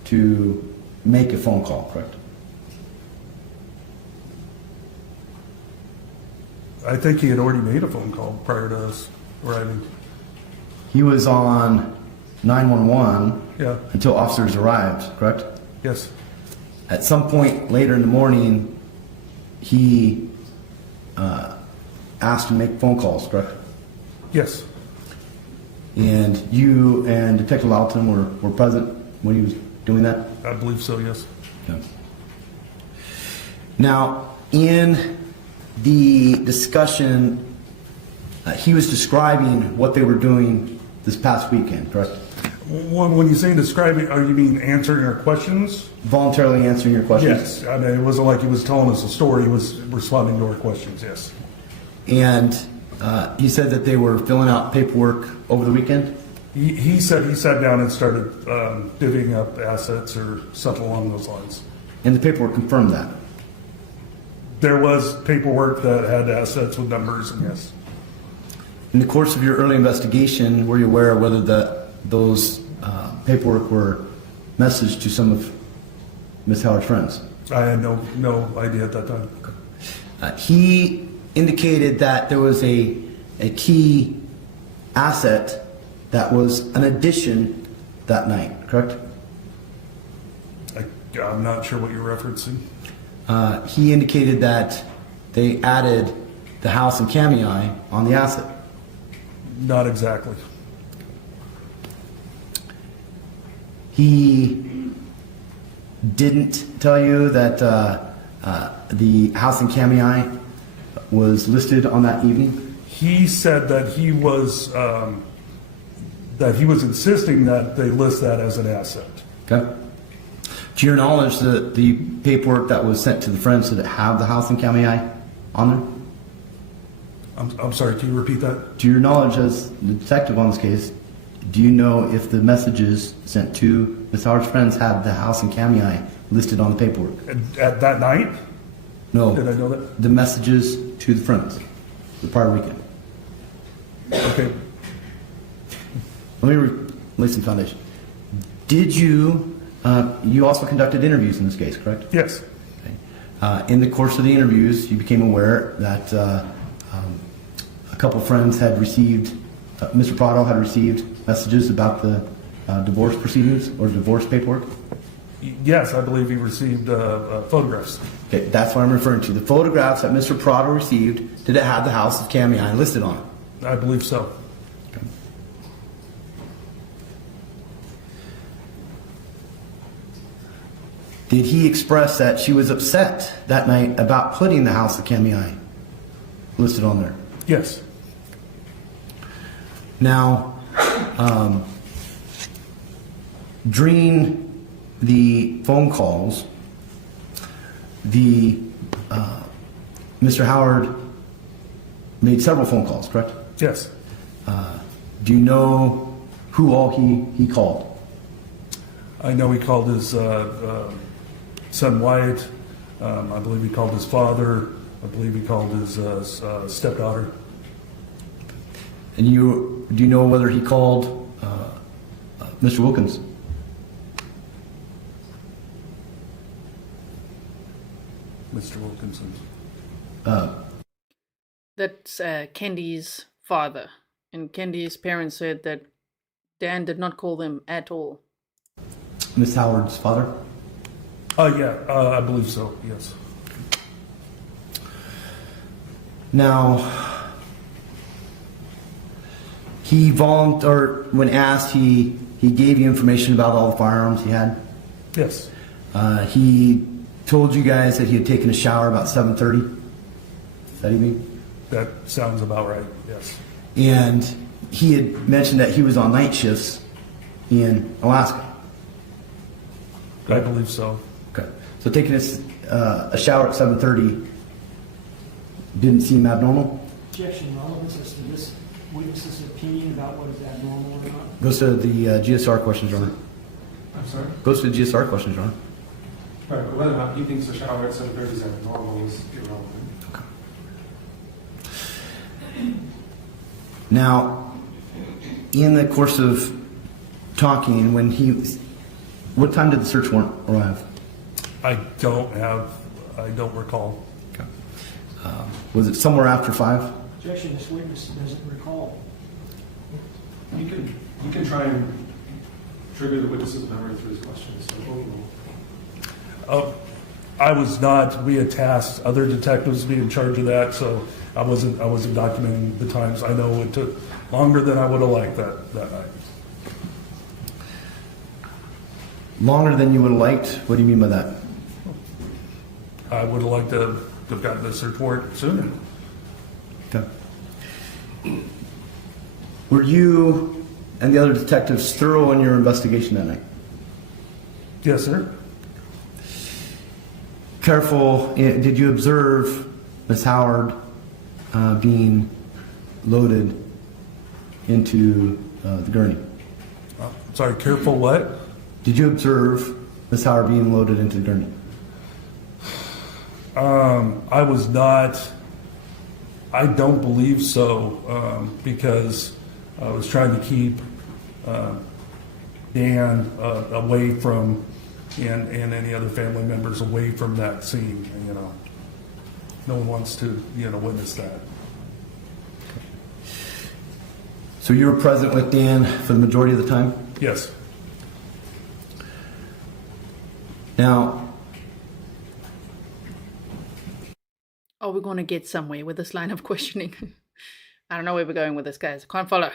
to make a phone call, correct? I think he had already made a phone call prior to us arriving. He was on 911 Yeah. until officers arrived, correct? Yes. At some point later in the morning, he asked to make phone calls, correct? Yes. And you and Detective Latent were present when he was doing that? I believe so, yes. Okay. Now, in the discussion, he was describing what they were doing this past weekend, correct? When you say describing, are you mean answering our questions? Voluntarily answering your questions? Yes. I mean, it wasn't like he was telling us a story. He was responding to our questions, yes. And he said that they were filling out paperwork over the weekend? He said he sat down and started divvying up assets or something along those lines. And the paperwork confirmed that? There was paperwork that had assets with numbers, and yes. In the course of your early investigation, were you aware of whether those paperwork were messaged to some of Ms. Howard's friends? I had no idea at that time. He indicated that there was a key asset that was an addition that night, correct? I'm not sure what you're referencing. He indicated that they added the house in Kootenai on the asset. Not exactly. He didn't tell you that the house in Kootenai was listed on that evening? He said that he was insisting that they list that as an asset. Okay. To your knowledge, the paperwork that was sent to the friends, did it have the house in Kootenai on there? I'm sorry, can you repeat that? To your knowledge as the detective on this case, do you know if the messages sent to Ms. Howard's friends had the house in Kootenai listed on the paperwork? At that night? No. Did I know that? The messages to the friends the prior weekend. Okay. let me lay some foundation. Did you, you also conducted interviews in this case, correct? Yes. Okay. In the course of the interviews, you became aware that a couple friends had received, Mr. Prado had received messages about the divorce proceedings or divorce paperwork? Yes, I believe he received photographs. Okay, that's what I'm referring to. The photographs that Mr. Prado received, did it have the house of Kootenai listed on it? I believe so. Okay. Did he express that she was upset that night about putting the house of Kootenai listed on there? Yes. Now, during the phone calls, Mr. Howard made several phone calls, correct? Yes. Do you know who all he called? I know he called his son Wyatt. I believe he called his father. I believe he called his stepdaughter. And do you know whether he called Mr. Wilkins? Mr. Wilkinson. That's Kendy's father. And Kendy's parents said that Dan did not call them at all. Miss Howard's father? Yeah, I believe so, yes. Now, he volunteered, when asked, he gave you information about all the firearms he had? Yes. He told you guys that he had taken a shower about 7:30 that evening? That sounds about right, yes. And he had mentioned that he was on night shifts in Alaska. I believe so. Okay. So taking a shower at 7:30 didn't seem abnormal? Objection, relevance as to this witness's opinion about what is abnormal or not? Goes to the GSR questions, Your Honor. I'm sorry? Goes to the GSR questions, Your Honor. Right, but whether or not he thinks a shower at 7:30 is abnormal is irrelevant. Now, in the course of talking, what time did the search warrant arrive? I don't recall. Okay. Was it somewhere after 5? Objection, this witness doesn't recall. You can try and trigger the witness's memory through his questions. So I was not. We had tasked other detectives to be in charge of that, so I wasn't documenting the times. I know it took longer than I would have liked that night. Longer than you would have liked? What do you mean by that? I would have liked to have gotten the search warrant sooner. Okay. Were you and the other detectives thorough in your investigation that night? Yes, sir. Careful. Did you observe Miss Howard being loaded into the gurney? Sorry, careful what? Did you observe Miss Howard being loaded into the gurney? I was not. I don't believe so, because I was trying to keep Dan away from, and any other family members away from that scene. You know, no one wants to, witness that. So you were present with Dan for the majority of the time? Yes. Now, Are we going to get somewhere with this line of questioning? I don't know where we're going with this, guys. I can't follow.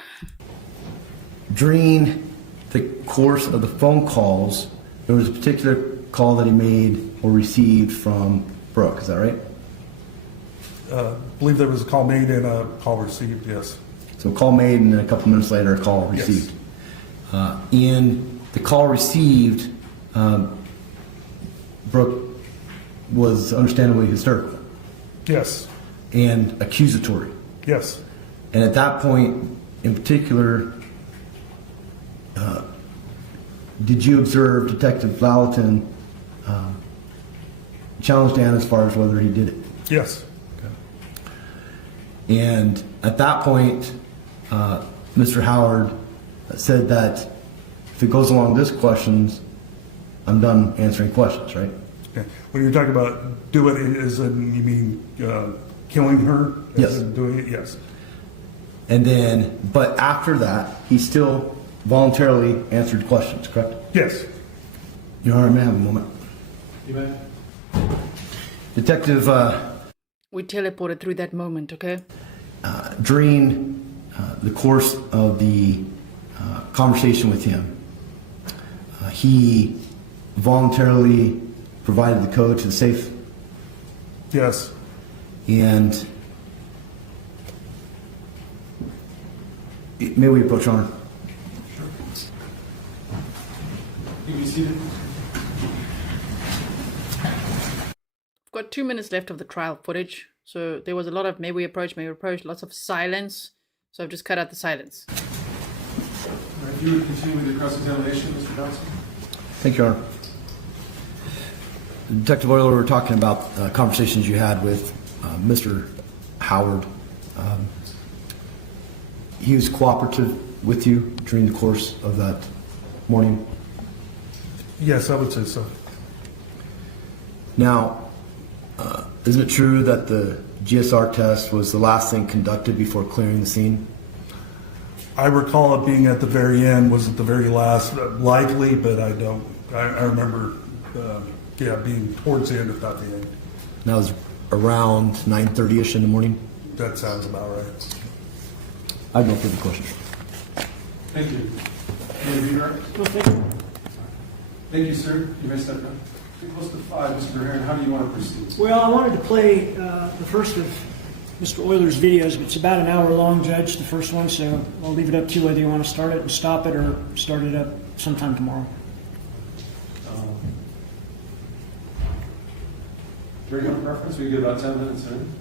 during the course of the phone calls, there was a particular call that he made or received from Brooke. Is that right? I believe there was a call made and a call received, yes. So a call made and then a couple minutes later a call Yes. received. In the call received, Brooke was understandably hysterical. Yes. And accusatory. Yes. And at that point, in particular, did you observe Detective Latent challenge Dan as far as whether he did it? Yes. And at that point, Mr. Howard said that if it goes along this questions, I'm done answering questions, right? Okay. When you're talking about do it, is it, you mean killing her? Yes. As in doing it? Yes. And then, but after that, he still voluntarily answered questions, correct? Yes. Your Honor, may I have a moment? You may. Detective, We teleported through that moment, okay? during the course of the conversation with him, he voluntarily provided the code to the safe. Yes. And may we approach, Your Honor? You can be seated. We've got 2 minutes left of the trial footage. So there was a lot of may we approach, lots of silence. So I've just cut out the silence. All right, if you would continue with your cross-examination, Mr. Johnson. Thank you, Your Honor. Detective Oyler, we were talking about conversations you had with Mr. Howard. He was cooperative with you during the course of that morning? Yes, I would say so. Now, isn't it true that the GSR test was the last thing conducted before clearing the scene? I recall it being at the very end, wasn't the very last, likely, but I don't. I remember, being towards the end, if not the end. That was around 9:30ish in the morning? That sounds about right. I have no further questions. Thank you. May we hear? Thank you, sir. You may step down. Close to 5, Mr. Verheeren. How do you want to proceed? Well, I wanted to play the first of Mr. Oyler's videos, but it's about an hour long, Judge, the first one, so I'll leave it up to you whether you want to start it and stop it or start it up sometime tomorrow. Do you have a preference? We get about 10 minutes in.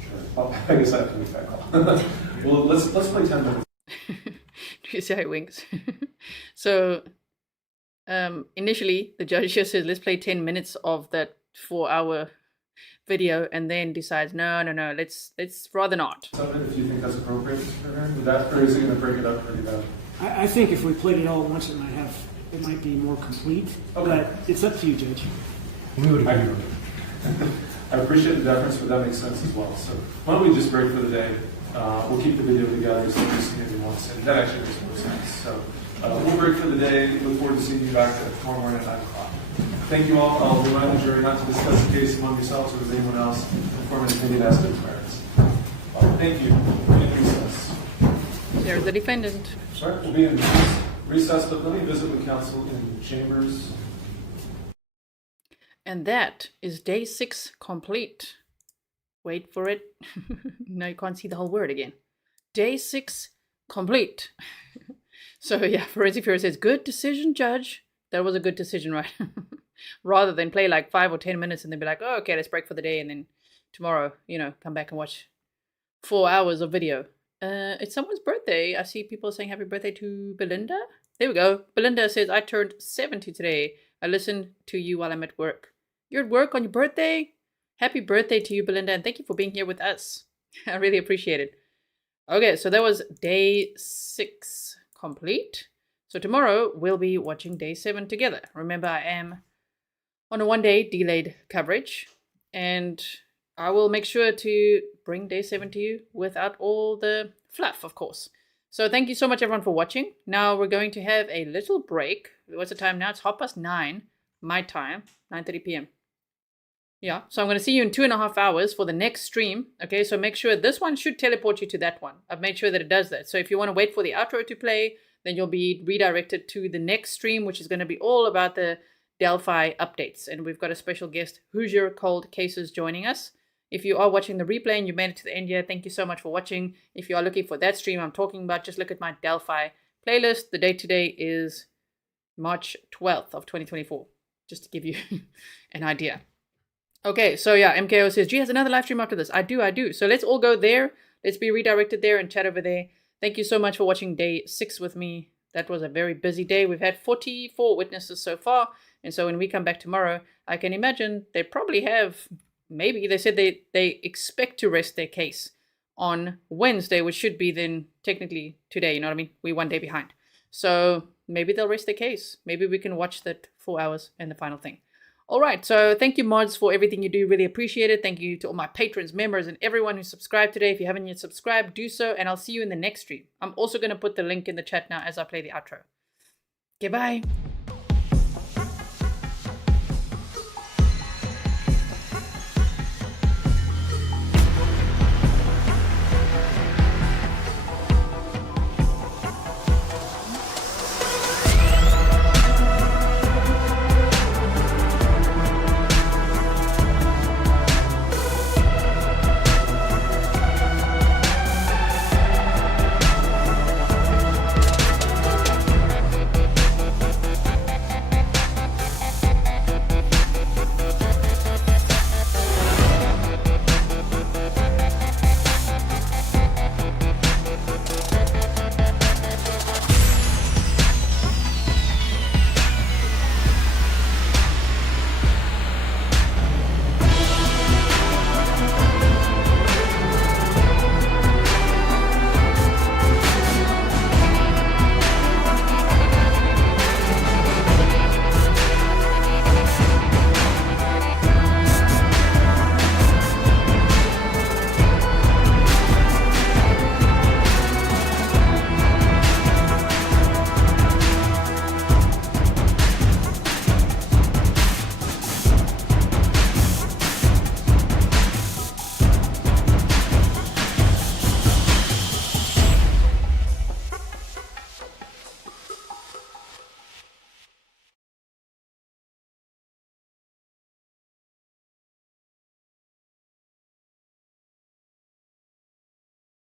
Sure. I guess I have to make that call. Well, let's play 10 minutes. Do you see how he winks? So initially the judge just says let's play 10 minutes of that 4-hour video and then decides no, let's rather not. If you think that's appropriate, Mr. Verheeren, or is it going to break it up pretty bad? I think if we played it all at once, it might be more complete. Okay. But it's up to you, Judge. We would agree. I appreciate the deference, but that makes sense as well. So why don't we just break for the day? We'll keep the video together so you see it once, and that actually makes more sense. So we'll break for the day. Look forward to seeing you back tomorrow morning at 9 o'clock. Thank you all. I'll remind the jury not to discuss the case among yourselves or with anyone else and form an opinion as to its merits. Thank you. In recess. There's the defendant. Sorry, we'll be in recess, but let me visit with counsel in chambers. And that is day 6 complete. Wait for it. Now you can't see the whole word again. Day 6 complete. So yeah, Forensic Fury says, good decision, Judge. That was a good decision, right? Rather than play like 5 or 10 minutes and then be like, oh, okay, let's break for the day. And then tomorrow, come back and watch 4 hours of video. It's someone's birthday. I see people saying happy birthday to Belinda. There we go. Belinda says, I turned 70 today. I listened to you while I'm at work. You're at work on your birthday? Happy birthday to you, Belinda, and thank you for being here with us. I really appreciate it. Okay, so that was day 6 complete. So tomorrow we'll be watching day 7 together. Remember, I am on a 1-day delayed coverage, and I will make sure to bring day 7 to you without all the fluff, of course. So thank you so much, everyone, for watching. Now we're going to have a little break. What's the time now? It's 9:30 my time, 9:30 p.m. Yeah, so I'm going to see you in 2.5 hours for the next stream. Okay, so make sure this one should teleport you to that one. I've made sure that it does that. So if you want to wait for the outro to play, then you'll be redirected to the next stream, which is going to be all about the Delphi updates. And we've got a special guest, Hoosier Cold Cases, joining us. If you are watching the replay and you made it to the end here, thank you so much for watching. If you are looking for that stream I'm talking about, just look at my Delphi playlist. The date today is March 12th of 2024, just to give you an idea. Okay, so yeah, MKO says, G has another live stream after this. I do. So let's all go there. Let's be redirected there and chat over there. Thank you so much for watching day 6 with me. That was a very busy day. We've had 44 witnesses so far. And so when we come back tomorrow, I can imagine they probably have, maybe they said they expect to rest their case on Wednesday, which should be then technically today, you know what I mean? We're 1 day behind. So maybe they'll rest their case. Maybe we can watch that 4 hours and the final thing. All right, so thank you, mods, for everything you do. Really appreciate it. Thank you to all my patrons, members, and everyone who subscribed today. If you haven't yet subscribed, do so, and I'll see you in the next stream. I'm also going to put the link in the chat now as I play the outro. Goodbye.